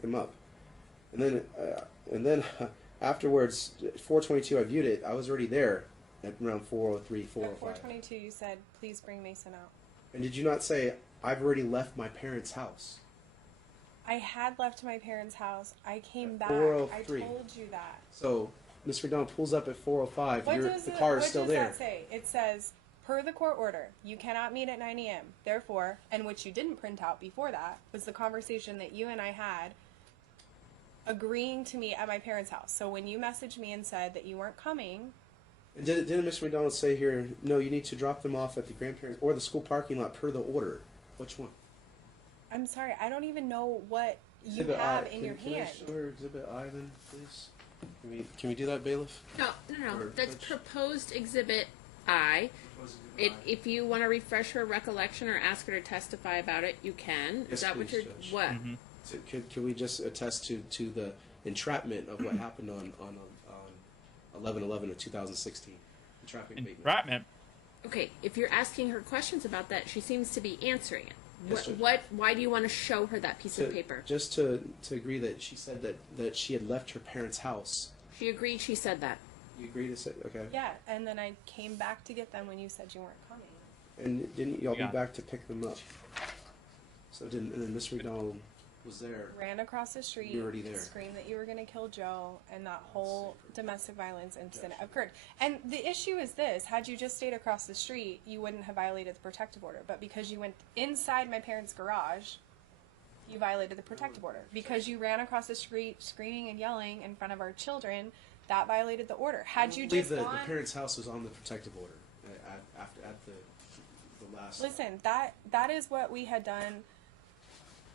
them up. And then afterwards, 4:22, I viewed it. I was already there at around 4:03, 4:05. At 4:22, you said, "Please bring Mason out." And did you not say, "I've already left my parents' house"? I had left my parents' house. I came back. 4:03. I told you that. So Mr. McDonald pulls up at 4:05. The car is still there. What does that say? It says, per the court order, you cannot meet at 9 a.m. Therefore, and which you didn't print out before that, was the conversation that you and I had agreeing to meet at my parents' house. So when you messaged me and said that you weren't coming... And didn't Mr. McDonald say here, no, you need to drop them off at the grandparents or the school parking lot per the order? Which one? I'm sorry, I don't even know what you Exhibit have I. in your Can hand. I show her Exhibit I then, please? Can we do that, bailiff? No. Or That's Judge? proposed Exhibit I. If you want to refresh her recollection or ask her to testify about it, you can. Yes, Is that what please, you're... Judge. What? So can we just attest to the entrapment of what happened on 11/11 of 2016? Entrapment. Entrapment? Okay, if you're asking her questions about that, she seems to be answering it. Yes, Judge. Why do you want to show her that piece of paper? Just to agree that she said that she had left her parents' house. She agreed she said that. You agree to say, okay. Yeah, and then I came back to get them when you said you weren't coming. And didn't y'all Yeah. be back to pick them up? And then Mr. McDonald was there. Ran across the street, You were already there. screamed that you were going to kill Joe, and that whole domestic violence incident occurred. And the issue is this: had you just stayed across the street, you wouldn't have violated the protective order. But because you went inside my parents' garage, you violated the protective order. Because you ran across the street screaming and yelling in front of our children, that violated the order. Had you I believe just the gone... parents' house was on the protective order at the last. Listen, that is what we had done.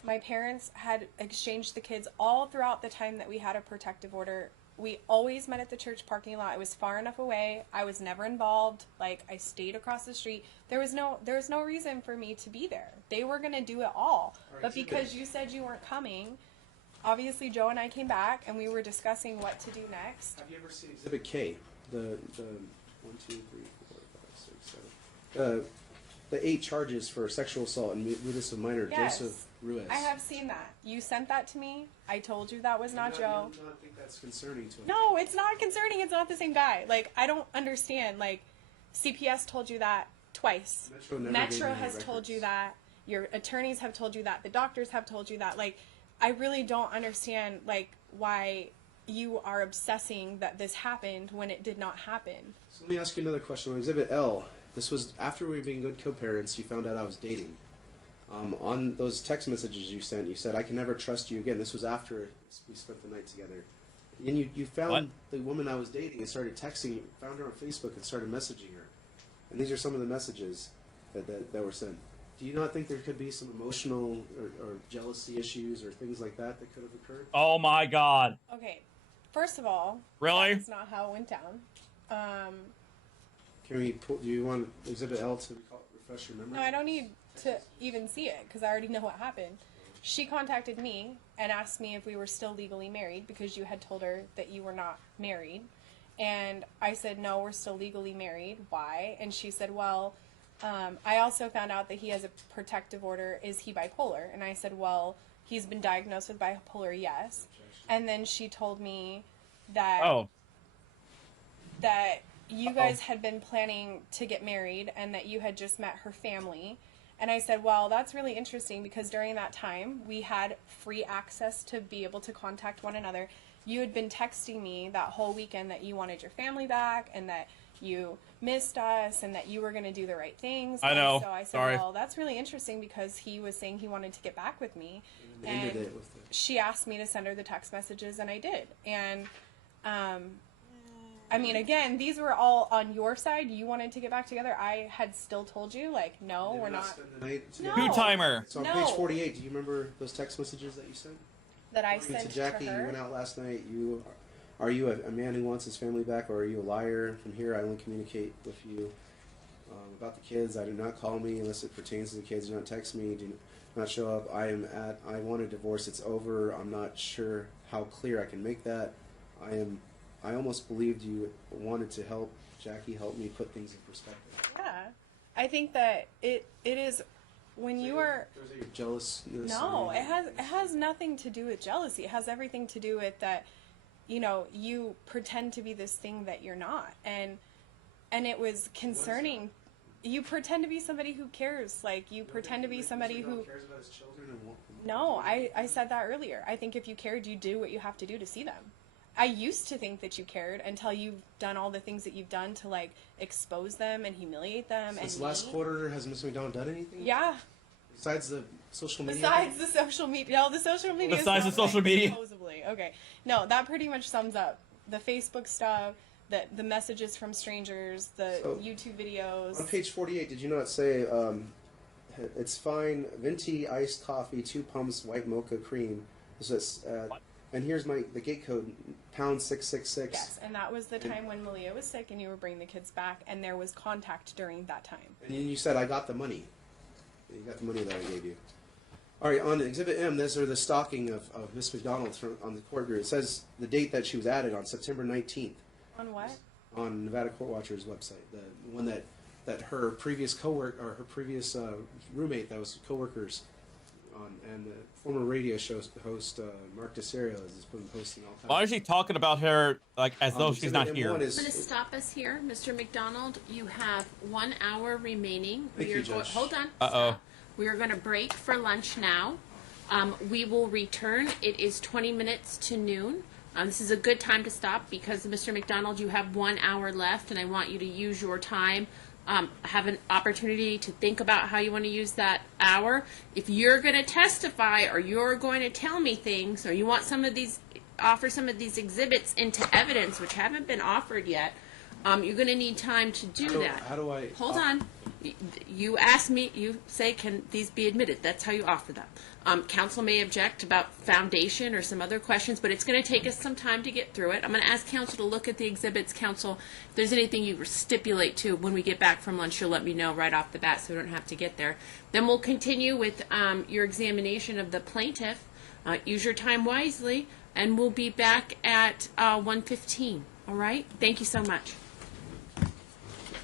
My parents had exchanged the kids all throughout the time that we had a protective order. We always met at the church parking lot. It was far enough away. I was never involved. Like, I stayed across the street. There was no reason for me to be there. They were going to do it all. But because you said you weren't coming, obviously Joe and I came back and we were discussing what to do next. Have you ever seen Exhibit K? The 1, 2, 3, 4, 5, 6, 7. The 8 charges for sexual assault and rudeness of minor, Yes. Joseph Ruiz. I have seen that. You sent that to me. I told you that was not Joe. I do not think that's concerning to him. No, it's not concerning. It's not the same guy. Like, I don't understand. Like, CPS told you that twice. Metro has told you that. Your attorneys have told you that. The doctors have told you that. Like, I really don't understand, like, why you are obsessing that this happened when it did not happen. So let me ask you another question. On Exhibit L, this was after we were being good co-parents, you found out I was dating. On those text messages you sent, you said, I can never trust you again. This was after we spent the night together. And you found the woman I was dating and started texting, found her on Facebook and started messaging her. And these are some of the messages that were sent. Do you not think there could be some emotional or jealousy issues or things like that could have occurred? Oh my God. Okay, first of all, really? That's not how it went down. Can we do you want Exhibit L to refresh your memory? No, I don't need to even see it because I already know what happened. She contacted me and asked me if we were still legally married because you had told her that you were not married. And I said, no, we're still legally married. Why? And she said, well, I also found out that he has a protective order. Is he bipolar? And I said, well, he's been diagnosed with bipolar, yes. And then she told me that that you guys had been planning to get married and that you had just met her family. And I said, well, that's really interesting because during that time we had free access to be able to contact one another. You had been texting me that whole weekend that you wanted your family back and that you missed us and that you were going to do the right things. I know. So I said, Sorry. well, that's really interesting because he was saying he wanted to get back with me. They ended And it with she asked me to send her the text messages and I did. And, I mean, again, these were all on your side. You wanted to get back together. I had still told you, like, no, we're not. No. Two-timer. It's on page 48. Do you remember those text messages that you sent? That I According sent to Jackie, to her. you went out last night. Are you a man who wants his family back, or are you a liar? From here, I only communicate with you about the kids. I do not call me unless it pertains to the kids. Do not text me. Do not show up. I want a divorce. It's over. I'm not sure how clear I can make that. I almost believed you wanted to help Jackie help me put things in perspective. Yeah. I think that it is when you are Jealousness. No, it has nothing to do with jealousy. It has everything to do with that, you know, you pretend to be this thing that you're not. And it was concerning. You pretend to be somebody who cares. Like, you pretend to be somebody who cares about his children and No, I said that earlier. I think if you cared, you do what you have to do to see them. I used to think that you cared until you've done all the things that you've done to, like, expose them and humiliate them. Since and last quarter, has Mr. McDonald done anything? Yeah. Besides the social media? Besides the social media. No, the social media. Besides the stuff, social like, media. Supposedly. Okay. No, that pretty much sums up the Facebook stuff, the messages from strangers, the YouTube videos. On page 48, did you not say, it's fine, venti iced coffee, 2 pumps, white mocha cream. It says, and here's the gate code, pound 666. Yes, and that was the time when Malia was sick and you were bringing the kids back, and there was contact during that time. And you said, I got the money. You got the money that I gave you. All right, on Exhibit M, these are the stalking of Miss McDonald on the court group. It says the date that she was added on September 19th. On what? On Nevada Court Watcher's website. The one that her previous coworker, or her previous roommate that was coworkers on, and the former radio show host Mark DeSerio has been posting all the time. Why is she talking about her like as though she's not here? I'm going to stop us here, Mr. McDonald. You have 1 hour remaining. Thank you, Judge. Hold on. Uh-oh. We are going to break for lunch now. We will return. It is 20 minutes to noon. This is a good time to stop because, Mr. McDonald, you have 1 hour left, and I want you to use your time. Have an opportunity to think about how you want to use that hour. If you're going to testify or you're going to tell me things or you want some of these offer some of these exhibits into evidence, which haven't been offered yet, you're going to need time to do that. How do I? Hold on. You asked me, you say, can these be admitted? That's how you offer them. Council may object about foundation or some other questions, but it's going to take us some time to get through it. I'm going to ask council to look at the exhibits. Council, if there's anything you stipulate to when we get back from lunch, you'll let me know right off the bat so we don't have to get there. Then we'll continue with your examination of the plaintiff. Use your time wisely, and we'll be back at 1:15. All right? Thank you so much.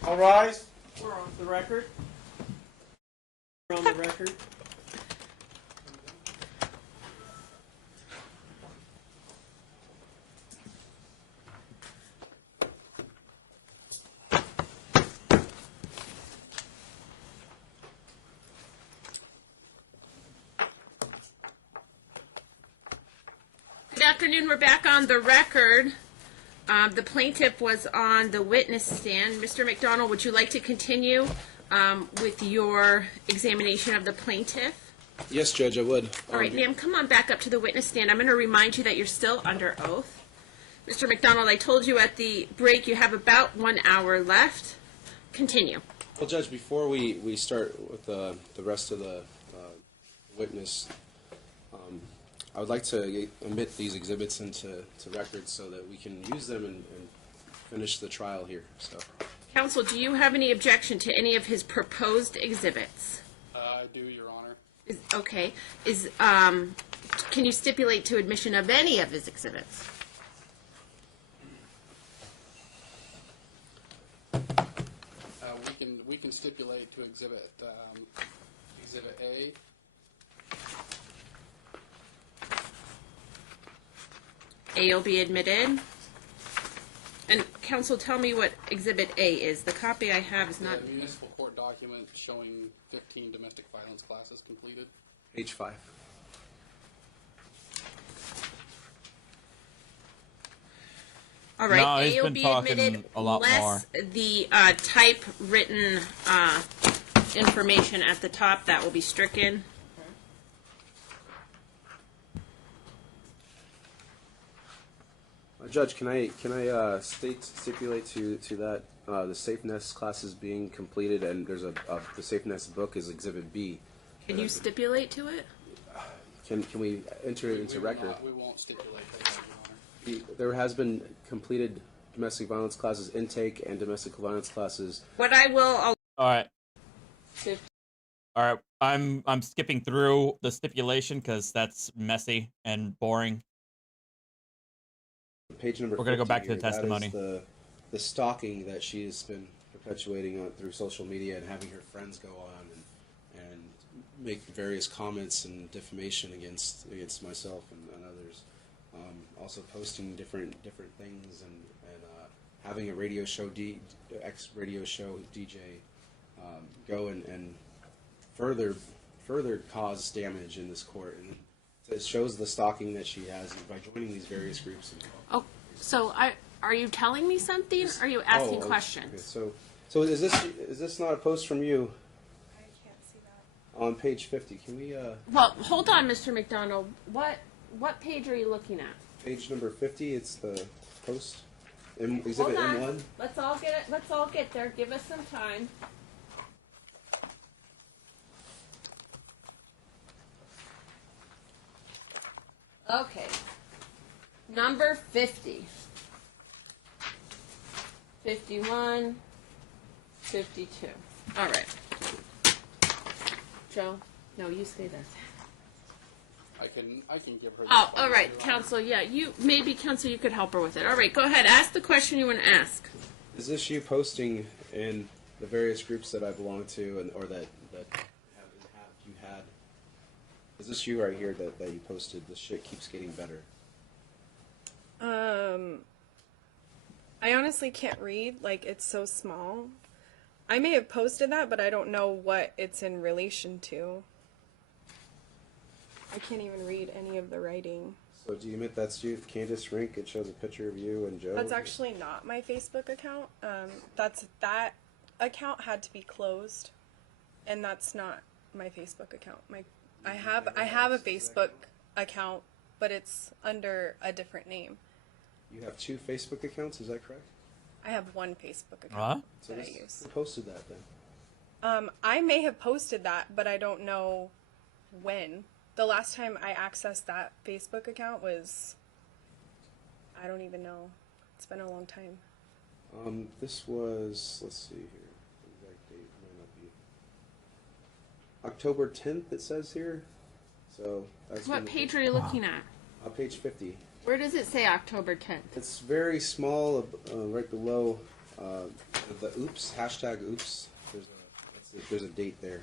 All rise. We're on the record. We're on the record. Good afternoon. We're back on the record. The plaintiff was on the witness stand. Mr. McDonald, would you like to continue with your examination of the plaintiff? Yes, Judge, I would. All right, ma'am, come on back up to the witness stand. I'm going to remind you that you're still under oath. Mr. McDonald, I told you at the break you have about 1 hour left. Continue. Well, Judge, before we start with the rest of the witness, I would like to omit these exhibits into records so that we can use them and finish the trial here. So, Counsel, do you have any objection to any of his proposed exhibits? I do, Your Honor. Okay. Can you stipulate to admission of any of his exhibits? We can stipulate to exhibit A. A will be admitted. And counsel, tell me what Exhibit A is. The copy I have is not... The municipal court document showing 15 domestic violence classes completed. Page 5. All right, No, he's A will been be talking admitted, a lot less more. the typewritten information at the top. That will be stricken. Judge, can I stipulate to that the Safe Nest classes being completed, and there's the Safe Nest book is Exhibit B. Can you stipulate to it? Can we enter it into record? We won't stipulate that, Your Honor. There has been completed domestic violence classes intake and domestic violence classes. What I will... All right. All right. I'm skipping through the stipulation because that's messy and boring. Page number. We're gonna go back to the here, testimony. That is the stalking that she has been perpetuating through social media and having her friends go on and make various comments and defamation against myself and others. Also posting different things and having a radio show ex-radio show DJ go and further cause damage in this court, and it shows the stalking that she has by joining these various groups. Oh, so are you telling me something? Or are you asking questions? Okay, so is this not a post from you? I can't see that. On page 50, can we? Well, hold on, Mr. McDonald. What page are you looking at? Page number 50. It's the post. Exhibit Hold on. M1. Let's all get it. Let's all get there. Give us some time. Okay. Number 50. 51. 52. All right. Joe? No, you stay there. I can give her. Oh, all right, counsel. Yeah, counsel, you could help her with it. All right, go ahead. Ask the question you want to ask. Is this you posting in the various groups that I belong to, or that you had? Is this you right here that you posted? This shit keeps getting better. I honestly can't read. Like, it's so small. I may have posted that, but I don't know what it's in relation to. I can't even read any of the writing. So do you admit that's you, Candace Rink? It shows a picture of you and Joe. That's actually not my Facebook account. That account had to be closed, and that's not my Facebook account. I have a Facebook account but it's under a different name. You have 2 Facebook accounts, is that correct? I have one Facebook account So that I this, use. who posted that then? I may have posted that, but I don't know when. The last time I accessed that Facebook account was, I don't even know. It's been a long time. This was, let's see here, exact date might not be. October 10th it says here. So that's What page are you looking at? Page 50. Where does it say October 10th? It's very small, right below the oops, hashtag oops. There's a date there.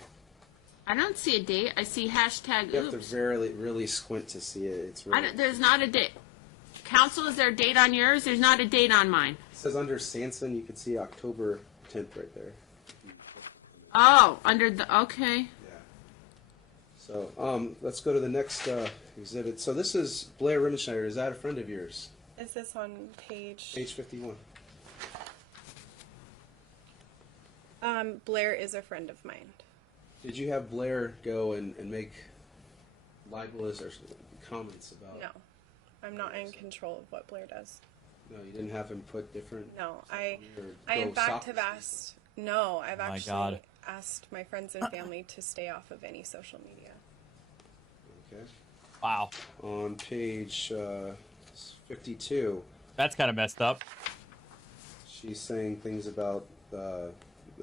I don't see a date. I see hashtag You have oops. to really squint to see it. It's really, There's not a date. Council, is there a date on yours? There's not a date on mine. it says under Sanson, you can see October 10th right there. Oh, under the, okay. So let's go to the next exhibit. So this is Blair Rimmenschneider. Is that a friend of yours? Is this on page? Page 51. Blair is a friend of mine. Did you have Blair go and make libelous or comments about? No, I'm not in control of what Blair does. No, you didn't have him put different. No, I go in fact soft- have asked. No, I've my actually God. asked my friends and family to stay off of any social media. Okay. Wow. On page 52. That's kind of messed up. She's saying things about the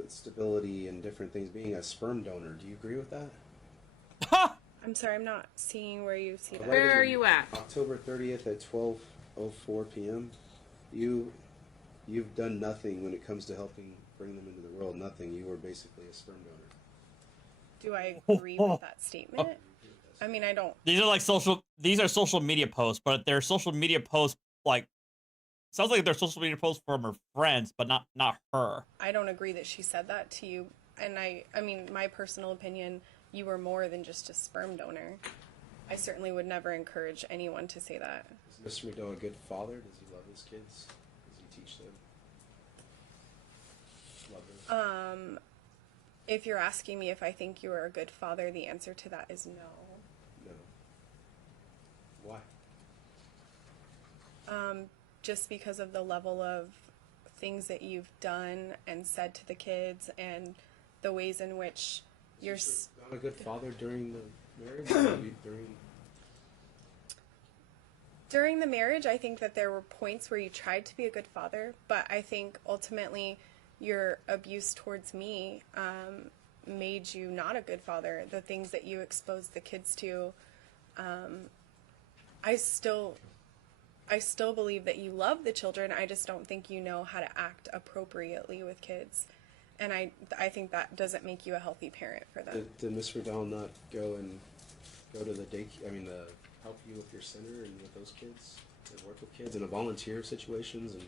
stability and different things. Being a sperm donor. Do you agree with that? I'm sorry, I'm not seeing where you see that. Where are you at? October 30th at 12:04 p.m. You've done nothing when it comes to helping bring them into the world. Nothing. You were basically a sperm donor. Do I agree with that statement? I mean, I don't. These are social media posts, but they're social media posts like sounds like they're social media posts from her friends, but not her. I don't agree that she said that to you. And I mean, my personal opinion, you were more than just a sperm donor. I certainly would never encourage anyone to say that. Is Mr. McDonald a good father? Does he love his kids? Does he teach them? Love them? If you're asking me if I think you are a good father, the answer to that is no. No. Why? Just because of the level of things that you've done and said to the kids and the ways in which you're Not a good father during the marriage? Maybe during the marriage. I think that there were points where you tried to be a good father, but I think ultimately your abuse towards me made you not a good father. The things that you exposed the kids to, I still believe that you love the children. I just don't think you know how to act appropriately with kids. And I think that doesn't make you a healthy parent for them. Did Ms. Riddell not go to the help you with your center and with those kids and work with kids in a volunteer situations and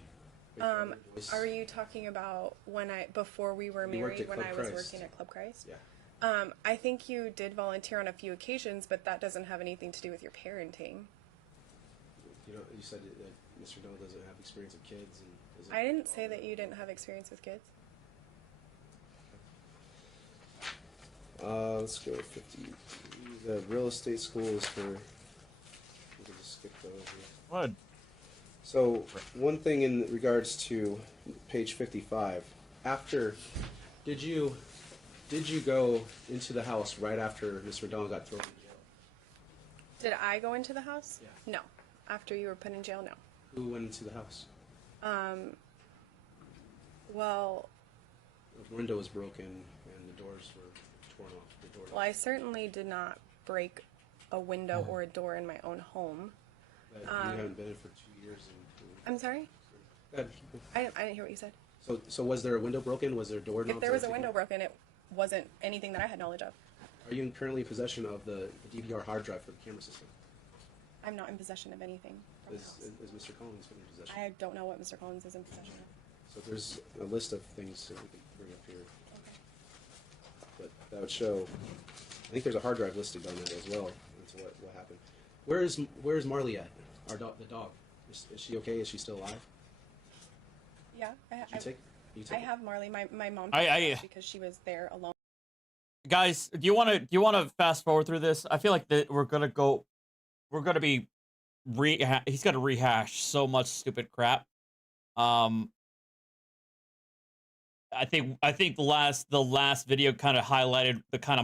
Are you talking about before we were You worked married, at when Club I was Christ. working at Club Christ? Yeah. I think you did volunteer on a few occasions, but that doesn't have anything to do with your parenting. You said that Mr. Riddell doesn't have experience with kids and I didn't say that you didn't have experience with kids. Let's go with 50. The real estate school is for. We can just skip those. What? So one thing in regards to page 55. Did you go into the house right after Mr. Riddell got thrown in jail? Did I go into the house? Yeah. No. After you were put in jail, no. Who went into the house? Well, The window was broken and the doors were torn off. The door. well, I certainly did not break a window or a door in my own home. You haven't been in for 2 years. I'm sorry? Go ahead. I didn't hear what you said. So was there a window broken? Was there a door? If knocked there was a out? window broken, it wasn't anything that I had knowledge of. Are you currently in possession of the DVR hard drive for the camera system? I'm not in possession of anything from the house. Is Mr. Collins in possession? I don't know what Mr. Collins is in possession of. So there's a list of things that we can bring up here. But that would show, I think there's a hard drive listed on that as well, into what happened. Where's Marley at? The dog. Is she okay? Is she still alive? Yeah, I have Marley. My mom took her because she was there alone. Guys, do you want to fast forward through this? I feel like that we're gonna be he's got to rehash so much stupid crap. I think the last video kind of highlighted the kind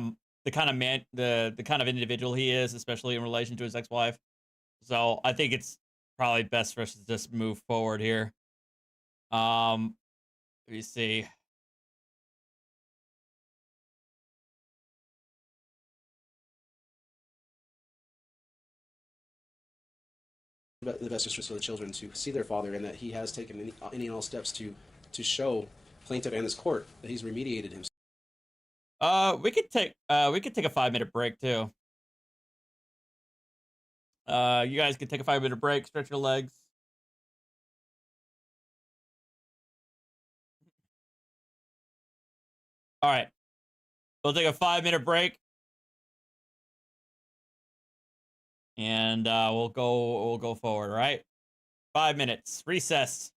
of individual he is, especially in relation to his ex-wife. So I think it's probably best for us to just move forward here. Let me see. The best interest for the children to see their father, and that he has taken any and all steps to show plaintiff and this court that he's remediated himself. We could take a 5-minute break too. You guys can take a 5-minute break, stretch your legs. All right, we'll take a 5-minute break, and we'll go forward. All right, 5 minutes recess.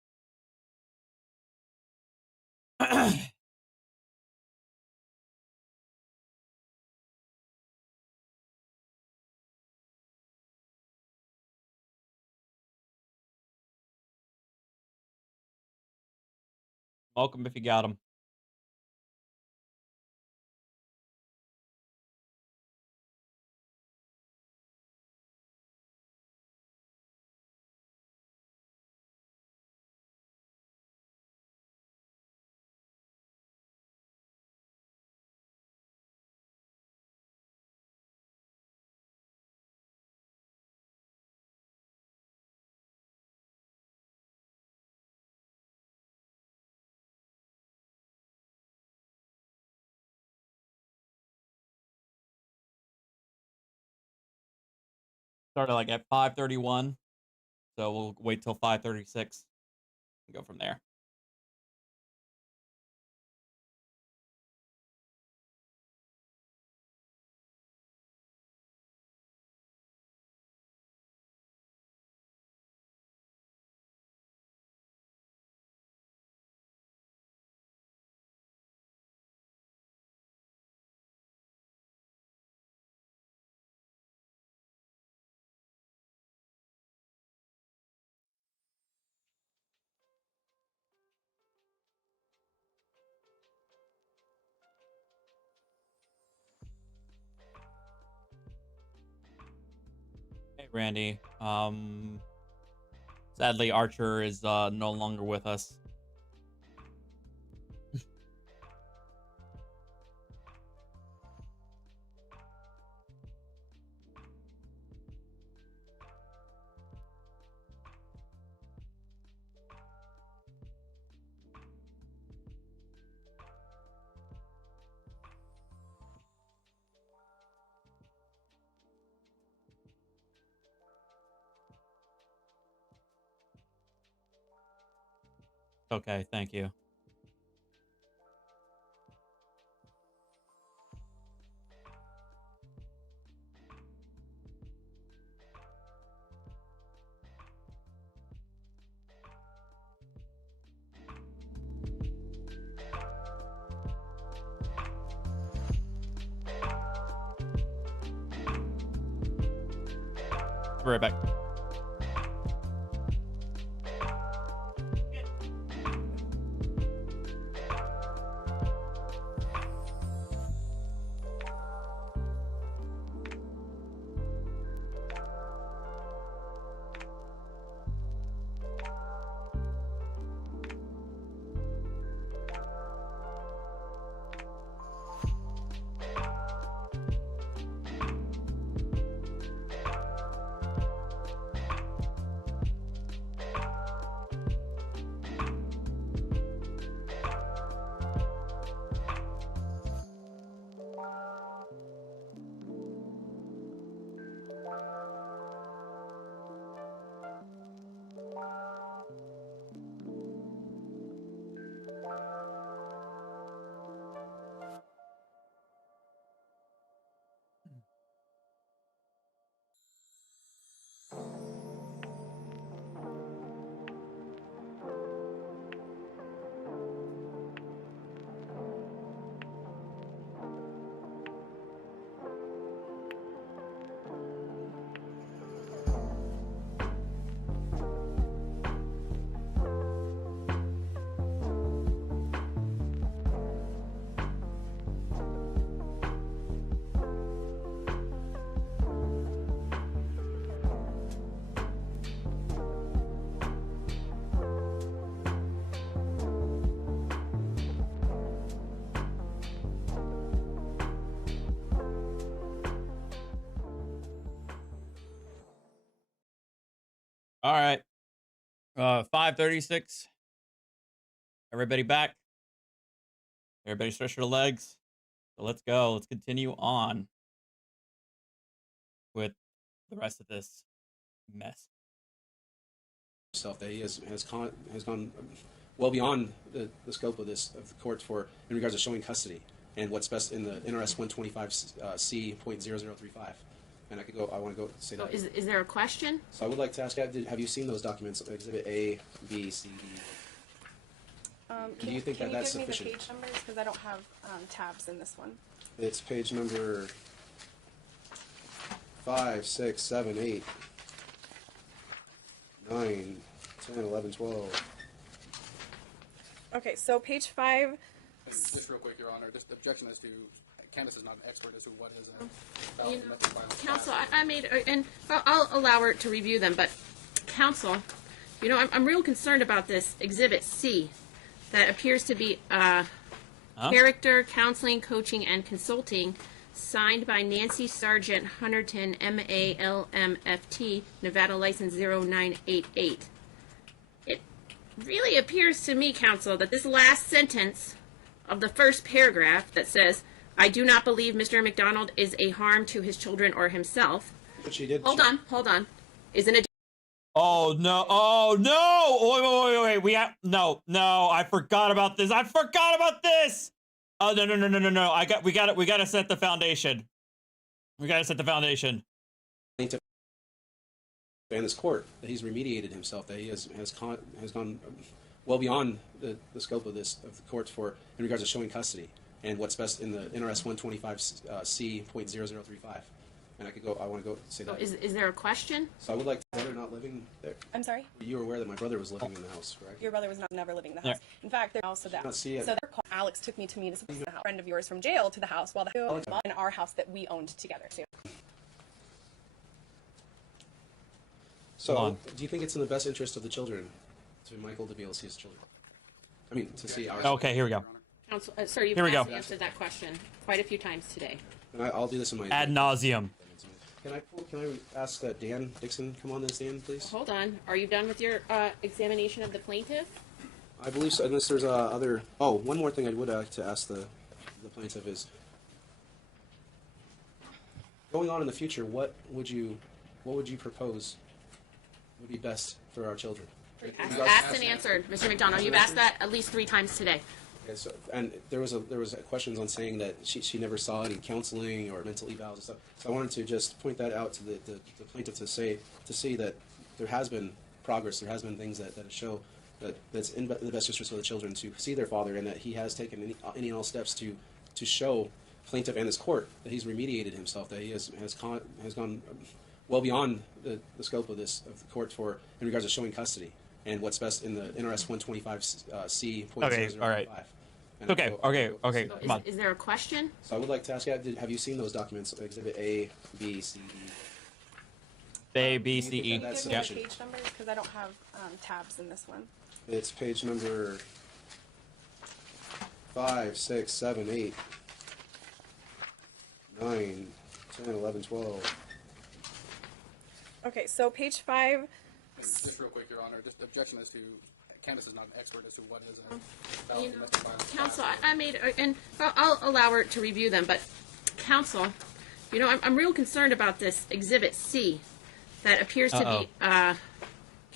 Welcome if you got them. Started like at 5:31, so we'll wait till 5:36 and go from there. Hey, Randy. Sadly, Archer is no longer with us. Okay, thank you. Be right back. All right. 5:36. Everybody back. Everybody stretch your legs. So let's go. Let's continue on with the rest of this mess. That he has gone well beyond the scope of the court for in regards to showing custody and what's best in the NRS 125C.0035. And I want to go say that. Is there a question? So I would like to ask, have you seen those documents, Exhibit A, B, C, D? Do you think that's sufficient? Can you give me the page numbers? Because I don't have tabs in this one. It's page number 5, 6, 7, 8, 9, 10, 11, 12. Okay, so page 5. Just real quick, Your Honor, just objection as to Candace is not an expert as to what is Counsel, I made, and I'll allow her to review them, but counsel, I'm real concerned about this Exhibit C that appears to be character, counseling, coaching, and consulting, signed by Nancy Sargent Hunterton, MALMFT, Nevada license 0988. It really appears to me, counsel, that this last sentence of the first paragraph that says, I do not believe Mr. McDonald is a harm to his children or himself. But she did. Hold on. Isn't it? Oh no! Wait! No! I forgot about this. Oh no! We got to set the foundation. Plaintiff and this court that he's remediated himself. That he has gone well beyond the scope of the court for in regards to showing custody and what's best in the NRS 125C.0035. And I want to go say that. Is there a question? So I would like to brother not living there. I'm sorry? You were aware that my brother was living in the house, correct? Your brother was never living in the house. In fact, Alex took me to municipal house. A friend of yours from jail to the house while in our house that we owned together. So do you think it's in the best interest of the children to Michael to be able to see his children? I mean, to see our. Okay, here we go. Counsel, sir, you've answered that question quite a few times today. And I'll do this in my ad nauseum. Can I ask Dan Dixon come on this, Dan, please? Hold on. Are you done with your examination of the plaintiff? I believe so, unless there's other. Oh, one more thing I would like to ask the plaintiff is, going on in the future, what would you propose would be best for our children? Asked and answered, Mr. McDonald. You've asked that at least 3 times today. Okay, so, and there was questions on saying that she never saw any counseling or mental evals and stuff. So I wanted to just point that out to the plaintiff to see that there has been progress, there has been things that show that's in the best interest of the children to see their father, and that he has taken any and all steps to show plaintiff and this court that he's remediated himself, that he has gone well beyond the scope of the court for in regards to showing custody and what's best in the NRS 125C.0035. Okay, all right. Okay. Come on. Is there a question? So I would like to ask you, have you seen those documents, Exhibit A, B, C, D? A, B, C, E. Can you give me the page numbers? Because I don't have tabs in this one. It's page number 5, 6, 7, 8, 9, 10, 11, 12. Okay, so page 5. Just real quick, Your Honor, just objection as to Candace is not an expert as to what is Counsel, I made, and I'll allow her to review them, but counsel, I'm real concerned about this Exhibit C that appears to be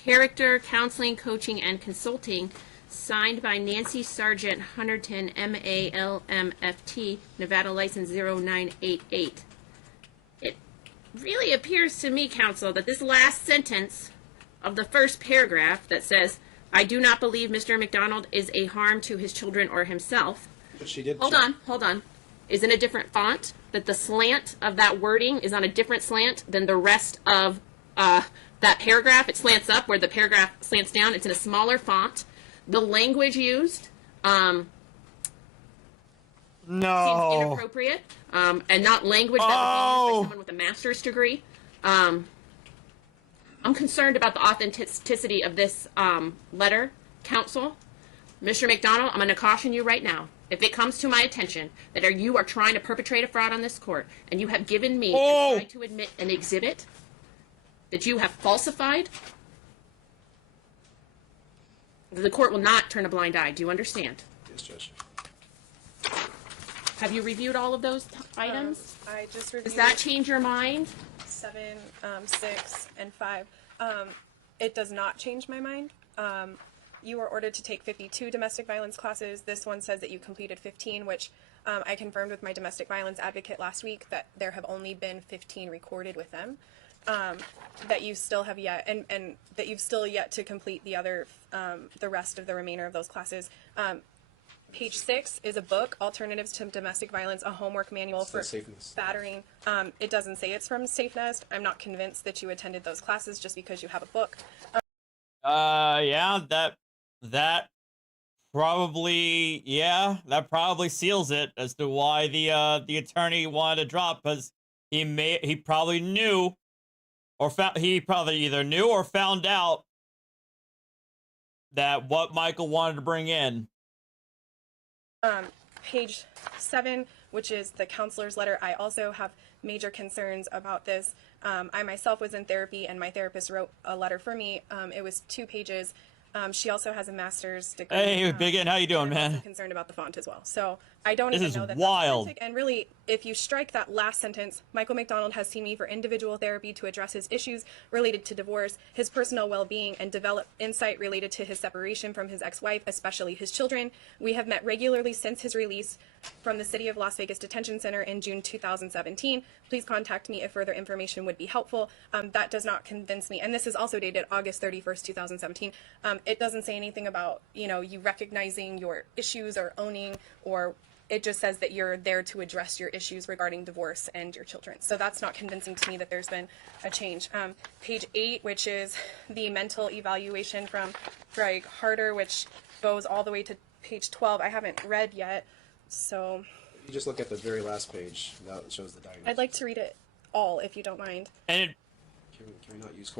character, counseling, coaching, and consulting, signed by Nancy Sargent Hunterton, MALMFT, Nevada license 0988. It really appears to me, counsel, that this last sentence of the first paragraph that says, I do not believe Mr. McDonald is a harm to his children or himself. But she did. Hold on. Is in a different font, that the slant of that wording is on a different slant than the rest of that paragraph. It slants up where the paragraph slants down. It's in a smaller font. The language used seems inappropriate and not language that would be used by someone with a master's degree. I'm concerned about the authenticity of this letter, counsel. Mr. McDonald, I'm going to caution you right now. If it comes to my attention that you are trying to perpetrate a fraud on this court, and you have given me and tried to admit an exhibit that you have falsified, The court will not turn a blind eye. Do you understand? Yes, Judge. Have you reviewed all of those items? I just reviewed. Does that change your mind? 7, 6, and 5. It does not change my mind. You were ordered to take 52 domestic violence classes. This one says that you completed 15, which I confirmed with my domestic violence advocate last week that there have only been 15 recorded with them. That you still have yet, and that you've still yet to complete the other, the rest of the remainder of those classes. Page 6 is a book, Alternatives to Domestic Violence, a homework manual for battering. It doesn't say it's from Safe Nest. I'm not convinced that you attended those classes just because you have a book. Yeah, that probably, that probably seals it as to why the attorney wanted to drop, because he probably knew, or he probably either knew or found out that what Michael wanted to bring in. Page 7, which is the counselor's letter, I also have major concerns about this. I myself was in therapy, and my therapist wrote a letter for me. It was 2 pages. She also has a master's degree. Hey, Biggin, how you doing, man? I'm concerned about the font as well. So I don't This even is know that wild. that's authentic. And really, if you strike that last sentence, Michael McDonald has seen me for individual therapy to address his issues related to divorce, his personal well-being, and develop insight related to his separation from his ex-wife, especially his children. We have met regularly since his release from the City of Las Vegas Detention Center in June 2017. Please contact me if further information would be helpful. That does not convince me. And this is also dated August 31st, 2017. It doesn't say anything about, you recognizing your issues or owning, or it just says that you're there to address your issues regarding divorce and your children. So that's not convincing to me that there's been a change. Page 8, which is the mental evaluation from Greg Harder, which goes all the way to page 12. I haven't read yet, so. You just look at the very last page. That shows the diagnosis. I'd like to read it all, if you don't mind. And Can we not use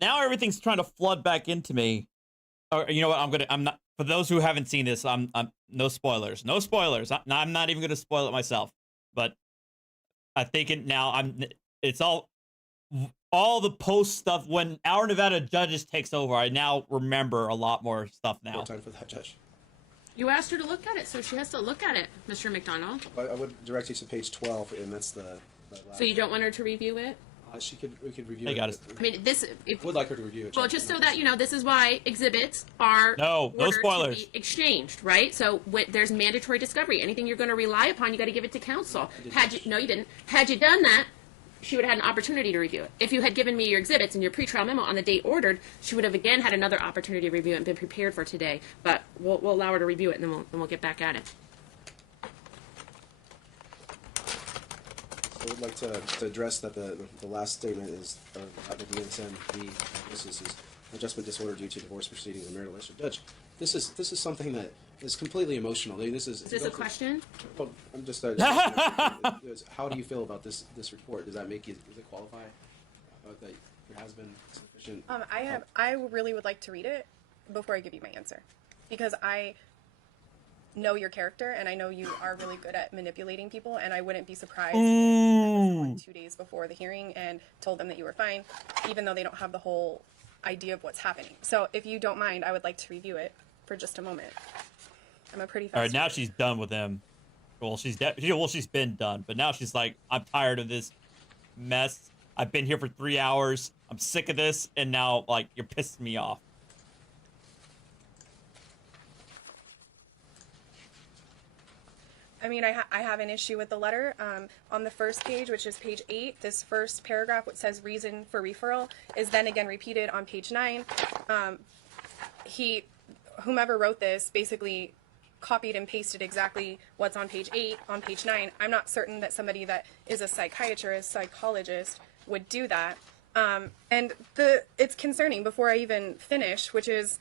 now everything's trying to flood back into me. Or you know what? I'm not. For those who haven't seen this, I'm no spoilers. No spoilers. I'm not even gonna spoil it myself. But I think it now. It's all the post stuff. When Our Nevada Judges takes over, I now remember a lot more stuff now. more time for that, Judge? You asked her to look at it, so she has to look at it, Mr. McDonald. I would direct you to page 12, and that's the last. So you don't want her to review it? We could review I it. got it. I mean, this. Would like her to review it. Well, Judge. just so that you know, this is why exhibits are No ordered spoilers. to be exchanged, right? So there's mandatory discovery. Anything you're going to rely upon, you got to give it to counsel. No, you didn't. Had you done that, she would have had an opportunity to review it. If you had given me your exhibits and your pretrial memo on the date ordered, she would have again had another opportunity to review it and been prepared for today. But we'll allow her to review it, and then we'll get back at it. I would like to address that the last statement is about the DSM-V. This is adjustment disorder due to divorce proceedings and marital issue. Judge, this is something that is completely emotional. I mean, Is this a question? Well, I'm just. How do you feel about this report? Does that make you? Does it qualify? That there has been sufficient. I really would like to read it before I give you my answer, because I know your character, and I know you are really good at manipulating people, and I wouldn't be surprised if I was 2 days before the hearing and told them that you were fine, even though they don't have the whole idea of what's happening. So if you don't mind, I would like to review it for just a moment. I'm a pretty fast All right, now reader. she's done with him. Well, she's been done, but now she's like, I'm tired of this mess. I've been here for 3 hours. I'm sick of this, and now like you're pissing me off. I mean, I have an issue with the letter. On the first page, which is page 8, this first paragraph, which says reason for referral, is then again repeated on page 9. Whomever wrote this basically copied and pasted exactly what's on page 8 on page 9. I'm not certain that somebody that is a psychiatrist, psychologist would do that. And it's concerning before I even finish, which is,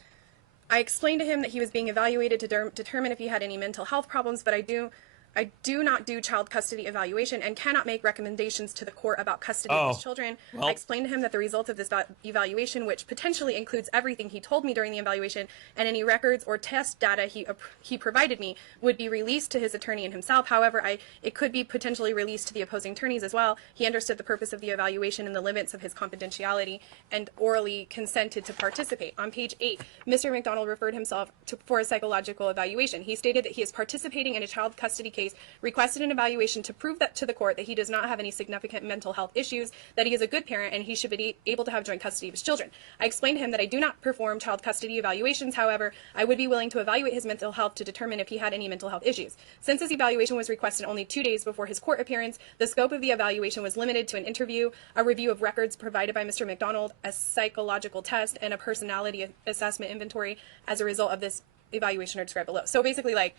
I explained to him that he was being evaluated to determine if he had any mental health problems, but I do I do not do child custody evaluation and cannot make recommendations to the court about custody of his children. well. I explained to him that the results of this evaluation, which potentially includes everything he told me during the evaluation and any records or test data he provided me, would be released to his attorney and himself. However, it could be potentially released to the opposing attorneys as well. He understood the purpose of the evaluation and the limits of his confidentiality and orally consented to participate. On page 8, Mr. McDonald referred himself for a psychological evaluation. He stated that he is participating in a child custody case, requested an evaluation to prove that to the court that he does not have any significant mental health issues, that he is a good parent, and he should be able to have joint custody of his children. I explained to him that I do not perform child custody evaluations. However, I would be willing to evaluate his mental health to determine if he had any mental health issues. Since this evaluation was requested only 2 days before his court appearance, the scope of the evaluation was limited to an interview, a review of records provided by Mr. McDonald, a psychological test, and a personality assessment inventory. As a result of this evaluation are described below. So basically, like,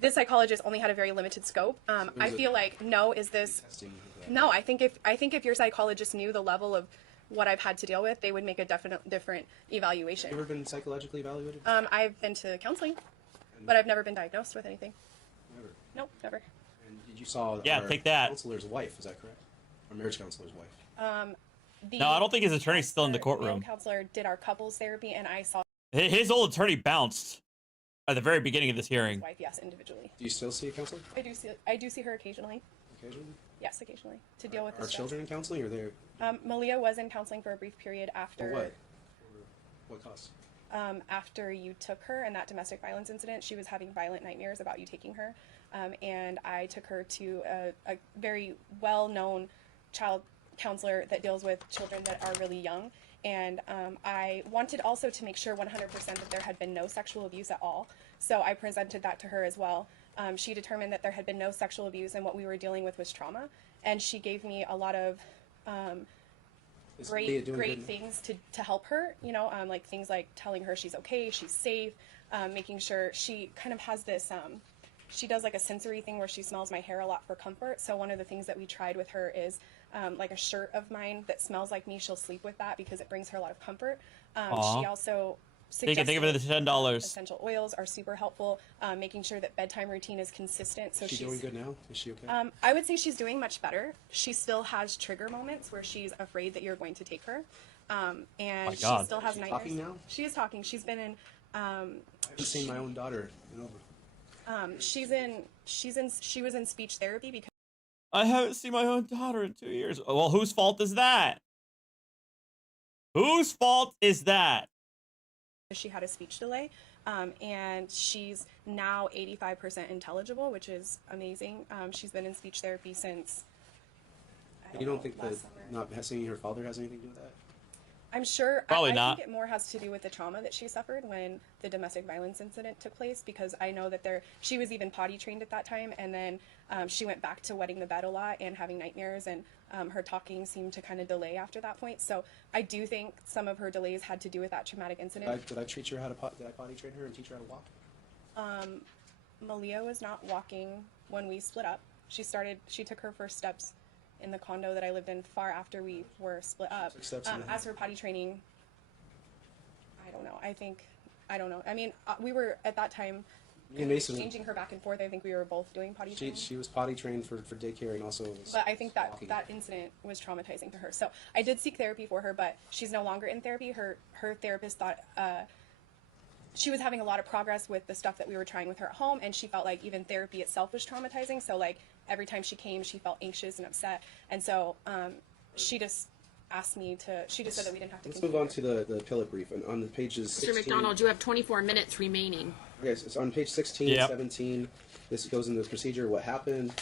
this psychologist only had a very limited scope. I feel like no. I think if your psychologist knew the level of what I've had to deal with, they would make a different evaluation. Have you ever been psychologically evaluated? I've been to counseling, but I've never been diagnosed with anything. Never. Nope, never. And did you saw our take that. counselor's wife? Is that correct? Our marriage counselor's wife. No, I don't think his attorney's still in the courtroom. The counselor did our couples therapy, and I saw His old attorney bounced at the very beginning of this hearing. his wife, yes, individually. Do you still see a counselor? I do see her occasionally. Occasionally? Yes, occasionally, to deal with Are this stuff. children in counseling, or they're Malia was in counseling for a brief period after. for what? For what cause? After you took her in that domestic violence incident, she was having violent nightmares about you taking her, and I took her to a very well-known child counselor that deals with children that are really young. And I wanted also to make sure 100% that there had been no sexual abuse at all. So I presented that to her as well. She determined that there had been no sexual abuse and what we were dealing with was trauma. And she gave me a lot of great things to help her, you know, like things like telling her she's okay, she's safe, making sure she kind of has this, she does like a sensory thing where she smells my hair a lot for comfort. So one of the things that we tried with her is like a shirt of mine that smells like me. She'll sleep with that because it brings her a lot of comfort. She also suggested Think of it as $10. essential oils are super helpful. Making sure that bedtime routine is consistent. So Is she doing good now? Is she okay? I would say she's doing much better. She still has trigger moments where she's afraid that you're going to take her. And she still has nightmares. Talking now? She is talking. She's been in. I haven't seen my own daughter in over. She was in speech therapy because I haven't seen my own daughter in 2 years. Well, whose fault is that? Whose fault is that? she had a speech delay. And she's now 85% intelligible, which is amazing. She's been in speech therapy since. You don't think that not seeing her father has anything to do with that? I'm sure. Probably I not. think it more has to do with the trauma that she suffered when the domestic violence incident took place, because I know that she was even potty trained at that time, and then she went back to wetting the bed a lot and having nightmares, and her talking seemed to kind of delay after that point. So I do think some of her delays had to do with that traumatic incident. Did I teach her how to did I potty train her and teach her how to walk? Malia was not walking when we split up. She took her first steps in the condo that I lived in far after we were split up. As her potty training, I don't know. I don't know. I mean, we were at that time changing her back and forth. I think we were both doing potty training. She was potty trained for daycare and also was But I think that walking. that incident was traumatizing to her. So I did seek therapy for her, but she's no longer in therapy. Her therapist thought she was having a lot of progress with the stuff that we were trying with her at home, and she felt like even therapy itself was traumatizing. So like every time she came, she felt anxious and upset, and so she just asked me to. She just said that we didn't have to. Let's move on to the appellate brief. And on the pages Mr. 16, McDonald, you have 24 minutes remaining. Okay, so it's on page 16, Yep. 17, this goes into the procedure, what happened.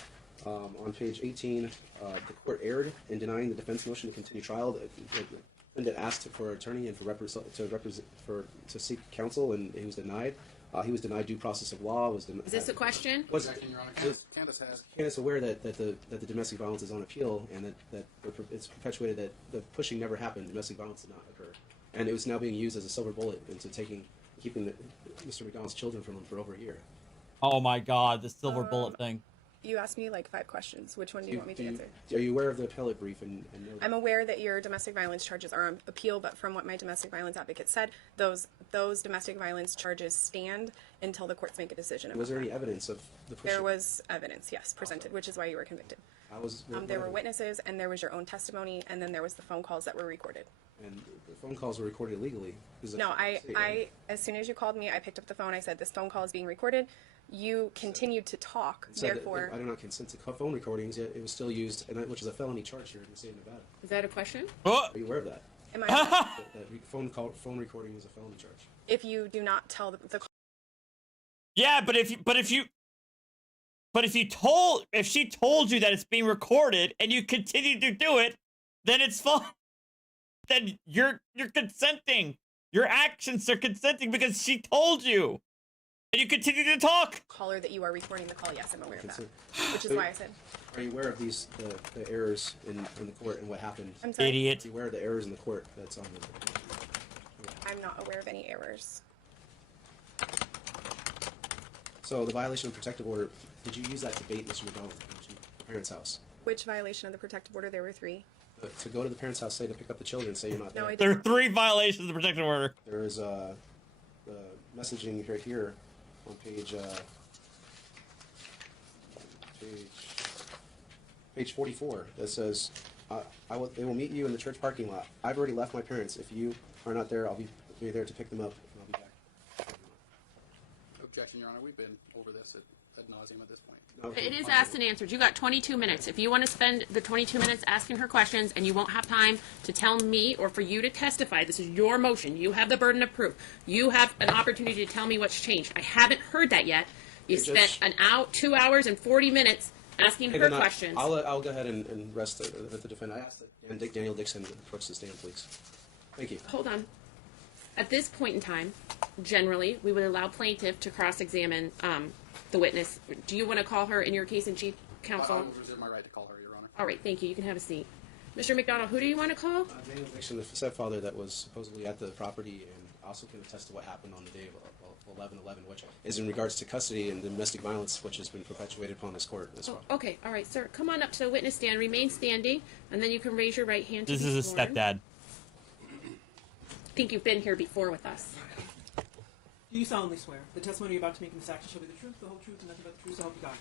On page 18, the court erred in denying the defense motion to continue trial. The defendant asked for an attorney and to seek counsel, and he was denied. He was denied due process of law. Is this a question? Was Candace has. Candace aware that the domestic violence is on appeal, and that it's perpetuated that the pushing never happened, domestic violence did not occur, and it was now being used as a silver bullet into keeping Mr. McDonald's children from him for over a year. Oh my God, the silver bullet thing. You asked me like 5 questions. Which one do you want me to answer? Are you aware of the appellate brief? And know I'm aware that your domestic violence charges are on appeal, but from what my domestic violence advocate said, those domestic violence charges stand until the courts make a decision. was there any evidence of the pushing? There was evidence, yes, presented, which is why you were convicted. There were witnesses, and there was your own testimony, and then there was the phone calls that were recorded. And the phone calls were recorded illegally. No, as soon as you called me, I picked up the phone. I said, this phone call is being recorded. You continued to talk, therefore... I do not consent to phone recordings, yet it was still used, which is a felony charge here in the state of Nevada. Is that a question? Are you aware of that? Am I... that phone recording is a felony charge. If you do not tell the Yeah, but if she told you that it's being recorded and you continue to do it, then it's fine. Then you're consenting. Your actions are consenting because she told you. And you continue to talk. caller that you are recording the call, yes, I'm aware of that. Which is why I said... Are you aware of the errors in the court and what happened? I'm sorry? Idiot. Are you aware of the errors in the court that's on the... I'm not aware of any errors. So the violation of protective order, did you use that to bait Mr. McDonald to the parents' house? Which violation of the protective order? There were 3. To go to the parents' house, say to pick up the children, say you're not there. No, I There are didn't. 3 violations of the protective order. There is the messaging right here on page 44 that says, they will meet you in the church parking lot. I've already left my parents. If you are not there, I'll be there to pick them up, and I'll be back. Objection, Your Honor. We've been over this ad nauseum at this point. It is asked and answered. You got 22 minutes. If you want to spend the 22 minutes asking her questions and you won't have time to tell me or for you to testify, this is your motion. You have the burden of proof. You have an opportunity to tell me what's changed. I haven't heard that yet. You spent 2 hours and 40 minutes asking her questions. I'll go ahead and rest with the defendant. I ask that Daniel Dixon approach the stand, please. Thank you. Hold on. At this point in time, generally, we would allow plaintiff to cross-examine the witness. Do you want to call her in your case in chief, counsel? I will reserve my right to call her, Your Honor. All right, thank you. You can have a seat. Mr. McDonald, who do you want to call? Daniel Dixon, the stepfather that was supposedly at the property and also can attest to what happened on the day of 11/11, which is in regards to custody and domestic violence, which has been perpetuated upon this court as well. Okay, all right, sir. Come on up to the witness stand. Remain standing, and then you can raise your right hand to This be is a sworn. stepdad. I think you've been here before with us. Do you solemnly swear the testimony you're about to make in this action shall be the truth, the whole truth, and nothing but the truth, so help you God?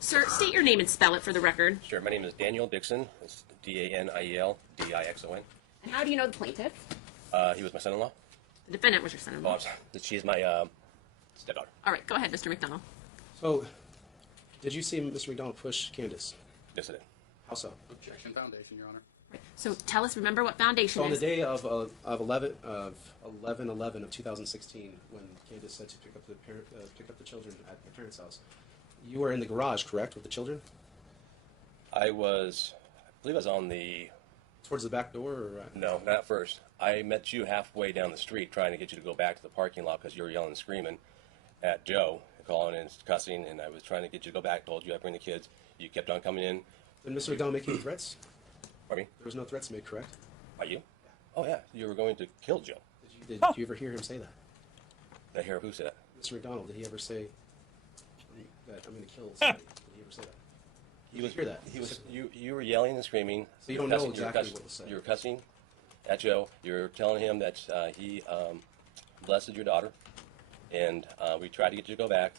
Sir, state your name and spell it for the record. Sure. My name is Daniel Dixon. It's Daniel Dixon. And how do you know the plaintiff? He was my son-in-law. The defendant was your son-in-law. Oh, I'm sorry. She's my stepdaughter. All right, go ahead, Mr. McDonald. So, did you see Mr. McDonald push Candace? Yes, I did. How so? Objection, foundation, Your Honor. Right. So tell us, remember what foundation So on the is. day of 11/11 of 2016, when Candace said to pick up the children at their parents' house, you were in the garage, correct, with the children? I believe I was on the... Towards the back door, or? No, not at first. I met you halfway down the street trying to get you to go back to the parking lot because you were yelling and screaming at Joe, calling and cussing, and I was trying to get you to go back, told you I'd bring the kids. You kept on coming in. Did Mr. McDonald make any threats? Pardon me? There was no threats made, correct? By you? Oh, yeah. You were going to kill Joe. Did you ever hear him say that? Did I hear who said that? Mr. McDonald, did he ever say that I'm going to kill somebody? Did he ever say that? He was hear that. He was. You were yelling and screaming. So you don't know exactly what was said. You were cussing at Joe. You're telling him that he molested your daughter, and we tried to get you to go back.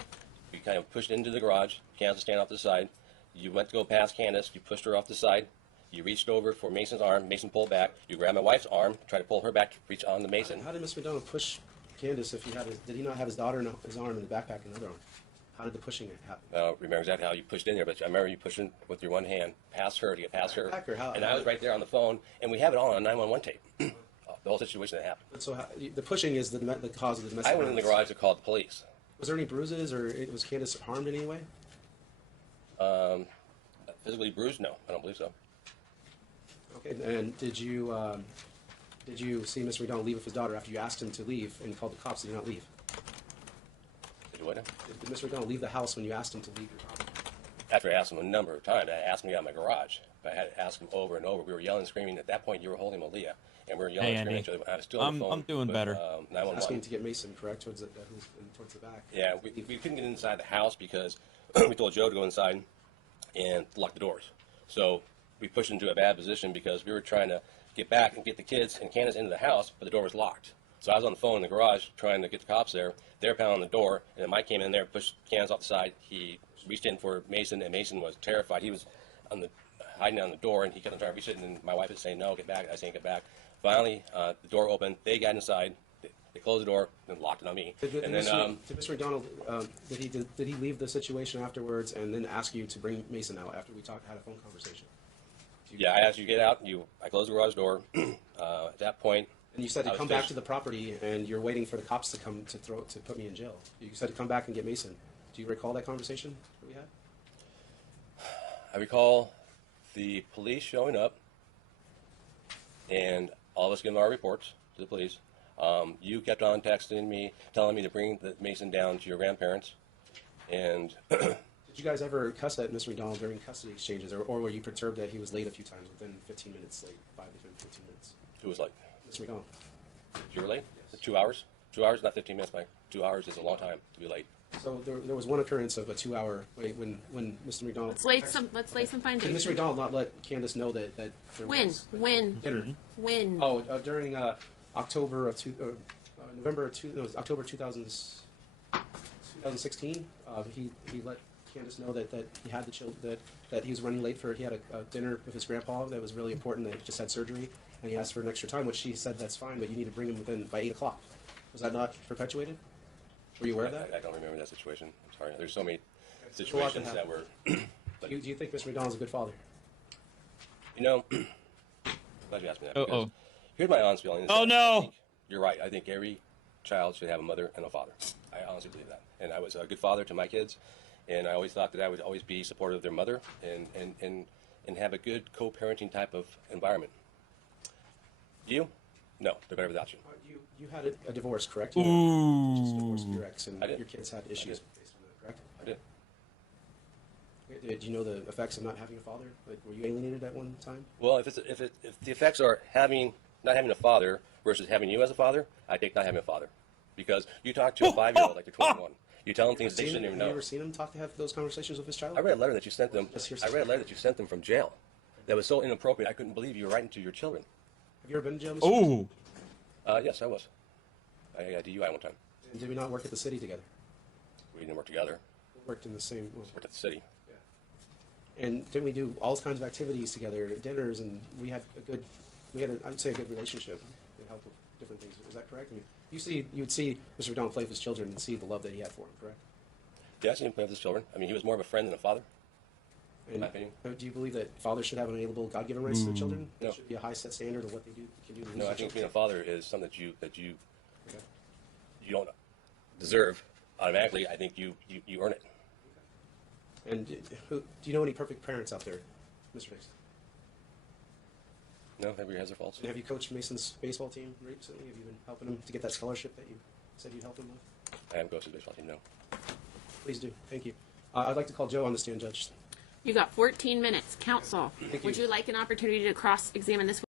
We kind of pushed into the garage. Candace was standing off to the side. You went to go past Candace. You pushed her off the side. You reached over for Mason's arm. Mason pulled back. You grabbed my wife's arm, tried to pull her back to reach on the Mason. How did Mr. McDonald push Candace if did he not have his daughter in his arm and the backpack in the other arm? How did the pushing happen? I don't remember exactly how you pushed in there, but I remember you pushing with your one hand past her to get past her. And I was right there on the phone, and we have it all on a 911 tape. The whole situation that happened. But so the pushing is the cause of the domestic I went in the garage to call the police. Was there any bruises, or was Candace harmed in any way? Physically bruised? No, I don't believe so. Okay, and did you see Mr. McDonald leave with his daughter after you asked him to leave and called the cops? Did he not leave? Did what? Did Mr. McDonald leave the house when you asked him to leave your property? After I asked him a number of times, I asked him to get out of my garage. But I had to ask him over and over. We were yelling and screaming. At that point, you were holding Malia, and we were yelling and screaming at each other. I was still on the phone. I'm doing better. 911. Asking to get Mason, correct, towards the back. Yeah, we couldn't get inside the house because we told Joe to go inside and lock the doors. So we pushed into a bad position because we were trying to get back and get the kids and Candace into the house, but the door was locked. So I was on the phone in the garage trying to get the cops there. They're pounding on the door, and then Mike came in there, pushed Candace off the side. He reached in for Mason, and Mason was terrified. He was hiding on the door, and he kept on trying to reach it, and my wife was saying, no, get back. I was saying, get back. Finally, the door opened. They got inside. They closed the door and locked it on me. Did Mr. McDonald, did he leave the situation afterwards and then ask you to bring Mason out after we had a phone conversation? Yeah, I asked you to get out. I closed the garage door. At that point, and you said to come back to the property, and you're waiting for the cops to come to put me in jail. You said to come back and get Mason. Do you recall that conversation that we had? I recall the police showing up, and all of us giving our reports to the police. You kept on texting me, telling me to bring the Mason down to your grandparents, and did you guys ever cuss at Mr. McDonald during custody exchanges, or were you perturbed that he was late a few times, within 15 minutes late, 5 to 15 minutes? Who was late? Mr. McDonald. You were late? Yes. 2 hours? 2 hours, not 15 minutes, Mike. 2 hours is a long time to be late. So there was one occurrence of a 2-hour wait when Mr. McDonald. Let's lay some findings. Did Mr. McDonald not let Candace know that there was dinner? When? Oh, during October 2016. He let Candace know that he had the children, that he was running late he had a dinner with his grandpa that was really important, that he just had surgery, and he asked for an extra time, which she said that's fine, but you need to bring him by 8 o'clock. Was that not perpetuated? Were you aware of that? I don't remember that situation. I'm sorry. There's so many situations that were. Do you think Mr. McDonald's a good father? You know, glad you asked me that. Here's my honest feeling. Oh no! You're right. I think every child should have a mother and a father. I honestly believe that. And I was a good father to my kids, and I always thought that I would always be supportive of their mother and have a good co-parenting type of environment. You? No, they're better without you. You had a divorce, correct? Ooh. You just divorced your ex, and your kids had issues based on that, correct? I did. Did you know the effects of not having a father? Like, were you alienated at one time? Well, if the effects are not having a father versus having you as a father, I think not having a father, because you talk to a 5-year-old like they're 21. You tell them things they shouldn't even know. Have you ever seen him have those conversations with his child? I read a letter that you sent them. I read a letter that you sent them from jail. That was so inappropriate. I couldn't believe you were writing to your children. Have you ever been to jail, Mr. Oh. Yes, I was. I got DUI one time. And did we not work at the city together? We didn't work together. We worked in the same. Worked at the city. Yeah. And didn't we do all kinds of activities together, dinners, and I would say a good relationship. It helped with different things. Is that correct? I mean, you would see Mr. McDonald play with his children and see the love that he had for them, correct? Yeah, I seen him play with his children. I mean, he was more of a friend than a father. In my opinion. Do you believe that fathers should have unalienable God-given rights to their children? No. There should be a high set standard of what they can do. No, I think being a father is something that you don't deserve automatically. I think you earn it. And do you know any perfect parents out there, Mr. Mason? No, everybody has their faults. And have you coached Mason's baseball team recently? Have you been helping him to get that scholarship that you said you'd help him with? I haven't coached the baseball team, no. Please do. Thank you. I'd like to call Joe on the stand, Judge. You got 14 minutes. Counsel, would you like an opportunity to cross-examine this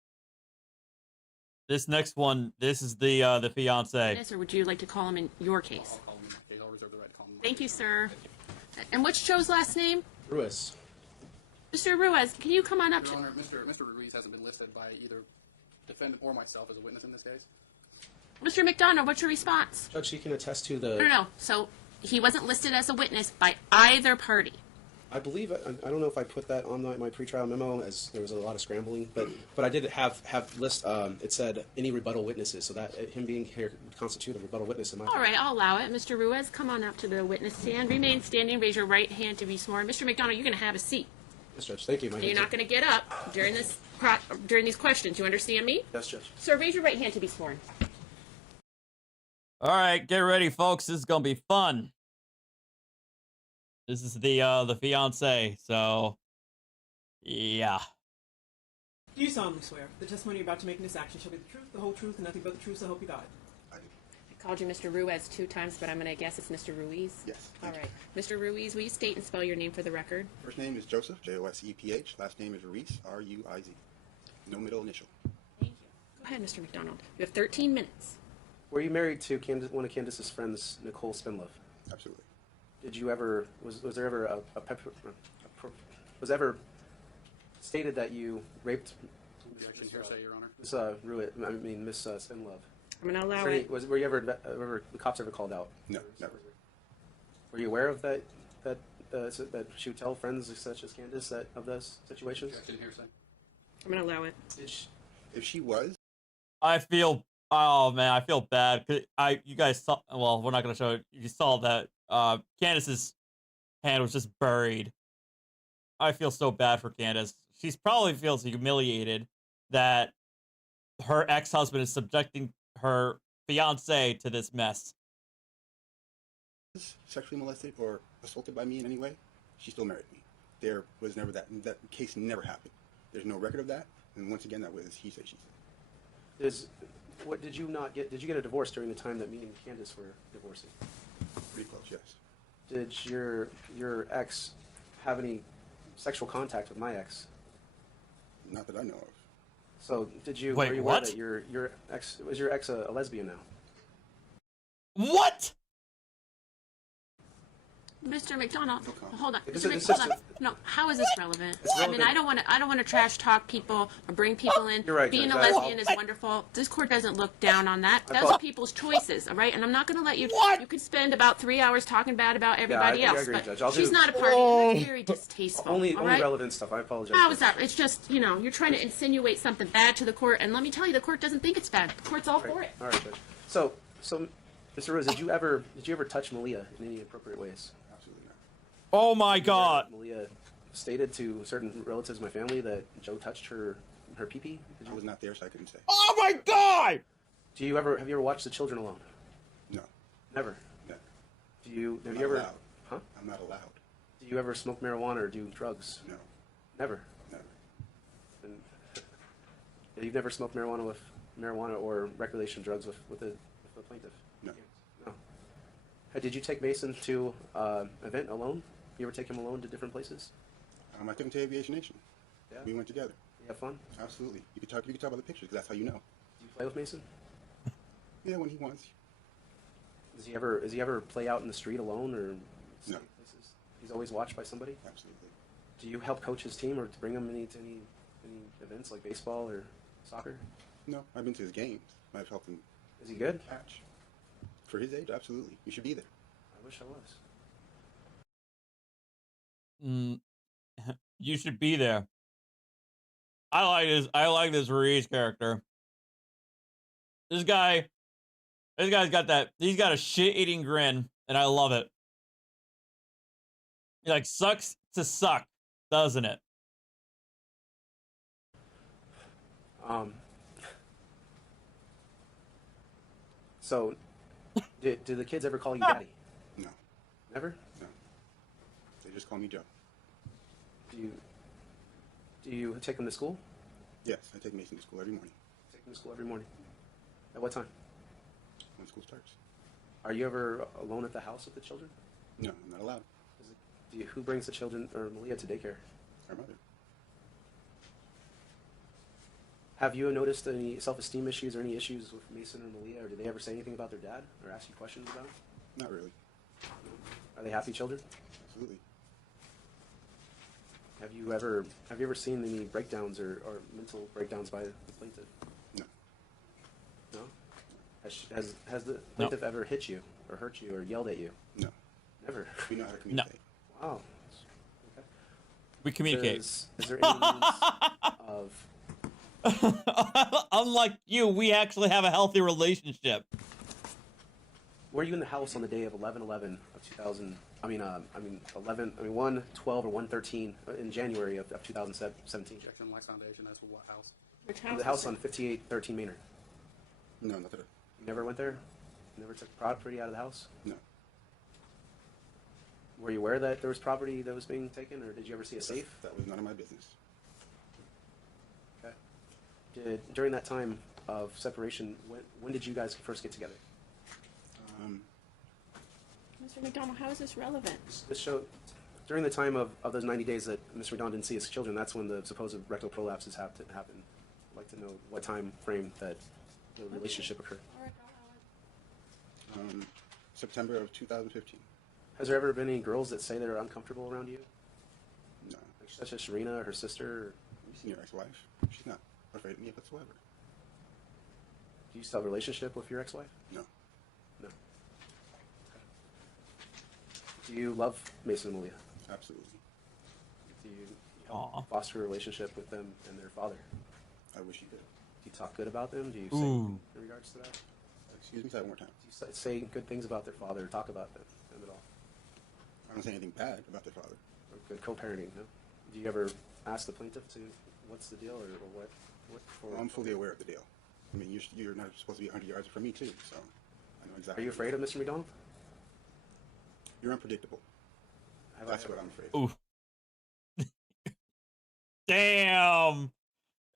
This next one, this is the fiance. witness, or would you like to call him in your case? I'll reserve the right to call him. Thank you, sir. And what's Joe's last name? Ruiz. Mr. Ruiz, can you come on up Your to... Honor, Mr. Ruiz hasn't been listed by either defendant or myself as a witness in this case. Mr. McDonald, what's your response? Judge, he can attest to the... No. So he wasn't listed as a witness by either party. I believe, I don't know if I put that on my pretrial memo, as there was a lot of scrambling, but I did have list, it said any rebuttal witnesses, so that him being here would constitute a rebuttal witness in my All right, I'll allow it. Mr. Ruiz, come on up to the witness stand. Remain standing. Raise your right hand to be sworn. Mr. McDonald, you're going to have a seat. Yes, Judge. Thank you. And you're not going to get up during these questions. You understand me? Yes, Judge. Sir, raise your right hand to be sworn. All right, get ready, folks. This is gonna be fun. This is the fiance. So, yeah. Do you solemnly swear the testimony you're about to make in this action shall be the truth, the whole truth, and nothing but the truth, so help you God? I called you Mr. Ruiz 2 times, but I'm going to guess it's Mr. Ruiz. Yes. All right. Mr. Ruiz, will you state and spell your name for the record? First name is Joseph, Joseph. Last name is Ruiz, Ruiz. No middle initial. Thank you. Go ahead, Mr. McDonald. You have 13 minutes. Were you married to one of Candace's friends, Nicole Spinlove? Absolutely. Did you ever, was there ever was ever stated that you raped Objection, hearsay, Your Honor. Miss Miss Spinlove? I'm going to allow Any, it. were you ever the cops ever called out? No, never. Were you aware of that she would tell friends such as Candace of those situations? Objection, hearsay. I'm going to allow it. If she was, I feel, oh man, I feel bad. 'Cause you guys saw, well, we're not going to show it. You saw that Candace's hand was just buried. I feel so bad for Candace. She probably feels humiliated that her ex-husband is subjecting her fiance to this mess. sexually molested or assaulted by me in any way, she still married me. There was never that case never happened. There's no record of that, and once again, that was he said, she said. What did you not get? Did you get a divorce during the time that me and Candace were divorcing? Pretty close, yes. Did your ex have any sexual contact with my ex? Not that I know of. So did you? Wait, were you aware what? that your ex was your ex a lesbian now? What? Mr. McDonald, hold on. It's Mr. just Hold on. No, how is this relevant? I mean, I don't want to trash talk people or bring people in. You're right, Being Judge. a lesbian is wonderful. This court doesn't look down on that. Those are people's choices, all right? And I'm not going to let you. You could spend about 3 hours talking bad about everybody I else, agree, but Judge. she's not a party. And that's very distasteful. Only all right? relevant stuff. I apologize. How is that? It's just, you're trying to insinuate something bad to the court, and let me tell you, the court doesn't think it's bad. The court's all for it. All right, Judge. So, Mr. Rose, did you ever touch Malia in any appropriate ways? Absolutely not. Oh my God! Malia stated to certain relatives of my family that Joe touched her pee-pee. I was not there, so I couldn't say. Oh my God! Have you ever watched The Children Alone? No. Never. Never. Have you I'm not ever? allowed. Huh? I'm not allowed. Do you ever smoke marijuana or do drugs? No. Never. Never. And you've never smoked marijuana or recreational drugs with the plaintiff? No. No. Did you take Mason to an event alone? You ever take him alone to different places? I took him to Aviation Nation. Yeah. We went together. You have fun? Absolutely. You could talk about the pictures, because that's how you know. Do you play with Mason? Yeah, when he wants. Does he ever play out in the street alone or stay No. places? He's always watched by somebody? Absolutely. Do you help coach his team or to bring him to any events like baseball or soccer? No, I've been to his games. I've helped him Is he good? catch. For his age, absolutely. You should be there. I wish I was. You should be there. I like this Ruiz character. This guy's got that. He's got a shit-eating grin, and I love it. He like sucks to suck, doesn't it? So, do the kids ever call you daddy? No. Never? No. They just call me Joe. Do you take them to school? Yes, I take Mason to school every morning. Take them to school every morning. At what time? When school starts. Are you ever alone at the house with the children? No, I'm not allowed. Who brings the children or Malia to daycare? Our mother. Have you noticed any self-esteem issues or any issues with Mason or Malia, or did they ever say anything about their dad or ask you questions about him? Not really. Are they happy children? Absolutely. Have you ever seen any breakdowns or mental breakdowns by the plaintiff? No. No? Has the plaintiff ever hit you or hurt you or yelled at you? No. Never? We know how to communicate. Wow. Okay. We communicate. Is there any means of... Unlike you, we actually have a healthy relationship. Were you in the house on the day of 11/11 of 2000? 1/12 or 1/13 in January of 2017. Objection, Life Foundation, that's what house? Which house? The house on 5813 Maynard. No, not that. You never went there? Never took property out of the house? No. Were you aware that there was property that was being taken, or did you ever see a safe? That was none of my business. Okay. During that time of separation, when did you guys first get together? Mr. McDonald, how is this relevant? This show, during the time of those 90 days that Mr. McDonald didn't see his children, that's when the supposed rectal prolapses have to happen. I'd like to know what time frame that the relationship occurred. September of 2015. Has there ever been any girls that say they're uncomfortable around you? No. Like, such as Sharina or her sister? You seen your ex-wife? She's not afraid of me whatsoever. Do you still have a relationship with your ex-wife? No. No. Do you love Mason and Malia? Absolutely. Do you help foster a relationship with them and their father? I wish you did. Do you talk good about them? Do you say Ooh. in regards to that? Excuse me, say that one more time. Do you say good things about their father, or talk about them at all? I don't say anything bad about their father. Or good co-parenting, no? Do you ever ask the plaintiff to, what's the deal, or what for? I'm fully aware of the deal. I mean, you're not supposed to be 100 yards from me, too, so I know exactly. Are you afraid of Mr. McDonald? You're unpredictable. That's what I'm afraid Ooh. of. Damn.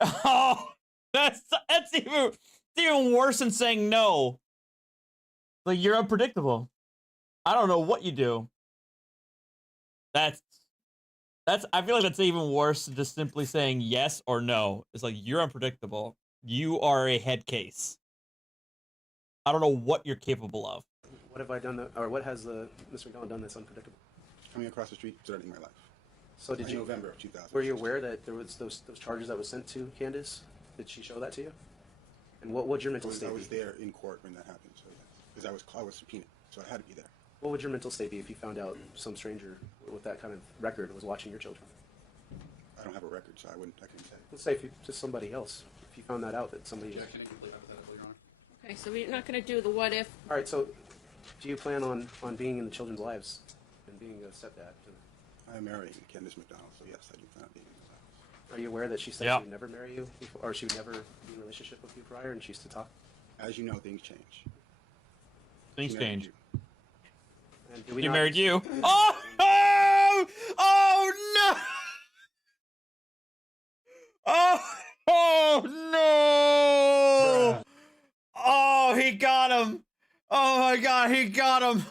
Oh, that's even worse than saying no. Like, you're unpredictable. I don't know what you do. That's I feel like that's even worse than just simply saying yes or no. It's like, you're unpredictable. You are a head case. I don't know what you're capable of. What have I done that, or what has Mr. McDonald done that's unpredictable? Coming across the street, threatening my life. So did In you? November of 2000. Were you aware that there was those charges that was sent to Candace? Did she show that to you? And what would your mental state I be? was there in court when that happened, so because I was subpoenaed, so I had to be there. What would your mental state be if you found out some stranger with that kind of record was watching your children? I don't have a record, so I couldn't say. Let's say if just somebody else. If you found that out that somebody. Objection, incomplete hypothetical, Your Honor. Okay, so we're not going to do the what if. All right. So, do you plan on being in the children's lives and being a stepdad? I am marrying Candace McDonald, so yes, I do plan on being in the house. Are you aware that she said she would never marry you, before, or she would never be in a relationship with you prior, and she used to talk? As you know, things change. Things change. And do we She not- married you. Oh! Oh! Oh no! Oh! Oh no! Oh, he got him! Oh my God, he got him!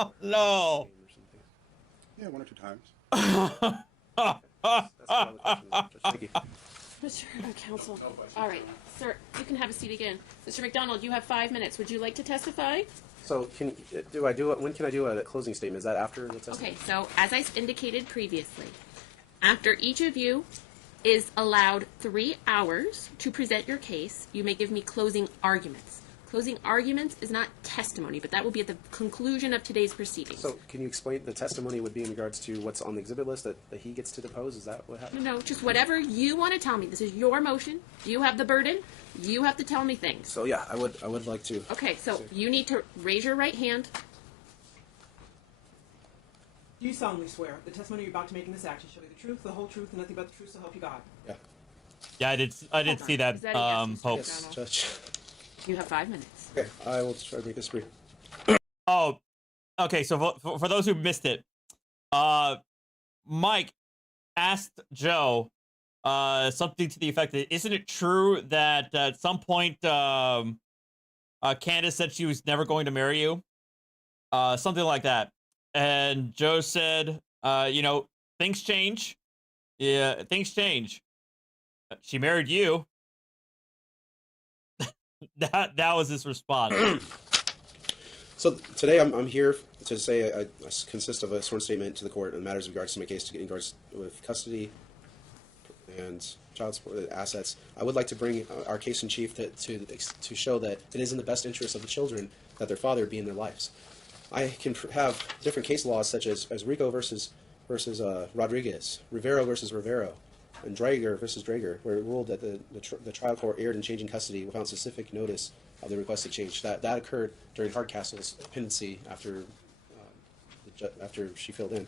Oh no! Yeah, 1 or 2 times. Thank you. Mr. Counsel. All right, sir, you can have a seat again. Mr. McDonald, you have 5 minutes. Would you like to testify? So, when can I do a closing statement? Is that after the testimony? Okay, so as I indicated previously, after each of you is allowed 3 hours to present your case, you may give me closing arguments. Closing arguments is not testimony, but that will be at the conclusion of today's proceedings. So, can you explain the testimony would be in regards to what's on the exhibit list that he gets to depose? Is that what happened? No, just whatever you want to tell me. This is your motion. You have the burden. You have to tell me things. So yeah, I would like to. Okay, so you need to raise your right hand. Do you solemnly swear the testimony you're about to make in this action shall be the truth, the whole truth, and nothing but the truth, so help you God? Yeah. Yeah, I did see that, Is that a yes, Mr. Pope. McDonald? Judge. You have 5 minutes. Okay, I will try to make this brief. Oh, okay. So for those who missed it, Mike asked Joe something to the effect that, isn't it true that at some point Candace said she was never going to marry you? Something like that. And Joe said, things change. Yeah, things change. She married you. That was his response. So today I'm here to say I consist of a sworn statement to the court on matters in regards to my case in regards with custody and child support assets. I would like to bring our case in chief to show that it is in the best interest of the children that their father be in their lives. I can have different case laws such as Rico versus Rodriguez, Rivero versus Rivero, and Drager versus Drager, where it ruled that the trial court erred in changing custody without specific notice of the requested change. That occurred during Hardcastle's pendency after she filled in.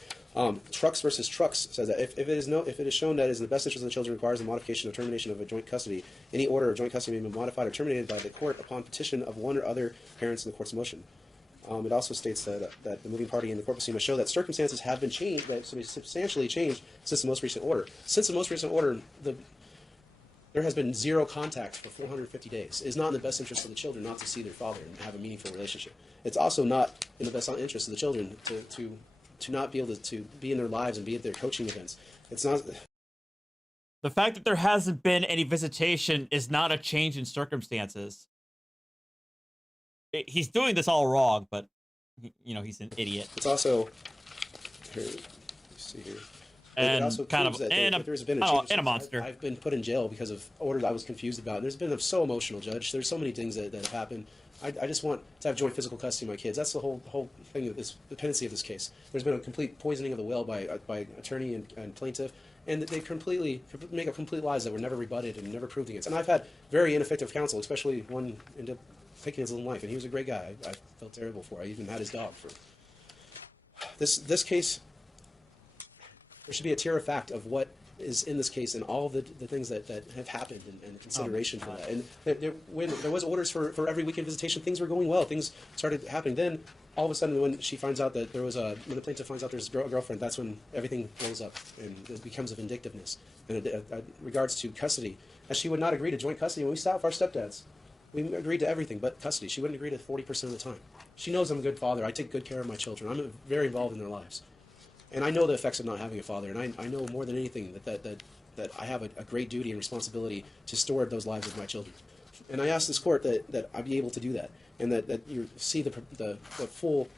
Trucks versus Trucks says that if it is shown that it is in the best interest of the children requires the modification or termination of a joint custody, any order of joint custody may be modified or terminated by the court upon petition of one or other parents in the court's motion. It also states that the moving party in the court proceeding must show that circumstances have been changed, that have been substantially changed since the most recent order. Since the most recent order, there has been zero contact for 450 days. It is not in the best interest of the children not to see their father and have a meaningful relationship. It's also not in the best interest of the children to not be able to be in their lives and be at their coaching events. It's not. the fact that there hasn't been any visitation is not a change in circumstances. He's doing this all wrong, but you know, he's an idiot. It's also here. Let's see here. And it also kind proves of that and there's been a monster. I've been put in jail because of orders I was confused about. And there's been so emotional, Judge. There's so many things that have happened. I just want to have joint physical custody of my kids. That's the whole thing of this, the pendency of this case. There's been a complete poisoning of the well by attorney and plaintiff, and they completely make up complete lies that were never rebutted and never proved against. And I've had very ineffective counsel, especially one ended up taking his own life, and he was a great guy. I felt terrible for. I even had his dog for. This case. There should be a tier of fact of what is in this case and all the things that have happened and consideration for that. And when there was orders for every weekend visitation, things were going well. Things started happening. Then all of a sudden, when she finds out that there was when the plaintiff finds out there's a girlfriend, that's when everything blows up and it becomes a vindictiveness. And in regards to custody, as she would not agree to joint custody when we sat with our stepdads. We agreed to everything but custody. She wouldn't agree to 40% of the time. She knows I'm a good father. I take good care of my children. I'm very involved in their lives. And I know the effects of not having a father, and I know more than anything that I have a great duty and responsibility to steward those lives of my children. And I ask this court that I be able to do that, and that you see the full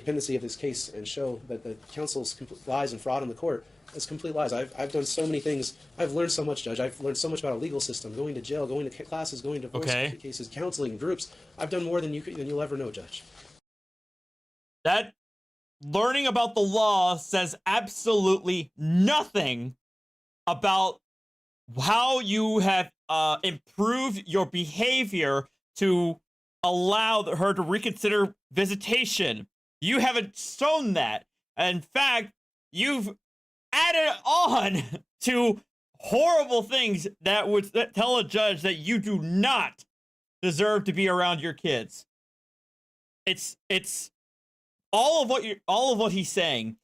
pendency of this case and show that the counsel's lies and fraud in the court is complete lies. I've done so many things. I've learned so much, Judge. I've learned so much about a legal system, going to jail, going to classes, going to divorce cases, counseling, groups. I've done more than you'll ever know, Judge. That learning about the law says absolutely nothing about how you have improved your behavior to allow her to reconsider visitation. You haven't shown that. In fact, you've added on to horrible things that would tell a judge that you do not deserve to be around your kids. It's all of what he's saying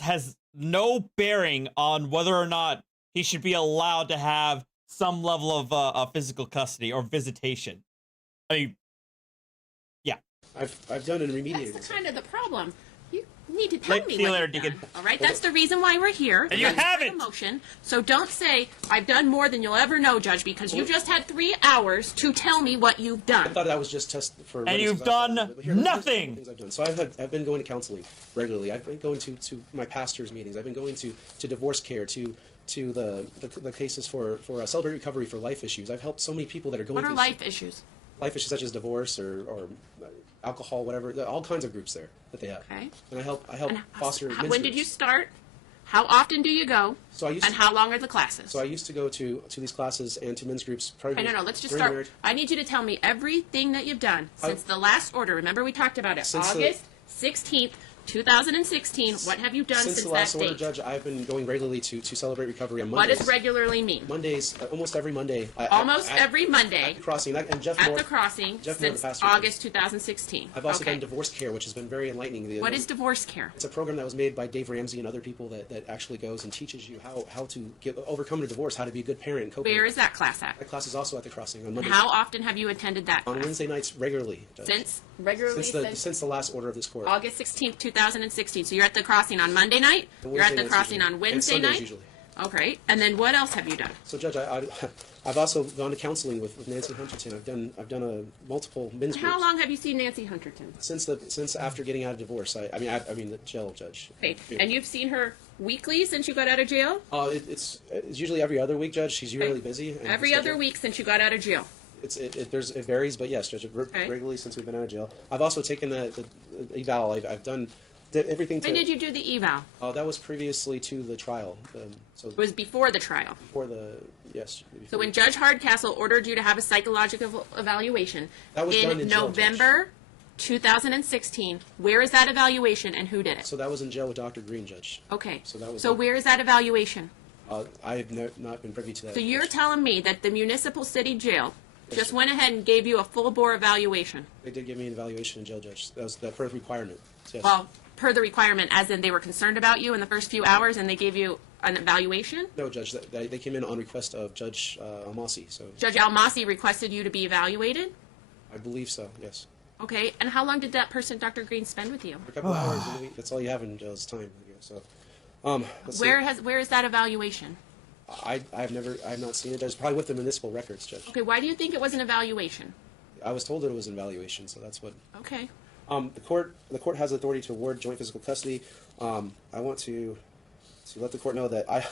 has no bearing on whether or not he should be allowed to have some level of physical custody or visitation. I mean, yeah. I've done and remediated. That's kind of the problem. You need to tell me See you what later, you've done. Deacon. All right, that's the reason why we're here. And you haven't. Motion. So don't say I've done more than you'll ever know, Judge, because you just had 3 hours to tell me what you've done. I thought that was just test for. And you've done nothing. Things I've done. So I've been going to counseling regularly. I've been going to my pastor's meetings. I've been going to divorce care, to the cases for Celebrate Recovery for life issues. I've helped so many people that are going. What are life issues? Life issues such as divorce or alcohol, whatever. All kinds of groups there that they have. Okay. And I help foster. When did you start? How often do you go? And how long are the classes? So I used to go to these classes and to men's groups. Okay, no, let's just start. I need you to tell me everything that you've done since the last order. Remember we talked about it. August 16th, 2016. What have you done since the last that order, date? Judge? I've been going regularly to Celebrate Recovery on Mondays. What does regularly mean? Mondays, almost every Monday. Every Monday. At the crossing. And Jeff At Moore, the crossing Jeff Moore, since the pastor, August 2016. I've also done divorce care, which has been very enlightening. What is divorce care? It's a program that was made by Dave Ramsey and other people that actually goes and teaches you how to overcome a divorce, how to be a good parent and co-parent. Where is that class at? That class is also at the crossing on Monday. How often have you attended that class? On Wednesday nights regularly, Judge. Since the last order of this court. August 16th, 2016. So you're at the crossing on Monday night? You're at the crossing on Wednesday night? Usually. Okay. And then what else have you done? So, Judge, I've also gone to counseling with Nancy Hunterton. I've done multiple men's groups. How long have you seen Nancy Hunterton? Since after getting out of divorce. I mean the jail, Judge. Okay. And you've seen her weekly since you got out of jail? It's usually every other week, Judge. She's usually busy. Every other week since you got out of jail. It varies, but yes, Judge, regularly since we've been out of jail. I've also taken the eval. I've done everything. When did you do the eval? That was previously to the trial. It was before the trial. Yes. So when Judge Hardcastle ordered you to have a psychological evaluation that was done in jail, November 2016, where is that evaluation and who did it? So that was in jail with Dr. Green, Judge. Okay. So where is that evaluation? I have not been privy to that. So you're telling me that the municipal city jail just went ahead and gave you a full-bore evaluation? They did give me an evaluation in jail, Judge. That was the per requirement. Yes. Well, per the requirement, as in they were concerned about you in the first few hours and they gave you an evaluation? No, Judge. They came in on request of Judge Almasi. So Judge Almasi requested you to be evaluated? I believe so, yes. Okay, and how long did that person, Dr. Green, spend with you? A couple hours in a week. That's all you have in jail's time. So, where is that evaluation? I've not seen it. It's probably with the municipal records, Judge. Okay, why do you think it was an evaluation? I was told that it was an evaluation, so that's what. Okay. The court has authority to award joint physical custody. I want to let the court know that I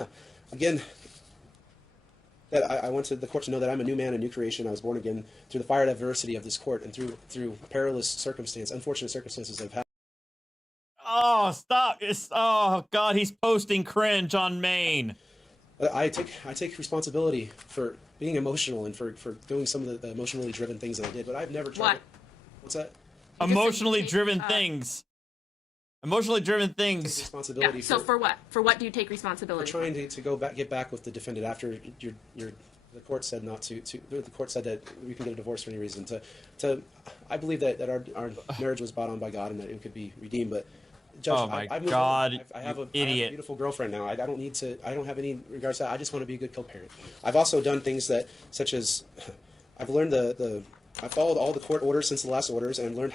want the court to know that I'm a new man, a new creation. I was born again through the fire and adversity of this court and through perilous unfortunate circumstances I've had. Oh, stop! Oh God, he's posting cringe on Maine. I take responsibility for being emotional and for doing some of the emotionally driven things that I did, but I've never tried. What? What's that? Emotionally driven things. Emotionally driven things. Take responsibility. Yeah, so for what? For what do you take responsibility? For trying to get back with the defendant after the court said not to. The court said that we can get a divorce for any reason. I believe that our marriage was bought on by God and that it could be redeemed, but. Judge, oh my God! I have a beautiful girlfriend now. I don't need to. I don't have any regards to that. I just want to be a good co-parent. I've also done things such as, I've learned I followed all the court orders since the last orders and learned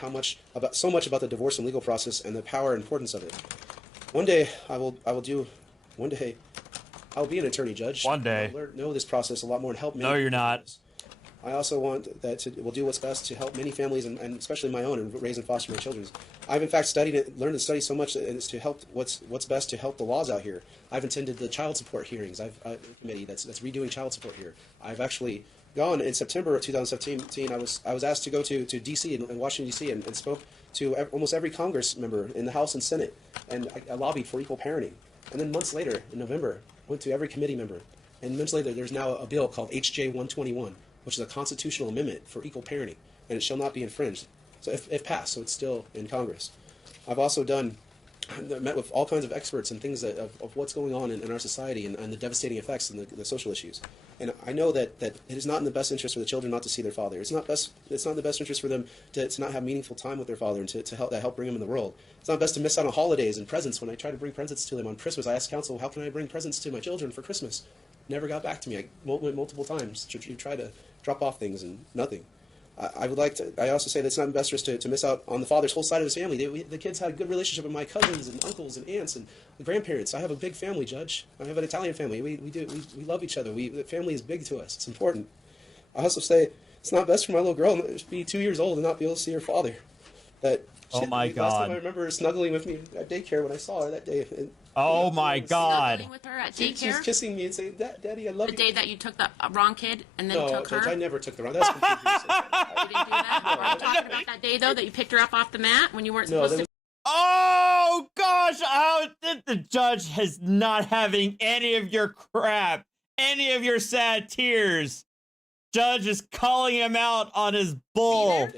so much about the divorce and legal process and the power and importance of it. One day I'll be an attorney, Judge. One day. I'll know this process a lot more and help. No, you're not. I also want that we'll do what's best to help many families and especially my own and raise and foster my children. I've in fact learned and studied so much as to help what's best to help the laws out here. I've attended the child support hearings. I've a committee that's redoing child support here. I've actually gone in September of 2017. I was asked to go to D.C. in Washington D.C. and spoke to almost every Congress member in the House and Senate, and I lobbied for equal parenting. And then months later, in November, went to every committee member. And months later, there's now a bill called H.J. 121. Which is a constitutional amendment for equal parenting, and it shall not be infringed. So if passed, so it's still in Congress. I've also met with all kinds of experts and things of what's going on in our society and the devastating effects and the social issues. And I know that it is not in the best interest for the children not to see their father. It's not in the best interest for them to not have meaningful time with their father and to help bring them in the world. It's not best to miss out on holidays and presents. When I try to bring presents to them on Christmas, I asked counsel, how can I bring presents to my children for Christmas? Never got back to me. I went multiple times to try to drop off things and nothing. I also say that it's not in best interest to miss out on the father's whole side of his family. The kids had a good relationship with my cousins and uncles and aunts and grandparents. I have a big family, Judge. I have an Italian family. We love each other. The family is big to us. It's important. I also say it's not best for my little girl to be 2 years old and not be able to see her father. Oh my God! Last time I remember her snuggling with me at daycare when I saw her that day. Oh my God! Snuggling with her at She daycare? was kissing me and saying, "Daddy, I love you." The day that you took the wrong kid and then took her? No, I never took the wrong. That's completely different. You didn't do that? Are you talking about that day, though, that you picked her up off the mat when you weren't supposed to? Oh gosh! The judge is not having any of your crap, any of your sad tears. Judge is calling him out on his bull.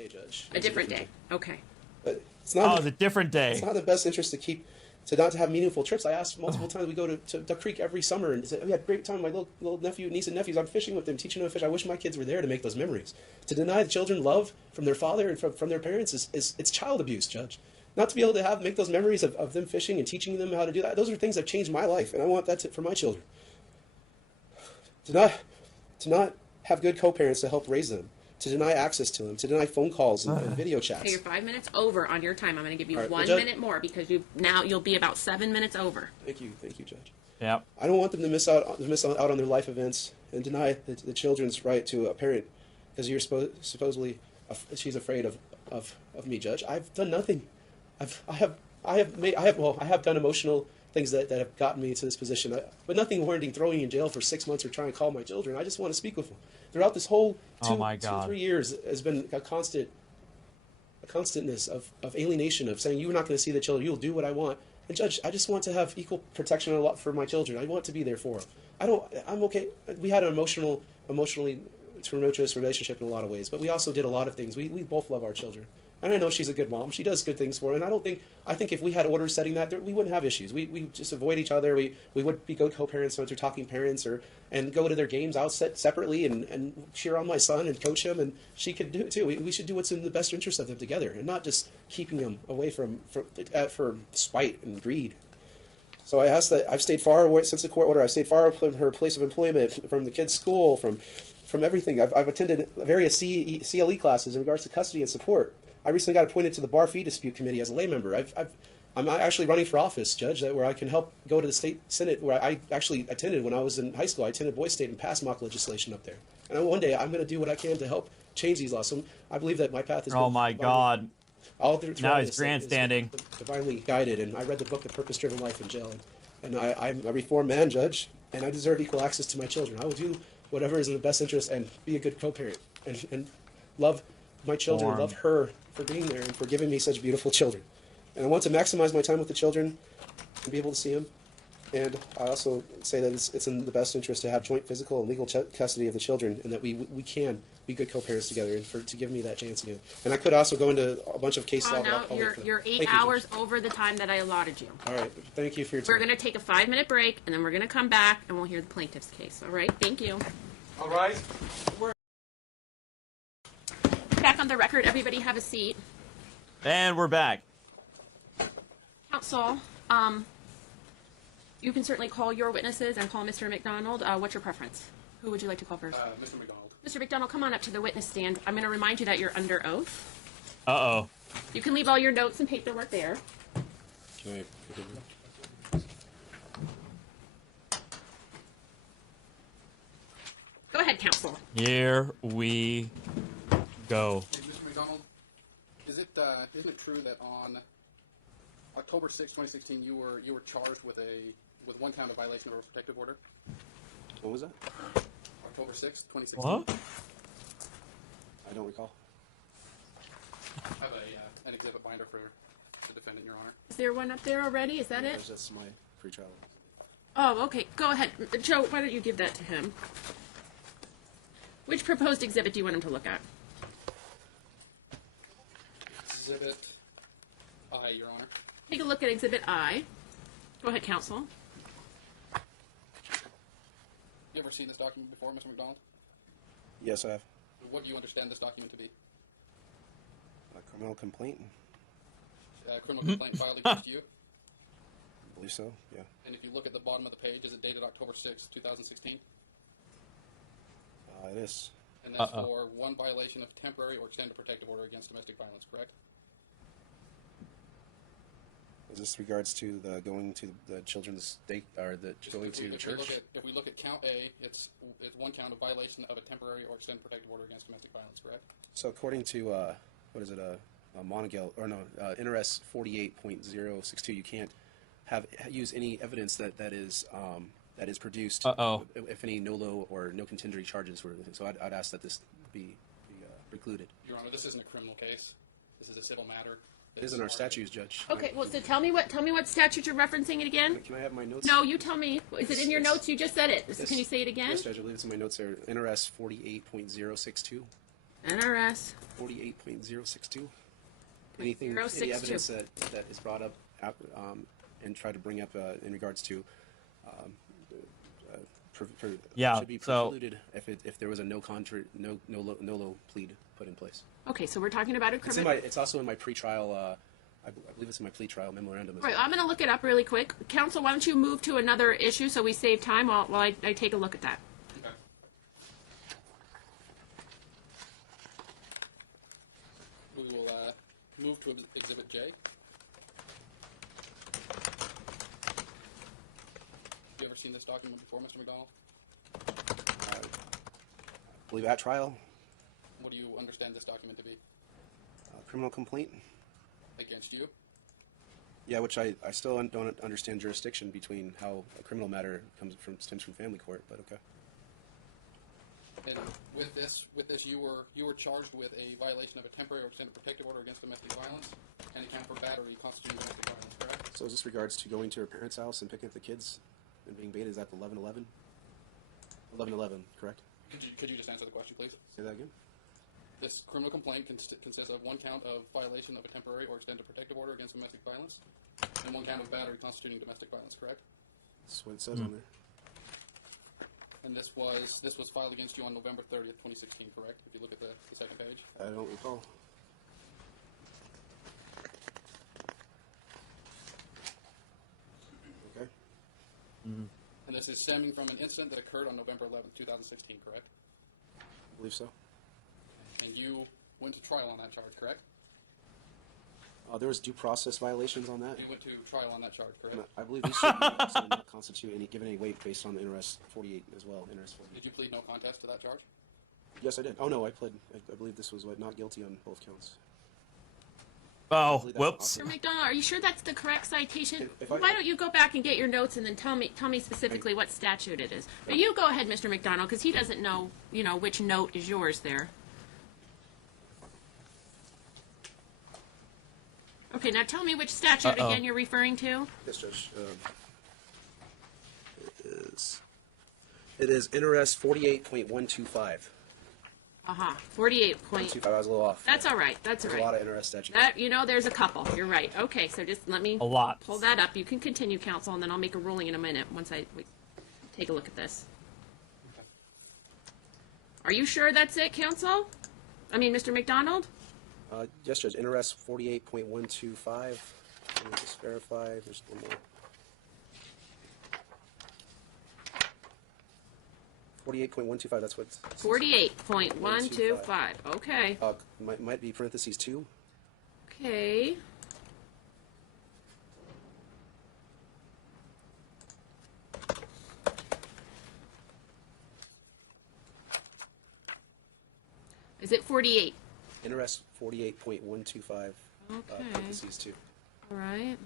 A different day. Okay. But it's not. It's a different day. It's not in the best interest to not have meaningful trips. I asked multiple times. We go to Duck Creek every summer, and we had a great time. My little nephew, niece, and nephews. I'm fishing with them, teaching them to fish. I wish my kids were there to make those memories. To deny the children love from their father and from their parents it's child abuse, Judge. Not to be able to make those memories of them fishing and teaching them how to do that. Those are things that have changed my life, and I want that for my children. To not have good co-parents to help raise them. To deny access to them, to deny phone calls and video chats. Okay, you're 5 minutes over on your time. I'm going to give you All right, 1 minute more because you'll be about 7 minutes over. Thank you, Judge. Yeah. I don't want them to miss out on their life events and deny the children's right to a parent because you're supposedly she's afraid of me, Judge. I've done nothing. I have done emotional things that have gotten me to this position, but nothing warranting throwing in jail for 6 months or trying to call my children. I just want to speak with them. Throughout this whole 2 or 3 years has been a constantness of alienation, of saying you're not going to see the children, you'll do what I want. And Judge, I just want to have equal protection for my children. I want to be there for them. I'm okay. We had an emotionally tumultuous relationship in a lot of ways, but we also did a lot of things. We both love our children. And I know she's a good mom. She does good things for her. And I think if we had orders setting that, we wouldn't have issues. We just avoid each other. We would be good co-parents once we're talking parents and go to their games out separately and cheer on my son and coach him. And she could do it too. We should do what's in the best interest of them together and not just keeping them away for spite and greed. So I asked that I've stayed far away since the court order. I've stayed far from her place of employment, from the kids' school, from everything. I've attended various CLE classes in regards to custody and support. I recently got appointed to the Bar Fee Dispute Committee as a lay member. I'm actually running for office, Judge, where I can help go to the state senate, where I actually attended when I was in high school. I attended Boys State and passed mock legislation up there. And one day I'm going to do what I can to help change these laws. So I believe that my path is. Oh my God! All through Now he's this, grandstanding. Divinely guided, and I read the book, The Purpose-Driven Life in Jail, and I'm a reformed man, Judge, and I deserve equal access to my children. I will do whatever is in the best interest and be a good co-parent and love my children, love her for being there and for giving me such beautiful children. And I want to maximize my time with the children and be able to see them. And I also say that it's in the best interest to have joint physical and legal custody of the children, and that we can be good co-parents together, and to give me that chance again. And I could also go into a bunch of case law. Now you're 8 hours over the time that I allotted you. All right. Thank you for your time. We're going to take a 5-minute break, and then we're going to come back, and we'll hear the plaintiff's case. All right? Thank you. All right. Back on the record. Everybody have a seat. And we're back. Counsel, you can certainly call your witnesses and call Mr. McDonald. What's your preference? Who would you like to call first? Mr. McDonald. Mr. McDonald, come on up to the witness stand. I'm going to remind you that you're under oath. Uh-oh. You can leave all your notes and paperwork there. Can Go ahead, counsel. Here we go. Mr. McDonald, isn't it true that on October 6, 2016, you were charged with one count of violation of a protective order? What was that? October 6, 2016. What? I don't recall. I have an exhibit binder for the defendant, Your Honor. Is there one up there already? Is that it? That's my pretrial. Oh, okay. Go ahead. Joe, why don't you give that to him? Which proposed exhibit do you want him to look at? Exhibit I, Your Honor. Take a look at Exhibit I. Go ahead, counsel. You ever seen this document before, Mr. McDonald? Yes, I have. What do you understand this document to be? A criminal complaint? Criminal complaint filed against you? I believe so, yeah. And if you look at the bottom of the page, is it dated October 6, 2016? It is. And that's for one violation of temporary or extended protective order against domestic violence, correct? Is this regards to the going to the children's day or the going to the church? If we look at count A, it's one count of violation of a temporary or extended protective order against domestic violence, correct? So according to what is it, Monaghan or no, NRS 48.062, you can't use any evidence that is produced if any NOLO or no contingency charges were. So I'd ask that this be precluded. Your Honor, this isn't a criminal case. This is a civil matter. It is in our statutes, Judge. Okay, well, so tell me what statute you're referencing it again? Can I have my notes? No, you tell me. Is it in your notes? You just said it. Can you say it again? Yes, Judge, I believe it's in my notes there. NRS 48.062. NRS 48.062. Any evidence that is brought up and tried to bring up in regards to should be precluded if there was a no low plead put in place. Okay, so we're talking about a criminal. It's also in my pretrial. I believe it's in my plea trial memorandum. Right, I'm going to look it up really quick. Counsel, why don't you move to another issue so we save time while I take a look at that. Okay. We will move to Exhibit J. Have you ever seen this document before, Mr. McDonald? I believe at trial. What do you understand this document to be? Criminal complaint. Against you? Yeah, which I still don't understand jurisdiction between how a criminal matter stems from family court, but okay. And with this, you were charged with a violation of a temporary or extended protective order against domestic violence and a count for battery constituting domestic violence, correct? So is this regards to going to her parents' house and picking up the kids and being baited? Is that the 11/11? 11/11, correct? Could you just answer the question, please? Say that again. This criminal complaint consists of one count of violation of a temporary or extended protective order against domestic violence and one count of battery constituting domestic violence, correct? That's what it says on there. And this was filed against you on November 30th, 2016, correct? If you look at the second page. I don't recall. Okay. And this is stemming from an incident that occurred on November 11th, 2016, correct? I believe so. And you went to trial on that charge, correct? There was due process violations on that. You went to trial on that charge, correct? I believe these should also not constitute any given any weight based on the NRS 48 as well. NRS 48. Did you plead no contest to that charge? Yes, I did. Oh no, I pled. I believe this was not guilty on both counts. Oh, whoops. Mr. McDonald, are you sure that's the correct citation? If I- Why don't you go back and get your notes and then tell me specifically what statute it is? But you go ahead, Mr. McDonald, because he doesn't know, which note is yours there. Okay, now tell me which statute again you're referring to. Yes, Judge. It is NRS 48.125. 48 point. 125. I was a little off. That's all right. That's all There's right. a lot of NRS statutes. There's a couple. You're right. Okay, so just let me pull that up. You can continue, counsel, and then I'll make a ruling in a minute once we take a look at this. Are you sure that's it, counsel? I mean, Mr. McDonald? Yes, Judge. NRS 48.125. Let me just verify. There's one more. 48.125. That's what. 48.125. Okay. Might be parentheses 2. Okay. Is it 48? NRS 48.125. Parentheses 2. All right.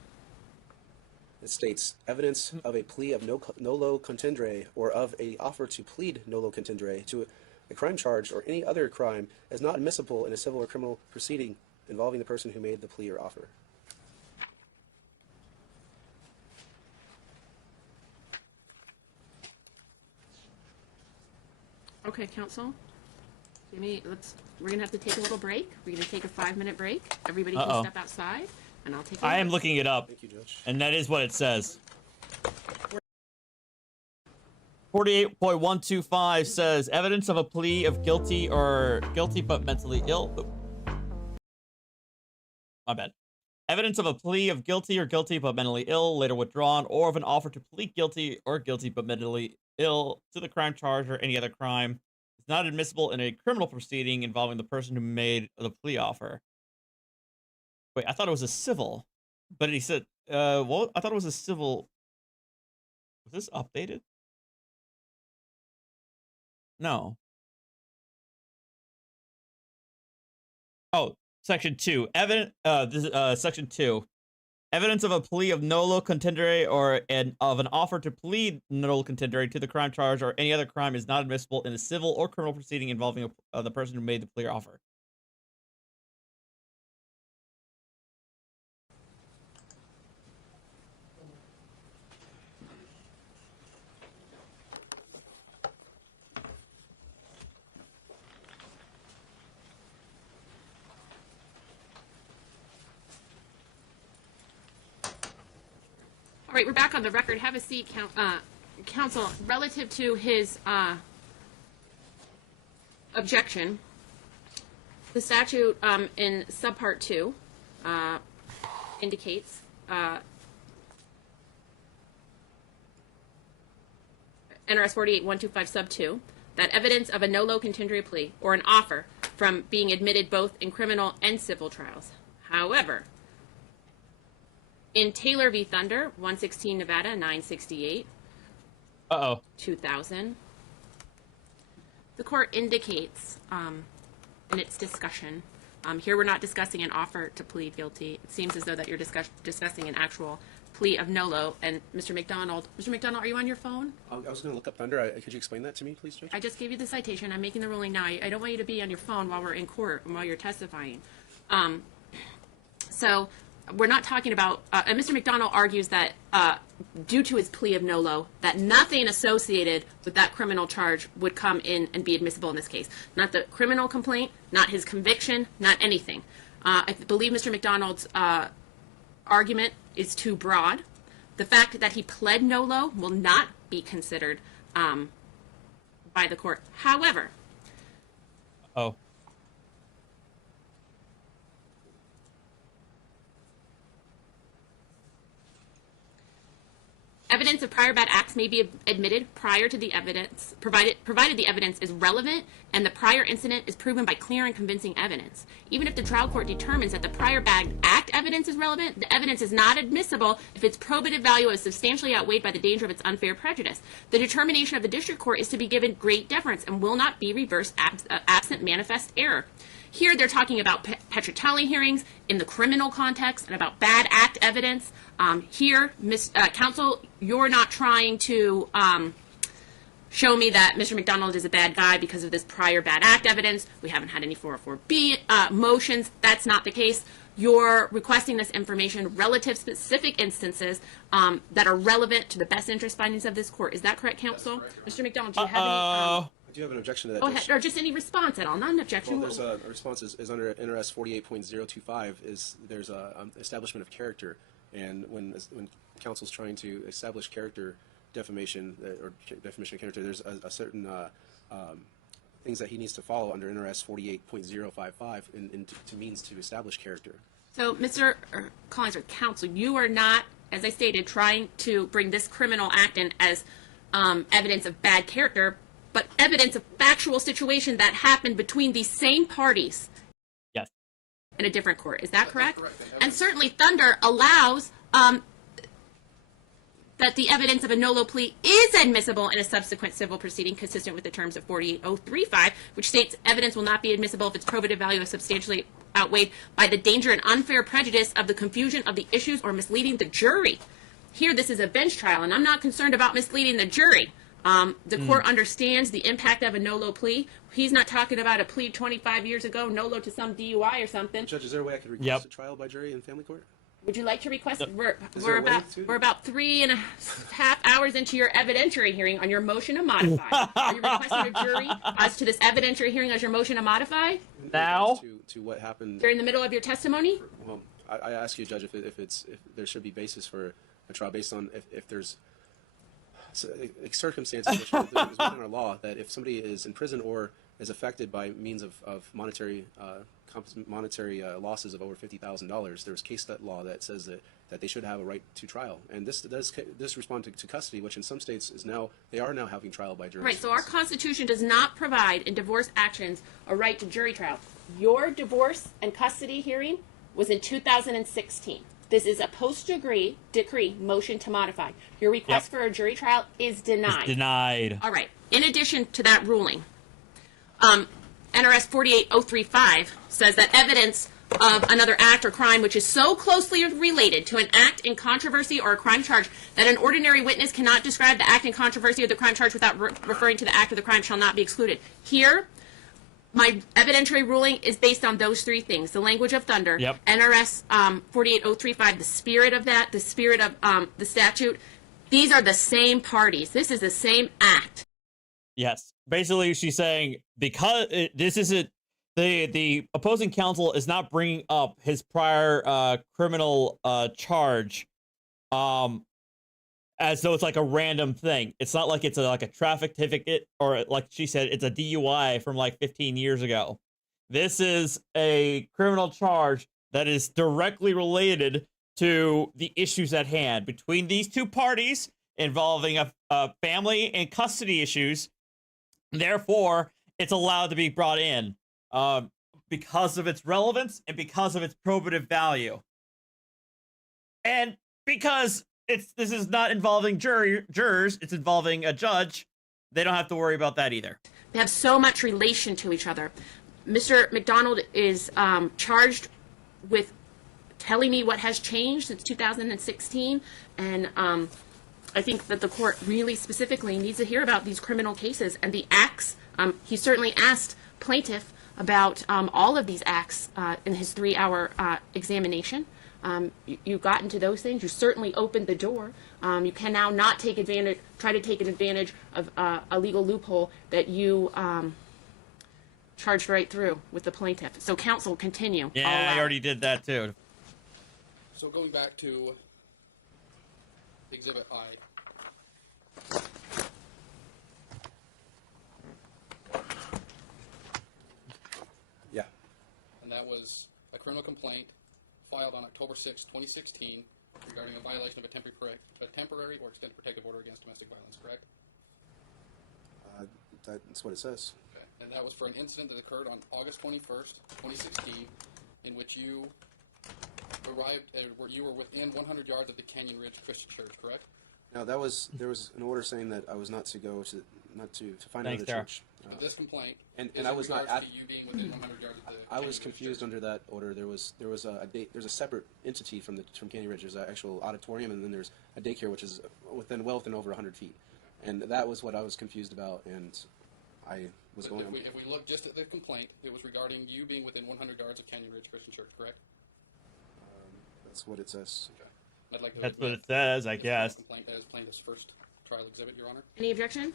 It states, evidence of a plea of nolo contendere or of a offer to plead nolo contendere to a crime charge or any other crime is not admissible in a civil or criminal proceeding involving the person who made the plea or offer. Okay, counsel. We're gonna have to take a little break. We're gonna take a 5-minute break. Everybody can step outside, and I'll take. I am looking it up. Thank you, Judge. And that is what it says. 48.125 says evidence of a plea of guilty or guilty but mentally ill. My bad. Evidence of a plea of guilty or guilty but mentally ill, later withdrawn, or of an offer to plead guilty or guilty but mentally ill to the crime charge or any other crime is not admissible in a criminal proceeding involving the person who made the plea offer. Wait, I thought it was a civil, but he said, well, I thought it was a civil. Was this updated? No. Oh, section 2. Section 2. Evidence of a plea of nolo contendere or of an offer to plead nolo contendere to the crime charge or any other crime is not admissible in a civil or criminal proceeding involving the person who made the plea or offer. All right, we're back on the record. Have a seat, counsel. Relative to his objection, the statute in subpart 2 indicates NRS 48.125 sub 2 that evidence of a nolo contendere plea or an offer from being admitted both in criminal and civil trials. However, in Taylor v. Thunder, 116 Nevada, 968, 2000, the court indicates in its discussion, here we're not discussing an offer to plead guilty. It seems as though that you're discussing an actual plea of nolo. And Mr. McDonald, are you on your phone? I was going to look up Thunder. Could you explain that to me, please, Judge? I just gave you the citation. I'm making the ruling now. I don't want you to be on your phone while we're in court and while you're testifying. So we're not talking about, and Mr. McDonald argues that due to his plea of nolo, that nothing associated with that criminal charge would come in and be admissible in this case. Not the criminal complaint, not his conviction, not anything. I believe Mr. McDonald's argument is too broad. The fact that he pled nolo will not be considered by the court. However, Evidence of prior bad acts may be admitted prior to the evidence, provided the evidence is relevant and the prior incident is proven by clear and convincing evidence. Even if the trial court determines that the prior bad act evidence is relevant, the evidence is not admissible if its probative value is substantially outweighed by the danger of its unfair prejudice. The determination of the district court is to be given great deference and will not be reversed absent manifest error. Here they're talking about Petratelli hearings in the criminal context and about bad act evidence. Here, counsel, you're not trying to show me that Mr. McDonald is a bad guy because of this prior bad act evidence. We haven't had any 404B motions. That's not the case. You're requesting this information relative specific instances that are relevant to the best interest findings of this court. Is that correct, counsel? Mr. McDonald, do you have any... I do have an objection to that. Go ahead, or just any response at all, not an objection. Well, there's a response is under NRS 48.025 is there's a establishment of character, and when counsel's trying to establish character defamation or defamation of character, there's a certain things that he needs to follow under NRS 48.055 to means to establish character. So, Mr. Collins, or counsel, you are not, as I stated, trying to bring this criminal act in as evidence of bad character, but evidence of factual situation that happened between these same parties. Yes. In a different court. Is that correct? And certainly Thunder allows that the evidence of a NOLO plea is admissible in a subsequent civil proceeding consistent with the terms of 48035, which states evidence will not be admissible if its probative value is substantially outweighed by the danger and unfair prejudice of the confusion of the issues or misleading the jury. Here, this is a bench trial, and I'm not concerned about misleading the jury. The court understands the impact of a NOLO plea. He's not talking about a plea 25 years ago, NOLO to some DUI or something. Judge, is there a way I could request a trial by jury in family court? Would you like to request? We're about 3.5 hours into your evidentiary hearing on your motion to modify. Are you requesting a jury as to this evidentiary hearing as your motion to modify? Now? To what happened during the middle of your testimony? Well, I ask you, Judge, if there should be basis for a trial based on if there's circumstances which is within our law that if somebody is in prison or is affected by means of monetary losses of over $50,000, there's case law that says that they should have a right to trial, and this respond to custody, which in some states is now they are now having trial by jury. Right. So our Constitution does not provide in divorce actions a right to jury trial. Your divorce and custody hearing was in 2016. This is a post-decree motion to modify. Your request for a jury trial is denied. It's denied. All right. In addition to that ruling, NRS 48035 says that evidence of another act or crime which is so closely related to an act in controversy or a crime charge that an ordinary witness cannot describe the act in controversy or the crime charge without referring to the act or the crime shall not be excluded. Here, my evidentiary ruling is based on those three things: the language of Thunder, NRS 48035, the spirit of that, the spirit of the statute. These are the same parties. This is the same act. Yes. Basically, she's saying because this isn't the opposing counsel is not bringing up his prior criminal charge as though it's like a random thing. It's not like it's like a traffic ticket or, like she said, it's a DUI from like 15 years ago. This is a criminal charge that is directly related to the issues at hand between these two parties involving a family and custody issues. Therefore, it's allowed to be brought in because of its relevance and because of its probative value. And because this is not involving jurors, it's involving a judge, they don't have to worry about that either. They have so much relation to each other. Mr. McDonald is charged with telling me what has changed since 2016, and I think that the court really specifically needs to hear about these criminal cases and the acts. He certainly asked Plaintiff about all of these acts in his 3-hour examination. You got into those things. You certainly opened the door. You can now not try to take advantage of a legal loophole that you charged right through with the plaintiff. So, counsel, continue. Yeah, I already did that too. So going back to Exhibit I. Yeah. And that was a criminal complaint filed on October 6, 2016 regarding a violation of a temporary or extended protective order against domestic violence, correct? That's what it says. Okay. And that was for an incident that occurred on August 21st, 2016, in which you arrived, where you were within 100 yards of the Canyon Ridge Christian Church, correct? Now there was an order saying that I was not to go to find out of the church. But this complaint and is I in was not regards at. to you being within 100 yards of the I Canyon was Ridge confused under that order. There's a separate entity from Canyon Ridge. There's an actual auditorium, and then there's a daycare which is within over 100 feet, and that was what I was confused about, and I was But going. if we look just at the complaint, it was regarding you being within 100 yards of Canyon Ridge Christian Church, correct? That's what it says. Okay. I'd like to That's what admit it says, I this guess. complaint as plaintiff's first trial exhibit, Your Honor. Any objection?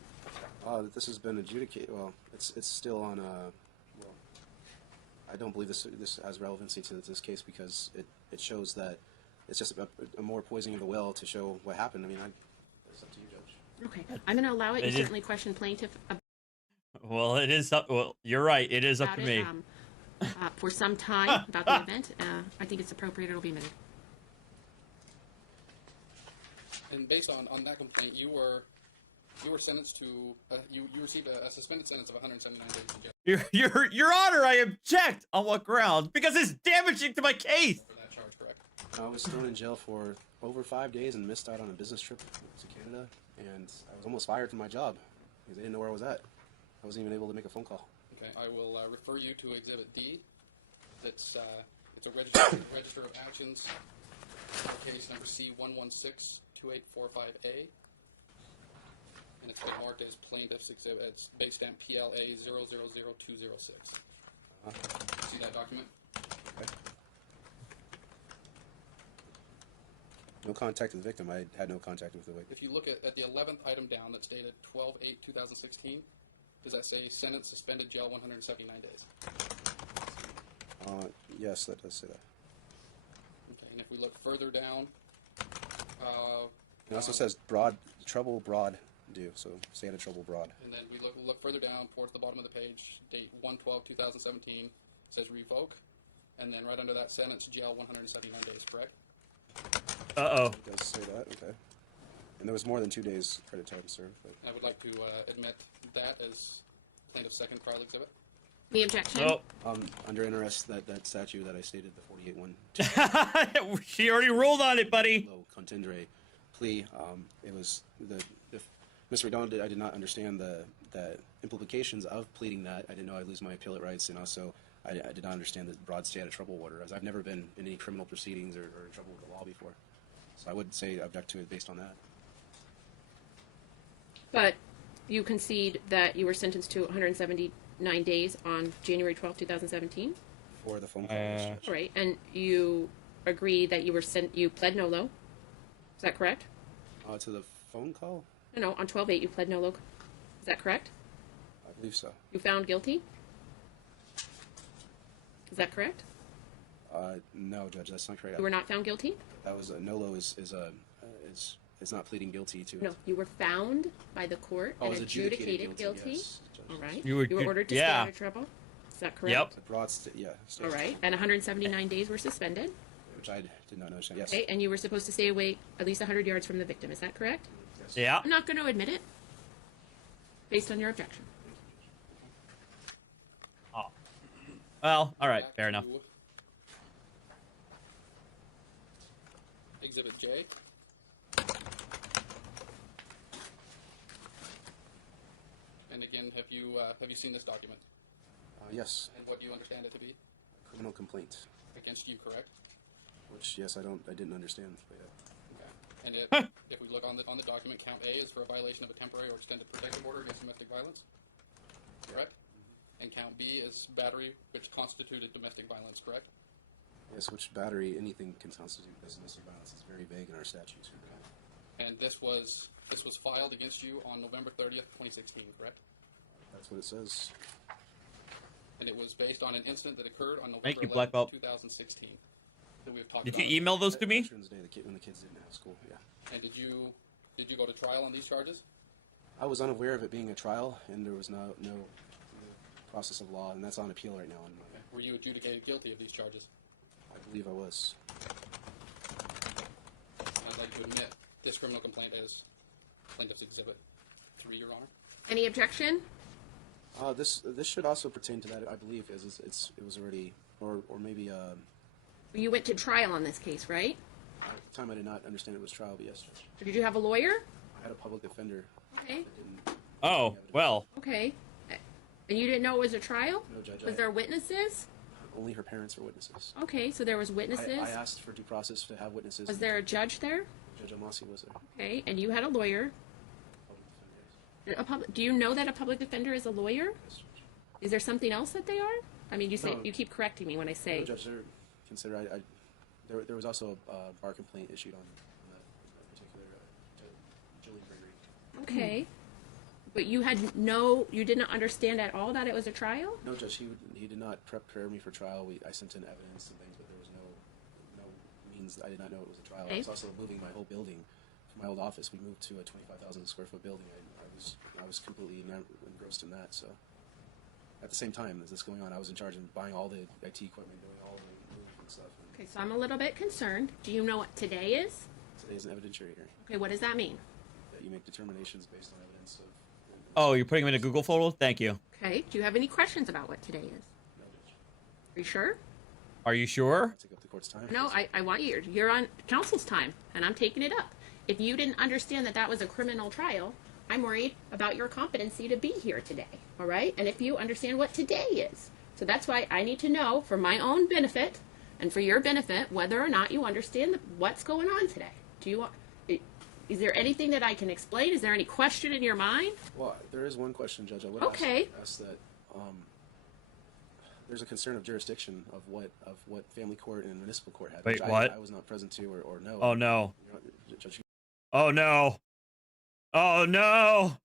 This has been adjudicated. Well, it's still on. Well, I don't believe this has relevancy to this case because it shows that it's just a more poisoning of the well to show what happened. I mean, it's up to you, Judge. Okay. I'm going to allow it. You It is- certainly question plaintiff Well, it is up. Well, you're right. It is up about to it me. For some time about the event. I think it's appropriate. It'll be admitted. And based on that complaint, you were sentenced to you received a suspended sentence of 179 days in jail Your Honor, I object. On what grounds? Because it's damaging to my case. for that charge, correct? I was thrown in jail for over 5 days and missed out on a business trip to Canada, and I was almost fired from my job because they didn't know where I was at. I wasn't even able to make a phone call. Okay, I will refer you to Exhibit D. It's a register of actions, case number C1162845A, and it's been marked as plaintiff's exhibit. It's base stamp PLA 000206. See that document? Okay. No contact with the victim. I had no contact with the victim. If you look at the 11th item down that's dated 12/8/2016, does that say sentence suspended jail 179 days? Yes, that does say that. Okay, and if we look further down, It also says trouble broad due, so stay out of trouble broad. and then we look further down towards the bottom of the page, date 1/12/2017, says revoke, and then right under that sentence, jail 179 days, correct? Uh-oh. It does say that, okay. And there was more than 2 days credit time served. But I would like to admit that as plaintiff's second trial exhibit. The objection. Oh. Under interest, that statute that I stated, the 48-1. She already ruled on it, buddy. Low contendere plea. It was Mr. McDonald I did not understand the implications of pleading that. I didn't know I'd lose my appellate rights, and also I did not understand the broad stay out of trouble order, as I've never been in any criminal proceedings or in trouble with the law before. So I would say object to it based on that. But you concede that you were sentenced to 179 days on January 12, 2017? For the phone call. Right, and you agree that you pled no-lo? Is that correct? To the phone call? No, on 12/8 you pled no-lo. Is that correct? I believe so. You found guilty? Is that correct? No, Judge, that's not correct. You were not found guilty? That was a NOLO is not pleading guilty to. No, you were found by the court Oh, and it was adjudicated adjudicated guilty, guilty. yes, Judge. All right. You were- You were ordered to yeah. stay out of trouble. Is that correct? Yep. The broad yeah. All right. And 179 days were suspended. Which I did not understand. Yes. Okay. And you were supposed to stay away at least 100 yards from the victim. Is that correct? Yes. Yeah. I'm not going to admit it based on your objection. Oh. Well, all right. Back Fair enough. to Exhibit J. And again, have you seen this document? Yes. And what do you understand it to be? Criminal complaint. Against you, correct? Which yes, I didn't understand. But yeah. Okay. And if we look on the document, count A is for a violation of a temporary or extended protective order against domestic violence, correct? And count B is battery, which constituted domestic violence, correct? Yes, which battery anything can constitute as domestic violence is very vague in our statutes. And this was filed against you on November 30th, 2016, correct? That's what it says. And it was based on an incident that occurred on Thank November you, Black 11th, Belt. 2016. That we've talked Did about. you email those to me? Veterans Day, when the kids didn't have school. Yeah. And did you go to trial on these charges? I was unaware of it being a trial, and there was no process of law, and that's on appeal right now. And Were you adjudicated guilty of these charges? I believe I was. would like to admit this criminal complaint as Plaintiff's Exhibit 3, Your Honor. Any objection? This should also pertain to that, I believe, as it was already, or maybe You went to trial on this case, right? at the time I did not understand it was trial, but yes, Judge. Did you have a lawyer? I had a public defender. Okay. Oh, well. Okay. And you didn't know it was a trial? No, Judge. Was there witnesses? Only her parents were witnesses. Okay, so there was witnesses. I asked for due process to have witnesses. Was there a judge there? Judge Amasi was there. Okay, and you had a lawyer. Do you know that a public defender is a lawyer? Is there something else that they are? I mean, you say No. you keep correcting me when I say. No, Judge, there was also a bar complaint issued on that particular Julie Gregory. Okay, but you did not understand at all that it was a trial? No, Judge, he did not prepare me for trial. I sent in evidence and things, but there was no means. I did not know it was a trial. Okay. I was also moving my whole building from my old office. We moved to a 25,000 square foot building. I was completely engrossed in that. So at the same time as this going on, I was in charge of buying all the IT equipment, doing all the moves and stuff. Okay, so I'm a little bit concerned. Do you know what today is? Today is an evidentiary hearing. Okay, what does that mean? That you make determinations based on evidence of. Oh, you're putting them in a Google photo? Thank you. Okay, do you have any questions about what today is? Are you sure? Are you sure? Take up the court's time. No, I want you. You're on counsel's time, and I'm taking it up. If you didn't understand that that was a criminal trial, I'm worried about your competency to be here today, all right? And if you understand what today is. So that's why I need to know, for my own benefit and for your benefit, whether or not you understand what's going on today. Is there anything that I can explain? Is there any question in your mind? Well, there is one question, Judge. I would ask that there's a concern of jurisdiction of what family court and municipal court had. Wait, which what? I was not present to or know. Oh, no. Judge, Oh, no. Oh, no.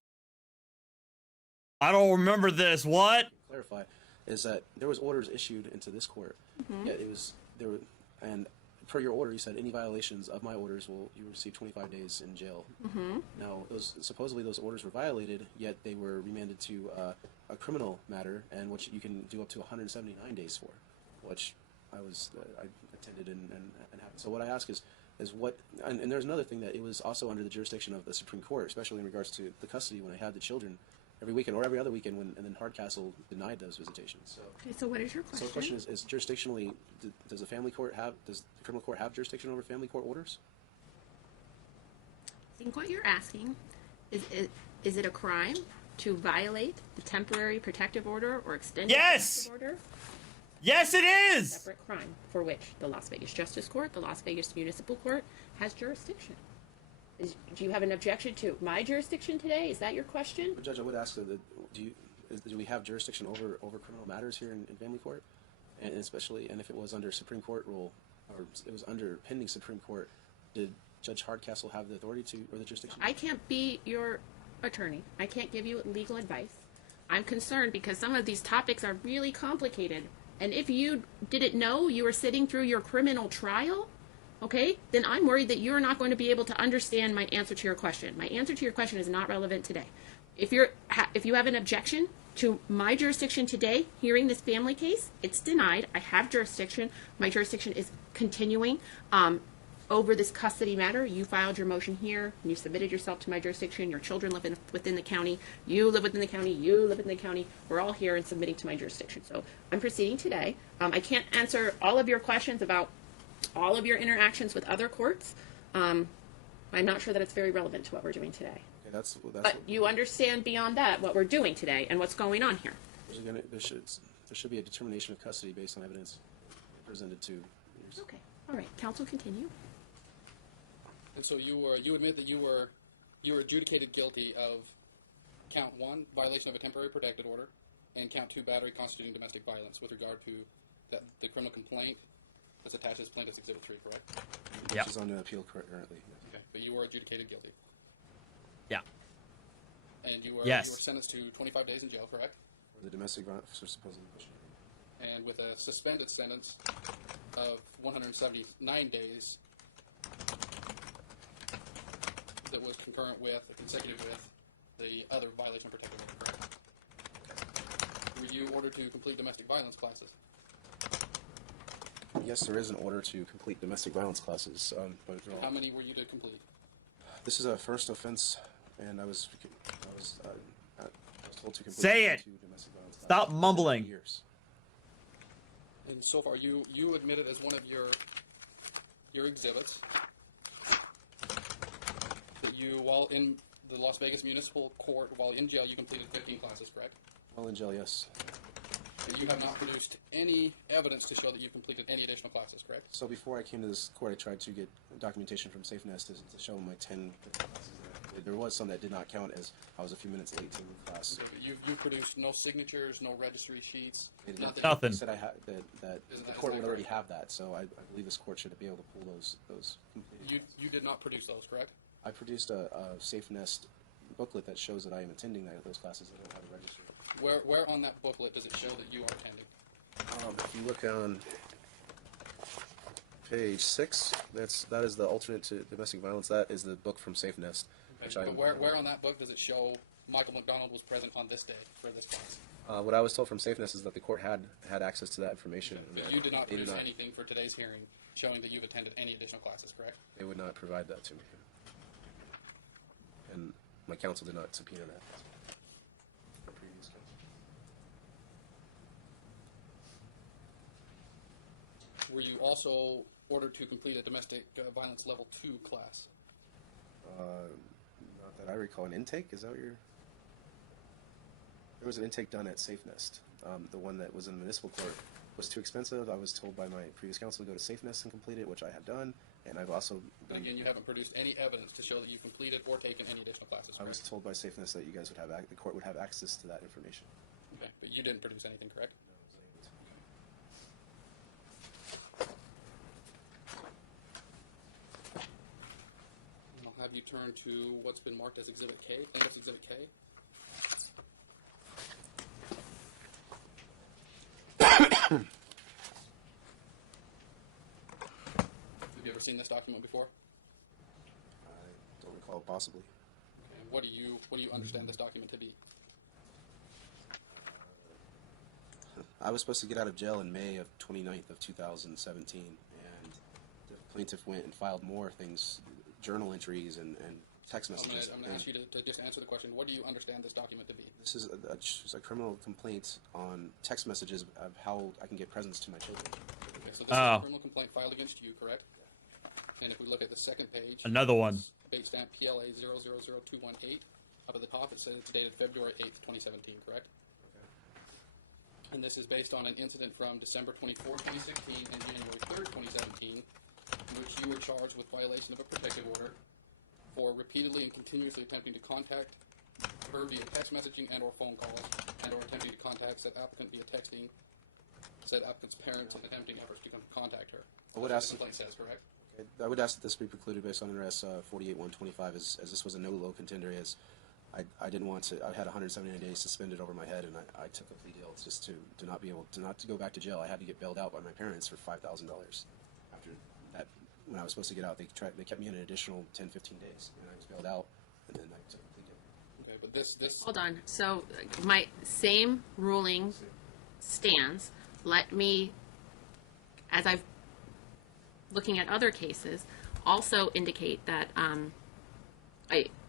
I don't remember this. What? clarify is that there was orders issued into this court. Mm-hmm. Yet and per your order, you said any violations of my orders you receive 25 days in jail. Mm-hmm. Now, supposedly those orders were violated, yet they were remanded to a criminal matter, and which you can do up to 179 days for, which I attended and happened. So what I ask is what, and there's another thing, that it was also under the jurisdiction of the Supreme Court, especially in regards to the custody when I had the children every weekend or every other weekend and then Hardcastle denied those visitations. So, okay, so what is your question? So the question is jurisdictionally, does the criminal court have jurisdiction over family court orders? I think what you're asking is it a crime to violate the temporary protective order or extended Yes! protective order? Yes, it is! Separate crime for which the Las Vegas Justice Court, the Las Vegas Municipal Court has jurisdiction. Do you have an objection to my jurisdiction today? Is that your question? Judge, I would ask that do we have jurisdiction over criminal matters here in family court, and especially if it was under Supreme Court rule or it was under pending Supreme Court, did Judge Hardcastle have the authority to or the jurisdiction? I can't be your attorney. I can't give you legal advice. I'm concerned because some of these topics are really complicated. And if you didn't know you were sitting through your criminal trial, okay, then I'm worried that you're not going to be able to understand my answer to your question. My answer to your question is not relevant today. If you have an objection to my jurisdiction today, hearing this family case, it's denied. I have jurisdiction. My jurisdiction is continuing over this custody matter. You filed your motion here, and you submitted yourself to my jurisdiction. Your children live within the county. You live within the county. You live in the county. We're all here and submitting to my jurisdiction. So I'm proceeding today. I can't answer all of your questions about all of your interactions with other courts. I'm not sure that it's very relevant to what we're doing today. Okay, but you understand beyond that what we're doing today and what's going on here. There should be a determination of custody based on evidence presented to. Okay. All right. Counsel, continue. And so you admit that you were adjudicated guilty of count 1, violation of a temporary protected order, and count 2, battery constituting domestic violence with regard to the criminal complaint that's attached as Plaintiff's Exhibit 3, correct? Which is on appeal currently. Okay, but you were adjudicated guilty. Yeah. And you were sentenced to 25 days in jail, correct? For the domestic violence, supposedly. And with a suspended sentence of 179 days that was consecutive with the other violation of protected order, correct? Were you ordered to complete domestic violence classes? Yes, there is an order to complete domestic violence classes. But How many were you to complete? this is a first offense, and I was told to complete Say it. 2 domestic violence classes. Stop mumbling. Years. And so far, you admitted as one of your exhibits that you, while in the Las Vegas Municipal Court, while in jail, you completed 15 classes, correct? While in jail, yes. And you have not produced any evidence to show that you completed any additional classes, correct? So before I came to this court, I tried to get documentation from SafeNest to show my 10 classes. There was some that did not count, as I was a few minutes late to the class. Okay, but you've produced no signatures, no registry sheets, Nothing. They said that the court would already have that, so I believe this court should be able to pull those completed. You did not produce those, correct? I produced a SafeNest booklet that shows that I am attending those classes. I don't have a registry. Where on that booklet does it show that you are attending? If you look on page 6, that is the alternate to domestic violence. That is the book from SafeNest. Okay, but where on that book does it show Michael McDonald was present on this day for this class? What I was told from SafeNest is that the court had access to that information. Okay, but you did not produce anything for today's hearing showing that you've attended any additional classes, correct? They would not provide that to me. And my counsel did not subpoena that. The previous counsel. Were you also ordered to complete a domestic violence level 2 class? Not that I recall. An intake? Is that what you're... There was an intake done at SafeNest. The one that was in the municipal court was too expensive. I was told by my previous counsel to go to SafeNest and complete it, which I had done. And I've also But again, you haven't produced any evidence to show that you completed or taken any additional classes, I correct? was told by SafeNest that you guys would have the court would have access to that information. Okay, but you didn't produce anything, correct? And I'll have you turn to what's been marked as Exhibit K, Plaintiff's Exhibit K. Have you ever seen this document before? I don't recall, possibly. Okay, and what do you understand this document to be? I was supposed to get out of jail in May of 29th of 2017, and the plaintiff went and filed more things, journal entries and text messages. I'm going to ask you to just answer the question. What do you understand this document to be? This is a criminal complaint on text messages of how I can get presents to my children. Okay, so this is a criminal complaint filed against you, correct? And if we look at the second page, Another one. Page stamp PLA 000218. Up at the top, it says it's dated February 8th, 2017, correct? And this is based on an incident from December 24, 2016 and January 3rd, 2017, in which you were charged with violation of a protective order for repeatedly and continuously attempting to contact her via text messaging and or phone calls, and or attempting to contact said applicant via texting said applicant's parents and attempting efforts to contact her. I would That's ask. what the complaint says, correct? I would ask that this be precluded based on NRS 48125, as this was a no-low contender, as I didn't want to. I had 179 days suspended over my head, and I took a plea deal just to not be able to not to go back to jail. I had to get bailed out by my parents for $5,000. After that, when I was supposed to get out, they kept me in an additional 10, 15 days, and I was bailed out, and then I took a plea deal. Okay, but this. Hold on. So my same ruling stands. Let me, as I've looking at other cases, also indicate that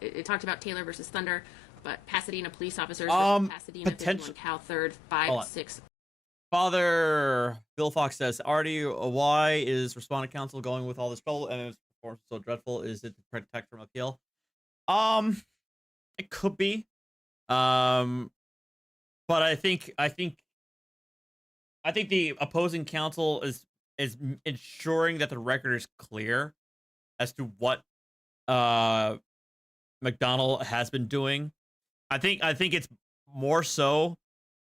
it talked about Taylor versus Thunder, but Pasadena police officers versus Pasadena 51 Cal 3rd 5-6. Father Bill Fox says, Artie, why is respondent counsel going with all this trouble and his performance so dreadful? Is it to protect from appeal? It could be. But I think the opposing counsel is ensuring that the record is clear as to what McDonald has been doing. I think it's more so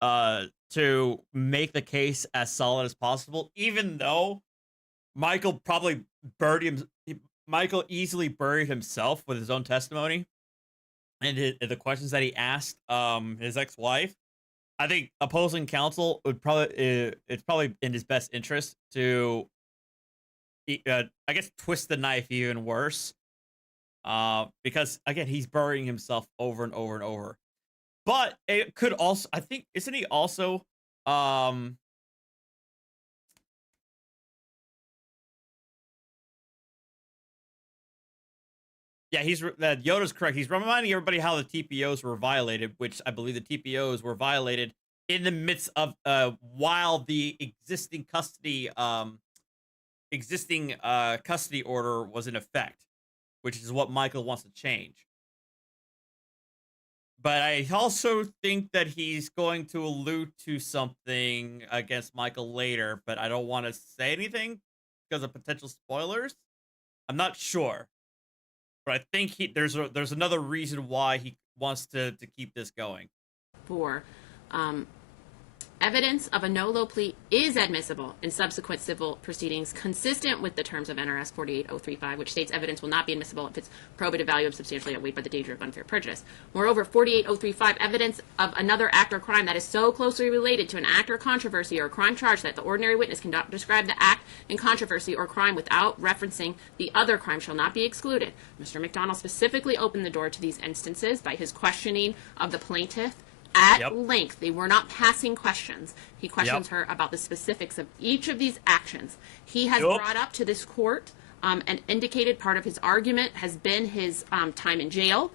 to make the case as solid as possible, even though Michael easily buried himself with his own testimony and the questions that he asked his ex-wife. I think opposing counsel would it's probably in his best interest to I guess twist the knife even worse, because again he's burying himself over and over and over. But it could also, I think, isn't he also Yeah, Yoda's correct. He's reminding everybody how the TPOs were violated, which I believe the TPOs were violated in the midst of while the existing custody order was in effect, which is what Michael wants to change. But I also think that he's going to allude to something against Michael later, but I don't want to say anything because of potential spoilers. I'm not sure. But I think there's another reason why he wants to keep this going. For evidence of a no-low plea is admissible in subsequent civil proceedings consistent with the terms of NRS 48035, which states evidence will not be admissible if its probative value is substantially outweighed by the danger of unfair prejudice. Moreover, 48035, evidence of another act or crime that is so closely related to an act or controversy or crime charge that the ordinary witness cannot describe the act in controversy or crime without referencing the other crime shall not be excluded. Mr. McDonald specifically opened the door to these instances by his questioning of the plaintiff at length. They were not passing questions. He questions her about the specifics of each of these actions. He has brought up to this court and indicated part of his argument has been his time in jail,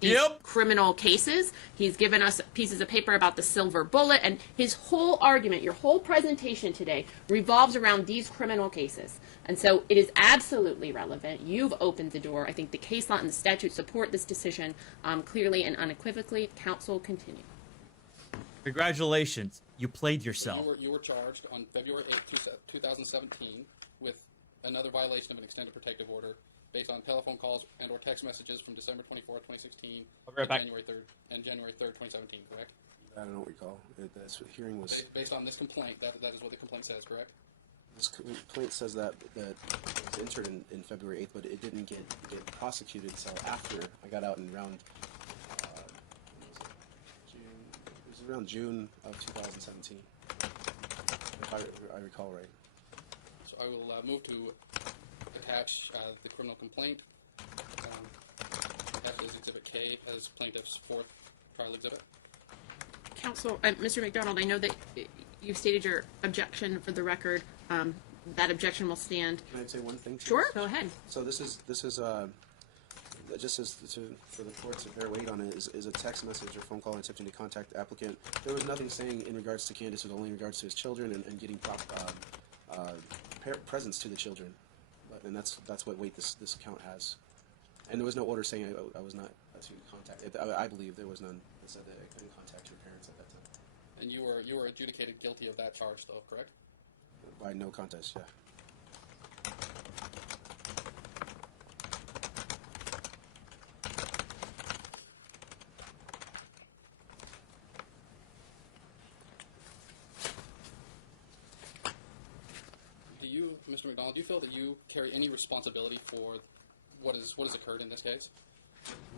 these criminal cases. He's given us pieces of paper about the silver bullet, and his whole argument, your whole presentation today, revolves around these criminal cases. And so it is absolutely relevant. You've opened the door. I think the case law and the statute support this decision clearly and unequivocally. Counsel, continue. Congratulations. You played yourself. You were charged on February 8th, 2017 with another violation of an extended protective order based on telephone calls and or text messages from December 24th, 2016 January 3rd and January 3rd, 2017, correct? I don't recall. That hearing was... Based on this complaint, that is what the complaint says, correct? This complaint says that it was entered in February 8th, but it didn't get prosecuted until after I got out in around June. It was around June of 2017, if I recall right. So I will move to attach the criminal complaint as Exhibit K as plaintiff's fourth trial exhibit. Counsel, Mr. McDonald, I know that you've stated your objection for the record. That objection will stand. Can I say one thing? Sure, go ahead. So this is just as for the court to bear weight on it is a text message or phone call attempting to contact the applicant. There was nothing saying in regards to Candace, it was only in regards to his children and getting presents to the children. And that's what weight this count has. And there was no order saying I was not to contact. I believe there was none that said that I couldn't contact your parents at that time. And you were adjudicated guilty of that charge, though, correct? By no contest, yeah. Do you, Mr. McDonald, do you feel that you carry any responsibility for what has occurred in this case,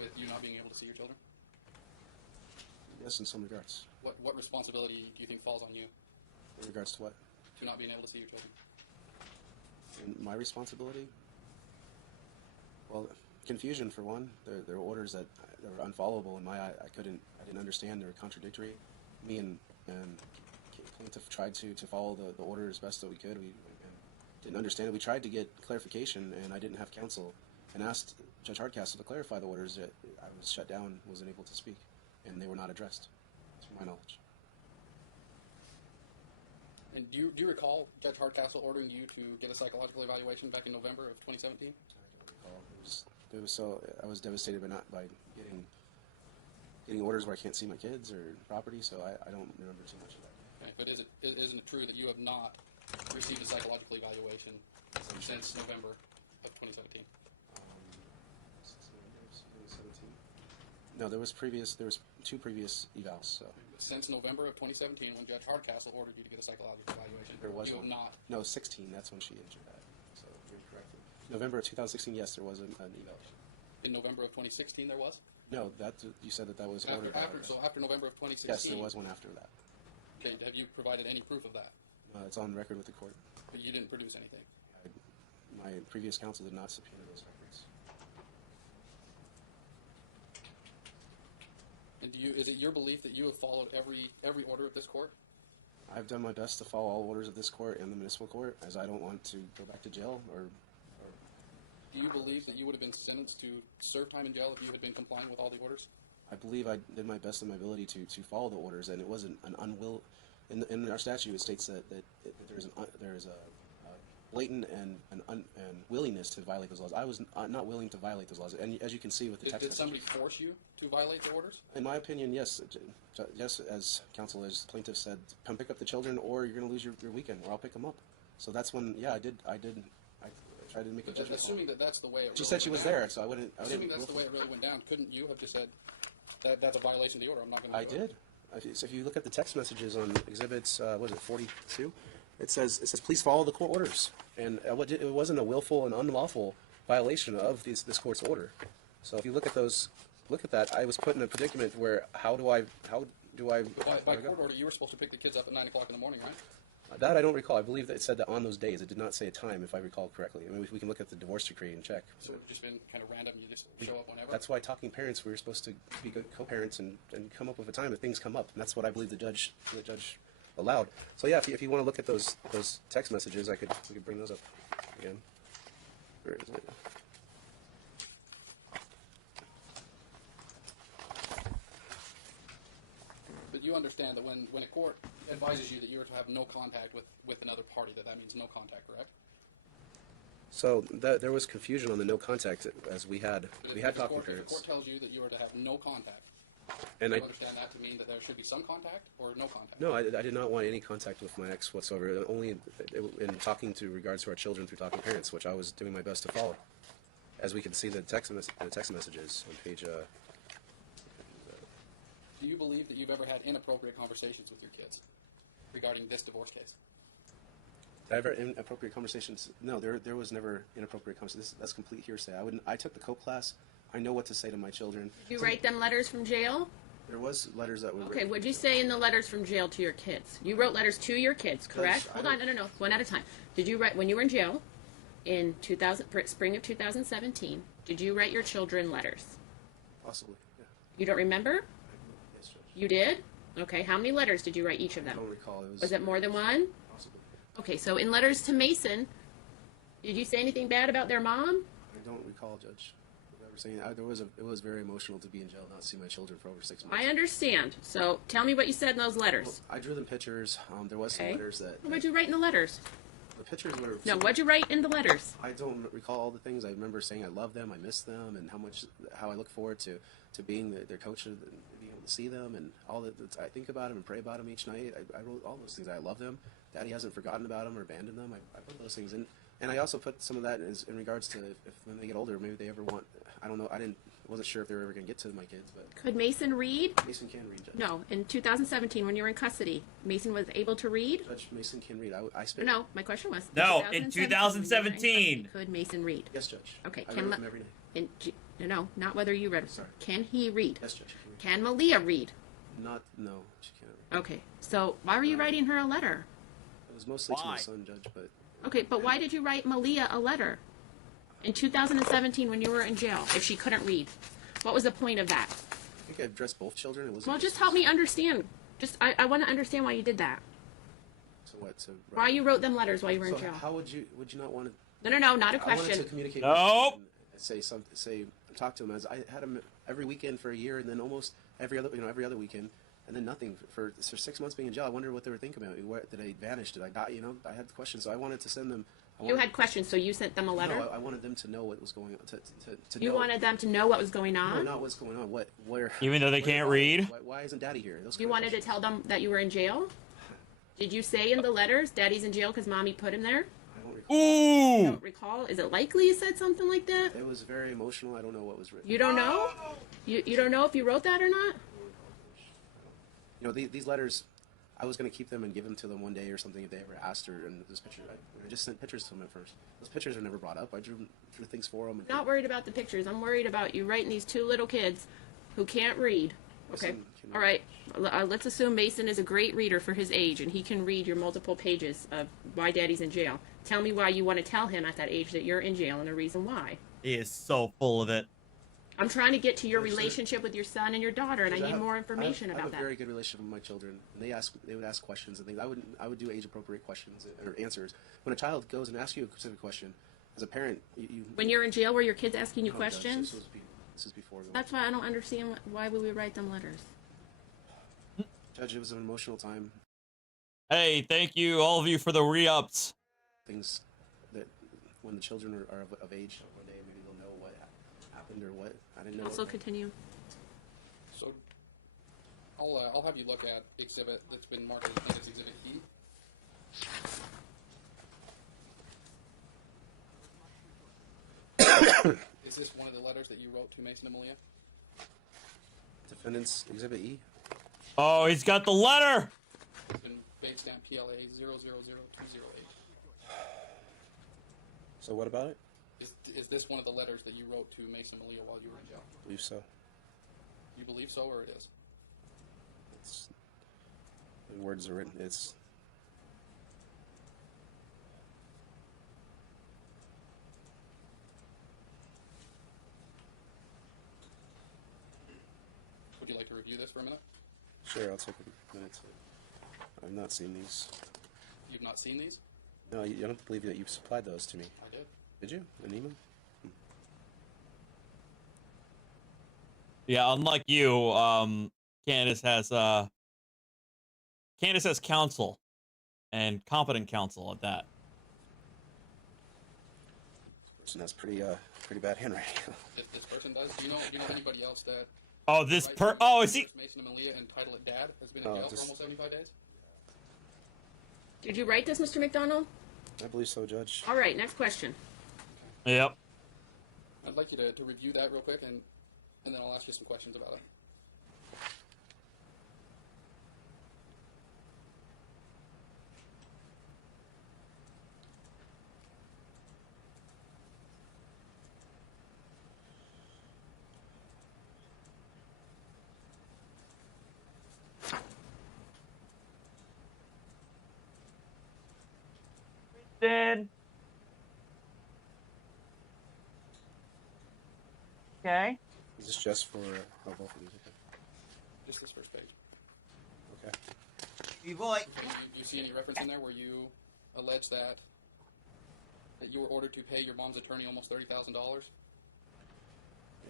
with you not being able to see your children? Yes, in some regards. What responsibility do you think falls on you? In regards to what? To not being able to see your children. And my responsibility? Well, confusion for one. There were orders that were unfollowable in my eye. I didn't understand. They were contradictory. Me and plaintiff tried to follow the order as best that we could. We didn't understand it. We tried to get clarification, and I didn't have counsel, and asked Judge Hardcastle to clarify the orders. I was shut down, wasn't able to speak, and they were not addressed, to my knowledge. And do you recall Judge Hardcastle ordering you to get a psychological evaluation back in November of 2017? I don't recall. It was so I was devastated by getting orders where I can't see my kids or property, so I don't remember too much of that. Okay, but isn't it true that you have not received a psychological evaluation since November of 2017? No, there was two previous evals. So since November of 2017, when Judge Hardcastle ordered you to get a psychological evaluation, there was you one. have not. No, 16. That's when she injured that. So you're correct. November of 2016. Yes, there was an evaluation. In November of 2016, there was. No, you said that was ordered. So after November of 2016. Yes, there was one after that. Okay, have you provided any proof of that? It's on record with the court. But you didn't produce anything. My previous counsel did not subpoena those records. And is it your belief that you have followed every order of this court? I've done my best to follow all orders of this court and the municipal court, as I don't want to go back to jail or Do you believe that you would have been sentenced to serve time in jail if you had been complying with all the orders? I believe I did my best in my ability to follow the orders, and it wasn't an unwill. In our statute, it states that there's a blatant and willingness to violate those laws. I was not willing to violate those laws, and as you can see with the text Did somebody force you to violate the orders? In my opinion, yes. Yes, as counsel, as plaintiff said, come pick up the children, or you're going to lose your weekend, or I'll pick them up. So that's when, yeah, I tried to make a judgment. Assuming that that's the way it She really said she went was down, there, so I wouldn't. Assuming that's the way it really went down, couldn't you have just said that's a violation of the order? I'm not going to. I did. So if you look at the text messages on exhibits, was it 42? It says please follow the court orders, and it wasn't a willful and unlawful violation of this court's order. So if you look at that, I was put in a predicament where how do I? By court order, you were supposed to pick the kids up at 9 o'clock in the morning, right? That I don't recall. I believe that it said that on those days. It did not say a time, if I recall correctly. I mean, we can look at the divorce decree and check. So it's just been kind of random. You just show up whenever. That's why talking parents, we were supposed to be good co-parents and come up with a time if things come up. And that's what I believe the judge allowed. So yeah, if you want to look at those text messages, we could bring those up again. Where is it? But you understand that when a court advises you that you are to have no contact with another party, that means no contact, correct? So there was confusion on the no contact, as we had talking If parents. the court tells you that you are to have no contact, And do I you understand that to mean that there should be some contact or no contact? No, I did not want any contact with my ex whatsoever. Only in talking to regards to our children through talking parents, which I was doing my best to follow. As we can see the text messages on page. Do you believe that you've ever had inappropriate conversations with your kids regarding this divorce case? Ever inappropriate conversations? No, there was never inappropriate conversations. That's complete hearsay. I took the COPE class. I know what to say to my children. Did you write them letters from jail? There was letters that were Okay, written. what'd you say in the letters from jail to your kids? You wrote letters to your kids, correct? Hold on, no, one at a time. Did you write, when you were in jail, in spring of 2017, did you write your children letters? Possibly, yeah. You don't remember? Yes, Judge. You did? Okay, how many letters did you write each of them? I don't recall. Was it more than one? Possibly. Okay, so in letters to Mason, did you say anything bad about their mom? I don't recall, Judge. Ever saying it was very emotional to be in jail, not see my children for over 6 months. I understand. So tell me what you said in those letters. Well, I drew them pictures. There was some letters that. What'd you write in the letters? The pictures were. No, what'd you write in the letters? I don't recall all the things. I remember saying I love them, I miss them, and how I look forward to being their coach and being able to see them, and all that. I think about them and pray about them each night. I wrote all those things. I love them. Daddy hasn't forgotten about them or abandoned them. I put those things in, and I also put some of that in regards to if when they get older, maybe they ever want. I don't know. Wasn't sure if they were ever going to get to my kids, but. Could Mason read? Mason can read, Judge. No, in 2017 when you were in custody, Mason was able to read? Judge, Mason can read. I spent. No, my question was. No, in 2017. Could Mason read? Yes, Judge. Okay, I read them every night. No, not whether you read. Sorry. Can he read? Yes, Judge. Can Malia read? No, she can't read. Okay, so why were you writing her a letter? It was mostly to my son, Judge, but. Okay, but why did you write Malia a letter in 2017 when you were in jail if she couldn't read? What was the point of that? I think I addressed both children. It was. Well, just help me understand. I want to understand why you did that. So what? So. Why you wrote them letters while you were in jail? How would you not want to? No, not a I wanted question. to communicate. Nope. Talk to him as I had him every weekend for a year, and then almost every other weekend, and then nothing for 6 months being in jail. I wondered what they were thinking about me. Where, did I vanish? Did I die? I had questions, so I wanted to send them. You had questions, so you sent them a letter? No, I wanted them to know what was going on. You know. wanted them to know what was going on? No, not what's going on. Where? Even though they can't read? Why isn't Daddy here? You wanted to tell them that you were in jail? Did you say in the letters, Daddy's in jail because Mommy put him there? I don't recall. Ooh! You don't recall? Is it likely you said something like that? It was very emotional. I don't know what was written. You don't know? You don't know if you wrote that or not? These letters, I was going to keep them and give them to them one day or something if they ever asked her. And this picture, I just sent pictures to them at first. Those pictures are never brought up. I drew things for them. Not worried about the pictures. I'm worried about you writing these two little kids who can't read. Okay. All right. Let's assume Mason is a great reader for his age, and he can read your multiple pages of why Daddy's in jail. Tell me why you want to tell him at that age that you're in jail and the reason why. He is so full of it. I'm trying to get to your relationship with your son and your daughter, and I need more information about that. I have a very good relationship with my children. And they would ask questions and things. I would do age appropriate questions or answers. When a child goes and asks you a specific question, As a parent, you When you're in jail, were your kids asking you No, Judge, questions? this is before. That's why I don't understand why would we write them letters. Judge, it was an emotional time. Hey, thank you, all of you, for the re-ups. Things that when the children are of age, one day maybe they'll know what happened or what. I didn't know. Also continue. So, I'll have you look at exhibit that's been marked as Exhibit E. Is this one of the letters that you wrote to Mason and Malia? Defendant's Exhibit E. Oh, he's got the letter. It's been date stamp PLA 000208. So what about it? Is this one of the letters that you wrote to Mason and Malia while you were in jail? I believe so. You believe so, or it is? It's, the words are written. It's. Would you like to review this for a minute? Sure, I'll take a minute to. I've not seen these. You've not seen these? No, I don't believe that you supplied those to me. I did. Did you? An email? Yeah, unlike you, Candace has counsel, and competent counsel at that. This person has pretty bad handwriting. If this person does, do you know anybody else that? Oh, this is he? Mason and Malia and title it Dad has been in jail for almost 75 days. Did you write this, Mr. McDonald? I believe so, Judge. All right, next question. Yep. I'd like you to review that real quick, and then I'll ask you some questions about it. Dead. Okay. Is this just for both of these? Okay. Just this first page. Okay. You see any reference in there where you allege that you were ordered to pay your mom's attorney almost $30,000?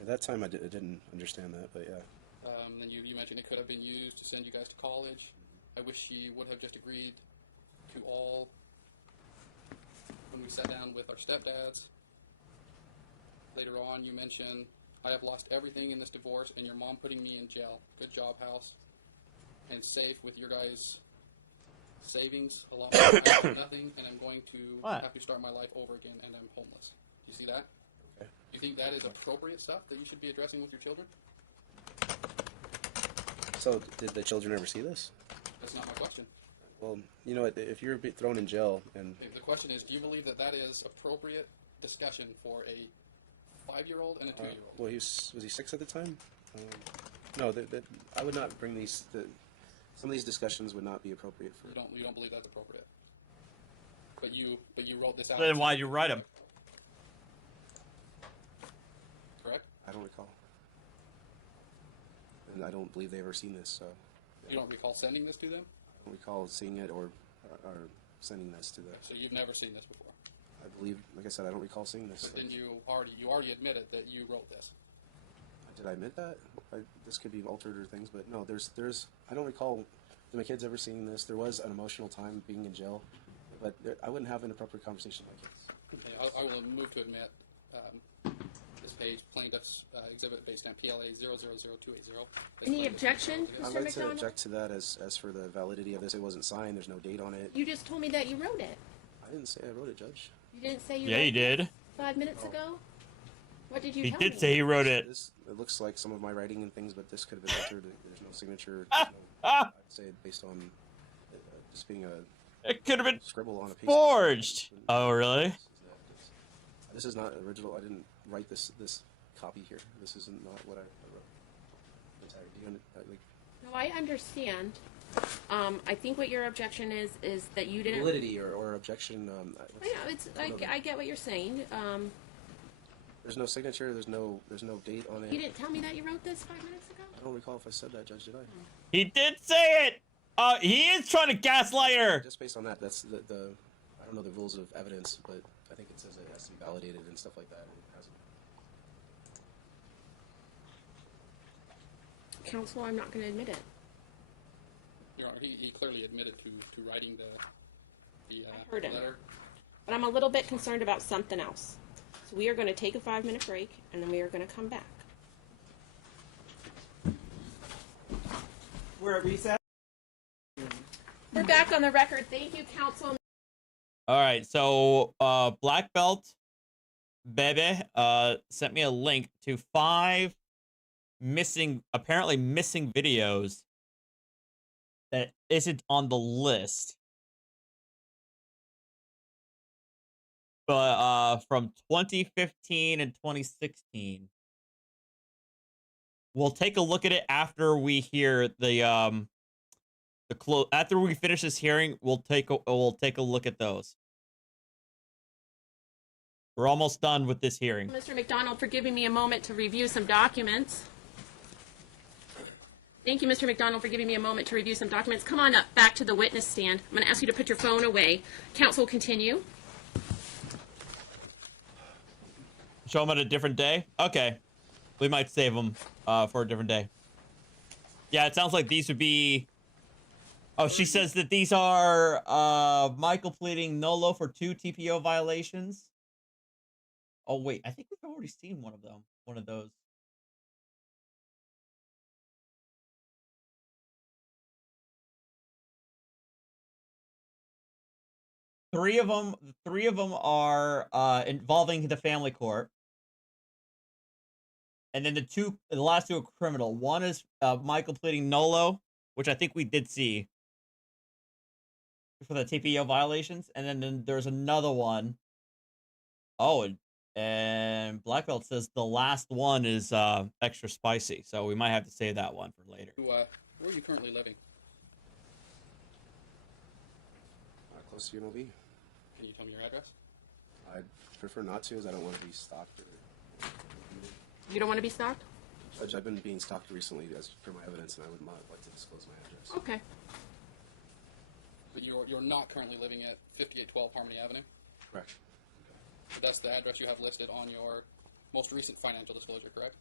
At that time, I didn't understand that, but yeah. Then you mentioned it could have been used to send you guys to college. I wish she would have just agreed to all when we sat down with our stepdads. Later on, you mentioned, I have lost everything in this divorce and your mom putting me in jail. Good job, house. And safe with your guys' savings along with I have nothing, and I'm going to have to start my life over again, and I'm homeless. Do you see that? Okay. Do you think that is appropriate stuff that you should be addressing with your children? So, did the children ever see this? That's not my question. Well, you know what, if you're thrown in jail and... Okay, the question is, do you believe that that is appropriate discussion for a 5-year-old and a 2-year-old? Well, was he 6 at the time? No, I would not bring these... some of these discussions would not be appropriate for... You don't believe that's appropriate? But you wrote this out... Then why'd you write them? Correct? I don't recall. And I don't believe they've ever seen this, so... You don't recall sending this to them? I don't recall seeing it or sending this to them. So you've never seen this before? I believe, like I said, I don't recall seeing this. But then you already admitted that you wrote this. Did I admit that? This could be altered or things, but no, there's I don't recall my kids ever seeing this. There was an emotional time being in jail, but I wouldn't have an appropriate conversation with my kids. Okay, I will move to admit this page, plaintiff's exhibit based on PLA 000280. Any objection, Mr. I'd like McDonald? to object to that as for the validity of this. It wasn't signed. There's no date on it. You just told me that you wrote it. I didn't say I wrote it, Judge. You didn't say you Yeah, wrote he it did. 5 minutes ago? What did you He tell me? did say he wrote it. It looks like some of my writing and things, but this could have been altered. There's no signature. I'd say based on just being a... It could have been scribble on a piece forged. Oh, really? This is not original. I didn't write this copy here. This isn't not what I wrote. No, I understand. I think what your objection is that you didn't... Validity or objection. I get what you're saying. There's no signature. There's no date on it. You didn't tell me that you wrote this 5 minutes ago? I don't recall if I said that, Judge. Did I? He did say it. He is trying to gaslight her. Just based on that, that's the I don't know the rules of evidence, but I think it says it has to be validated and stuff like that, and it hasn't. Counsel, I'm not going to admit it. Your Honor, he clearly admitted to writing the Heard him. letter. But I'm a little bit concerned about something else. So we are going to take a 5-minute break, and then we are going to come back. We're at recess. We're back on the record. Thank you, counsel. All right, so Black Belt Bebe sent me a link to 5 apparently missing videos that isn't on the list. But from 2015 and 2016. We'll take a look at it after we hear after we finish this hearing. We'll take a look at those. We're almost done with this hearing. Mr. McDonald, for giving me a moment to review some documents. Thank you, Mr. McDonald, for giving me a moment to review some documents. Come on up, back to the witness stand. I'm going to ask you to put your phone away. Counsel, continue. Show them at a different day? Okay. We might save them for a different day. Yeah, it sounds like these would be... Oh, she says that these are Michael pleading nolo for 2 TPO violations. Oh, wait. I think we've already seen one of those. Three of them are involving the family court. And then the last 2 are criminal. One is Michael pleading nolo, which I think we did see for the TPO violations. And then there's another one. Oh, and Black Belt says the last one is extra spicy. So we might have to save that one for later. Where are you currently living? Close to UNLV. Can you tell me your address? I'd prefer not to, as I don't want to be stalked. You don't want to be stalked? Judge, I've been being stalked recently as for my evidence, and I would not like to disclose my address. Okay. But you're not currently living at 5812 Harmony Avenue? Correct. So that's the address you have listed on your most recent financial disclosure, correct?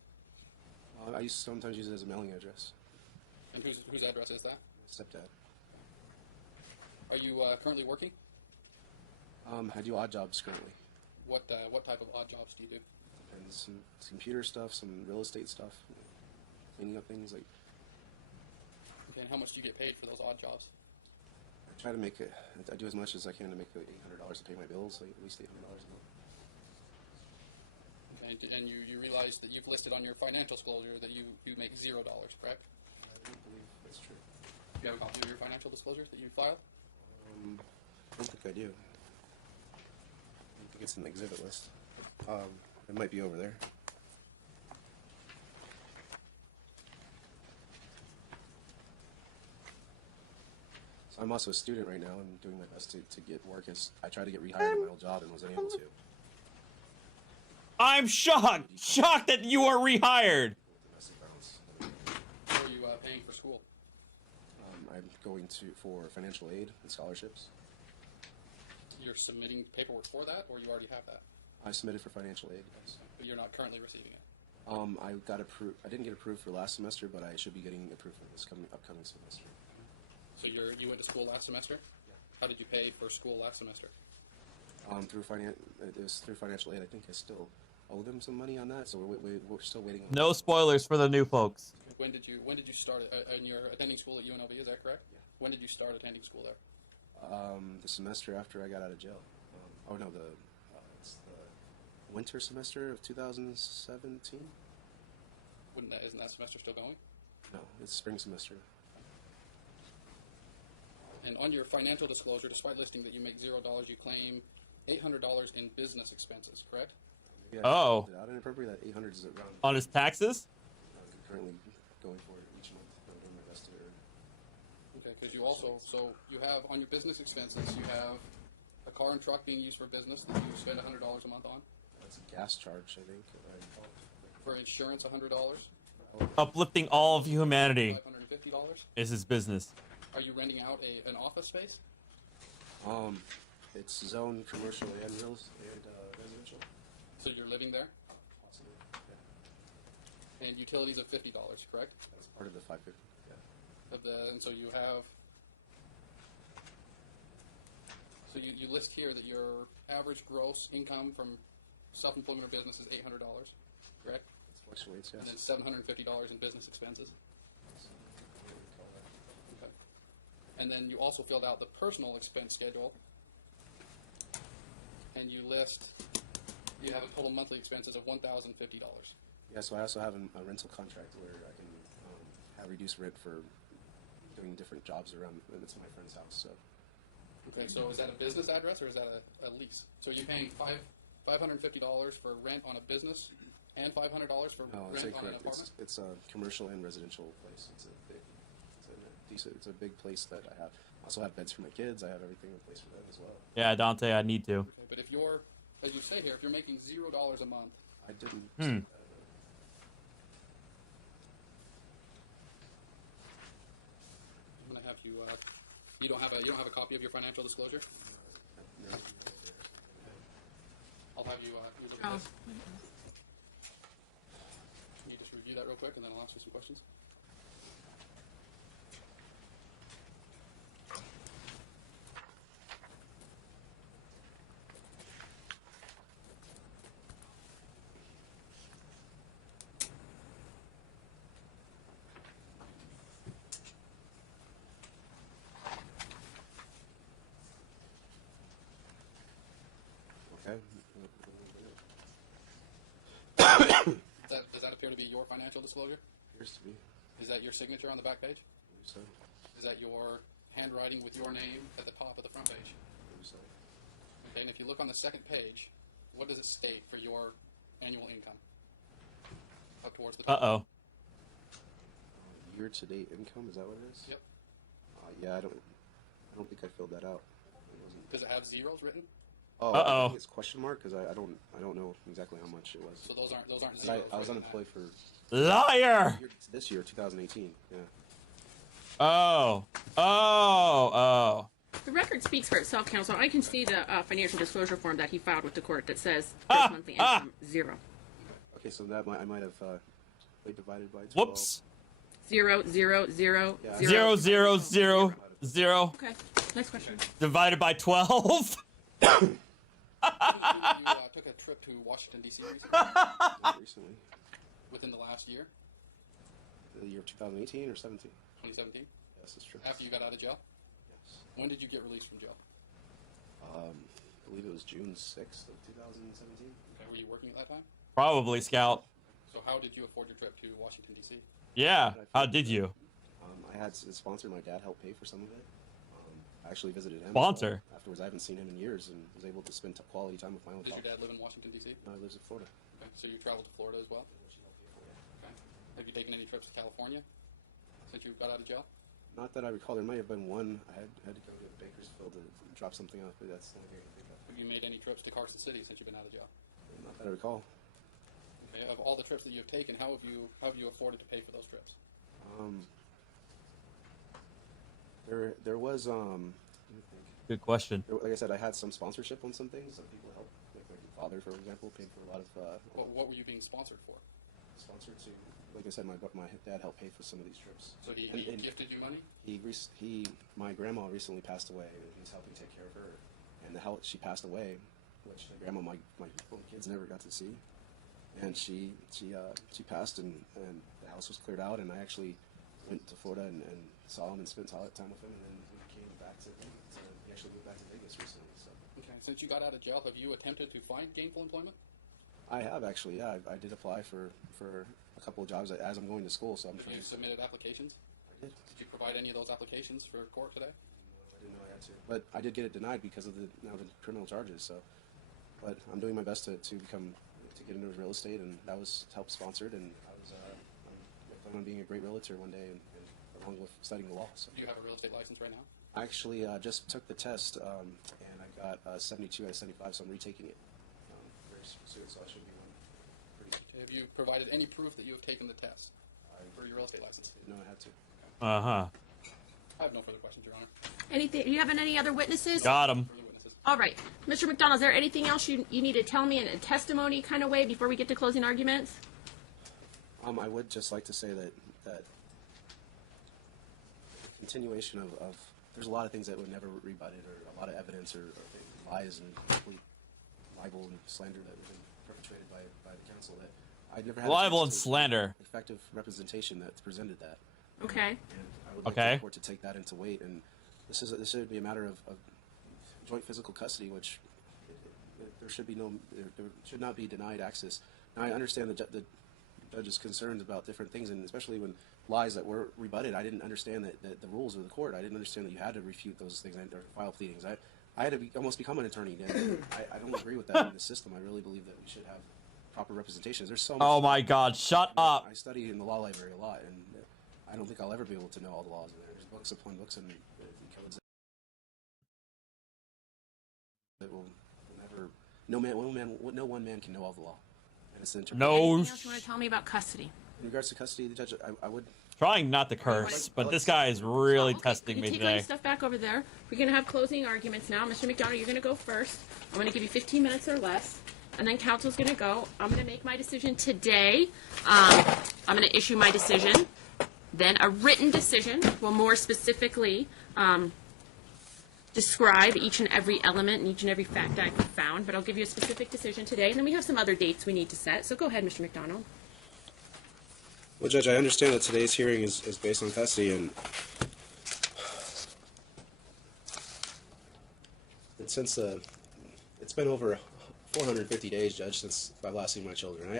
I sometimes use it as a mailing address. And whose address is that? Stepdad. Are you currently working? I do odd jobs currently. What type of odd jobs do you do? And some computer stuff, some real estate stuff, cleaning up things like. Okay, and how much do you get paid for those odd jobs? I try to make it. I do as much as I can to make $800 to pay my bills, like at least $800 a month. Okay, and you realize that you've listed on your financial disclosure that you make $0, correct? I don't believe that's true. Do you have a copy of your financial disclosures that you filed? I don't think I do. I don't think it's in the exhibit list. It might be over there. So I'm also a student right now and doing my best to get work as I tried to get rehired in my old job and wasn't able to. I'm shocked that you are rehired. What are you paying for school? I'm going for financial aid and scholarships. You're submitting paperwork for that, or you already have that? I submitted for financial aid, yes. But you're not currently receiving it? I got approved. I didn't get approved for last semester, but I should be getting approved for this upcoming semester. So you went to school last semester? Yeah. How did you pay for school last semester? It was through financial aid. I think I still owe them some money on that, so we're still waiting. On No spoilers for the new folks. When did you start and you're attending school at UNLV? Is that correct? Yeah. When did you start attending school there? The semester after I got out of jail. It's the winter semester of 2017. Isn't that semester still going? No, it's spring semester. And on your financial disclosure, despite listing that you make $0, you claim $800 in business expenses, correct? Yeah, Oh. I didn't appropriate that 800 is around. On his taxes? I'm currently going for it each month. I'm doing my best to earn. Okay, because you also, so you have on your business expenses, you have a car and truck being used for business that you spend $100 a month on. That's a gas charge, I think. For insurance, $100. Uplifting all of humanity $550. is his business. Are you renting out an office space? It's zone commercial and residential. So you're living there? Possibly. Yeah. And utilities of $50, correct? That's part of the 550. Yeah. And so you have. So you list here that your average gross income from self-employment or business is $800, correct? It fluctuates, yes. And then $750 in business expenses. Okay. And then you also filled out the personal expense schedule, and you have a total monthly expenses of $1,050. Yeah, so I also have a rental contract where I can have reduced rent for doing different jobs around, and it's my friend's house, so. Okay, so is that a business address or is that a lease? So you're paying $550 for rent on a business and $500 for No, rent on an correct. apartment? It's a commercial and residential place. It's a big place that I have. I also have beds for my kids. I have everything in place for them as well. Yeah, Dante, I need to. Okay, but if you're, as you say here, if you're making $0 a month. I didn't. I'm gonna have you. You don't have a copy of your financial disclosure. No. I'll have you. You look at this. Can you just review that real quick, and then I'll ask you some questions. Okay. Does that appear to be your financial disclosure? Appears to be. Is that your signature on the back page? I believe so. Is that your handwriting with your name at the top of the front page? I believe so. Okay, and if you look on the second page, what does it state for your annual income? Up towards the top. Uh-oh. Year-to-date income, is that what it is? Yep. Yeah, I don't think I filled that out. It wasn't. Does it have zeros written? Oh, I think it's question mark because I don't know exactly how much it was. So those aren't zeros. I was unemployed for Liar! this year, 2018. Yeah. Oh. The record speaks for itself, counsel. I can see the financial disclosure form that he filed with the court that says first monthly income 0. Okay, so that I might have divided by 12. Whoops. 0, 0, 0, Yeah. 0, 0, 0, 0. Okay, next question. Divided by 12. You took a trip to Washington, D.C. recently. Within the last year? The year of 2018 or 17? 2017? Yes, it's true. After you got out of jail? Yes. When did you get released from jail? I believe it was June 6th of 2017. Okay, were you working at that time? Probably, Scout. So how did you afford your trip to Washington, D.C.? Yeah, how did you? I had a sponsor. My dad helped pay for some of it. I actually visited him. Sponsor? Afterwards, I haven't seen him in years and was able to spend quality time with my own Does your child. dad live in Washington, D.C.? No, he lives in Florida. Okay, so you traveled to Florida as well? Okay. Have you taken any trips to California since you got out of jail? Not that I recall. There might have been one. I had to go to Bakersfield to drop something off, but that's the only thing I can think of. Have you made any trips to Carson City since you've been out of jail? Not that I recall. Okay, of all the trips that you have taken, how have you afforded to pay for those trips? There was let me think. Good question. Like I said, I had some sponsorship on some things. Some people helped. Like my father, for example, paid for a lot of. What were you being sponsored for? Sponsored to, like I said, my dad helped pay for some of these trips. So he gifted you money? My grandma recently passed away, and he was helping take care of her. And she passed away, which the grandma my kids never got to see. And she passed, and the house was cleared out, and I actually went to Florida and saw him and spent time with him, and then we came back to Vegas. He actually moved back to Vegas recently. So. Okay, since you got out of jail, have you attempted to find gainful employment? I have actually, yeah. I did apply for a couple of jobs as I'm going to school. So I'm Have trying. you submitted applications? I did. Did you provide any of those applications for court today? I didn't know I had to, but I did get it denied because of the criminal charges. So, but I'm doing my best to get into real estate, and that was help sponsored, and I plan on being a great realtor one day, and along with studying the law. So. Do you have a real estate license right now? I actually just took the test, and I got 72 out of 75, so I'm retaking it very soon. So I should be one pretty soon. Have you provided any proof that you have taken the test for your real estate license? No, I had to. Uh-huh. I have no further questions, Your Honor. Anything? Do you have any other witnesses? Got him. Further witnesses. All right. Mr. McDonald, is there anything else you need to tell me in a testimony kind of way before we get to closing arguments? I would just like to say that continuation of there's a lot of things that would never rebutted, or a lot of evidence, or lies and complete libel and slander that have been perpetrated by the council that I never had Libel and slander. Effective representation that's presented that. Okay. And I would like the court to take that into weight, and this should be a matter of joint physical custody, which there should not be denied access. Now I understand the judge's concerns about different things, and especially when lies that were rebutted, I didn't understand that the rules of the court. I didn't understand that you had to refute those things or file pleadings. I had to almost become an attorney. I don't agree with that in the system. I really believe that we should have proper representations. There's so much. Oh my God! Shut up. I study in the law library a lot, and I don't think I'll ever be able to know all the laws in there. There's books upon books and codes that will never. No one man can know all the law. And it's Anything else you want to tell me about custody? In regards to custody, the judge, I would. Trying not to curse, but this guy is really testing me Take all your today. stuff back over there. We're going to have closing arguments now. Mr. McDonald, you're going to go first. I'm going to give you 15 minutes or less, and then counsel's going to go. I'm going to make my decision today. I'm going to issue my decision. Then a written decision will more specifically describe each and every element and each and every fact I've found, but I'll give you a specific decision today, and then we have some other dates we need to set. So go ahead, Mr. McDonald. Well, Judge, I understand that today's hearing is based on custody, and since it's been over 450 days, Judge, since I've last seen my children.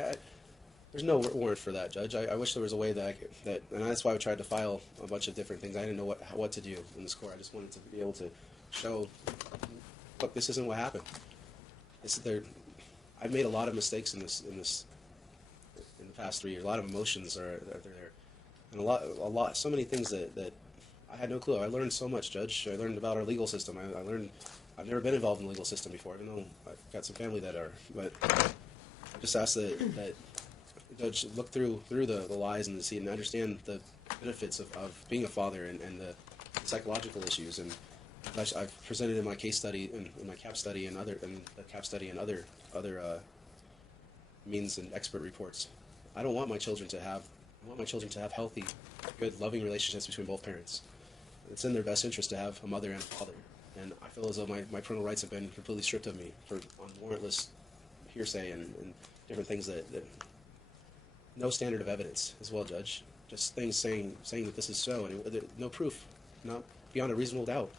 There's no warrant for that, Judge. I wish there was a way that and that's why I tried to file a bunch of different things. I didn't know what to do in this court. I just wanted to be able to show, look, this isn't what happened. I've made a lot of mistakes in the past 3 years. A lot of emotions are there, and so many things that I had no clue. I learned so much, Judge. I learned about our legal system. I learned I've never been involved in the legal system before, even though I've got some family that are. But I just ask that Judge look through the lies and the deceit and understand the benefits of being a father and the psychological issues. And I've presented in my case study, in my CAP study, and other means and expert reports. I want my children to have healthy, good, loving relationships between both parents. It's in their best interest to have a mother and a father. And I feel as though my parental rights have been completely stripped of me on warrantless hearsay and different things that no standard of evidence as well, Judge. Just things saying that this is so, and no proof, not beyond a reasonable doubt.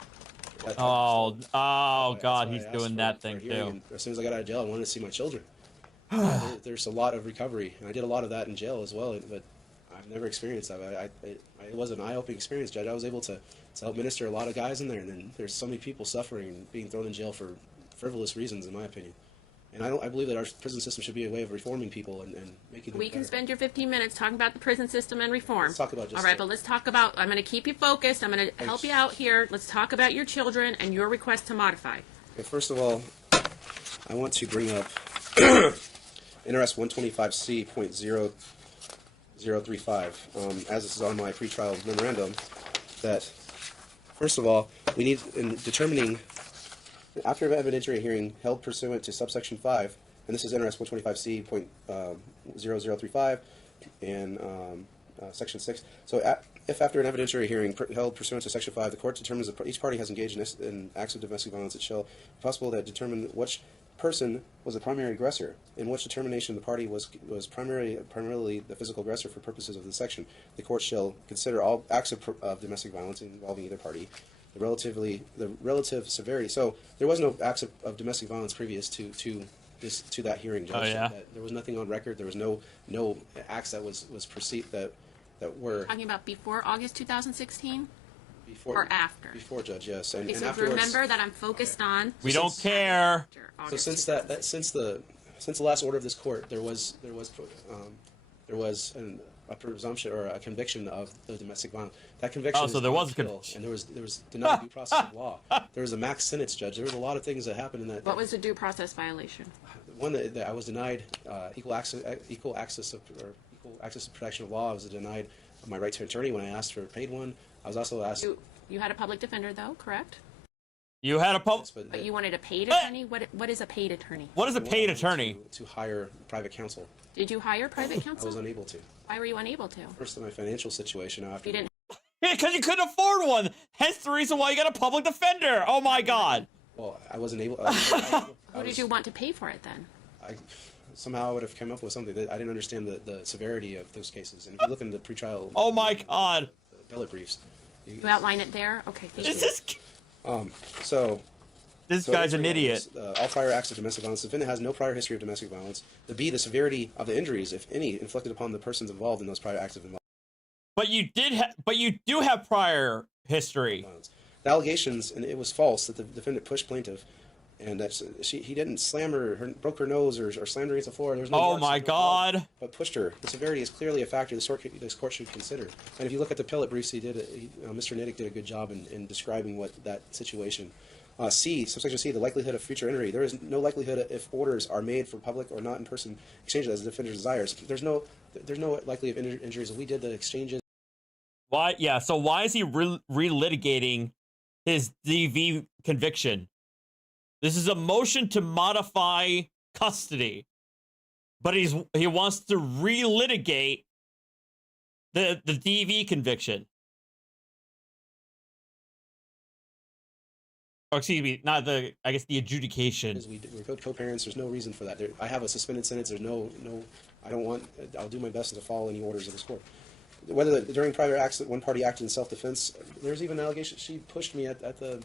God, he's doing that thing too. As soon as I got out of jail, I wanted to see my children. There's a lot of recovery, and I did a lot of that in jail as well, but I've never experienced that. It was an eye-opening experience, Judge. I was able to help minister a lot of guys in there, and then there's so many people suffering and being thrown in jail for frivolous reasons, in my opinion. And I believe that our prison system should be a way of reforming people and making them We can better. spend your 15 minutes talking about the prison system and reform. Let's talk about just all right, but let's talk about, I'm going to keep you focused. I'm going to help you out here. Let's talk about your children and your request to modify. Okay, first of all, I want to bring up NRS 125C.0035, as this is on my pretrial memorandum, that, first of all, we need, in determining, after an evidentiary hearing held pursuant to subsection 5, and this is NRS 125C.0035 and section 6, so if after an evidentiary hearing held pursuant to section 5, the court determines that each party has engaged in acts of domestic violence, it shall be possible that determine which person was the primary aggressor, in which determination the party was primarily the physical aggressor for purposes of the section. The court shall consider all acts of domestic violence involving either party, the relative severity. So there was no acts of domestic violence previous to that hearing, Judge. Oh, yeah? There was nothing on record. There was no acts that was perceived that were Talking about before August 2016? before or after? Before, Judge, yes. And, Okay, and so afterwards, remember that I'm focused on. We don't care. So since the last order of this court, there was a presumption or a conviction of the domestic violence. That conviction. Oh, so there was a conviction, and there was denied due process of law. There was a max sentence, Judge. There was a lot of things that happened in that. What was the due process violation? One that I was denied equal access to protection of law. I was denied my right to an attorney when I asked for a paid one. I was also asked. You had a public defender, though, correct? You had a But you wanted a paid attorney? What is a paid attorney? What is a paid attorney? To hire private counsel. Did you hire private I counsel? was unable to. Why were you unable to? First, of my financial situation after. You didn't. Because you couldn't afford one. Hence the reason why you got a public defender. Oh my God. Well, I wasn't able. Who did you want to pay for it then? Somehow I would have come up with something that I didn't understand the severity of those cases. And if you look into the pretrial. Oh my God. Appellate briefs. You outline it there. Okay. So. This guy's an idiot. All prior acts of domestic violence. The defendant has no prior history of domestic violence. The B, the severity of the injuries, if any, inflicted upon the persons involved in those prior acts of violence. But you do have prior history. The allegations, and it was false that the defendant pushed plaintiff, and that he didn't slam her, broke her nose, or slammed her against the floor. There's no. Oh my God! But pushed her. The severity is clearly a factor this court should consider. And if you look at the appellate briefs, Mr. Niddick did a good job in describing what that situation. C, subsection C, the likelihood of future injury. There is no likelihood if orders are made for public or not in person exchanges as the defendant desires. There's no likelihood of injuries. If we did the exchanges. Why? Yeah. So why is he relitigating his DV conviction? This is a motion to modify custody, but he wants to relitigate the DV conviction. Or excuse me, not the. I guess the adjudication. We're co-parents. There's no reason for that. I have a suspended sentence. There's no. I don't want. I'll do my best to follow any orders of this court. Whether during prior acts that one party acted in self-defense, there's even an allegation she pushed me at the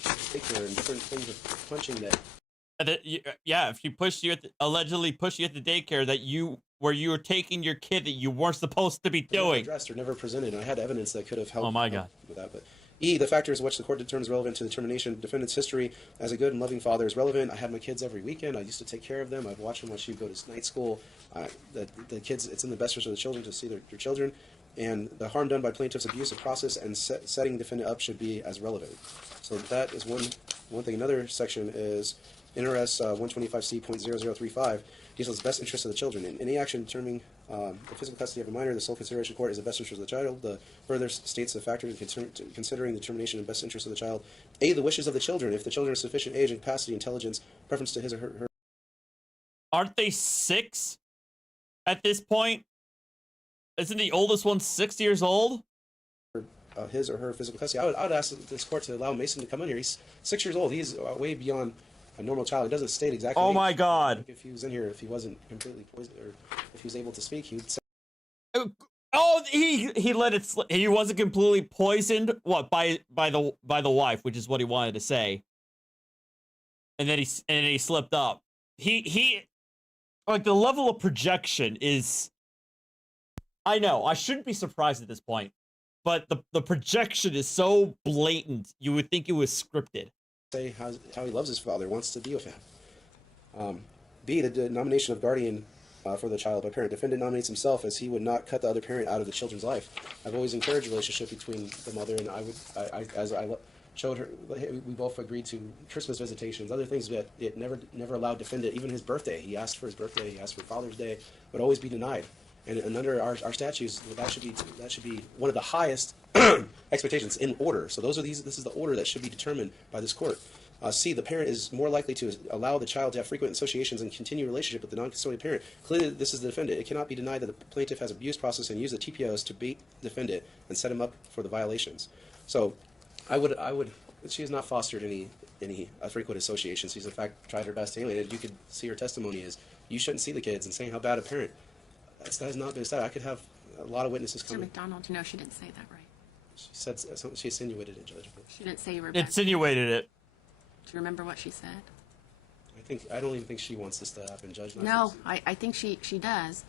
daycare and different things of punching that. Yeah, if she pushed you allegedly pushed you at the daycare where you were taking your kid that you weren't supposed to be doing. Addressed or never presented. And I had evidence that could have helped. Oh my God. With that, but. E, the factors which the court determines relevant to the determination. Defendant's history as a good and loving father is relevant. I had my kids every weekend. I used to take care of them. I'd watch them while she would go to night school. The kids, it's in the best interest of the children to see their children. And the harm done by plaintiff's abuse of process and setting defendant up should be as relevant. So that is one thing. Another section is NRS 125C.0035. Deals with the best interest of the children. In any action determining the physical custody of a minor, the sole consideration of court is the best interest of the child. The further states the factors considering the determination of best interest of the child. A, the wishes of the children. If the children are sufficient age and capacity, intelligence, preference to his or her. Aren't they 6 at this point? Isn't the oldest one 6 years old? His or her physical custody. I would ask this court to allow Mason to come in here. He's 6 years old. He's way beyond a normal child. It doesn't state exactly. Oh my God! If he was in here, if he wasn't completely poisoned, or if he was able to speak, he would say. Oh, he let it slip. He wasn't completely poisoned. What by the wife, which is what he wanted to say. And then he slipped up. He like the level of projection is. I know I shouldn't be surprised at this point, but the projection is so blatant. You would think it was scripted. Say how he loves his father, wants to be with him. B, the nomination of guardian for the child by parent. Defendant nominates himself as he would not cut the other parent out of the children's life. I've always encouraged a relationship between the mother and as I showed her, we both agreed to Christmas visitations, other things that it never allowed defendant, even his birthday. He asked for his birthday, he asked for Father's Day, would always be denied. And under our statutes, that should be one of the highest expectations in order. So this is the order that should be determined by this court. C, the parent is more likely to allow the child to have frequent associations and continue relationship with the non-custodial parent. Clearly, this is the defendant. It cannot be denied that the plaintiff has abused process and used the TPOs to bait the defendant and set him up for the violations. So, she has not fostered any frequent associations. She's in fact tried her best to alienate. You could see her testimony is you shouldn't see the kids and saying how bad a parent. That has not been said. I could have a lot of witnesses Mr. coming. McDonald, no, she didn't say that right. She said she insinuated it, Judge. She didn't say you were bad. Insinuated it. Do you remember what she said? I don't even think she wants this to happen, Judge. No, I think she does.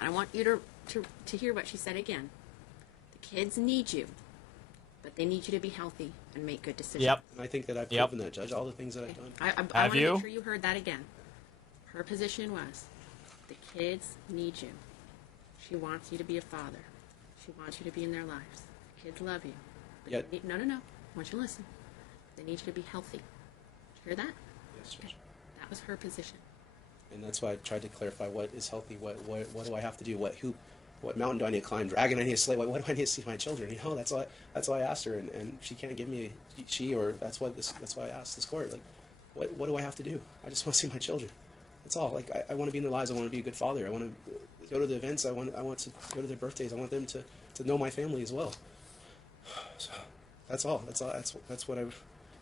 I want you to hear what she said again. The kids need you, but they need you to be healthy and make good decisions. Yep. And I think that I've proven that, Judge. All the things that I've done. I want to make sure you heard that again. Her position was, the kids need you. She wants you to be a father. She wants you to be in their lives. The kids love you. But no. I want you to listen. They need you to be healthy. Did you hear that? Yes, Judge. That was her position. And that's why I tried to clarify what is healthy, what do I have to do, what mountain do I need to climb? Dragon I need to slay? What do I need to see my children? You know, that's why I asked her, and she can't give me that's why I asked this court. Like, what do I have to do? I just want to see my children. That's all. Like, I want to be in their lives. I want to be a good father. I want to go to the events. I want to go to their birthdays. I want them to know my family as well. So that's all. That's what I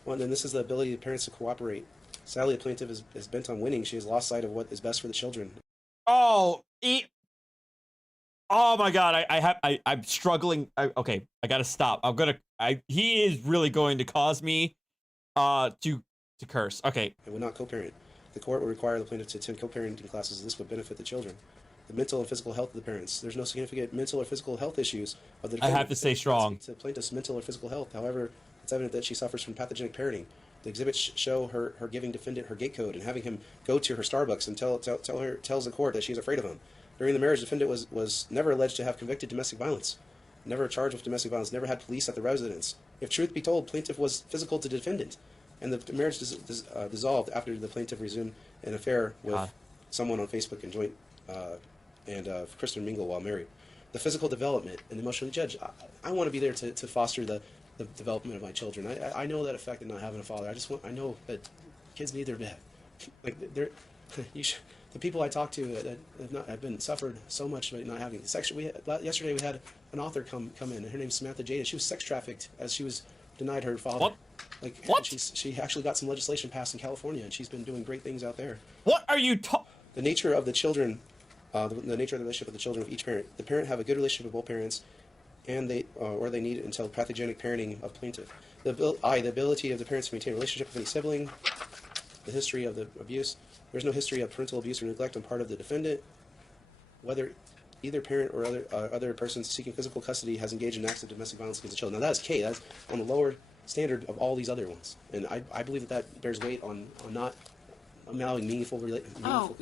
want. And this is the ability of parents to cooperate. Sadly, the plaintiff is bent on winning. She has lost sight of what is best for the children. Oh, oh my God! I'm struggling. Okay, I gotta stop. He is really going to cause me, to curse. Okay. It would not co-parent. The court would require the plaintiff to attend co-parenting classes. This would benefit the children. The mental and physical health of the parents. There's no significant mental or physical health issues of the defendant. I have to stay strong. To plaintiff's mental or physical health. However, it's evident that she suffers from pathogenic parenting. The exhibits show her giving defendant her gate code and having him go to her Starbucks and tells the court that she's afraid of him. During the marriage, the defendant was never alleged to have convicted domestic violence, never charged with domestic violence, never had police at the residence. If truth be told, plaintiff was physical to defendant, and the marriage dissolved after the plaintiff resumed an affair with someone on Facebook and joint Christian mingle while married. The physical development and emotional judge. I want to be there to foster the development of my children. I know that effect of not having a father. I know that kids need their dad. Like the people I talk to that have been suffered so much by not having sex. Yesterday we had an author come in, and her name's Samantha Jada. She was sex trafficked as she was denied her father. What? Like what? She actually got some legislation passed in California, and she's been doing great things out there. What are you talking? The nature of the children, the nature of the relationship of the children with each parent. The parent have a good relationship with both parents, and they need until pathogenic parenting of plaintiff. The ability of the parents to maintain a relationship with any sibling. The history of the abuse. There's no history of parental abuse or neglect on part of the defendant. Whether either parent or other person seeking physical custody has engaged in acts of domestic violence against the children. Now that is K. That's on the lower standard of all these other ones, and I believe that bears weight on not allowing meaningful. Oh,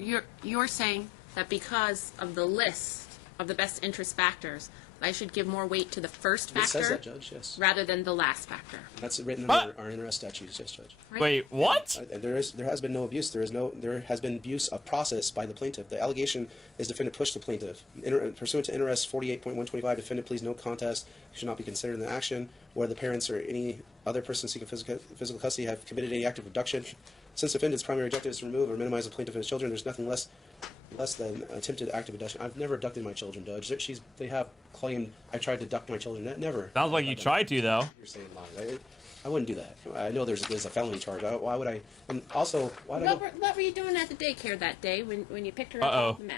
you're saying that because of the list of the best interest factors, I should give more weight to the first factor. It says that, Judge. Yes. Rather than the last factor. That's written under our INRS statutes, yes, Judge. Right. Wait, what? There has been no abuse. There has been abuse of process by the plaintiff. The allegation is defendant pushed the plaintiff. Pursuant to INRS 48.125, defendant pleads no contest should not be considered in the action where the parents or any other person seeking physical custody have committed any act of abduction. Since defendant's primary objective is to remove or minimize the plaintiff and his children, there's nothing less than attempted act of abduction. I've never abducted my children, Judge. They have claimed I tried to abduct my children. Never. Sounds like you tried to, though. You're saying lies. I wouldn't do that. I know there's a felony charge. Why would I? And also, why did What were you doing at the daycare that day when you picked her up off the mat?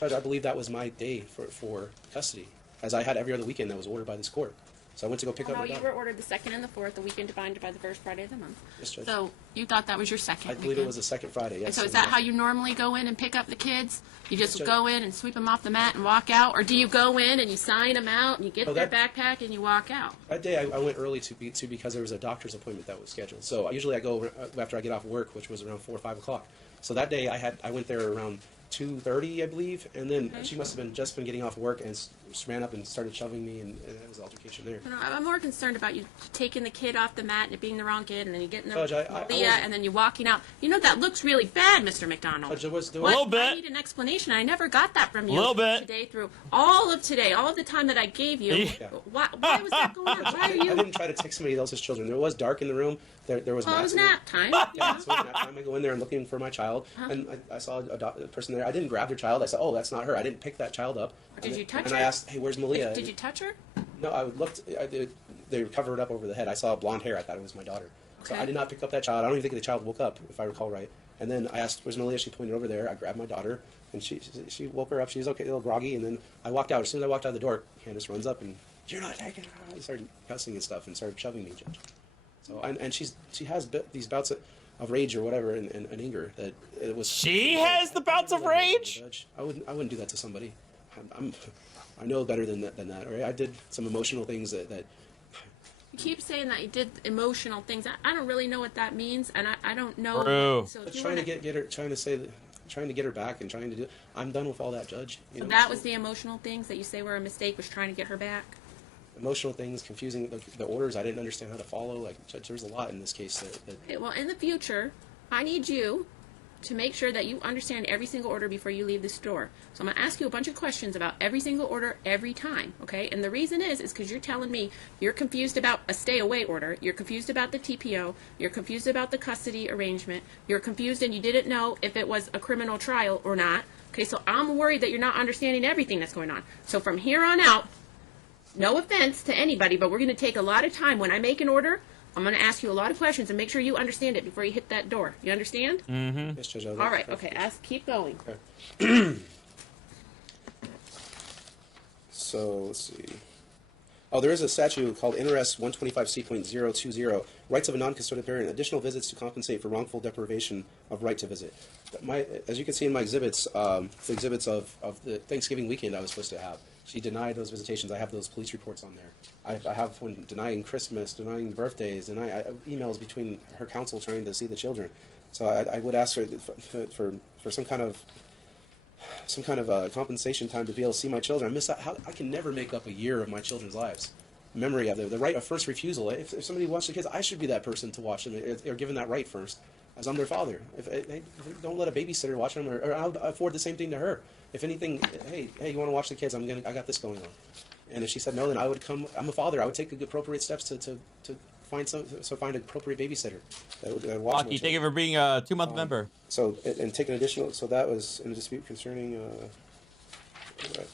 Judge, I believe that was my day for custody, as I had every other weekend that was ordered by this court. So I went to go pick up my daughter. You were ordered the second and the fourth, the weekend divided by the first Friday of the month. Yes, Judge. So you thought that was your second I believe weekend? it was the second Friday, yes. And so is that how you normally go in and pick up the kids? You just go in and sweep them off the mat and walk out? Or do you go in and you sign them out and you get their backpack and you walk out? That day I went early because there was a doctor's appointment that was scheduled. So usually I go after I get off work, which was around 4 or 5 o'clock. So that day I went there around 2:30, I believe, and then she must have just been getting off work and ran up and started shoving me, and there was an altercation there. I'm more concerned about you taking the kid off the mat and it being the wrong kid, and then you getting the Judge, Leah, and then you walking out. You know that looks really bad, Mr. McDonald. Judge, a little bit. I need an explanation. I never got that from you. A little bit. Today through all of the time that I gave you. Yeah. Why was that going on? Why are you? I didn't try to take somebody else's children. There was dark in the room. There was. Well, it was nap time. Yeah, so it was nap time. I go in there and looking for my child, and I saw a person there. I didn't grab their child. I said, "Oh, that's not her." I didn't pick that child up. Did you touch her? And I asked, "Hey, where's Malia?" Did you touch her? No, I looked. They covered it up over the head. I saw blonde hair. I thought it was my daughter. So I did not pick up that child. I don't even think the child woke up, if I recall right. And then I asked, "Where's Malia?" She pointed over there. I grabbed my daughter, and she woke her up. She was okay, a little groggy. And then I walked out. As soon as I walked out the door, Candace runs up and, "You're not taking her." He started cussing and stuff and started shoving me, Judge. So and she has these bouts of rage or whatever and anger that it was. She has the bouts of rage. Judge, I wouldn't do that to somebody. I know better than that. Right? I did some emotional things that. You keep saying that you did emotional things. I don't really know what that means, and I don't know. True. So trying to get her, trying to get her back, and trying to do. I'm done with all that, Judge. So that was the emotional things that you say were a mistake, was trying to get her back. Emotional things, confusing the orders. I didn't understand how to follow. Like, Judge, there's a lot in this case that. Okay, well, in the future, I need you to make sure that you understand every single order before you leave this door. So I'm going to ask you a bunch of questions about every single order every time, okay? And the reason is because you're telling me you're confused about a stay away order, you're confused about the TPO, you're confused about the custody arrangement, you're confused and you didn't know if it was a criminal trial or not. Okay, so I'm worried that you're not understanding everything that's going on. So from here on out, no offense to anybody, but we're going to take a lot of time. When I make an order, I'm going to ask you a lot of questions and make sure you understand it before you hit that door. You understand? Mm-hmm. Yes, Judge. All right, okay, keep going. Okay. So, let's see. Oh, there is a statute called NRS 125C.020, Rights of a Non-Custodial Parent, additional visits to compensate for wrongful deprivation of right to visit. As you can see in my exhibits, the exhibits of the Thanksgiving weekend I was supposed to have, she denied those visitations. I have those police reports on there. I have one denying Christmas, denying birthdays, and emails between her counsel trying to see the children. So I would ask her for some kind of compensation time to be able to see my children. I miss out. I can never make up a year of my children's lives. Memory of the right of first refusal. If somebody wants the kids, I should be that person to watch them, or given that right first, as I'm their father. Don't let a babysitter watch them, or I'll afford the same thing to her. If anything, hey, you want to watch the kids? I got this going on. And if she said no, then I would come. I'm a father. I would take the appropriate steps to find an appropriate babysitter that would watch. Rocky, thank you for being a 2-month member. So and take an additional. So that was in a dispute concerning. Right.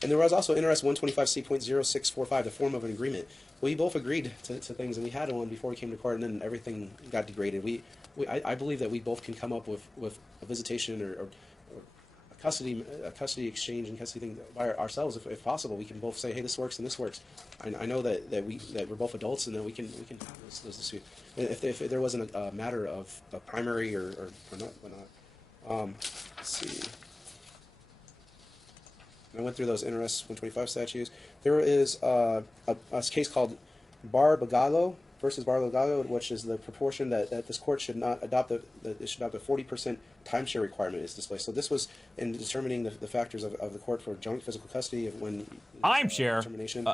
And there was also NRS 125C.0645, the form of an agreement. We both agreed to things, and we had one before we came to court, and then everything got degraded. I believe that we both can come up with a visitation or a custody exchange and custody thing by ourselves if possible. We can both say, hey, this works and this works. I know that we're both adults and that we can have those disputes. If there wasn't a matter of a primary or not, whatnot. Let's see. I went through those NRS 125 statutes. There is a case called Bar-Bagalo versus Bar-Bagalo, which is the proportion that this court should not adopt a 40% timeshare requirement is displaced. So this was in determining the factors of the court for joint physical custody of when timeshare determination.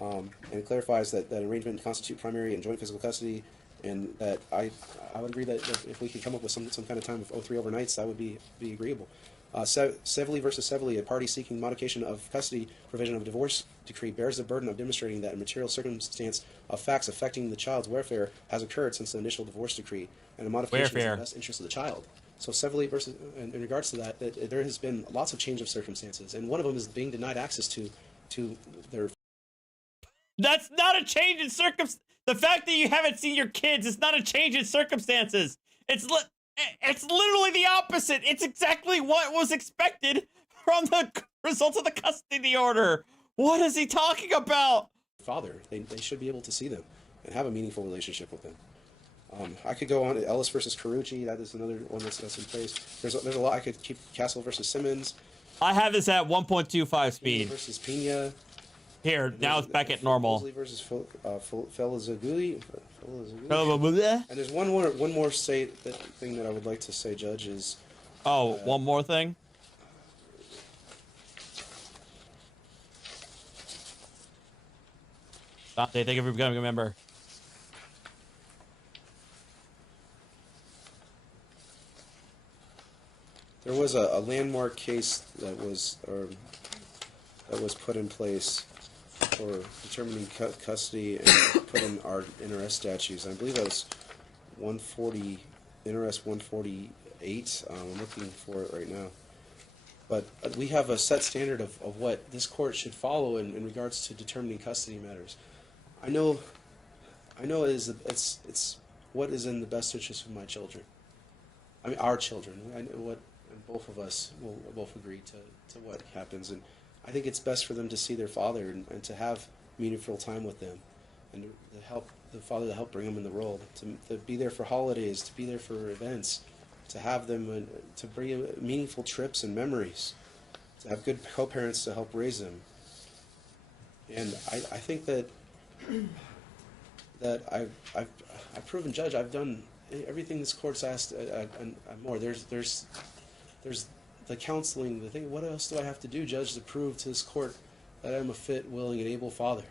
And it clarifies that arrangement constitute primary and joint physical custody, and that I would agree that if we could come up with some kind of time of 03 overnights, that would be agreeable. Sevely versus Sevely, a party seeking modification of custody provision of a divorce decree bears the burden of demonstrating that a material circumstance of facts affecting the child's welfare has occurred since the initial divorce decree, and a modification is in the best interest of the child. So Sevely versus, in regards to that, there has been lots of change of circumstances, and one of them is being denied access to their. That's not a change in circumstances. The fact that you haven't seen your kids is not a change in circumstances. It's literally the opposite. It's exactly what was expected from the results of the custody order. What is he talking about? Father, they should be able to see them and have a meaningful relationship with them. I could go on to Ellis versus Carucci. That is another one that's in place. There's a lot. I could keep Castle versus Simmons. I have this at 1.25 speed. Pena versus Pena. Here, now it's back at normal. Mosley versus Felizaguli. And there's one more thing that I would like to say, Judge, is... Oh, one more thing? Dante, thank you for becoming a member. There was a landmark case that was put in place for determining custody and put in our NRS statutes. I believe that was NRS 148. I'm looking for it right now. But we have a set standard of what this court should follow in regards to determining custody matters. I know it's what is in the best interest of my children. I mean, our children. I know what, and both of us will both agree to what happens, and I think it's best for them to see their father and to have meaningful time with them, and to help the father to help bring them in the world, to be there for holidays, to be there for events, to have them to bring meaningful trips and memories, to have good co-parents to help raise them. And I think that I've proven, Judge, I've done everything this court's asked and more. There's the counseling, the thing. What else do I have to do, Judge, to prove to this court that I'm a fit, willing, and able father?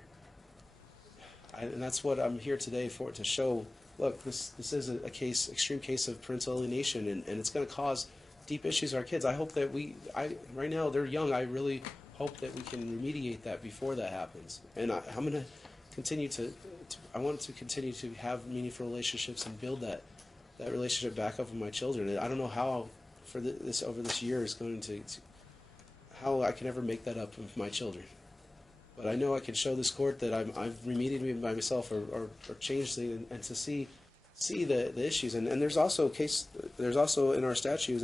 And that's what I'm here today for, to show look, this is a case, extreme case of parental alienation, and it's going to cause deep issues with our kids. I hope that right now they're young. I really hope that we can remediate that before that happens. And I'm going to continue I want to continue to have meaningful relationships and build that relationship back up with my children. And I don't know how for this over this year is going to how I can ever make that up with my children. But I know I can show this court that I've remediated by myself or changed things, and to see the issues. And there's also in our statutes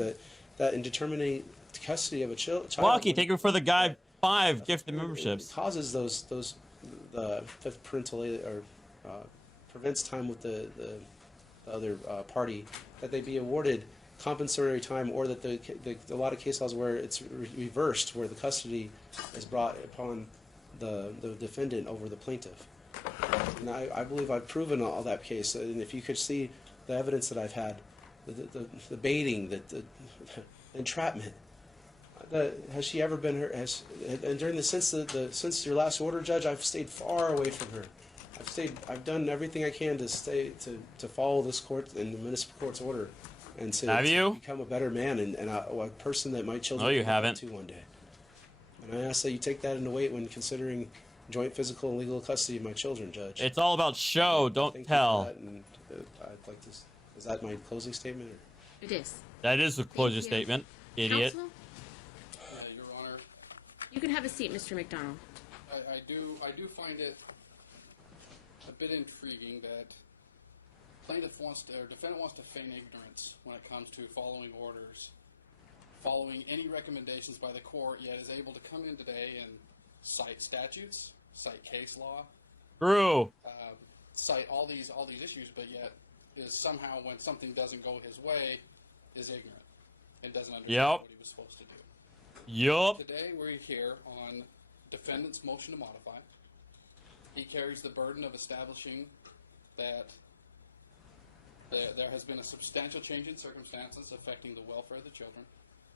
that in determining custody of a child. Lucky, thank you for the guy 5 gifted memberships. Causes the parental or prevents time with the other party, that they be awarded compensatory time, or that a lot of case laws where it's reversed, where the custody is brought upon the defendant over the plaintiff. And I believe I've proven all that case. And if you could see the evidence that I've had, the baiting, the entrapment, has she ever been her? And during since your last order, Judge, I've stayed far away from her. I've done everything I can to follow this court and the municipal court's order, and to become a better man and a person that my children No, you can haven't. to one day. And I ask that you take that into weight when considering joint physical and legal custody of my children, Judge. It's all about show, don't Thank you tell. for that, and I'd like to. Is that my closing statement? Or? It is. That is the closing statement, idiot. Counsel? Your Honor, You can have a seat, Mr. McDonald. I do find it a bit intriguing that defendant wants to feign ignorance when it comes to following orders, following any recommendations by the court, yet is able to come in today and cite statutes, cite case law, True. Cite all these issues, but yet is somehow, when something doesn't go his way, is ignorant and doesn't understand what he was supposed to do. Yup. Today we're here on defendant's motion to modify. He carries the burden of establishing that there has been a substantial change in circumstances affecting the welfare of the children,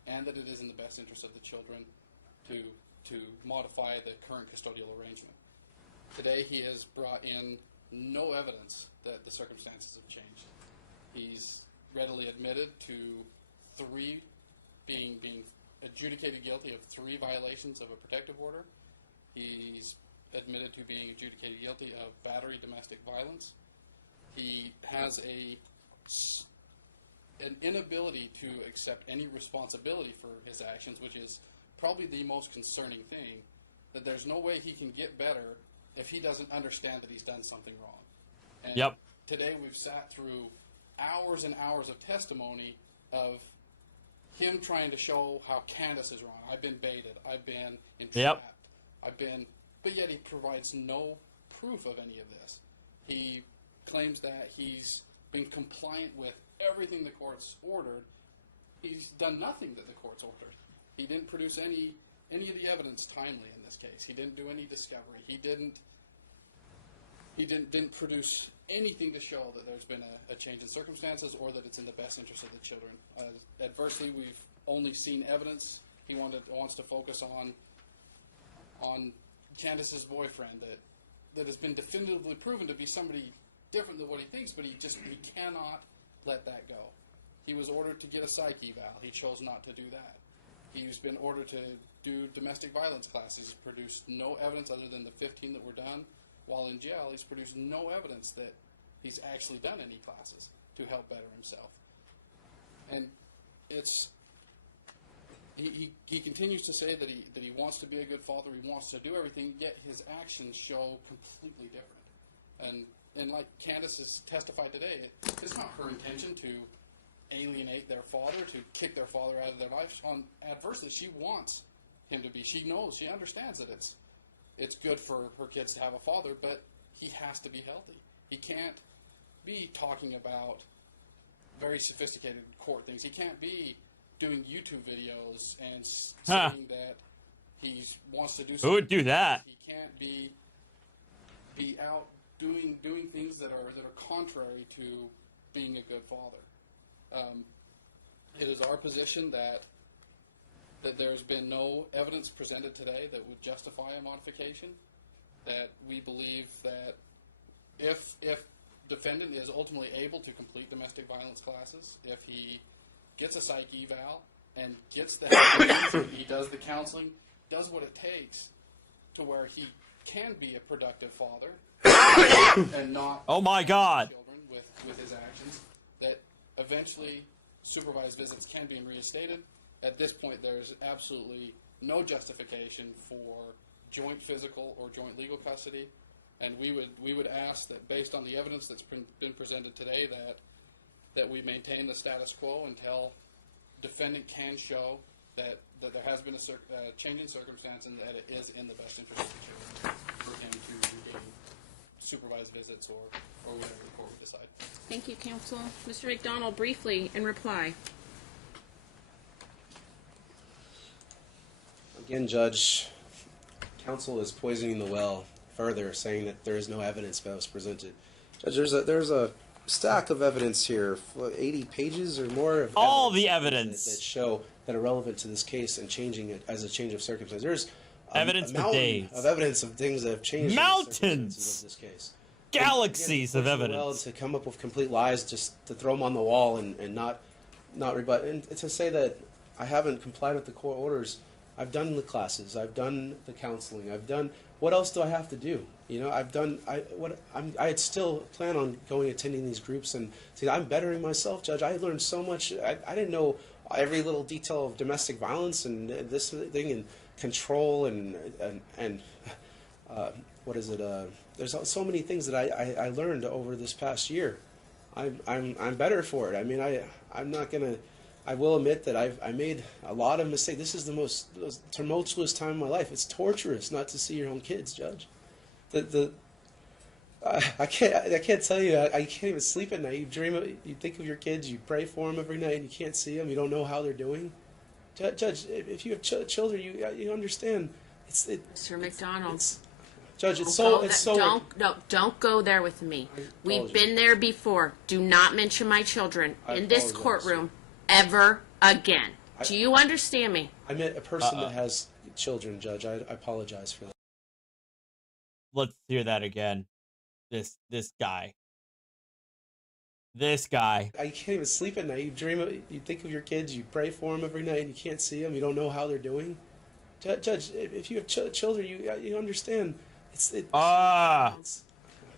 and that it is in the best interest of the children to modify the current custodial arrangement. Today he has brought in no evidence that the circumstances have changed. He's readily admitted to being adjudicated guilty of 3 violations of a protective order. He's admitted to being adjudicated guilty of battery domestic violence. He has an inability to accept any responsibility for his actions, which is probably the most concerning thing, that there's no way he can get better if he doesn't understand that he's done something wrong. And today we've sat through hours and hours of testimony of him trying to show how Candace is wrong. I've been baited. I've been entrapped. But yet he provides no proof of any of this. He claims that he's been compliant with everything the court's ordered. He's done nothing that the court's ordered. He didn't produce any of the evidence timely in this case. He didn't do any discovery. He didn't produce anything to show that there's been a change in circumstances or that it's in the best interest of the children. Adversely, we've only seen evidence. He wants to focus on Candace's boyfriend that has been definitively proven to be somebody different than what he thinks, but he cannot let that go. He was ordered to get a psych eval. He chose not to do that. He's been ordered to do domestic violence classes. He's produced no evidence other than the 15 that were done. While in jail, he's produced no evidence that he's actually done any classes to help better himself. And he continues to say that he wants to be a good father, he wants to do everything, yet his actions show completely different. And like Candace has testified today, it's not her intention to alienate their father, to kick their father out of their life. Adversely, she wants him to be. She knows, she understands that it's good for her kids to have a father, but he has to be healthy. He can't be talking about very sophisticated court things. He can't be doing YouTube videos and saying that he wants to do something. Who would do that? He can't be out doing things that are contrary to being a good father. It is our position that there's been no evidence presented today that would justify a modification. That we believe that if defendant is ultimately able to complete domestic violence classes, if he gets a psych eval and gets the help, he does the counseling, does what it takes to where he can be a productive father and not Oh my God. children with his actions, that eventually supervised visits can be reinstated. At this point, there's absolutely no justification for joint physical or joint legal custody, and we would ask that, based on the evidence that's been presented today, that we maintain the status quo until defendant can show that there has been a change in circumstance and that it is in the best interest of the children for him to regain supervised visits or whatever the court would decide. Thank you, counsel. Mr. McDonald, briefly in reply. Again, Judge, counsel is poisoning the well further, saying that there is no evidence that was presented. Judge, there's a stack of evidence here, 80 pages or more of all the evidence that show that are relevant to this case and changing it as a change of circumstance. There's evidence a for mountain days of evidence of things that have changed Mountains! in the circumstances of this case. Galaxies of evidence. Well, to come up with complete lies, just to throw them on the wall and not rebut, and to say that I haven't complied with the court orders. I've done the classes, I've done the counseling, I've done. What else do I have to do? You know, I still plan on going attending these groups and see. I'm bettering myself, Judge. I learned so much. I didn't know every little detail of domestic violence and this thing and control and what is it? There's so many things that I learned over this past year. I'm better for it. I mean, I'm not gonna. I will admit that I made a lot of mistakes. This is the most tumultuous time of my life. It's torturous not to see your own kids, Judge. I can't tell you. I can't even sleep at night. You think of your kids. You pray for them every night, and you can't see them. You don't know how they're doing. Judge, if you have children, you understand. Mr. McDonald. Judge, don't go there with me. We've been there before. Do not mention my children in this courtroom ever again. Do you understand me? I meant a person that has children, Judge. I apologize for that. Let's hear that again. This guy. This guy. I can't even sleep at night. You think of your kids. You pray for them every night, and you can't see them. You don't know how they're doing. Judge, if you have children, you understand.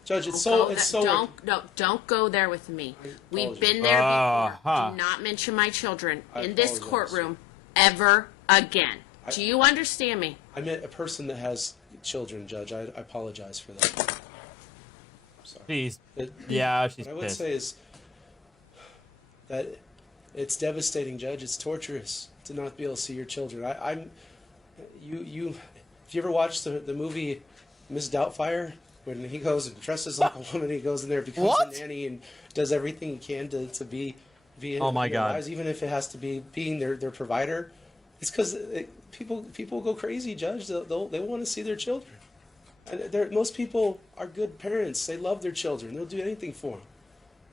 Judge, don't go there with me. We've been there before. Do not mention my children in this courtroom ever again. Do you understand me? I meant a person that has children, Judge. I apologize for that. She's what I would pissed. say is that it's devastating, Judge. It's torturous to not be able to see your children. If you ever watched the movie Miss Doubtfire, when he goes and dresses like a woman, he goes in there, becomes a nanny, and does everything he can to be in oh my their God. lives, even if it has to be being their provider. It's because people go crazy, Judge. They want to see their children. And most people are good parents. They love their children. They'll do anything for them.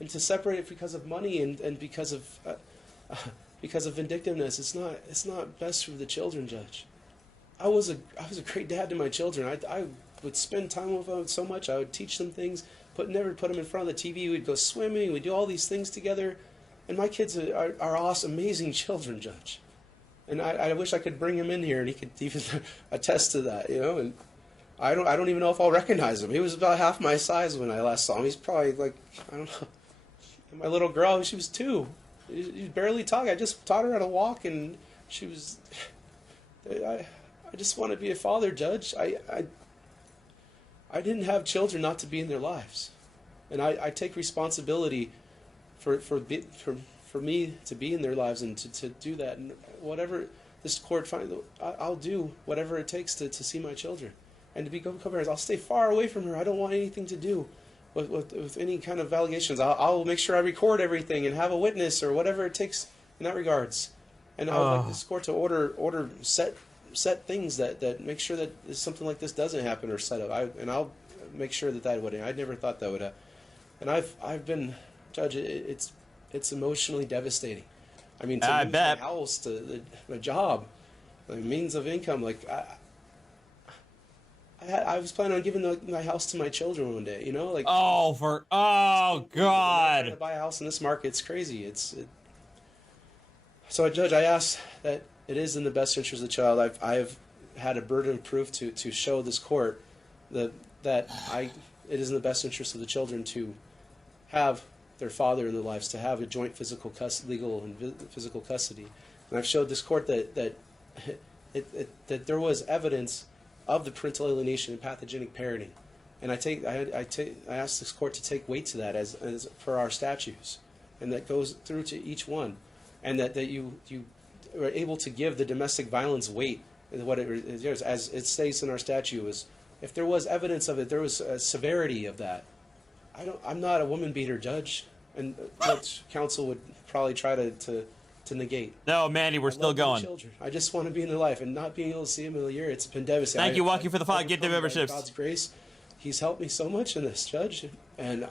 And to separate it because of money and because of vindictiveness, it's not best for the children, Judge. I was a great dad to my children. I would spend time with them so much. I would teach them things, never put them in front of the TV. We'd go swimming. We'd do all these things together. And my kids are awesome, amazing children, Judge. And I wish I could bring him in here and he could even attest to that, you know. And I don't even know if I'll recognize him. He was about half my size when I last saw him. He's probably like, I don't know. My little girl, she was 2. She barely talking. I just taught her how to walk, and she was. I just want to be a father, Judge. I didn't have children not to be in their lives, and I take responsibility for me to be in their lives and to do that. And whatever this court finds, I'll do whatever it takes to see my children and to be co-parents. I'll stay far away from her. I don't want anything to do with any kind of allegations. I'll make sure I record everything and have a witness or whatever it takes in that regards. And I would like this court to order set things that make sure that something like this doesn't happen or set up. I'll make sure that wouldn't. I never thought that would happen. And I've been, Judge, it's emotionally devastating. I mean, to lose my house, to my job, the means of income, like I was planning on giving my house to my children one day, you know, like. Oh, God. God. To buy a house in this market, it's crazy. So, Judge, I ask that it is in the best interest of the child. I have had a burden of proof to show this court that it is in the best interest of the children to have their father in their lives, to have a joint legal and physical custody. And I've showed this court that there was evidence of the parental alienation and pathogenic parenting. And I ask this court to take weight to that as per our statutes, and that goes through to each one, and that you are able to give the domestic violence weight, what it is, as it states in our statute, is if there was evidence of it, there was a severity of that. I'm not a woman beater, Judge, and what counsel would probably try to negate. No, Mandy, we're still going. Children. I just want to be in their life, and not being able to see them in a year, it's been devastating. Thank you, Walkie, for the 5 gift memberships. God's grace, He's helped me so much in this, Judge, and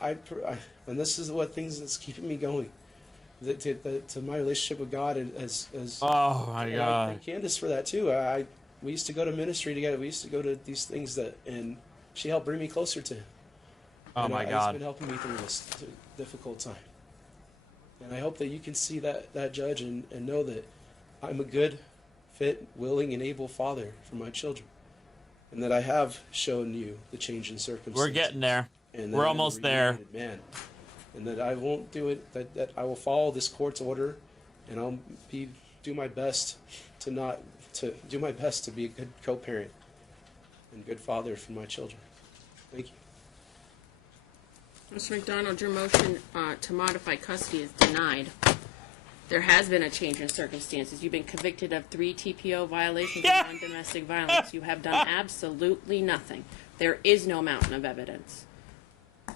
and this is what things that's keeping me going. To my relationship with God, as oh my God, I thank Candace for that too. We used to go to ministry together. We used to go to these things and she helped bring me closer to Him. Oh my God, He's been helping me through this difficult time. And I hope that you can see that Judge, and know that I'm a good, fit, willing, and able father for my children, and that I have shown you the change in circumstances. We're getting there. And we're almost there. Man. And that I won't do it. That I will follow this court's order, and I'll do my best to be a good co-parent and good father for my children. Thank you. Mr. McDonald, your motion to modify custody is denied. There has been a change in circumstances. You've been convicted of 3 TPO violations of non-domestic violence. You have done absolutely nothing. There is no mountain of evidence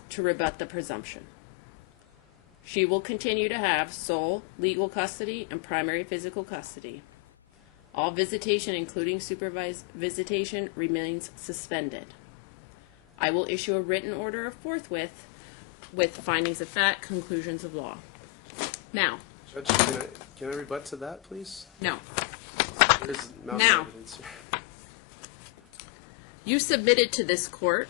to rebut the presumption. She will continue to have sole legal custody and primary physical custody. All visitation, including supervised visitation, remains suspended. I will issue a written order with findings of fact, conclusions of law. Now. Judge, can I rebut to that, please? No. There's now. Evidence. You submitted to this court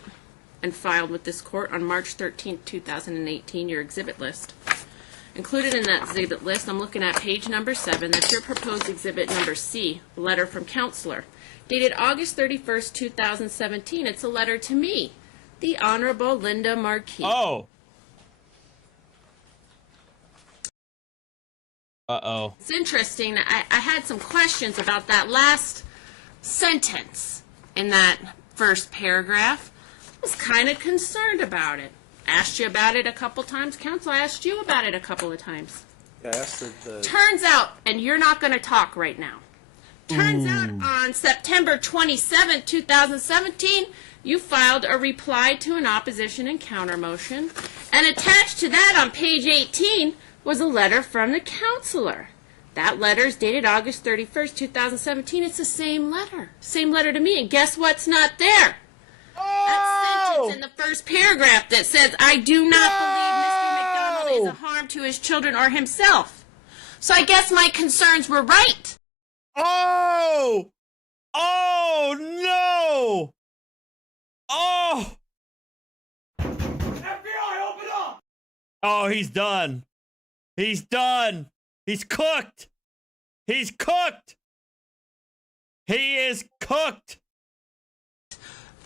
and filed with this court on March 13, 2018, your exhibit list. Included in that exhibit list, I'm looking at page number 7, that's your proposed exhibit number C, letter from counselor. Dated August 31st, 2017, it's a letter to me, the Honorable Linda Marquis. Oh. Uh-oh. It's interesting. I had some questions about that last sentence in that first paragraph. I was kind of concerned about it. Asked you about it a couple times. Counsel asked you about it a couple of times. Yeah, I asked the... Turns out, and you're not going to talk right now. Turns out on September 27, 2017, you filed a reply to an opposition and counter motion. And attached to that on page 18 was a letter from the counselor. That letter is dated August 31st, 2017. It's the same letter. Same letter to me. And guess what's not there? That sentence in the first paragraph that says, I do not believe Mr. McDonald is a harm to his children or himself. So I guess my concerns were right. Oh! Oh, no! Oh! FBI, open up! Oh, he's done. He's done. He's cooked. He's cooked. He is cooked.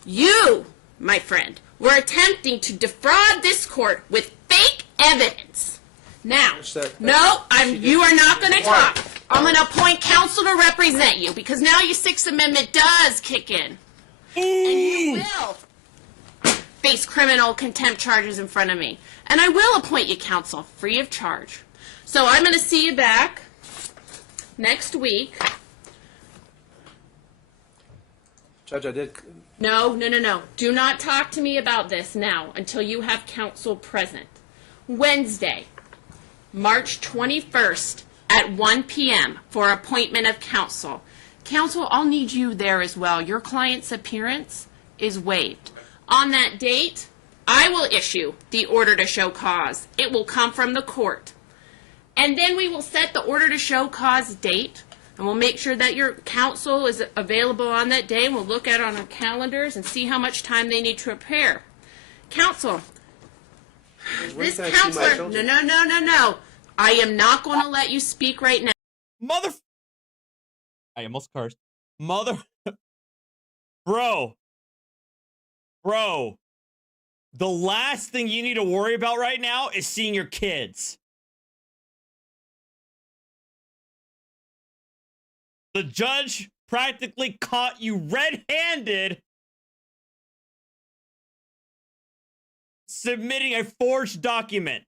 You, my friend, were attempting to defraud this court with fake evidence. Now, you are not going to talk. I'm going to appoint counsel to represent you because now your Sixth Amendment does kick in. And you will face criminal contempt charges in front of me. And I will appoint you counsel free of charge. So I'm going to see you back next week. Judge, I did... No. Do not talk to me about this now until you have counsel present. Wednesday, March 21st at 1 p.m. for appointment of counsel. Counsel, I'll need you there as well. Your client's appearance is waived. On that date, I will issue the order to show cause. It will come from the court. And then we will set the order to show cause date, And we'll make sure that your counsel is available on that day. We'll look at it on our calendars and see how much time they need to prepare. Counsel, this counselor, no. I am not going to let you speak right now. I almost cursed. Bro. The last thing you need to worry about right now is seeing your kids. The judge practically caught you red-handed submitting a forged document.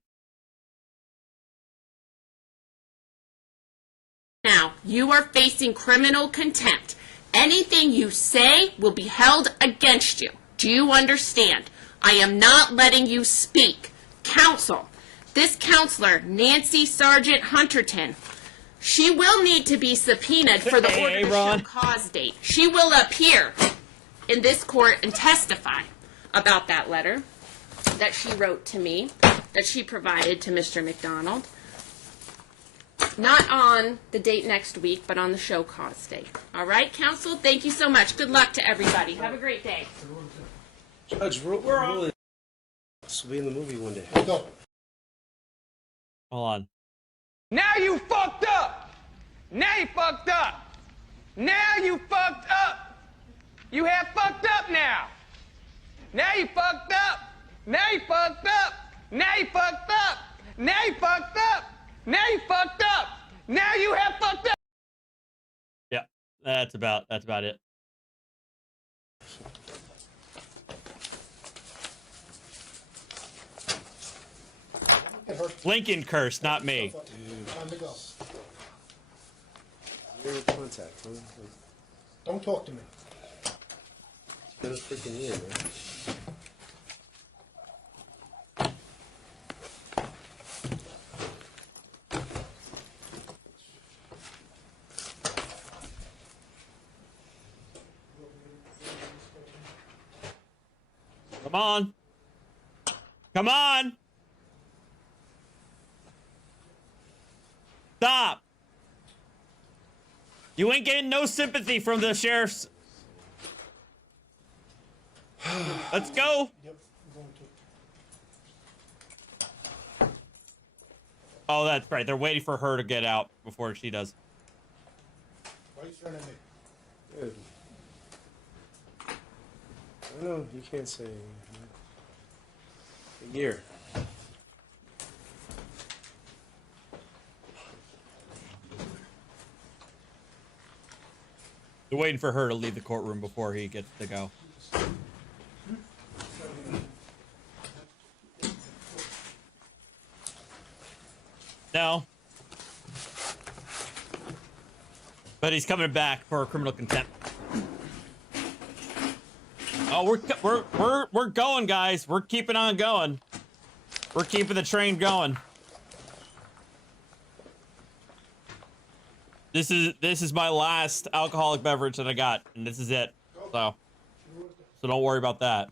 Now, you are facing criminal contempt. Anything you say will be held against you. Do you understand? I am not letting you speak. Counsel, this counselor, Nancy Sargent Hunterton, she will need to be subpoenaed for the order to show cause date. She will appear in this court and testify about that letter that she wrote to me, that she provided to Mr. McDonald. Not on the date next week, but on the show cause date. All right, counsel? Thank you so much. Good luck to everybody. Have a great day. Judge, really, this will be in the movie one day. Hold on. Now you fucked up. Now you fucked up. Now you fucked up. You have fucked up now. Now you fucked up. Now you fucked up. Now you fucked up. Now you fucked up. Now you fucked up. Now you have fucked up. Yeah, that's about it. Lincoln curse, not me. Time to go. Zero contact, huh? Don't talk to me. It's been a freaking year, man. Come on. Come on. Stop. You ain't getting no sympathy from the sheriffs. Let's go. Oh, that's right. They're waiting for her to get out before she does. Why are you staring at me? Dude. I know, you can't say a year. They're waiting for her to leave the courtroom before he gets to go. No. But he's coming back for criminal contempt. Oh, we're going, guys. We're keeping on going. We're keeping the train going. This is my last alcoholic beverage that I got, and this is it. So don't worry about that.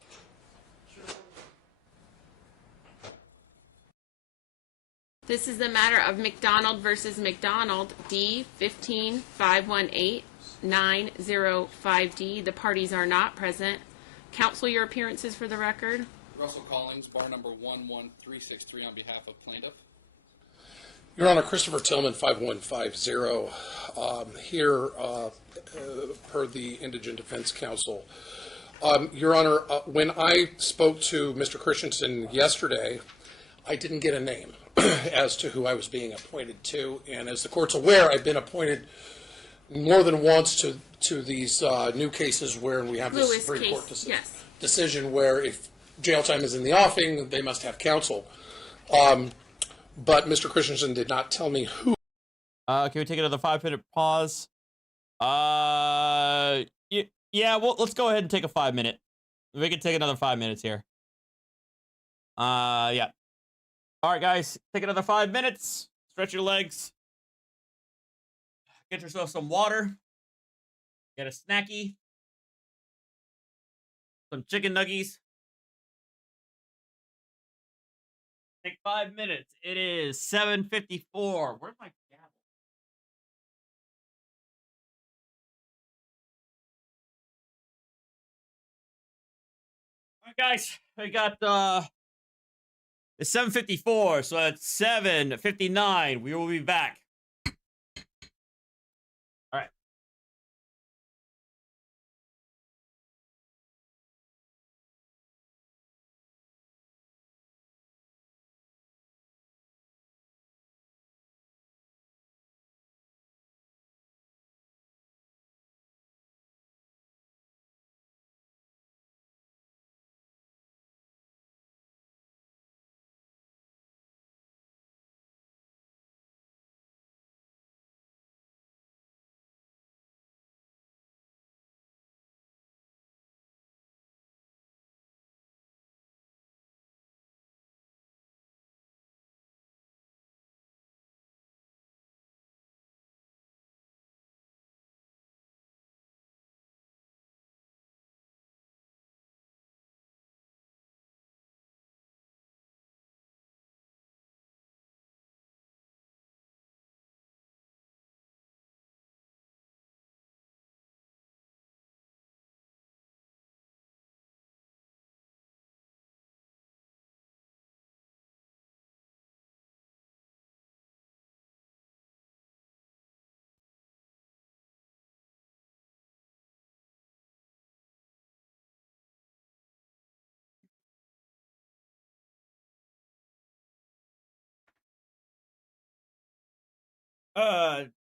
This is the matter of McDonald versus McDonald, D 15-518-905D. The parties are not present. Counsel, your appearances for the record. Russell Collins, bar number 11363 on behalf of Plaintiff. Your Honor, Christopher Tillman, 5150, here per the Indigent Defense Counsel. Your Honor, when I spoke to Mr. Christensen yesterday, I didn't get a name as to who I was being appointed to, and as the court's aware, I've been appointed more than once to these new cases where we have this Supreme Court decision where if jail time is in the offing, they must have counsel. But Mr. Christensen did not tell me who. Can we take another 5-minute pause? Yeah, well, let's go ahead and take a 5-minute. We can take another 5 minutes here. Yeah. All right, guys, take another 5 minutes. Stretch your legs. Get yourself some water. Get a snacky. Some chicken nuggies. Take 5 minutes. It is 7:54. Where's my right, guys, we got it's 7:54, so at 7:59 we will be back. All right.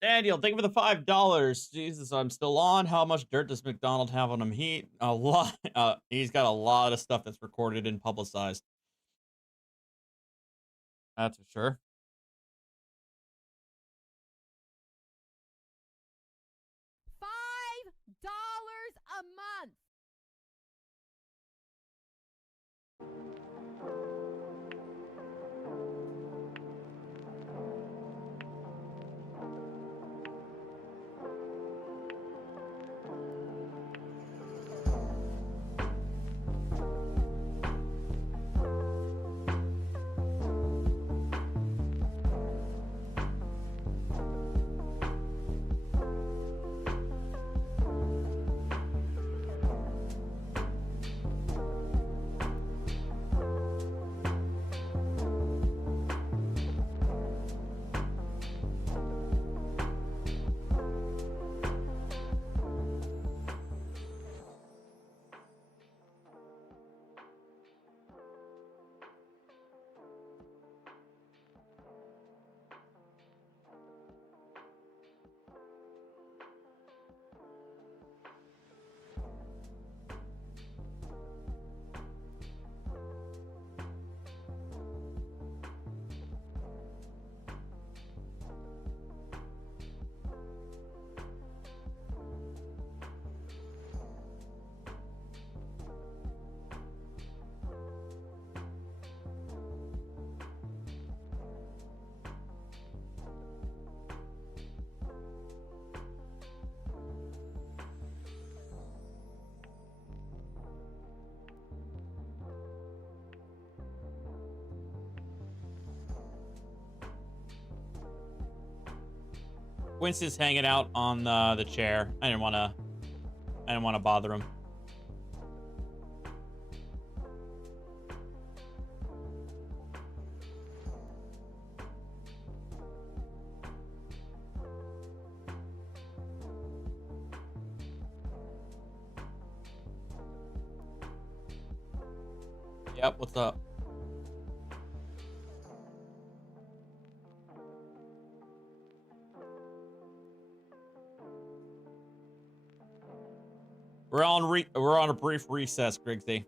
Daniel, thank you for the $5. Jesus, I'm still on. How much dirt does McDonald have on him? A lot. He's got a lot of stuff that's recorded and publicized. That's for sure. $5 a month. Winston's hanging out on the chair. I didn't want to bother him. Yep, what's up? We're on a brief recess, Grigsby.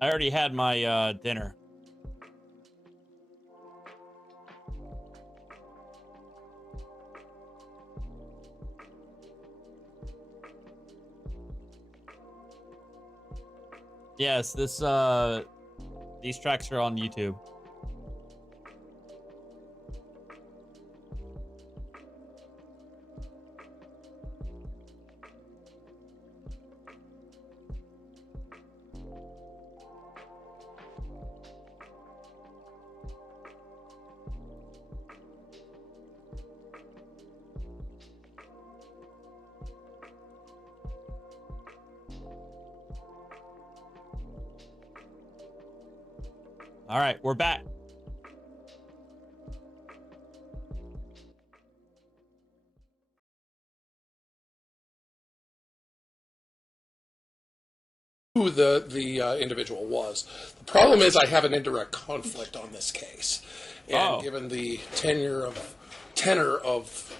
I already had my dinner. Yes, these tracks are on YouTube. All right, we're back. Who the individual was. The problem is I have an indirect conflict on this case. And given the tenor of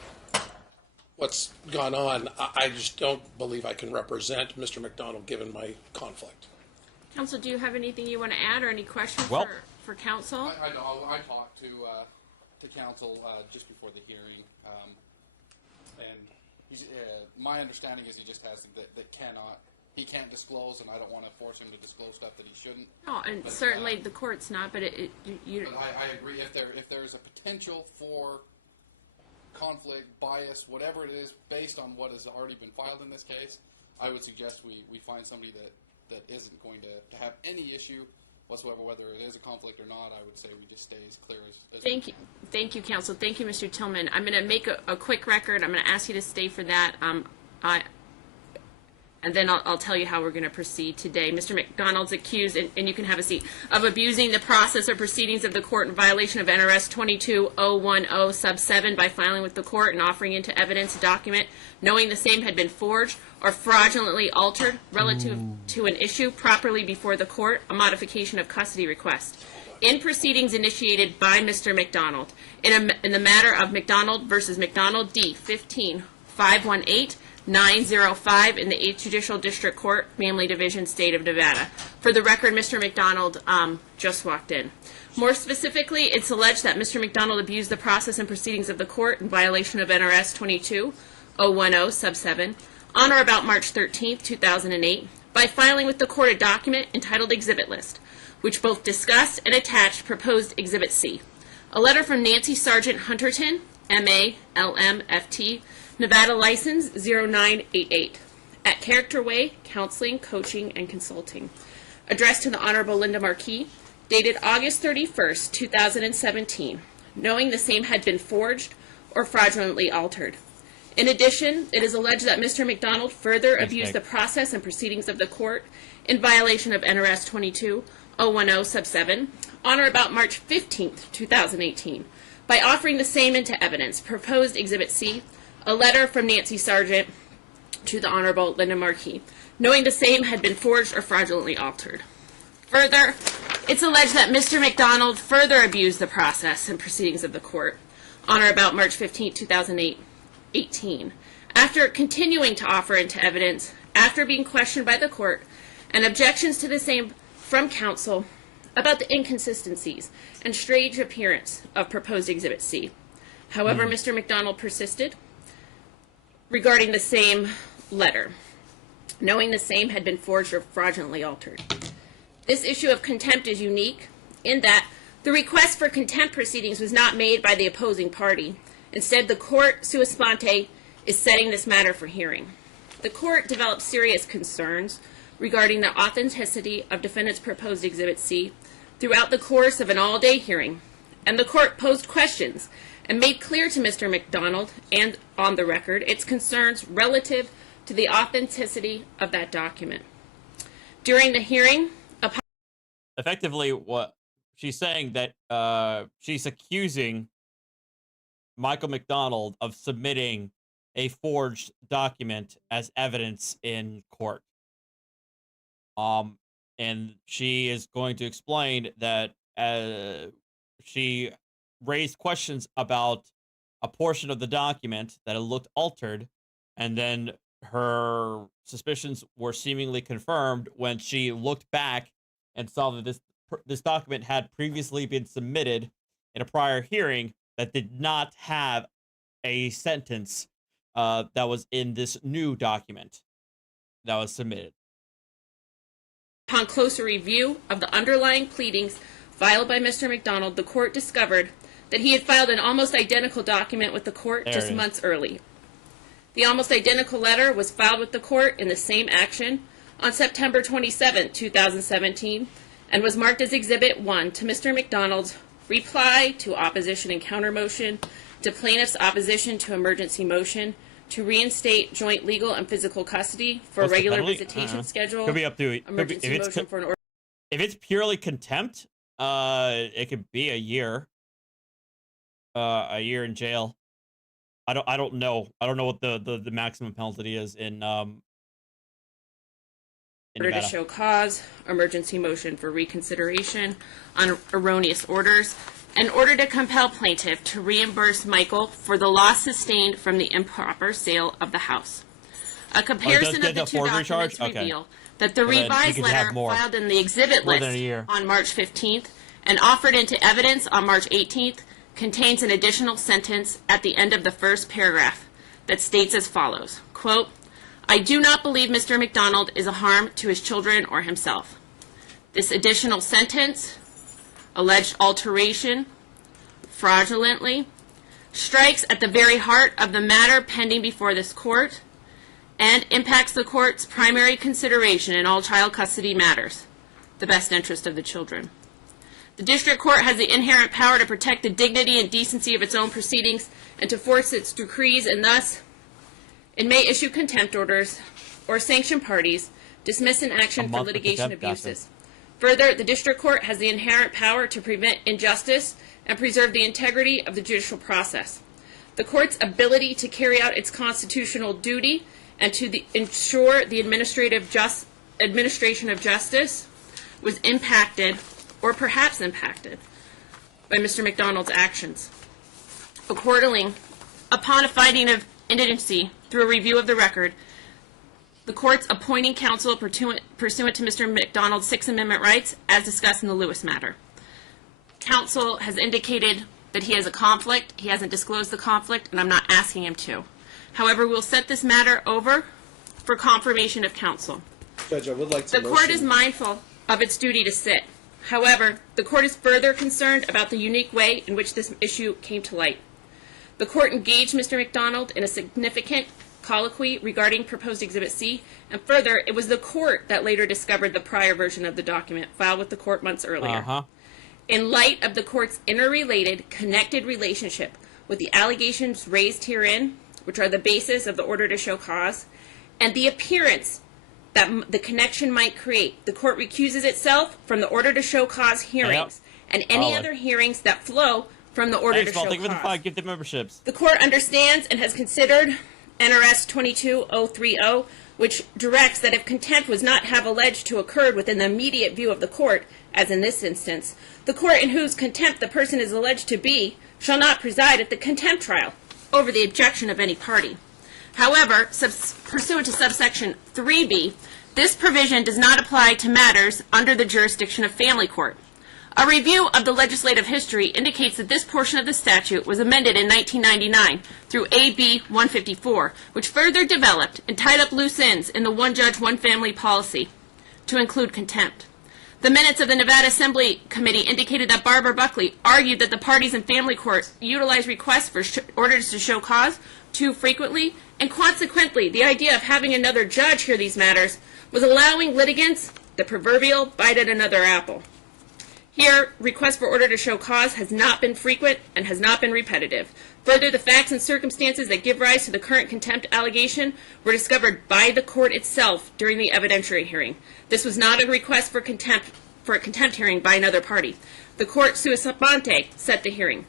what's gone on, I just don't believe I can represent Mr. McDonald given my conflict. Counsel, do you have anything you want to add or any questions for counsel? I talked to counsel just before the hearing, and he's, my understanding is he just has he can't disclose, and I don't want to force him to disclose stuff that he shouldn't. No, and certainly the court's not, but But I agree. If there is a potential for conflict, bias, whatever it is, based on what has already been filed in this case, I would suggest we find somebody that isn't going to have any issue whatsoever, whether it is a conflict or not. I would say we just stay as clear as Thank you, counsel. Thank you, Mr. Tillman. I'm going to make a quick record. I'm going to ask you to stay for that. And then I'll tell you how we're going to proceed today. Mr. McDonald's accused, and you can have a seat, of abusing the process or proceedings of the court in violation of NRS 22010 sub 7 by filing with the court and offering into evidence a document knowing the same had been forged or fraudulently altered relative to an issue properly before the court, a modification of custody request. In proceedings initiated by Mr. McDonald, in the matter of McDonald versus McDonald D. 15-518, 905 in the 8th Judicial District Court, Family Division, State of Nevada. For the record, Mr. McDonald just walked in. More specifically, it's alleged that Mr. McDonald abused the process and proceedings of the court in violation of NRS 22010 sub 7 on or about March 13, 2008, by filing with the court a document entitled Exhibit List, which both discussed and attached proposed Exhibit C, a letter from Nancy Sargent Hunterton, M.A., L.M.F.T., Nevada license 0988, at Character Way, Counseling, Coaching, and Consulting, addressed to the Honorable Linda Marquis, dated August 31st, 2017, knowing the same had been forged or fraudulently altered. In addition, it is alleged that Mr. McDonald further abused the process and proceedings of the court in violation of NRS 22010 sub 7 on or about March 15th, 2018, by offering the same into evidence, proposed Exhibit C, a letter from Nancy Sargent to the Honorable Linda Marquis, knowing the same had been forged or fraudulently altered. Further, it's alleged that Mr. McDonald further abused the process and proceedings of the court on or about March 15, 2018, after continuing to offer into evidence, after being questioned by the court, and objections to the same from counsel about the inconsistencies and strange appearance of proposed Exhibit C. However, Mr. McDonald persisted regarding the same letter, knowing the same had been forged or fraudulently altered. This issue of contempt is unique in that the request for contempt proceedings was not made by the opposing party. Instead, the court, sua sponte, is setting this matter for hearing. The court developed serious concerns regarding the authenticity of defendant's proposed Exhibit C throughout the course of an all-day hearing, and the court posed questions and made clear to Mr. McDonald, and on the record, its concerns relative to the authenticity of that document. During the hearing, effectively, what she's saying that she's accusing Michael McDonald of submitting a forged document as evidence in court. And she is going to explain that she raised questions about a portion of the document that it looked altered, and then her suspicions were seemingly confirmed when she looked back and saw that this document had previously been submitted in a prior hearing that did not have a sentence that was in this new document that was submitted. Upon closer review of the underlying pleadings filed by Mr. McDonald, the court discovered that he had filed an almost identical document with the court just months early. The almost identical letter was filed with the court in the same action on September 27, 2017, and was marked as Exhibit 1 to Mr. McDonald's reply to opposition and counter motion, to plaintiff's opposition to emergency motion, to reinstate joint legal and physical custody for a regular visitation schedule. Could be up to emergency motion for an order. If it's purely contempt, It could be a year. A year in jail. I don't know. I don't know what the maximum penalty is in Order to Nevada. show cause, emergency motion for reconsideration on erroneous orders, in order to compel plaintiff to reimburse Michael for the loss sustained from the improper sale of the house. A comparison of the two documents reveal that the revised letter filed in the exhibit list on March 15th and offered into evidence on March 18th contains an additional sentence at the end of the first paragraph that states as follows, quote, I do not believe Mr. McDonald is a harm to his children or himself. This additional sentence, alleged alteration, fraudulently, strikes at the very heart of the matter pending before this court and impacts the court's primary consideration in all child custody matters, the best interest of the children. The district court has the inherent power to protect the dignity and decency of its own proceedings and to force its decrees, and thus it may issue contempt orders or sanction parties, dismiss an action for litigation abuses. Further, the district court has the inherent power to prevent injustice and preserve the integrity of the judicial process. The court's ability to carry out its constitutional duty and to ensure the administration of justice was impacted, or perhaps impacted, by Mr. McDonald's actions. Accordingly, upon a finding of indigency through a review of the record, the court's appointing counsel pursuant to Mr. McDonald's Sixth Amendment rights, as discussed in the Lewis matter. Counsel has indicated that he has a conflict. He hasn't disclosed the conflict, and I'm not asking him to. However, we'll set this matter over for confirmation of counsel. Judge, I would like to The court is mindful of its duty to sit. However, the court is further concerned about the unique way in which this issue came to light. The court engaged Mr. McDonald in a significant colloquy regarding proposed Exhibit C, and further, it was the court that later discovered the prior version of the document filed with the court months earlier. In light of the court's interrelated, connected relationship with the allegations raised herein, which are the basis of the order to show cause, and the appearance that the connection might create, the court recuses itself from the order to show cause hearings and any other hearings that flow from the order to show cause. Give them memberships. The court understands and has considered NRS 22030, which directs that if contempt was not have alleged to occur within the immediate view of the court, as in this instance, the court in whose contempt the person is alleged to be shall not preside at the contempt trial over the objection of any party. However, pursuant to subsection 3B, this provision does not apply to matters under the jurisdiction of family court. A review of the legislative history indicates that this portion of the statute was amended in 1999 through AB 154, which further developed and tied up loose ends in the one judge, one family policy to include contempt. The minutes of the Nevada Assembly Committee indicated that Barbara Buckley argued that the parties in family court utilize requests for orders to show cause too frequently, and consequently, the idea of having another judge hear these matters was allowing litigants the proverbial bite at another apple. Here, request for order to show cause has not been frequent and has not been repetitive. Further, the facts and circumstances that give rise to the current contempt allegation were discovered by the court itself during the evidentiary hearing. This was not a request for a contempt hearing by another party. The court sua sponte set the hearing,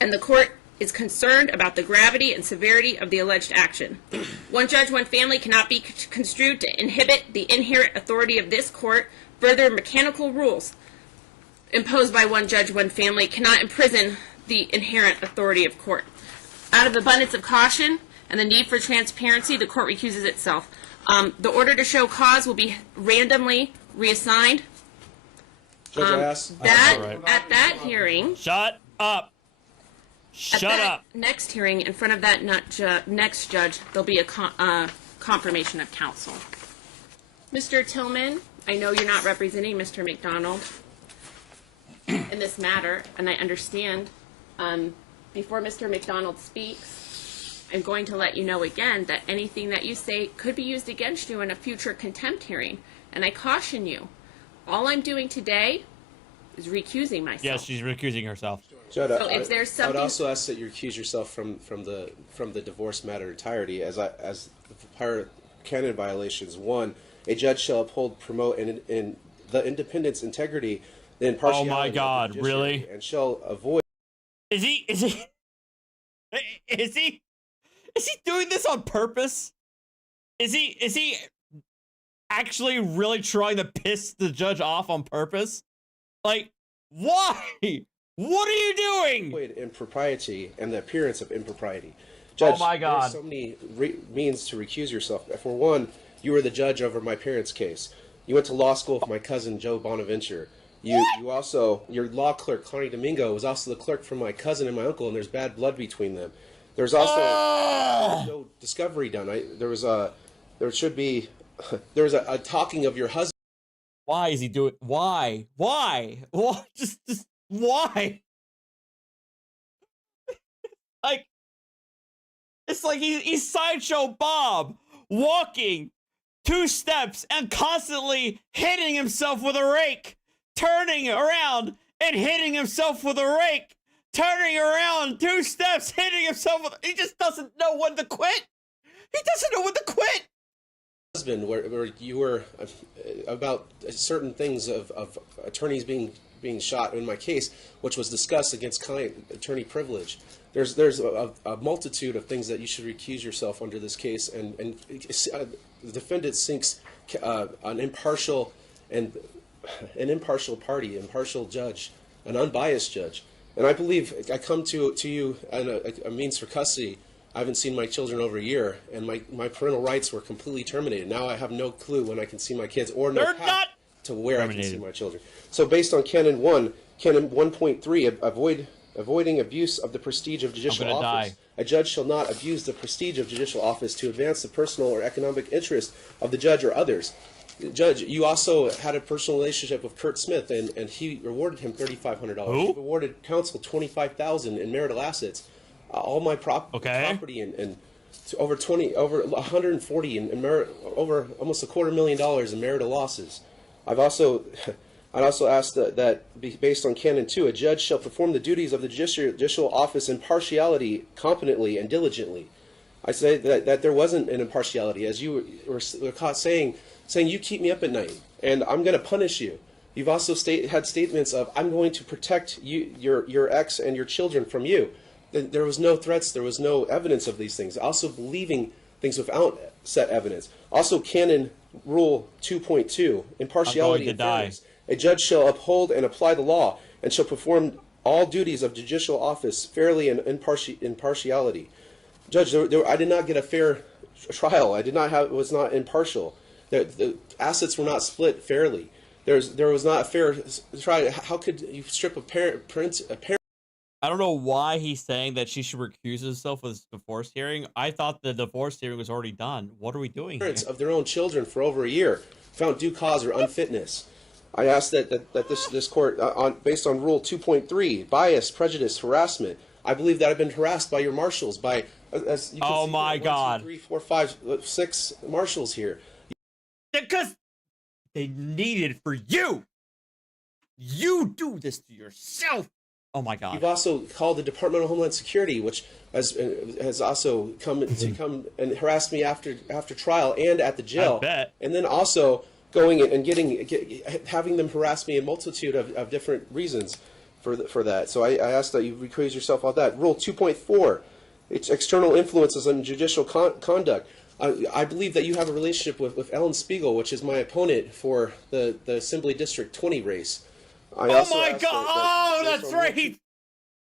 and the court is concerned about the gravity and severity of the alleged action. One judge, one family cannot be construed to inhibit the inherent authority of this court. Further, mechanical rules imposed by one judge, one family cannot imprison the inherent authority of court. Out of abundance of caution and the need for transparency, the court recuses itself. The order to show cause will be randomly reassigned. Judge, at that hearing... Shut up! Shut up! Next hearing, in front of that next judge, there'll be a confirmation of counsel. Mr. Tillman, I know you're not representing Mr. McDonald in this matter, and I understand. Before Mr. McDonald speaks, I'm going to let you know again that anything that you say could be used against you in a future contempt hearing, and I caution you. All I'm doing today is recusing myself. Yes, she's recusing herself. Judge, So if there's I would something- also ask that you recuse yourself from the divorce matter entirety, as the prior canon violations. One, a judge shall uphold, promote, and the independence, integrity the impartiality Oh my of the God, judiciary really? and shall avoid. Is he is he doing this on purpose? Is he actually really trying to piss the judge off on purpose? Like, why? What are you doing? Impropriety and the appearance of impropriety. Judge, Oh my God. there's so many means to recuse yourself. For one, you were the judge over my parents' case. You went to law school with my cousin Joe Bonaventure. You also, your law clerk Connie Domingo was also the clerk for my cousin and my uncle, and there's bad blood between them. There's also no discovery done. There was a talking of your husband. Why is he doing? Why? Just why? Like, it's like he's Sideshow Bob walking 2 steps and constantly hitting himself with a rake, turning around and hitting himself with a rake, turning around 2 steps, hitting himself with. He just doesn't know when to quit. He doesn't know when to quit. Husband, where you were about certain things of attorneys being shot in my case, which was discussed against client attorney privilege. There's a multitude of things that you should recuse yourself under this case, and the defendant seeks an impartial party, impartial judge, an unbiased judge. And I believe I come to you on a means for custody. I haven't seen my children over a year, and my parental rights were completely terminated. Now I have no clue when I can see my kids or no path to where I can see my children. So based on Canon 1.3, avoiding abuse of the prestige of judicial office. A judge shall not abuse the prestige of judicial office to advance the personal or economic interest of the judge or others. Judge, you also had a personal relationship with Kurt Smith, and he rewarded him $3,500. Who? He rewarded counsel $25,000 in marital assets. All my property and over 140 in over almost $250,000 in marital losses. I'd also asked that based on Canon 2, a judge shall perform the duties of the judicial office impartiality, competently, and diligently. I say that there wasn't an impartiality, as you were caught saying you keep me up at night, and I'm going to punish you. You've also had statements of, I'm going to protect you, your ex and your children from you. There was no threats, there was no evidence of these things. Also believing things without set evidence. Also Canon Rule 2.2, impartiality and fairness. A judge shall uphold and apply the law, and shall perform all duties of judicial office fairly and impartiality. Judge, I did not get a fair trial. Was not impartial. The assets were not split fairly. There was not a fair trial. How could you strip a parent? I don't know why he's saying that she should recuse herself of this divorce hearing. I thought the divorce hearing was already done. What are we doing here? Parents of their own children for over a year found due cause or unfitness. I asked that this court, based on Rule 2.3, bias, prejudice, harassment. I believe that I've been harassed by your marshals, as you can see, my God. 1, 2, 3, 4, 5, 6 marshals here. Because they need it for you. You do this to yourself. Oh my God. You've also called the Department of Homeland Security, which has also come and harassed me after trial and at the jail. I bet. And then also going and having them harass me in a multitude of different reasons for that. So I ask that you recuse yourself on that. Rule 2.4, it's external influences on judicial conduct. I believe that you have a relationship with Ellen Spiegel, which is my opponent for the Assembly District 20 race. Oh my God! That's right.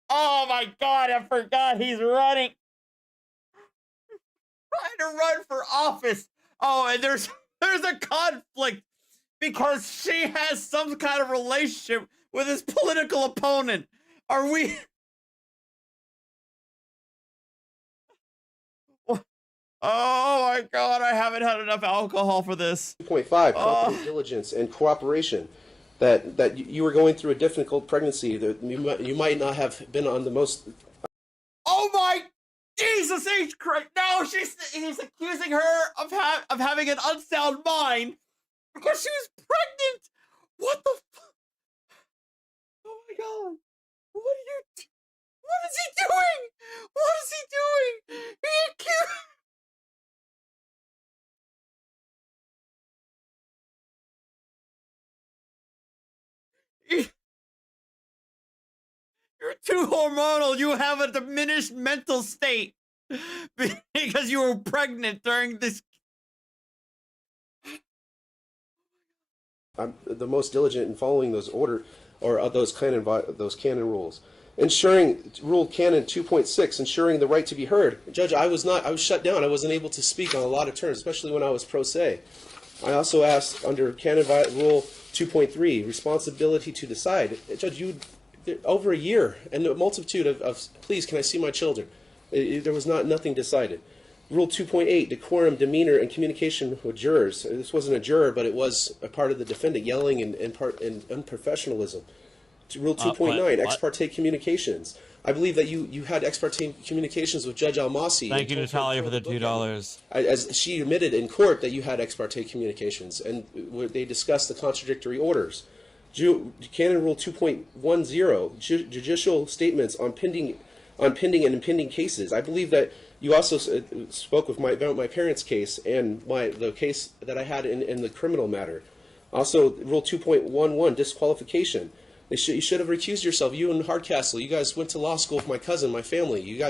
Oh my God! I forgot he's running. Trying to run for office. Oh, and there's a conflict because she has some kind of relationship with his political opponent. Are we? Oh my God! I haven't had enough alcohol for this. 2.5, competent diligence and cooperation. That you were going through a difficult pregnancy. That you might not have been on the most. Oh my Jesus H Christ! No, he's accusing her of having an unsound mind because she was pregnant. What the? Oh my God! What is he doing? What is he doing? He accused. too hormonal. You have a diminished mental state because you were pregnant during this. I'm the most diligent in following those those canon rules. Ensuring Rule Canon 2.6, ensuring the right to be heard. Judge, I was shut down. I wasn't able to speak on a lot of terms, especially when I was pro se. I also asked under Canon Rule 2.3, responsibility to decide. Judge, over a year and a multitude of please, can I see my children? There was nothing decided. Rule 2.8, decorum, demeanor, and communication with jurors. This wasn't a juror, but it was a part of the defendant yelling and unprofessionalism. Rule 2.9, ex parte communications. I believe that you had ex parte communications with Judge Almasi. Thank you, Natalia, for the $2. As she admitted in court that you had ex parte communications, and they discussed the contradictory orders. Canon Rule 2.10, judicial statements on pending and impending cases. I believe that you also spoke about my parents' case and the case that I had in the criminal matter. Also, Rule 2.11, disqualification. You should have recused yourself. You and Hardcastle, you guys went to law school with my cousin, my family. You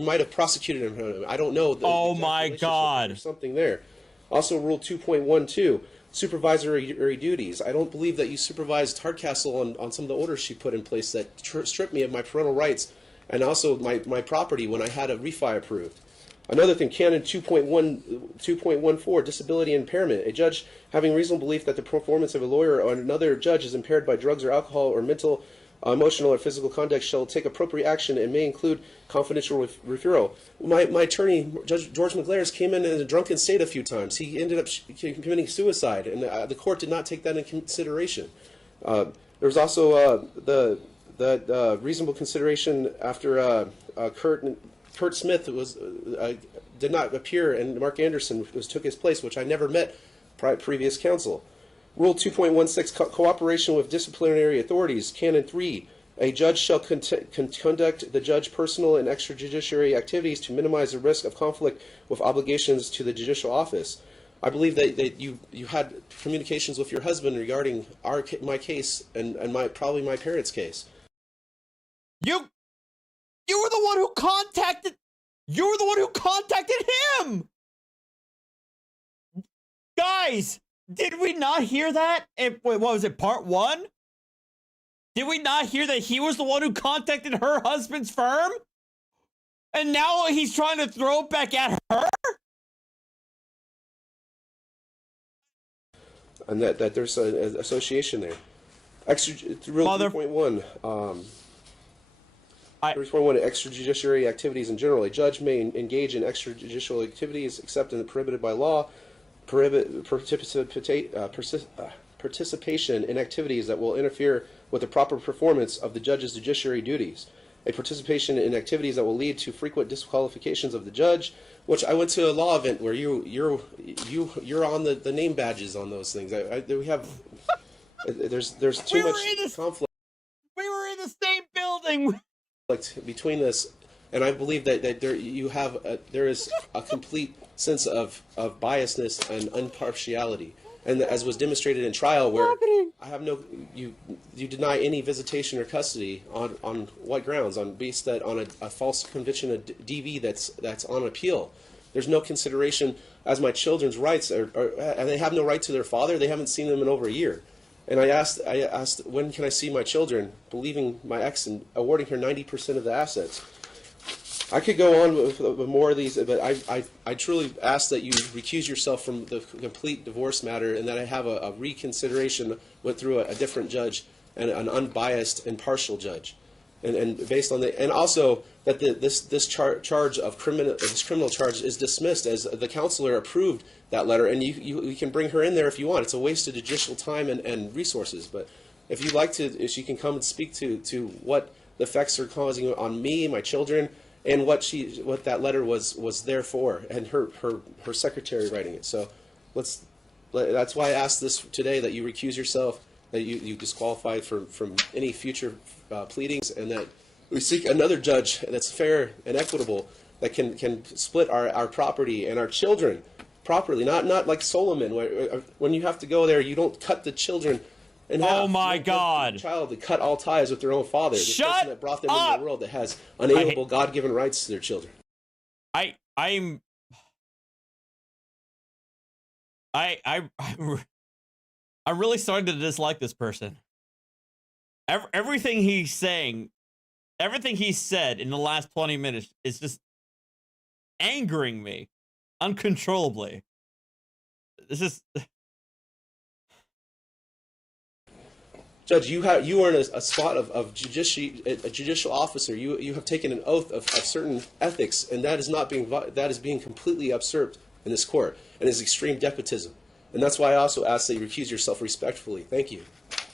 might have prosecuted him. I don't know. Oh my God! There's something there. Also, Rule 2.12, supervisory duties. I don't believe that you supervised Hardcastle on some of the orders she put in place that stripped me of my parental rights and also my property when I had a refi approved. Another thing, Canon 2.14, disability impairment. A judge having reasonable belief that the performance of a lawyer or another judge is impaired by drugs or alcohol or mental, emotional, or physical conduct shall take appropriate action and may include confidential referral. My attorney, Judge George McLares, came in a drunken state a few times. He ended up committing suicide, and the court did not take that into consideration. There was also the reasonable consideration after Kurt Smith did not appear, and Mark Anderson took his place, which I never met previous counsel. Rule 2.16, cooperation with disciplinary authorities. Canon 3, a judge shall conduct the judge's personal and extrajudiciary activities to minimize the risk of conflict with obligations to the judicial office. I believe that you had communications with your husband regarding my case and probably my parents' case. You were the one who contacted. You were the one who contacted him. Guys, did we not hear that? What was it, part 1? Did we not hear that he was the one who contacted her husband's firm? And now he's trying to throw it back at her? And that there's an association there. Rule 3.1. 3.1, extrajudiciary activities in general. A judge may engage in extrajudicial activities except in the prohibited by law. Participation in activities that will interfere with the proper performance of the judge's judiciary duties. A participation in activities that will lead to frequent disqualifications of the judge. Which I went to a law event where you're on the name badges on those things. We have there's too much conflict. We were in the same building. Between this, and I believe that there is a complete sense of biasness and impartiality, and as was demonstrated in trial, where I have you deny any visitation or custody on what grounds? Based on a false conviction, a DV that's on appeal. There's no consideration as my children's rights, and they have no right to their father. They haven't seen them in over a year. And I asked, when can I see my children, believing my ex and awarding her 90% of the assets. I could go on with more of these, but I truly ask that you recuse yourself from the complete divorce matter, and that I have a reconsideration went through a different judge and an unbiased, impartial judge, and based on and also that this charge of criminal charge is dismissed, as the counselor approved that letter, and you can bring her in there if you want. It's a waste of judicial time and resources, but if you'd like to, if she can come and speak to what the effects are causing on me, my children, and what that letter was there for, and her secretary writing it. So that's why I asked this today, that you recuse yourself, that you disqualify from any future pleadings, and that we seek another judge that's fair and equitable, that can split our property and our children properly, not like Solomon, when you have to go there, you don't cut the children in Oh half. my You don't God. give a child to cut all ties with their own father. The Shut person that brought them into up. the world that has unalienable God-given rights to their children. I'm really starting to dislike this person. Everything he's saying, everything he said in the last 20 minutes is just angering me uncontrollably. This is... Judge, you are in a spot of a judicial officer. You have taken an oath of certain ethics, and that is being completely usurped in this court, and is extreme despotism. And that's why I also ask that you recuse yourself respectfully. Thank you.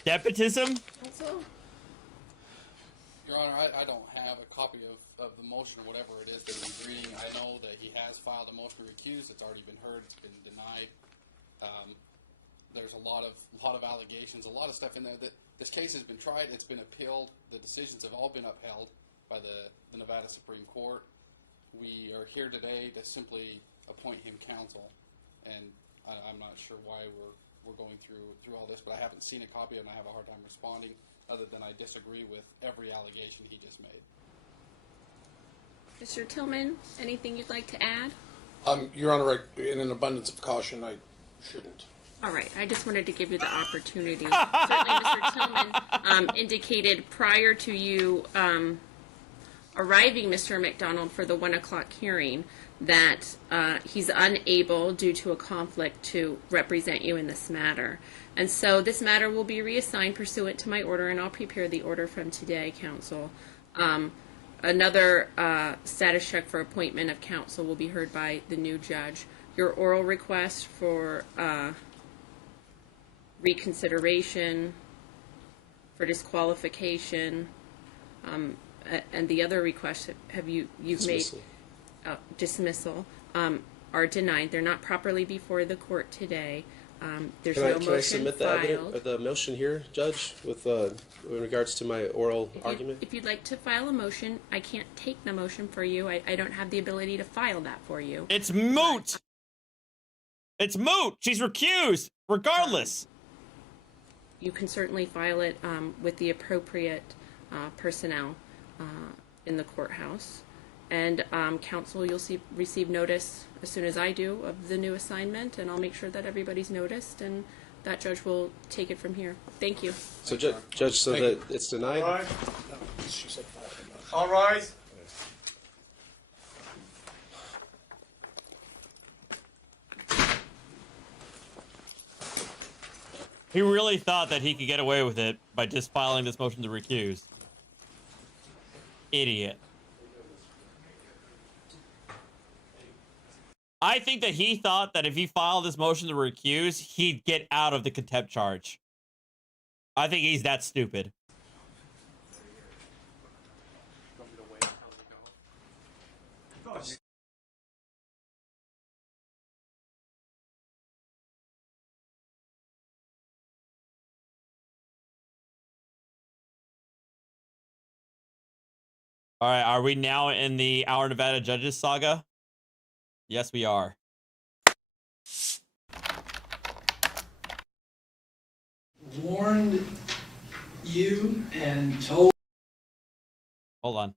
Despotism? Your Honor, I don't have a copy of the motion or whatever it is that he's reading. I know that he has filed a motion to recuse. It's already been heard. It's been denied. There's a lot of allegations, a lot of stuff in there. That this case has been tried. It's been appealed. The decisions have all been upheld by the Nevada Supreme Court. We are here today to simply appoint him counsel, and I'm not sure why we're going through all this, but I haven't seen a copy and I have a hard time responding, other than I disagree with every allegation he just made. Mr. Tillman, anything you'd like to add? Your Honor, in an abundance of caution, I shouldn't. All right, I just wanted to give you the opportunity. Certainly, Mr. Tillman indicated prior to you arriving, Mr. McDonald, for the 1 o'clock hearing, that he's unable, due to a conflict, to represent you in this matter. And so this matter will be reassigned pursuant to my order, and I'll prepare the order from today, counsel. Another status check for appointment of counsel will be heard by the new judge. Your oral request for reconsideration, for disqualification, and the other requests you've Dismissal. made dismissal are denied. They're not properly before the court today. There's no motion Can I submit the filed. the motion here, Judge, with in regards to my oral argument? If you'd like to file a motion, I can't take the motion for you. I don't have the ability to file that for you. It's moot. It's moot. She's recused, regardless. You can certainly file it with the appropriate personnel in the courthouse. And counsel, you'll receive notice as soon as I do of the new assignment, and I'll make sure that everybody's noticed, and that judge will take it from here. Thank you. So, Judge, so that it's denied? All right. All rise. He really thought that he could get away with it by just filing this motion to recuse. Idiot. I think that he thought that if he filed this motion to recuse, he'd get out of the contempt charge. I think he's that stupid. All right, are we now in the Our Nevada Judges saga? Yes, we are. Warned you and told... Hold on.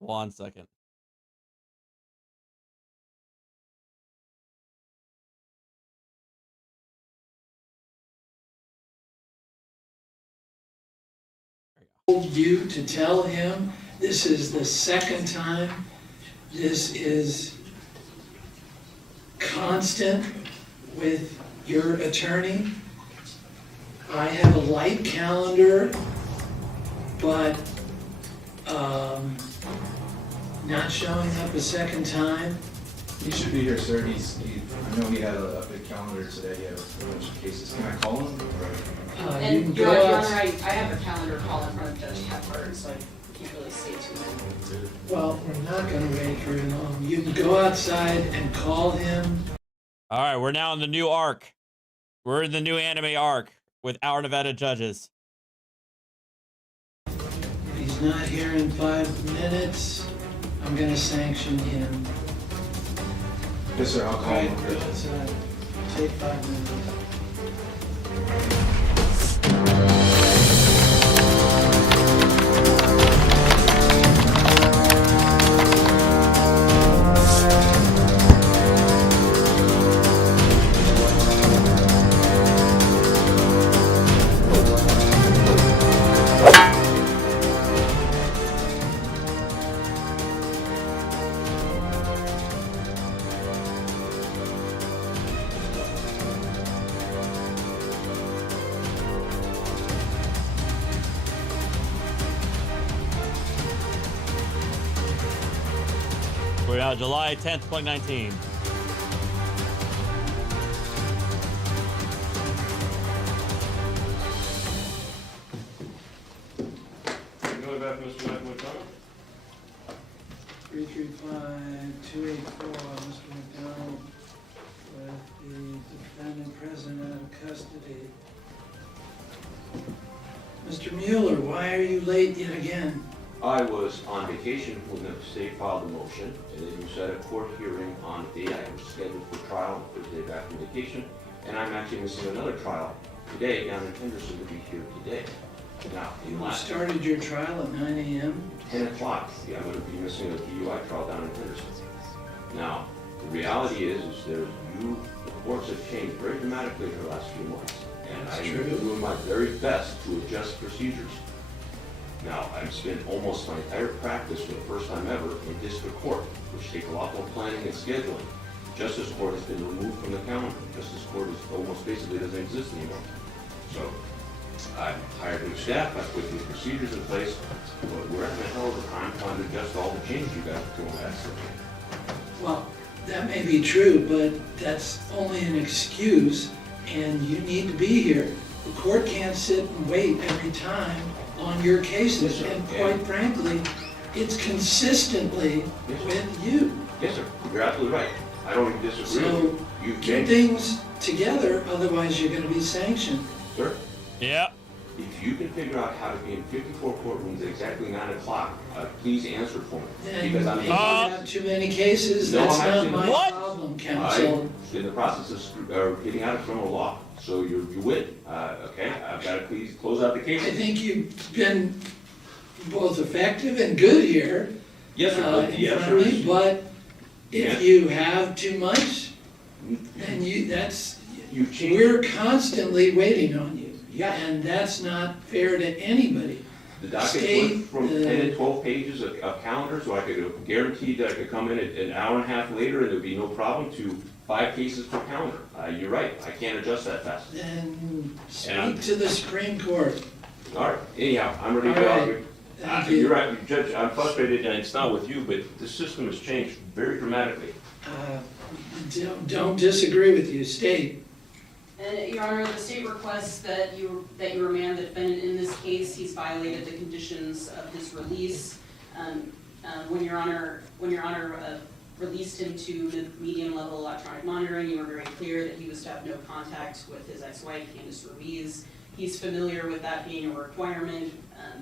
One second. Told you to tell him this is the second time. This is constant with your attorney. I have a light calendar, but not showing up a second time. He should be here, sir. I know he had a big calendar today. He had a bunch of cases. Can I call him? You can And go Your out. Honor, I have a calendar call in front of Judge Hepburn, so I can't really say too much. Well, we're not going to wait very long. You can go outside and call him. All right, we're now in the new arc. We're in the new anime arc with Our Nevada Judges. He's He's not here in 5 minutes. I'm gonna sanction him. Yes, sir, I'll All call right, him. let's take 5 minutes. We're now July 10th, 2019. Going back, Mr. McDonald. 335-284, Mr. McDonald, with the defendant present out of custody. Mr. Mueller, why are you late yet again? I was on vacation when the state filed the motion, and then you set a court hearing on the day I was scheduled for trial on Thursday back from vacation, and I'm actually missing another trial today down in Henderson to be here today. Now, You started your trial at 9 a.m.? 10 o'clock, yeah, I'm going to be missing a DUI trial down in Henderson. Now, the reality is the courts have changed very dramatically in the last few months, and That's I'm true. doing my very best to adjust procedures. Now, I've spent almost my entire practice for the first time ever in district court, which takes a lot more planning and scheduling. Justice court has been removed from the calendar. Justice court is almost basically doesn't exist anymore. So I've hired new staff, I've put new procedures in place, but we're having a hell of a time trying to adjust all the changes you got going on. Well, that may be true, but that's only an excuse, and you need to be here. The court can't sit and wait every time on your cases, and quite frankly, it's consistently with you. Yes, sir, you're absolutely right. I don't even disagree with So, you. You've get changed. things together, otherwise you're gonna be sanctioned. Sir? Yeah. If you can figure out how to be in 54 courtrooms at exactly 9 o'clock, please answer for me. Then Because if you have too many cases, No, that's I'm not actually my not. problem, counsel. I'm in the process of getting out of criminal law, so you win, okay? I've got to please close out the case. I think you've been both effective and good here. Yes, sir. In Yes, front of sir. me, but Yeah. if you have too much, then we're constantly waiting on you. Yeah. And that's not fair to anybody. The docket State, went from 10 and 12 pages of calendar, so I could guarantee that I could come in an hour and a half later and there'd be no problem, to 5 cases per calendar. You're right, I can't adjust that fast. Then And speak to the Supreme Court. All right, anyhow, I'm ready to All go. right. Thank you. You're right, Judge, I'm frustrated, and it's not with you, but the system has changed very dramatically. Don't disagree with you, state. And Your Honor, the state requests that you remand the defendant in this case. He's violated the conditions of his release. When Your Honor released him to the medium-level electronic monitoring, you were very clear that he was to have no contact with his ex-wife, Candace Ruiz. He's familiar with that being a requirement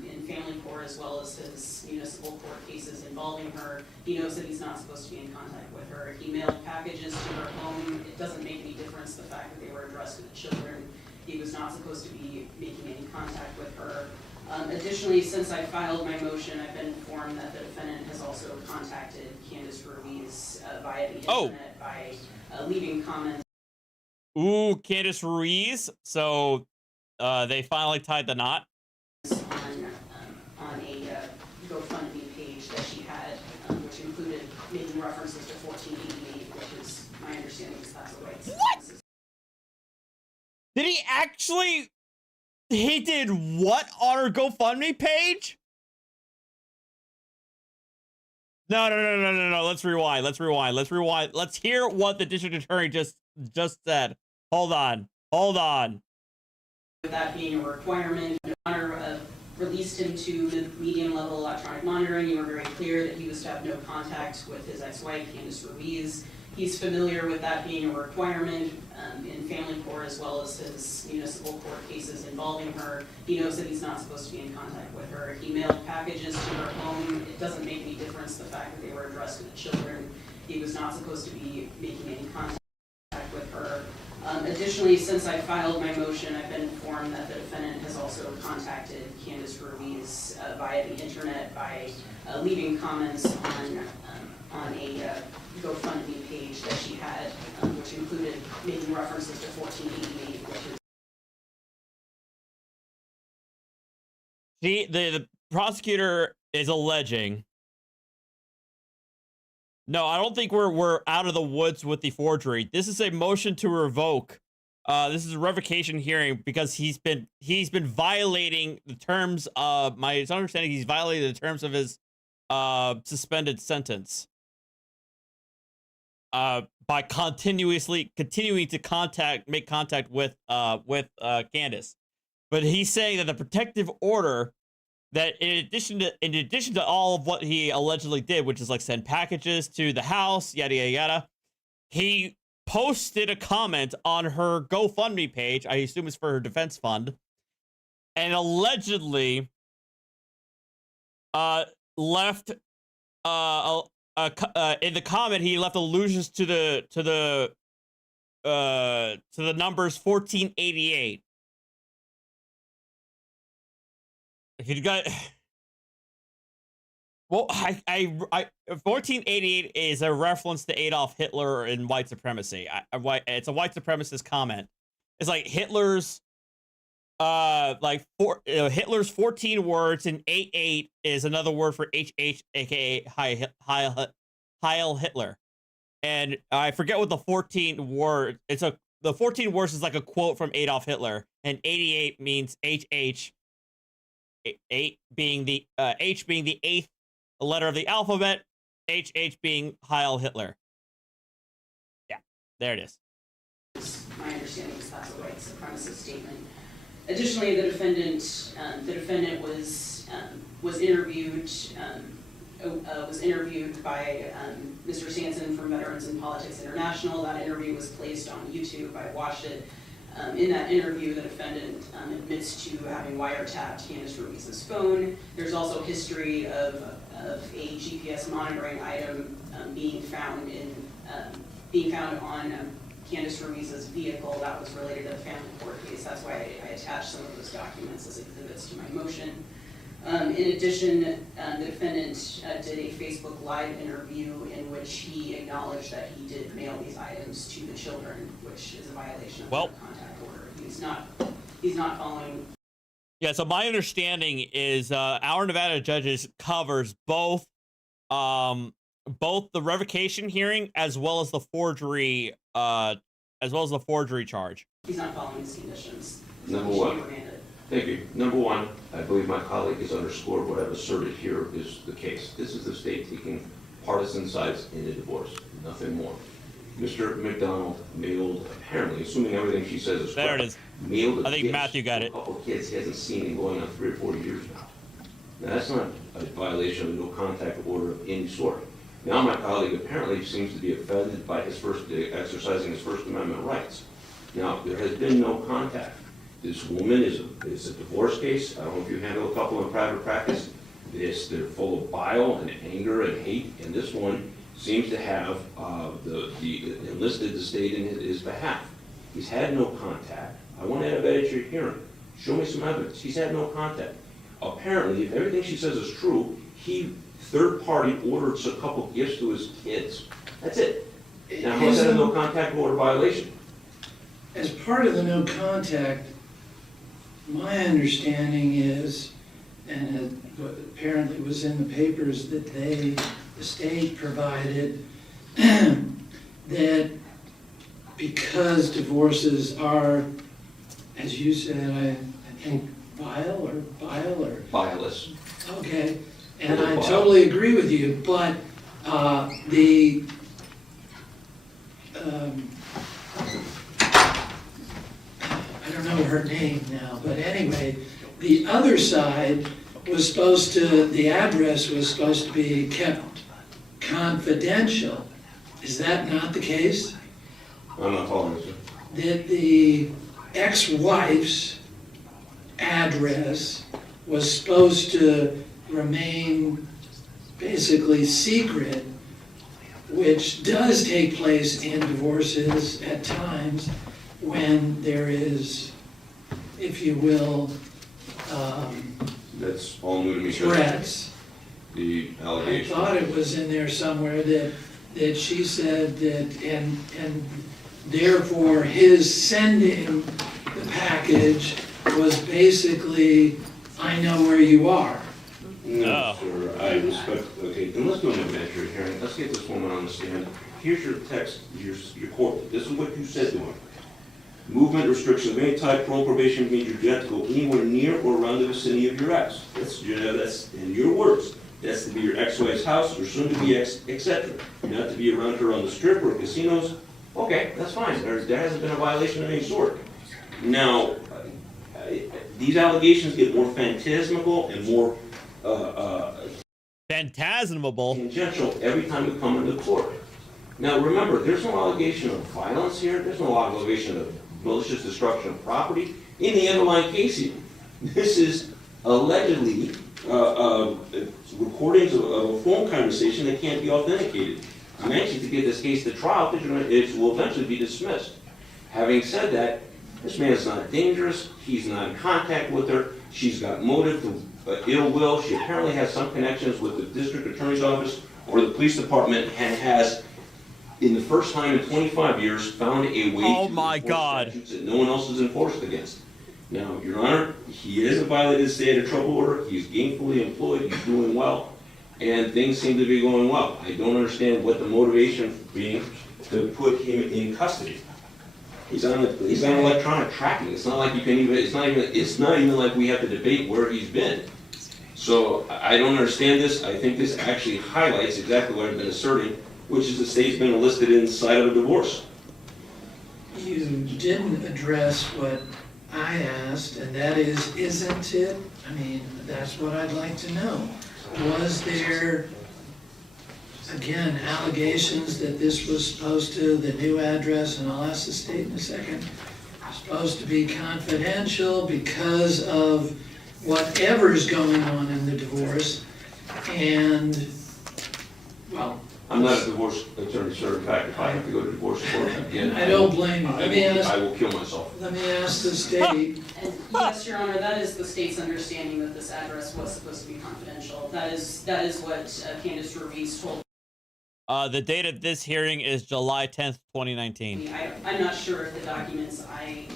in family court as well as his municipal court cases involving her. He knows that he's not supposed to be in contact with her. He mailed packages to her home. It doesn't make any difference the fact that they were addressed to the children. He was not supposed to be making any contact with her. Additionally, since I filed my motion, I've been informed that the defendant has also contacted Candace Ruiz via the internet by leaving comments. Ooh, Candace Ruiz. So they finally tied the knot. On a GoFundMe page that she had, which included making references to 1488, which is my understanding is that's a rights. What? Did he actually? He did what on her GoFundMe page? No. Let's rewind. Let's hear what the district attorney just said. Hold on. With that being a requirement, Your Honor released him to the medium-level electronic monitoring. You were very clear that he was to have no contact with his ex-wife, Candace Ruiz. He's familiar with that being a requirement in family court as well as his municipal court cases involving her. He knows that he's not supposed to be in contact with her. He mailed packages to her home. It doesn't make any difference the fact that they were addressed to the children. He was not supposed to be making any contact with her. Additionally, since I filed my motion, I've been informed that the defendant has also contacted Candace Ruiz via the internet by leaving comments on a GoFundMe page that she had, which included making references to 1488, which is The prosecutor is alleging. No, I don't think we're out of the woods with the forgery. This is a motion to revoke. This is a revocation hearing because he's been violating the terms of my understanding. He's violated the terms of his suspended sentence by continuing to make contact with Candace. But he's saying that the protective order, that in addition to all of what he allegedly did, which is like send packages to the house, yada yada yada, he posted a comment on her GoFundMe page. I assume it's for her defense fund, and allegedly left in the comment he left allusions to the numbers 1488. If you got, well, I 1488 is a reference to Adolf Hitler and white supremacy. It's a white supremacist comment. It's like Hitler's, Hitler's 14 words, and 88 is another word for HH, aka Heil Hitler. And I forget what the 14 word. The 14 words is like a quote from Adolf Hitler, and 88 means HH. 8 being the H being the 8th letter of the alphabet, HH being Heil Hitler. Yeah, there it is. My understanding is that's a white supremacist statement. Additionally, the defendant was interviewed by Mr. Sanson from Veterans in Politics International. That interview was placed on YouTube. I watched it. In that interview, the defendant admits to having wiretapped Candace Ruiz's phone. There's also history of a GPS monitoring item being found on Candace Ruiz's vehicle that was related to the family court case. That's why I attached some of those documents as exhibits to my motion. In addition, the defendant did a Facebook Live interview in which he acknowledged that he did mail these items to the children, which is a violation of the contact order. He's not following. Yeah, so my understanding is our Nevada judges covers both the revocation hearing as well as the forgery charge. He's not following his conditions. Number one. Thank you. Number one, I believe my colleague has underscored what I've asserted here is the case. This is the state taking partisan sides in a divorce, nothing more. Mr. McDonald mailed, apparently, assuming everything she says is correct. There it is. Mailed I think Matthew got it. A couple of kids he hasn't seen in going on 3 or 4 years now. Now that's not a violation of the no contact order of any sort. Now my colleague apparently seems to be offended by exercising his First Amendment rights. Now there has been no contact. This woman is a divorce case. I don't know if you handle a couple in private practice. They're full of bile and anger and hate, and this one seems to have enlisted the state in his behalf. He's had no contact. I want to have that at your hearing. Show me some evidence. He's had no contact. Apparently, if everything she says is true, he third-party ordered a couple gifts to his kids. That's it. Now, how is that a no contact order violation? As part of the no contact, my understanding is, and it apparently was in the papers that the state provided, that because divorces are, as you said, I think vile or Vileless. Okay, and I totally agree with you, but I don't know her name now, but anyway, the other side was the address was supposed to be kept confidential. Is that not the case? I'm not following, sir. That the ex-wife's address was supposed to remain basically secret, which does take place in divorces at times when there is, if you will, That's all new to me, sir. threats. The I allegation. thought it was in there somewhere that she said that, and therefore his sending the package was basically, I know where you are. No, sir, I respect, okay, then let's do an evidentiary hearing. Let's get this woman on the stand. Here's your text, your court, this is what you said to him. Movement restriction of any type, parole, probation means you do not to go anywhere near or around the vicinity of your ex. That's in your words. That's to be your ex-wife's house, your soon-to-be ex, etc. You're not to be around her on the strip or casinos. Okay, that's fine. There hasn't been a violation of any sort. Now, these allegations get more phantasmical and more phantasmable tangential every time we come into court. Now, remember, there's no allegation of violence here. There's no allegation of malicious destruction of property in the underlying case here. This is allegedly recordings of a phone conversation that can't be authenticated. I'm anxious to get this case to trial because it will eventually be dismissed. Having said that, this man is not dangerous. He's not in contact with her. She's got motive to ill will. She apparently has some connections with the district attorney's office or the police department and has, in the first time in 25 years, found a way to enforce statutes that no one else is enforced against. Now, Your Honor, he hasn't violated the state of trouble order. He's gainfully employed. He's doing well. And things seem to be going well. I don't understand what the motivation being to put him in custody. He's on electronic tracking. It's not like you can even, it's not even like we have to debate where he's been. So I don't understand this. I think this actually highlights exactly what I've been asserting, which is the state's been enlisted inside of a divorce. You didn't address what I asked, and that is, isn't it? I mean, that's what I'd like to know. Was there, again, allegations that this was supposed to, the new address, and I'll ask the state in a second, supposed to be confidential because of whatever's going on in the divorce, and, well... I'm not a divorce attorney, sir. In fact, if I have to go to divorce court again, I don't blame you. I will kill myself. Let me ask the state. And yes, Your Honor, that is the state's understanding that this address was supposed to be confidential. That is what Candace Ruiz told. The date of this hearing is July 10th, 2019. I'm not sure if the documents I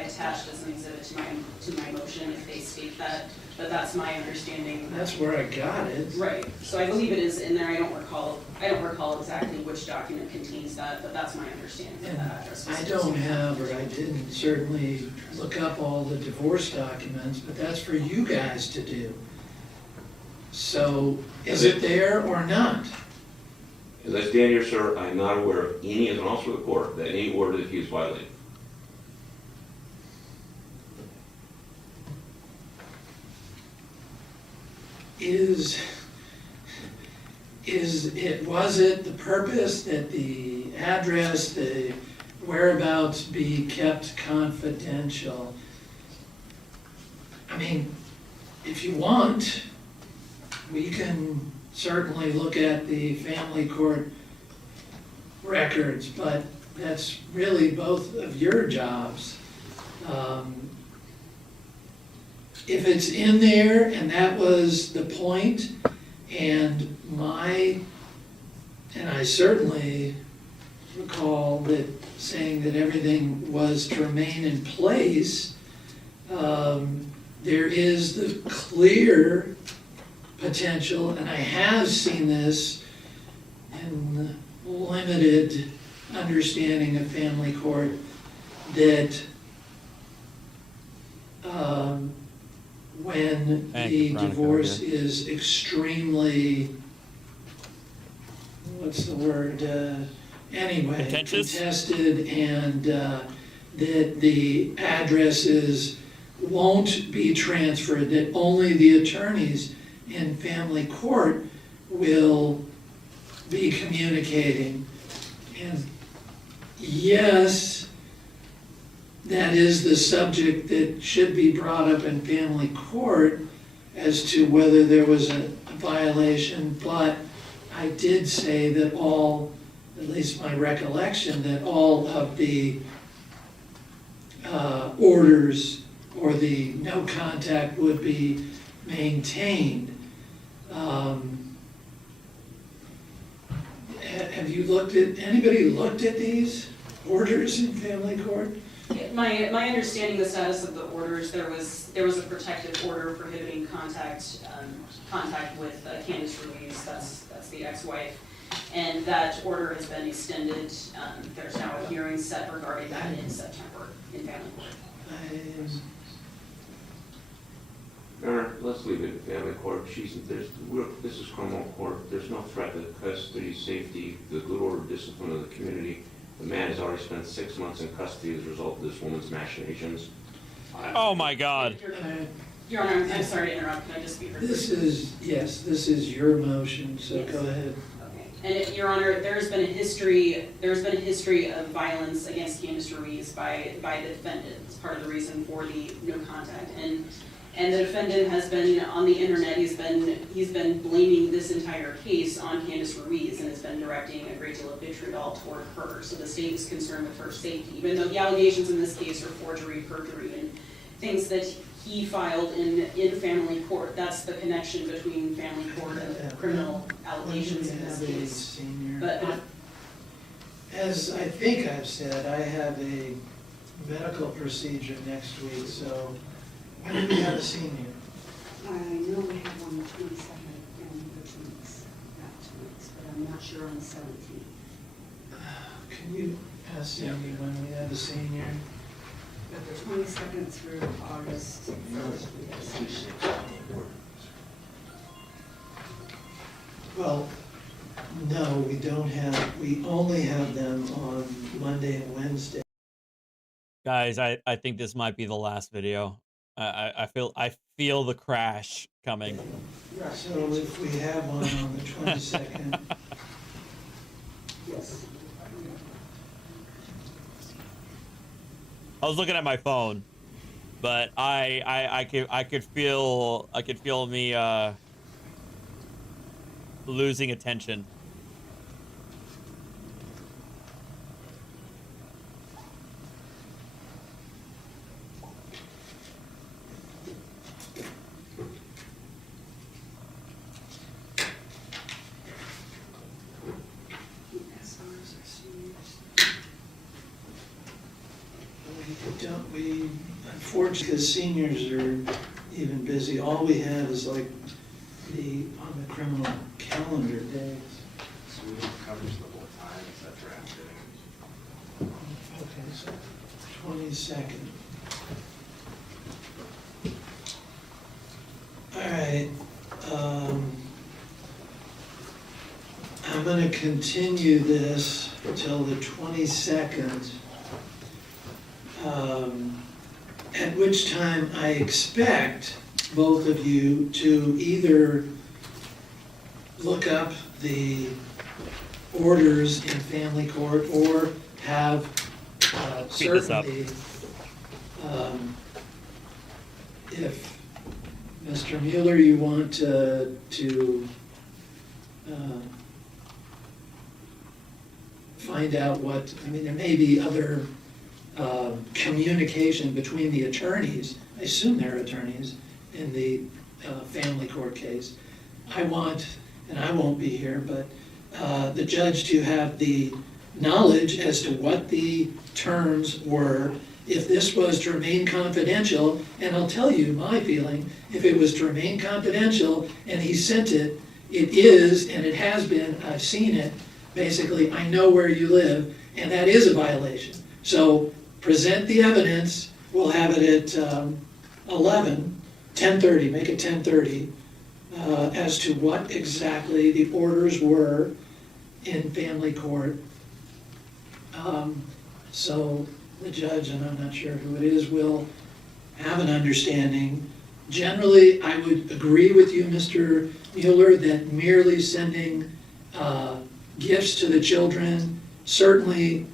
attached as an exhibit to my motion, if they state that, but that's my understanding. That's where I got it. Right. So I believe it is in there. I don't recall exactly which document contains that, but that's my understanding of that address. I don't have, or I didn't certainly look up all the divorce documents, but that's for you guys to do. So, is it there or not? As I stand here, sir, I am not aware of any, as an officer of the court, that any order that he has violated. Was it the purpose that the address, the whereabouts be kept confidential? I mean, if you want, we can certainly look at the family court records, but that's really both of your jobs. If it's in there and that was the point, and I certainly recall that saying that everything was to remain in place, there is the clear potential, and I have seen this in limited understanding of family court, that when the divorce is extremely, what's the word, anyway, contested, and that the addresses won't be transferred, that only the attorneys in family court will be communicating. And yes, that is the subject that should be brought up in family court as to whether there was a violation, but I did say that all, at least my recollection, that all of the orders or the no contact would be maintained. Have you looked at, anybody looked at these orders in family court? My understanding of the status of the orders, there was a protective order prohibiting contact with Candace Ruiz, that's the ex-wife, and that order has been extended. There's now a hearing set regarding that in September in family court. Let's leave it in family court. This is criminal court. There's no threat to custody, safety, the good order, discipline of the community. The man has already spent 6 months in custody as a result of this woman's machinations. Oh my God. Your Honor, I'm sorry to interrupt. Can I just be heard? This is your motion, so Yes. go ahead. Okay. And Your Honor, there's been a history of violence against Candace Ruiz by the defendant. It's part of the reason for the no contact. And the defendant has been on the internet. He's been blaming this entire case on Candace Ruiz and has been directing a great deal of vitriol toward her. So the state is concerned with her safety, even though the allegations in this case are forgery, perjury, and things that he filed in family court. That's the connection between family court and criminal allegations in this case. But As I think I've said, I have a medical procedure next week, so when do we have a senior? I know we have on the 22nd and the 2 weeks, but I'm not sure on the 17th. Can you ask Cindy when we have a senior? But the 22nd through August 1st, we have a senior. Well, no, we don't have, we only have them on Monday and Wednesday. Guys, I think this might be the last video. I feel the crash coming. So if we have one on the 22nd. Yes. I was looking at my phone, but I could feel me losing attention. As far as our seniors. We unfortunately, because seniors are even busy, all we have is like on the criminal calendar days. So we don't cover the whole time, is that draft Okay, so 22nd. All right. I'm going to continue this until the 22nd. At which time I expect both of you to either look up the orders in family court or have certainly, if Mr. Mueller, you want to find out what, I mean, there may be other communication between the attorneys, I assume they're attorneys, in the family court case. I want, and I won't be here, but the judge to have the knowledge as to what the terms were, if this was to remain confidential, and I'll tell you my feeling, if it was to remain confidential and he sent it, it is, and it has been, I've seen it, basically, I know where you live, and that is a violation. So present the evidence, we'll have it at 10:30, make it 10:30, as to what exactly the orders were in family court. So the judge, and I'm not sure who it is, will have an understanding. Generally, I would agree with you, Mr. Mueller, that merely sending gifts to the children certainly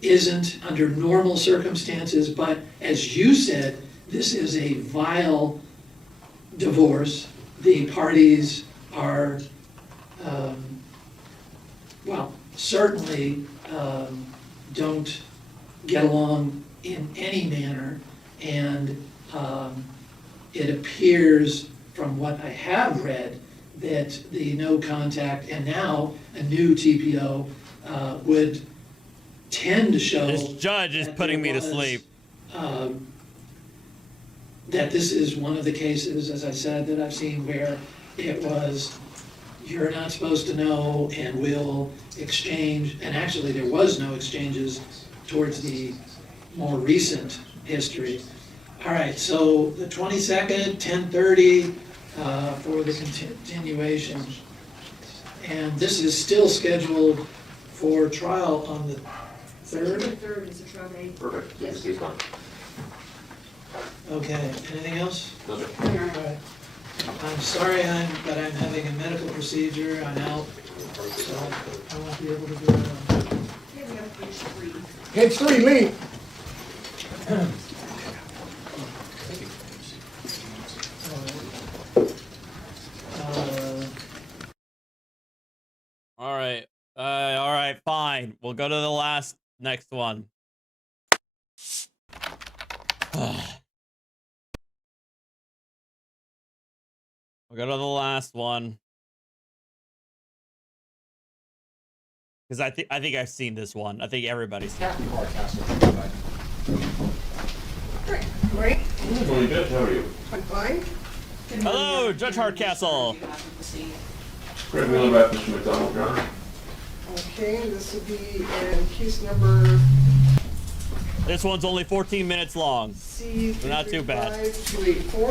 isn't under normal circumstances, but as you said, this is a vile divorce. The parties are, well, certainly don't get along in any manner, and it appears from what I have read that the no contact and now a new TPO would tend to show. This judge is putting me to sleep. That this is one of the cases, as I said, that I've seen where it was, you're not supposed to know, and we'll exchange, and actually there was no exchanges towards the more recent history. All right, so the 22nd, 10:30 for the continuation. And this is still scheduled for trial on the 3rd? The 3rd is a trial date. Perfect. Yes. Case done. Okay, anything else? No, sir. All right. I'm sorry, but I'm having a medical procedure. I'm out, so I won't be able to do it. Okay, we have page 3. Page 3, Lee. All right, fine. We'll go to the next one. We'll go to the last one. Because I think I've seen this one. I think everybody's seen it. Right? Good morning, Judge. How are you? I'm fine. Hello, Judge Hardcastle. Greg Miller, back, Mr. McDonald, Your Honor. Okay, this would be in case number This one's only 14 minutes long. C. Not too bad. 284.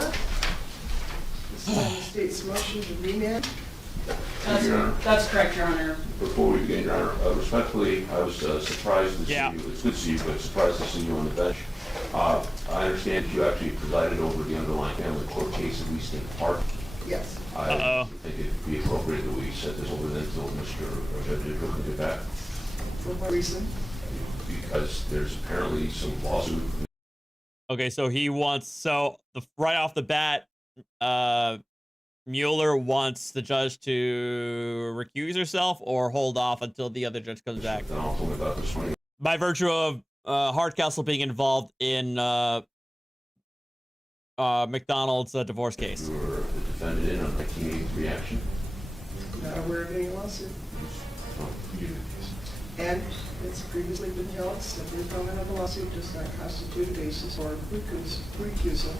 This is on the state's motion to remand. Thank you, Your Honor. That's correct, Your Honor. Before we begin, Your Honor, respectfully, I was surprised to see you. It's good to see you, but surprised to see you on the bench. I understand that you actually presided over the underlying family court case, at least in part. Yes. I think it'd be appropriate that we set this over then until Mr. Judge Israel can get back. For what reason? Because there's apparently some lawsuit. Okay, so he wants, right off the bat, Mueller wants the judge to recuse herself or hold off until the other judge comes back. By virtue of Hardcastle being involved in McDonald's divorce case. You were the defendant in a 1983 action. Not aware of any lawsuit. And it's previously been held that the filing of a lawsuit does not constitute a basis for recusal.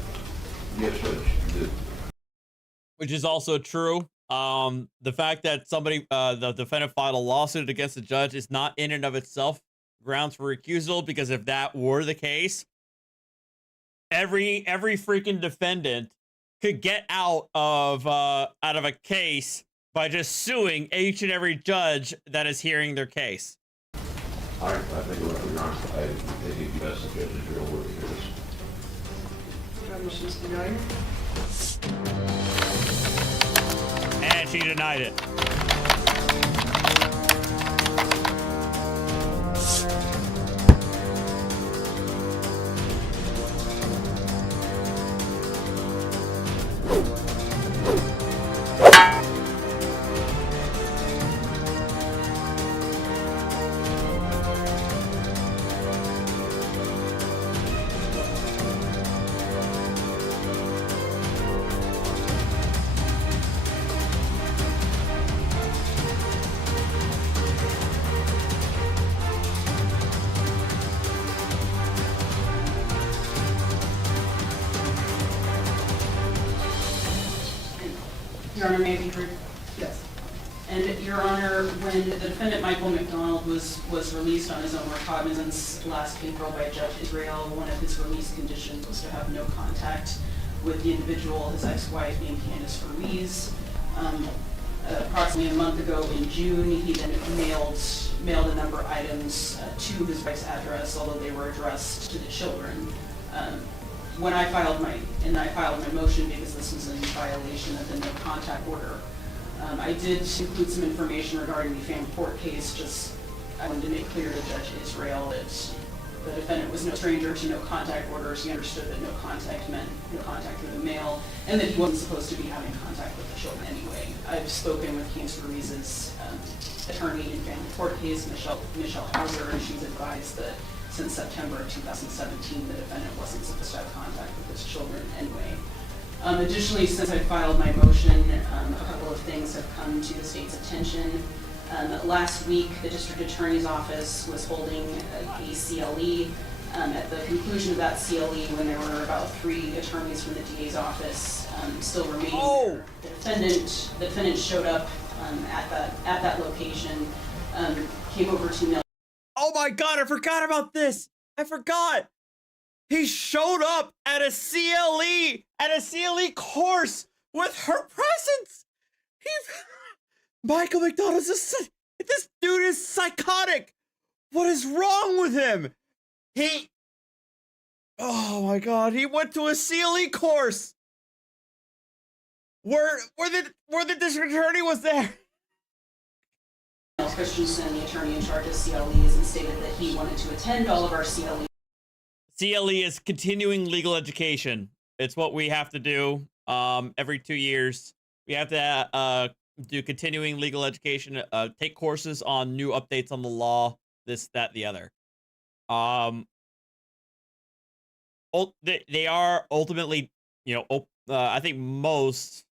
Yes, Judge. Which is also true. The fact that the defendant filed a lawsuit against the judge is not in and of itself grounds for recusal, because if that were the case, every freaking defendant could get out of a case by just suing each and every judge that is hearing their case. All right, I think you're right, Your Honor. I think it'd be best if Judge Israel were to hear this. Judge is denied. And she denied it. Your Honor, may I be heard? Yes. And Your Honor, when the defendant Michael McDonald was released on his own recognizance last April by Judge Israel, one of his release conditions was to have no contact with the individual, his ex-wife being Candace Ruiz. Approximately a month ago in June, he then mailed a number of items to his wife's address, although they were addressed to the children. When I filed my motion, because this was in violation of the no contact order, I did include some information regarding the family court case, just I wanted to make clear to Judge Israel that the defendant was no stranger to no contact orders. He understood that no contact meant no contact through the mail, and that he wasn't supposed to be having contact with the children anyway. I've spoken with Cancer Ruiz's attorney in family court case, Michelle Hauser, and she's advised that since September of 2017, the defendant wasn't supposed to have contact with his children anyway. Additionally, since I filed my motion, a couple of things have come to the state's attention. Last week, the district attorney's office was holding a CLE. At the conclusion of that CLE, when there were about 3 attorneys from the DA's office still remaining there, the defendant showed up at that location, came over to Mill. Oh my God, I forgot about this. I forgot. He showed up at a CLE course with her presence. Michael McDonald this dude is psychotic. What is wrong with him? Oh my God, he went to a CLE course where the district attorney was there. Christensen, the attorney in charge of CLEs, and stated that he wanted to attend all of our CLEs. CLE is continuing legal education. It's what we have to do every 2 years. We have to do continuing legal education, take courses on new updates on the law, this, that, the other. They are ultimately, I think most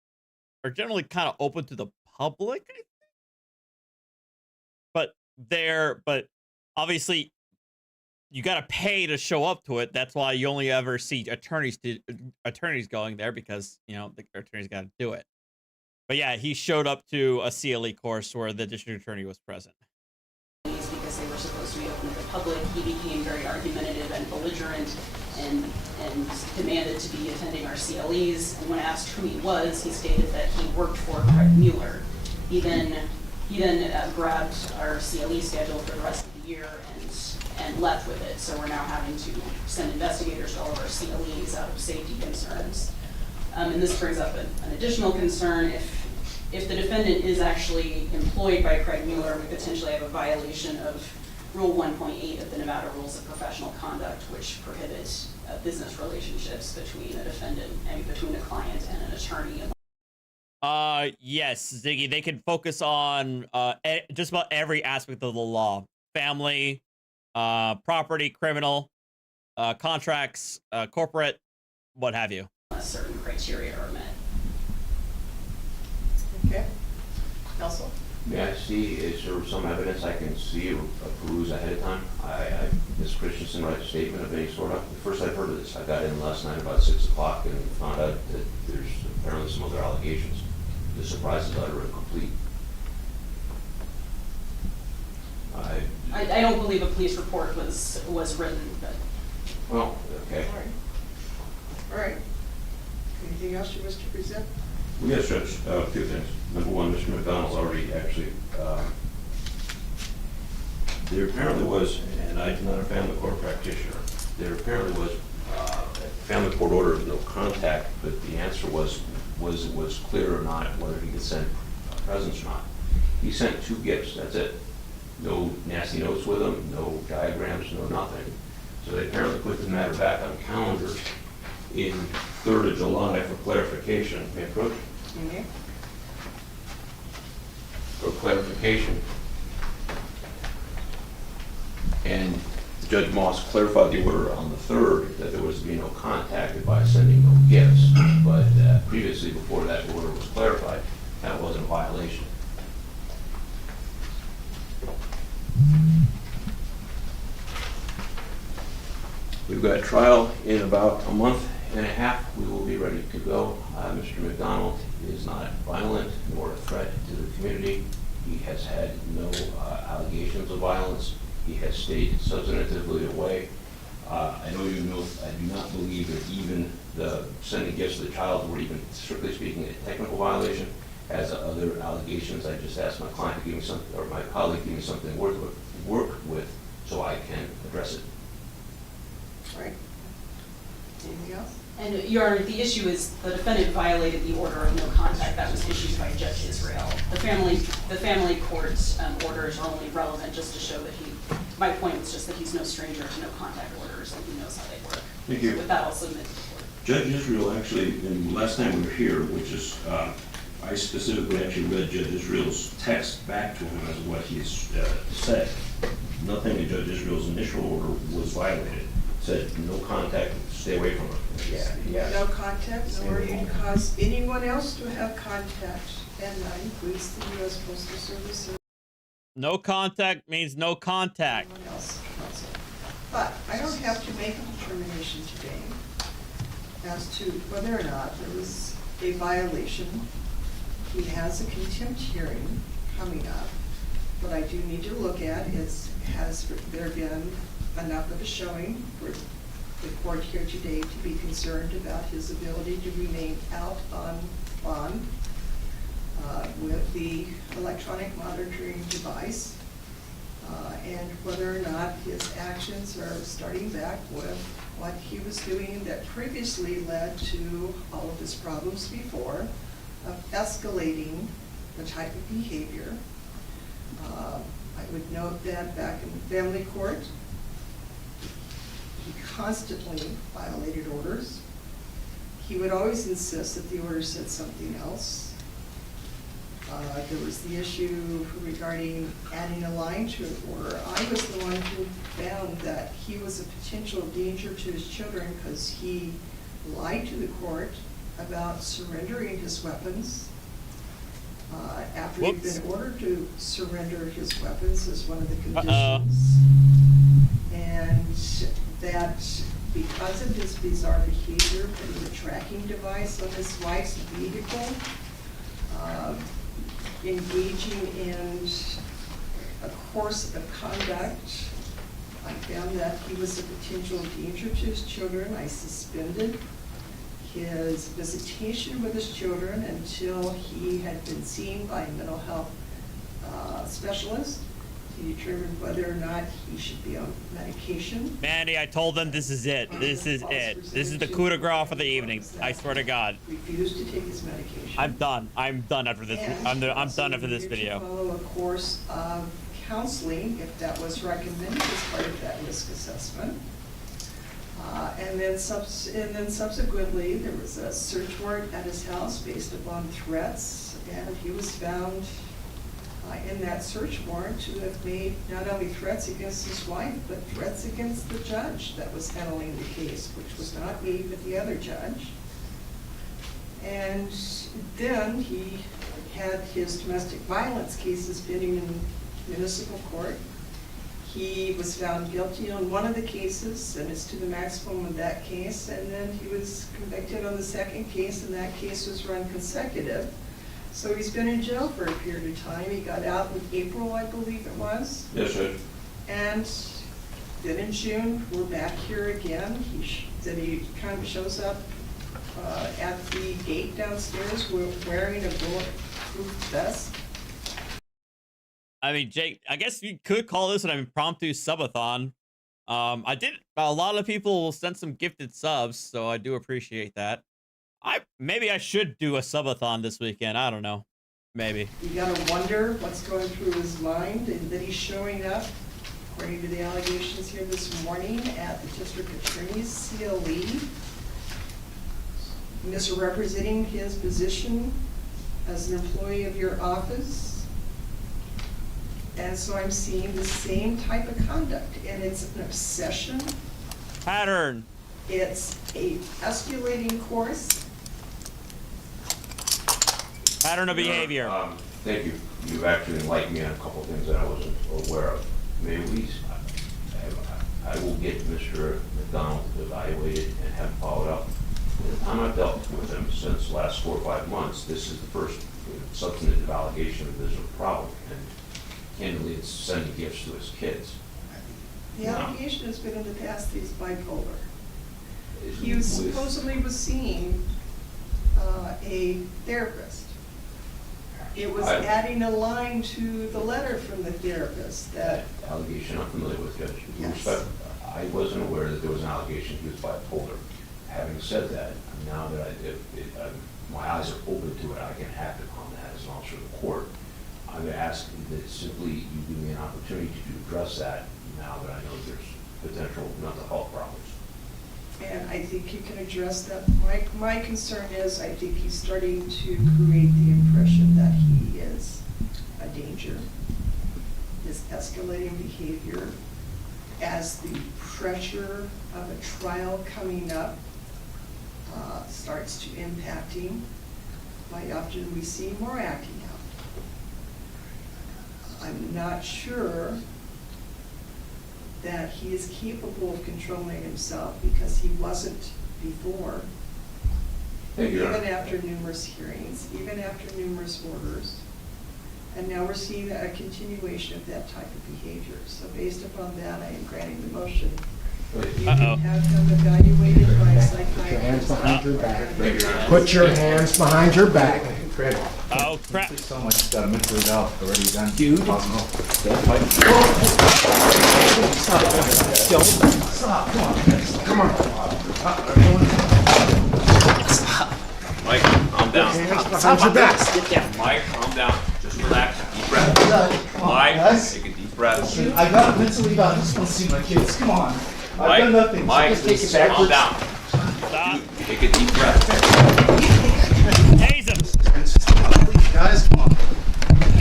are generally kind of open to the public, I think. But obviously you got to pay to show up to it. That's why you only ever see attorneys going there, because, the attorney's got to do it. But yeah, he showed up to a CLE course where the district attorney was present. Because they were supposed to be open to the public, he became very argumentative and belligerent and demanded to be attending our CLEs. And when asked who he was, he stated that he worked for Craig Mueller. He then grabbed our CLE schedule for the rest of the year and left with it. So we're now having to send investigators to all of our CLEs out of safety concerns. And this brings up an additional concern. If the defendant is actually employed by Craig Mueller, we potentially have a violation of Rule 1.8 of the Nevada Rules of Professional Conduct, which prohibits business relationships between a defendant and between a client and an attorney. Yes, Ziggy, they can focus on just about every aspect of the law: family, property, criminal, contracts, corporate, what have you. Certain criteria are met. Okay. Counsel? May I see, is there some evidence I can see or peruse ahead of time? Ms. Christensen write a statement of any sort? The first I've heard of this, I got in last night about 6 o'clock and found out that there's apparently some other allegations. The surprise is utter and complete. I don't believe a police report was written, but. Well, okay. All right. Anything else you wish to present? Yes, Judge. 2 things. Number one, Mr. McDonald's already actually, there apparently was, and I'm not a family court practitioner, there apparently was a family court order of no contact, but the answer was it clear or not whether he could send presents or not. He sent 2 gifts, that's it. No nasty notes with them, no diagrams, no nothing. So they apparently put the matter back on calendar in 3rd of July for clarification. May I approach? Mm-hmm. For clarification. And Judge Moss clarified the order on the 3rd that there was to be no contact by sending no gifts. But previously, before that order was clarified, that wasn't a violation. We've got a trial in about a month and a half. We will be ready to go. Mr. McDonald is not violent nor a threat to the community. He has had no allegations of violence. He has stayed substantively away. I know you know I do not believe that even the sending gifts to the child were even, strictly speaking, a technical violation. As other allegations, I just asked my client to give me something, or my colleague to give me something to work with so I can address it. All right. Anything else? And Your Honor, the issue is the defendant violated the order of no contact that was issued by Judge Israel. The family court's orders are only relevant just to show that my point was just that he's no stranger to no contact orders and he knows how they work. Thank you. With that, I'll submit to the court. Judge Israel actually, and last time we were here, which is, I specifically actually read Judge Israel's text back to him as what he's said. Nothing in Judge Israel's initial order was violated. It said no contact, stay away from her. Yeah, no contact, nor are you to cause anyone else to have contact. And 9, please, the U.S. Postal Service. No contact means no contact. Anyone else. But I don't have to make a determination today as to whether or not there was a violation. He has a contempt hearing coming up. What I do need to look at is, has there been enough of a showing for the court here today to be concerned about his ability to remain out on bond with the electronic monitoring device, and whether or not his actions are starting back with what he was doing that previously led to all of his problems before, of escalating the type of behavior. I would note that back in the family court, he constantly violated orders. He would always insist that the order said something else. There was the issue regarding adding a line to an order. I was the one who found that he was a potential danger to his children because he lied to the court about surrendering his weapons after he'd been ordered to surrender his weapons as one of the conditions. And that because of his bizarre behavior, putting a tracking device on his wife's vehicle, engaging in a course of conduct, I found that he was a potential danger to his children. I suspended his visitation with his children until he had been seen by a mental health specialist to determine whether or not he should be on medication. Mandy, I told them this is it. This is it. This is the coup de grace for the evening. I swear to God. Refused to take his medication. I'm done. I'm done after this. I'm done after this video. Follow a course of counseling if that was recommended as part of that risk assessment. And then subsequently, there was a search warrant at his house based upon threats, and he was found in that search warrant to have made not only threats against his wife, but threats against the judge that was handling the case, which was not me, but the other judge. And then he had his domestic violence cases pending in municipal court. He was found guilty on one of the cases, sentenced to the maximum of that case, and then he was convicted on the second case, and that case was run consecutive. So he's been in jail for a period of time. He got out in April, I believe it was. Yes, sir. And then in June, we're back here again. Then he kind of shows up at the gate downstairs wearing a bulletproof vest. I mean, Jake, I guess you could call this an impromptu subathon. I did. A lot of people sent some gifted subs, so I do appreciate that. Maybe I should do a subathon this weekend. I don't know. Maybe. You gotta wonder what's going through his mind, and that he's showing up, according to the allegations here this morning, at the district attorney's CLE, misrepresenting his position as an employee of your office. And so I'm seeing the same type of conduct, and it's an obsession. Pattern. It's a escalating course. Pattern of behavior. Thank you. You've actually enlightened me on a couple things that I wasn't aware of. May we, I will get Mr. McDonald evaluated and have followed up. I'm not dealt with him since the last 4 or 5 months. This is the first substantive allegation that there's a problem. And candidly, it's sending gifts to his kids. The allegation has been in the past that he's bipolar. He was supposedly seeing a therapist. It was adding a line to the letter from the therapist that... Allegation I'm familiar with, Judge. Yes. But I wasn't aware that there was an allegation he was bipolar. having said that, now that my eyes are open to it, I can act upon that as an officer of the court. I'm asking that simply you give me an opportunity to address that now that I know there's potential mental health problems. And I think you can address that. My concern is, I think he's starting to create the impression that he is a danger. His escalating behavior as the pressure of a trial coming up starts to impact him. Quite often we see more acting out. I'm not sure that he is capable of controlling himself because he wasn't before. Even after numerous hearings, even after numerous orders. And now we're seeing a continuation of that type of behavior. So based upon that, I am granting the motion. You can have him evaluated by a psychiatrist. Put your hands behind your back. Fred. Oh, crap. There's so much mentally out already done. Dude. Possible. Stop. Come on. Mike, calm down. Behind your back. Get down. Mike, calm down. Just relax. Deep breath. Mike, take a deep breath. I got it mentally about. I just want to see my kids. Come on. I've done nothing. Mike, so just take it calm backwards. down. Take a deep breath. Tase him. Guys, come on.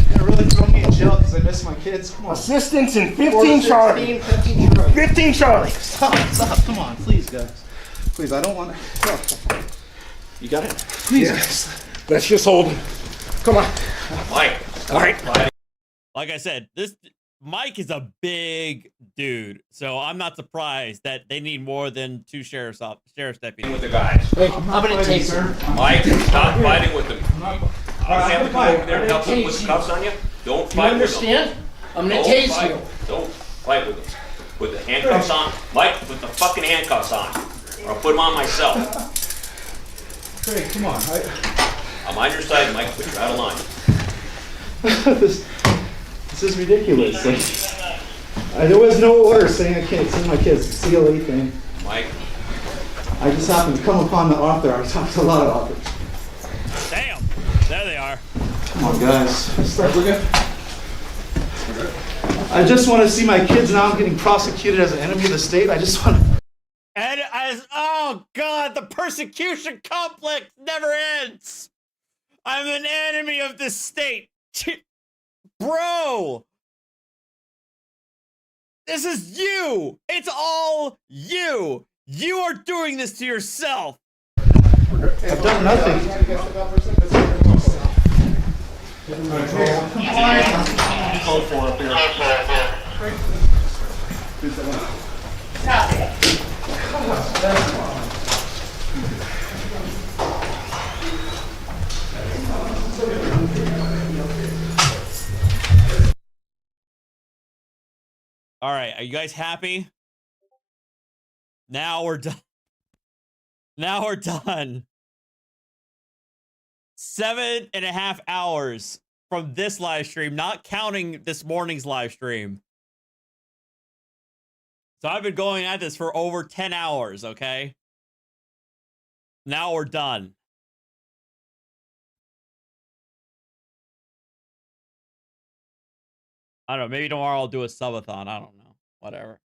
You're gonna really throw me in jail because I missed my kids. Come on. Assistance in 15 Charlie. 15 Charlie. Stop. Come on, please, guys. Please, I don't want to. You got it? Please, guys. Let's just hold him. Come on. Mike. All right. Like I said, this Mike is a big dude, so I'm not surprised that they need more than 2 sheriff's deputies. With the guys. Hey, I'm gonna take her. Mike, stop fighting with them. I don't have to come over there and help them with cuffs on you. Don't fight with them. You understand? I'm gonna tase you. Don't fight with them. Put the handcuffs on. Mike, put the fucking handcuffs on. Or I'll put them on myself. Hey, come on. I'm on your side, Mike, but you're out of line. This is ridiculous. There was no order saying I can't see my kids. CLA thing. Mike. I just happened to come upon the author. I talked to a lot of authors. Damn. There they are. Come on, guys. We're good. I just want to see my kids now. I'm getting prosecuted as an enemy of the state. I just want to. And oh God, the persecution complex never ends. I'm an enemy of the state. Bro. This is you. It's all you. You are doing this to yourself. I've done nothing. Code 4 up here. All right, are you guys happy? Now we're done. Now we're done. 7.5 hours from this live stream, not counting this morning's live stream. So I've been going at this for over 10 hours, okay? Now we're done. I don't know, maybe tomorrow I'll do a subathon. I don't know. Whatever.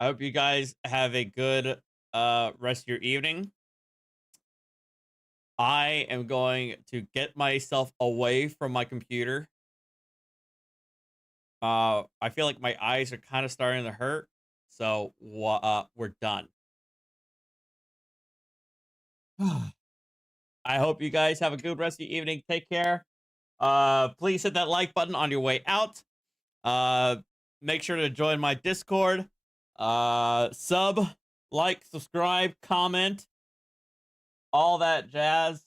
I hope you guys have a good rest of your evening. I am going to get myself away from my computer. I feel like my eyes are kind of starting to hurt, so we're done. I hope you guys have a good rest of your evening. Take care. Please hit that like button on your way out. Make sure to join my Discord. Sub, like, subscribe, comment, all that jazz.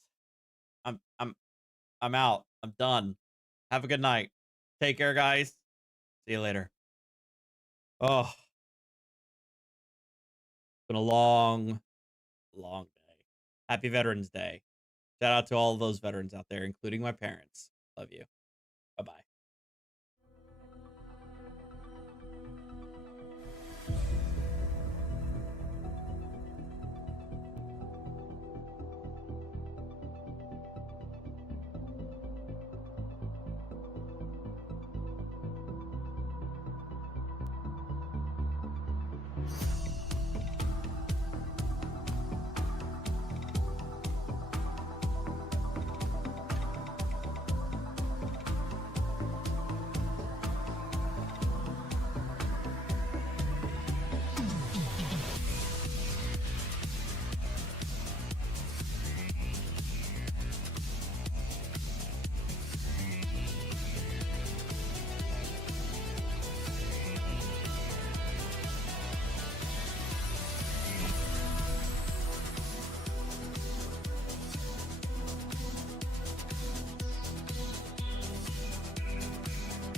I'm out. I'm done. Have a good night. Take care, guys. See you later. Oh, it's been a long day. Happy Veterans Day. Shout out to all of those veterans out there, including my parents. Love you. Bye-bye.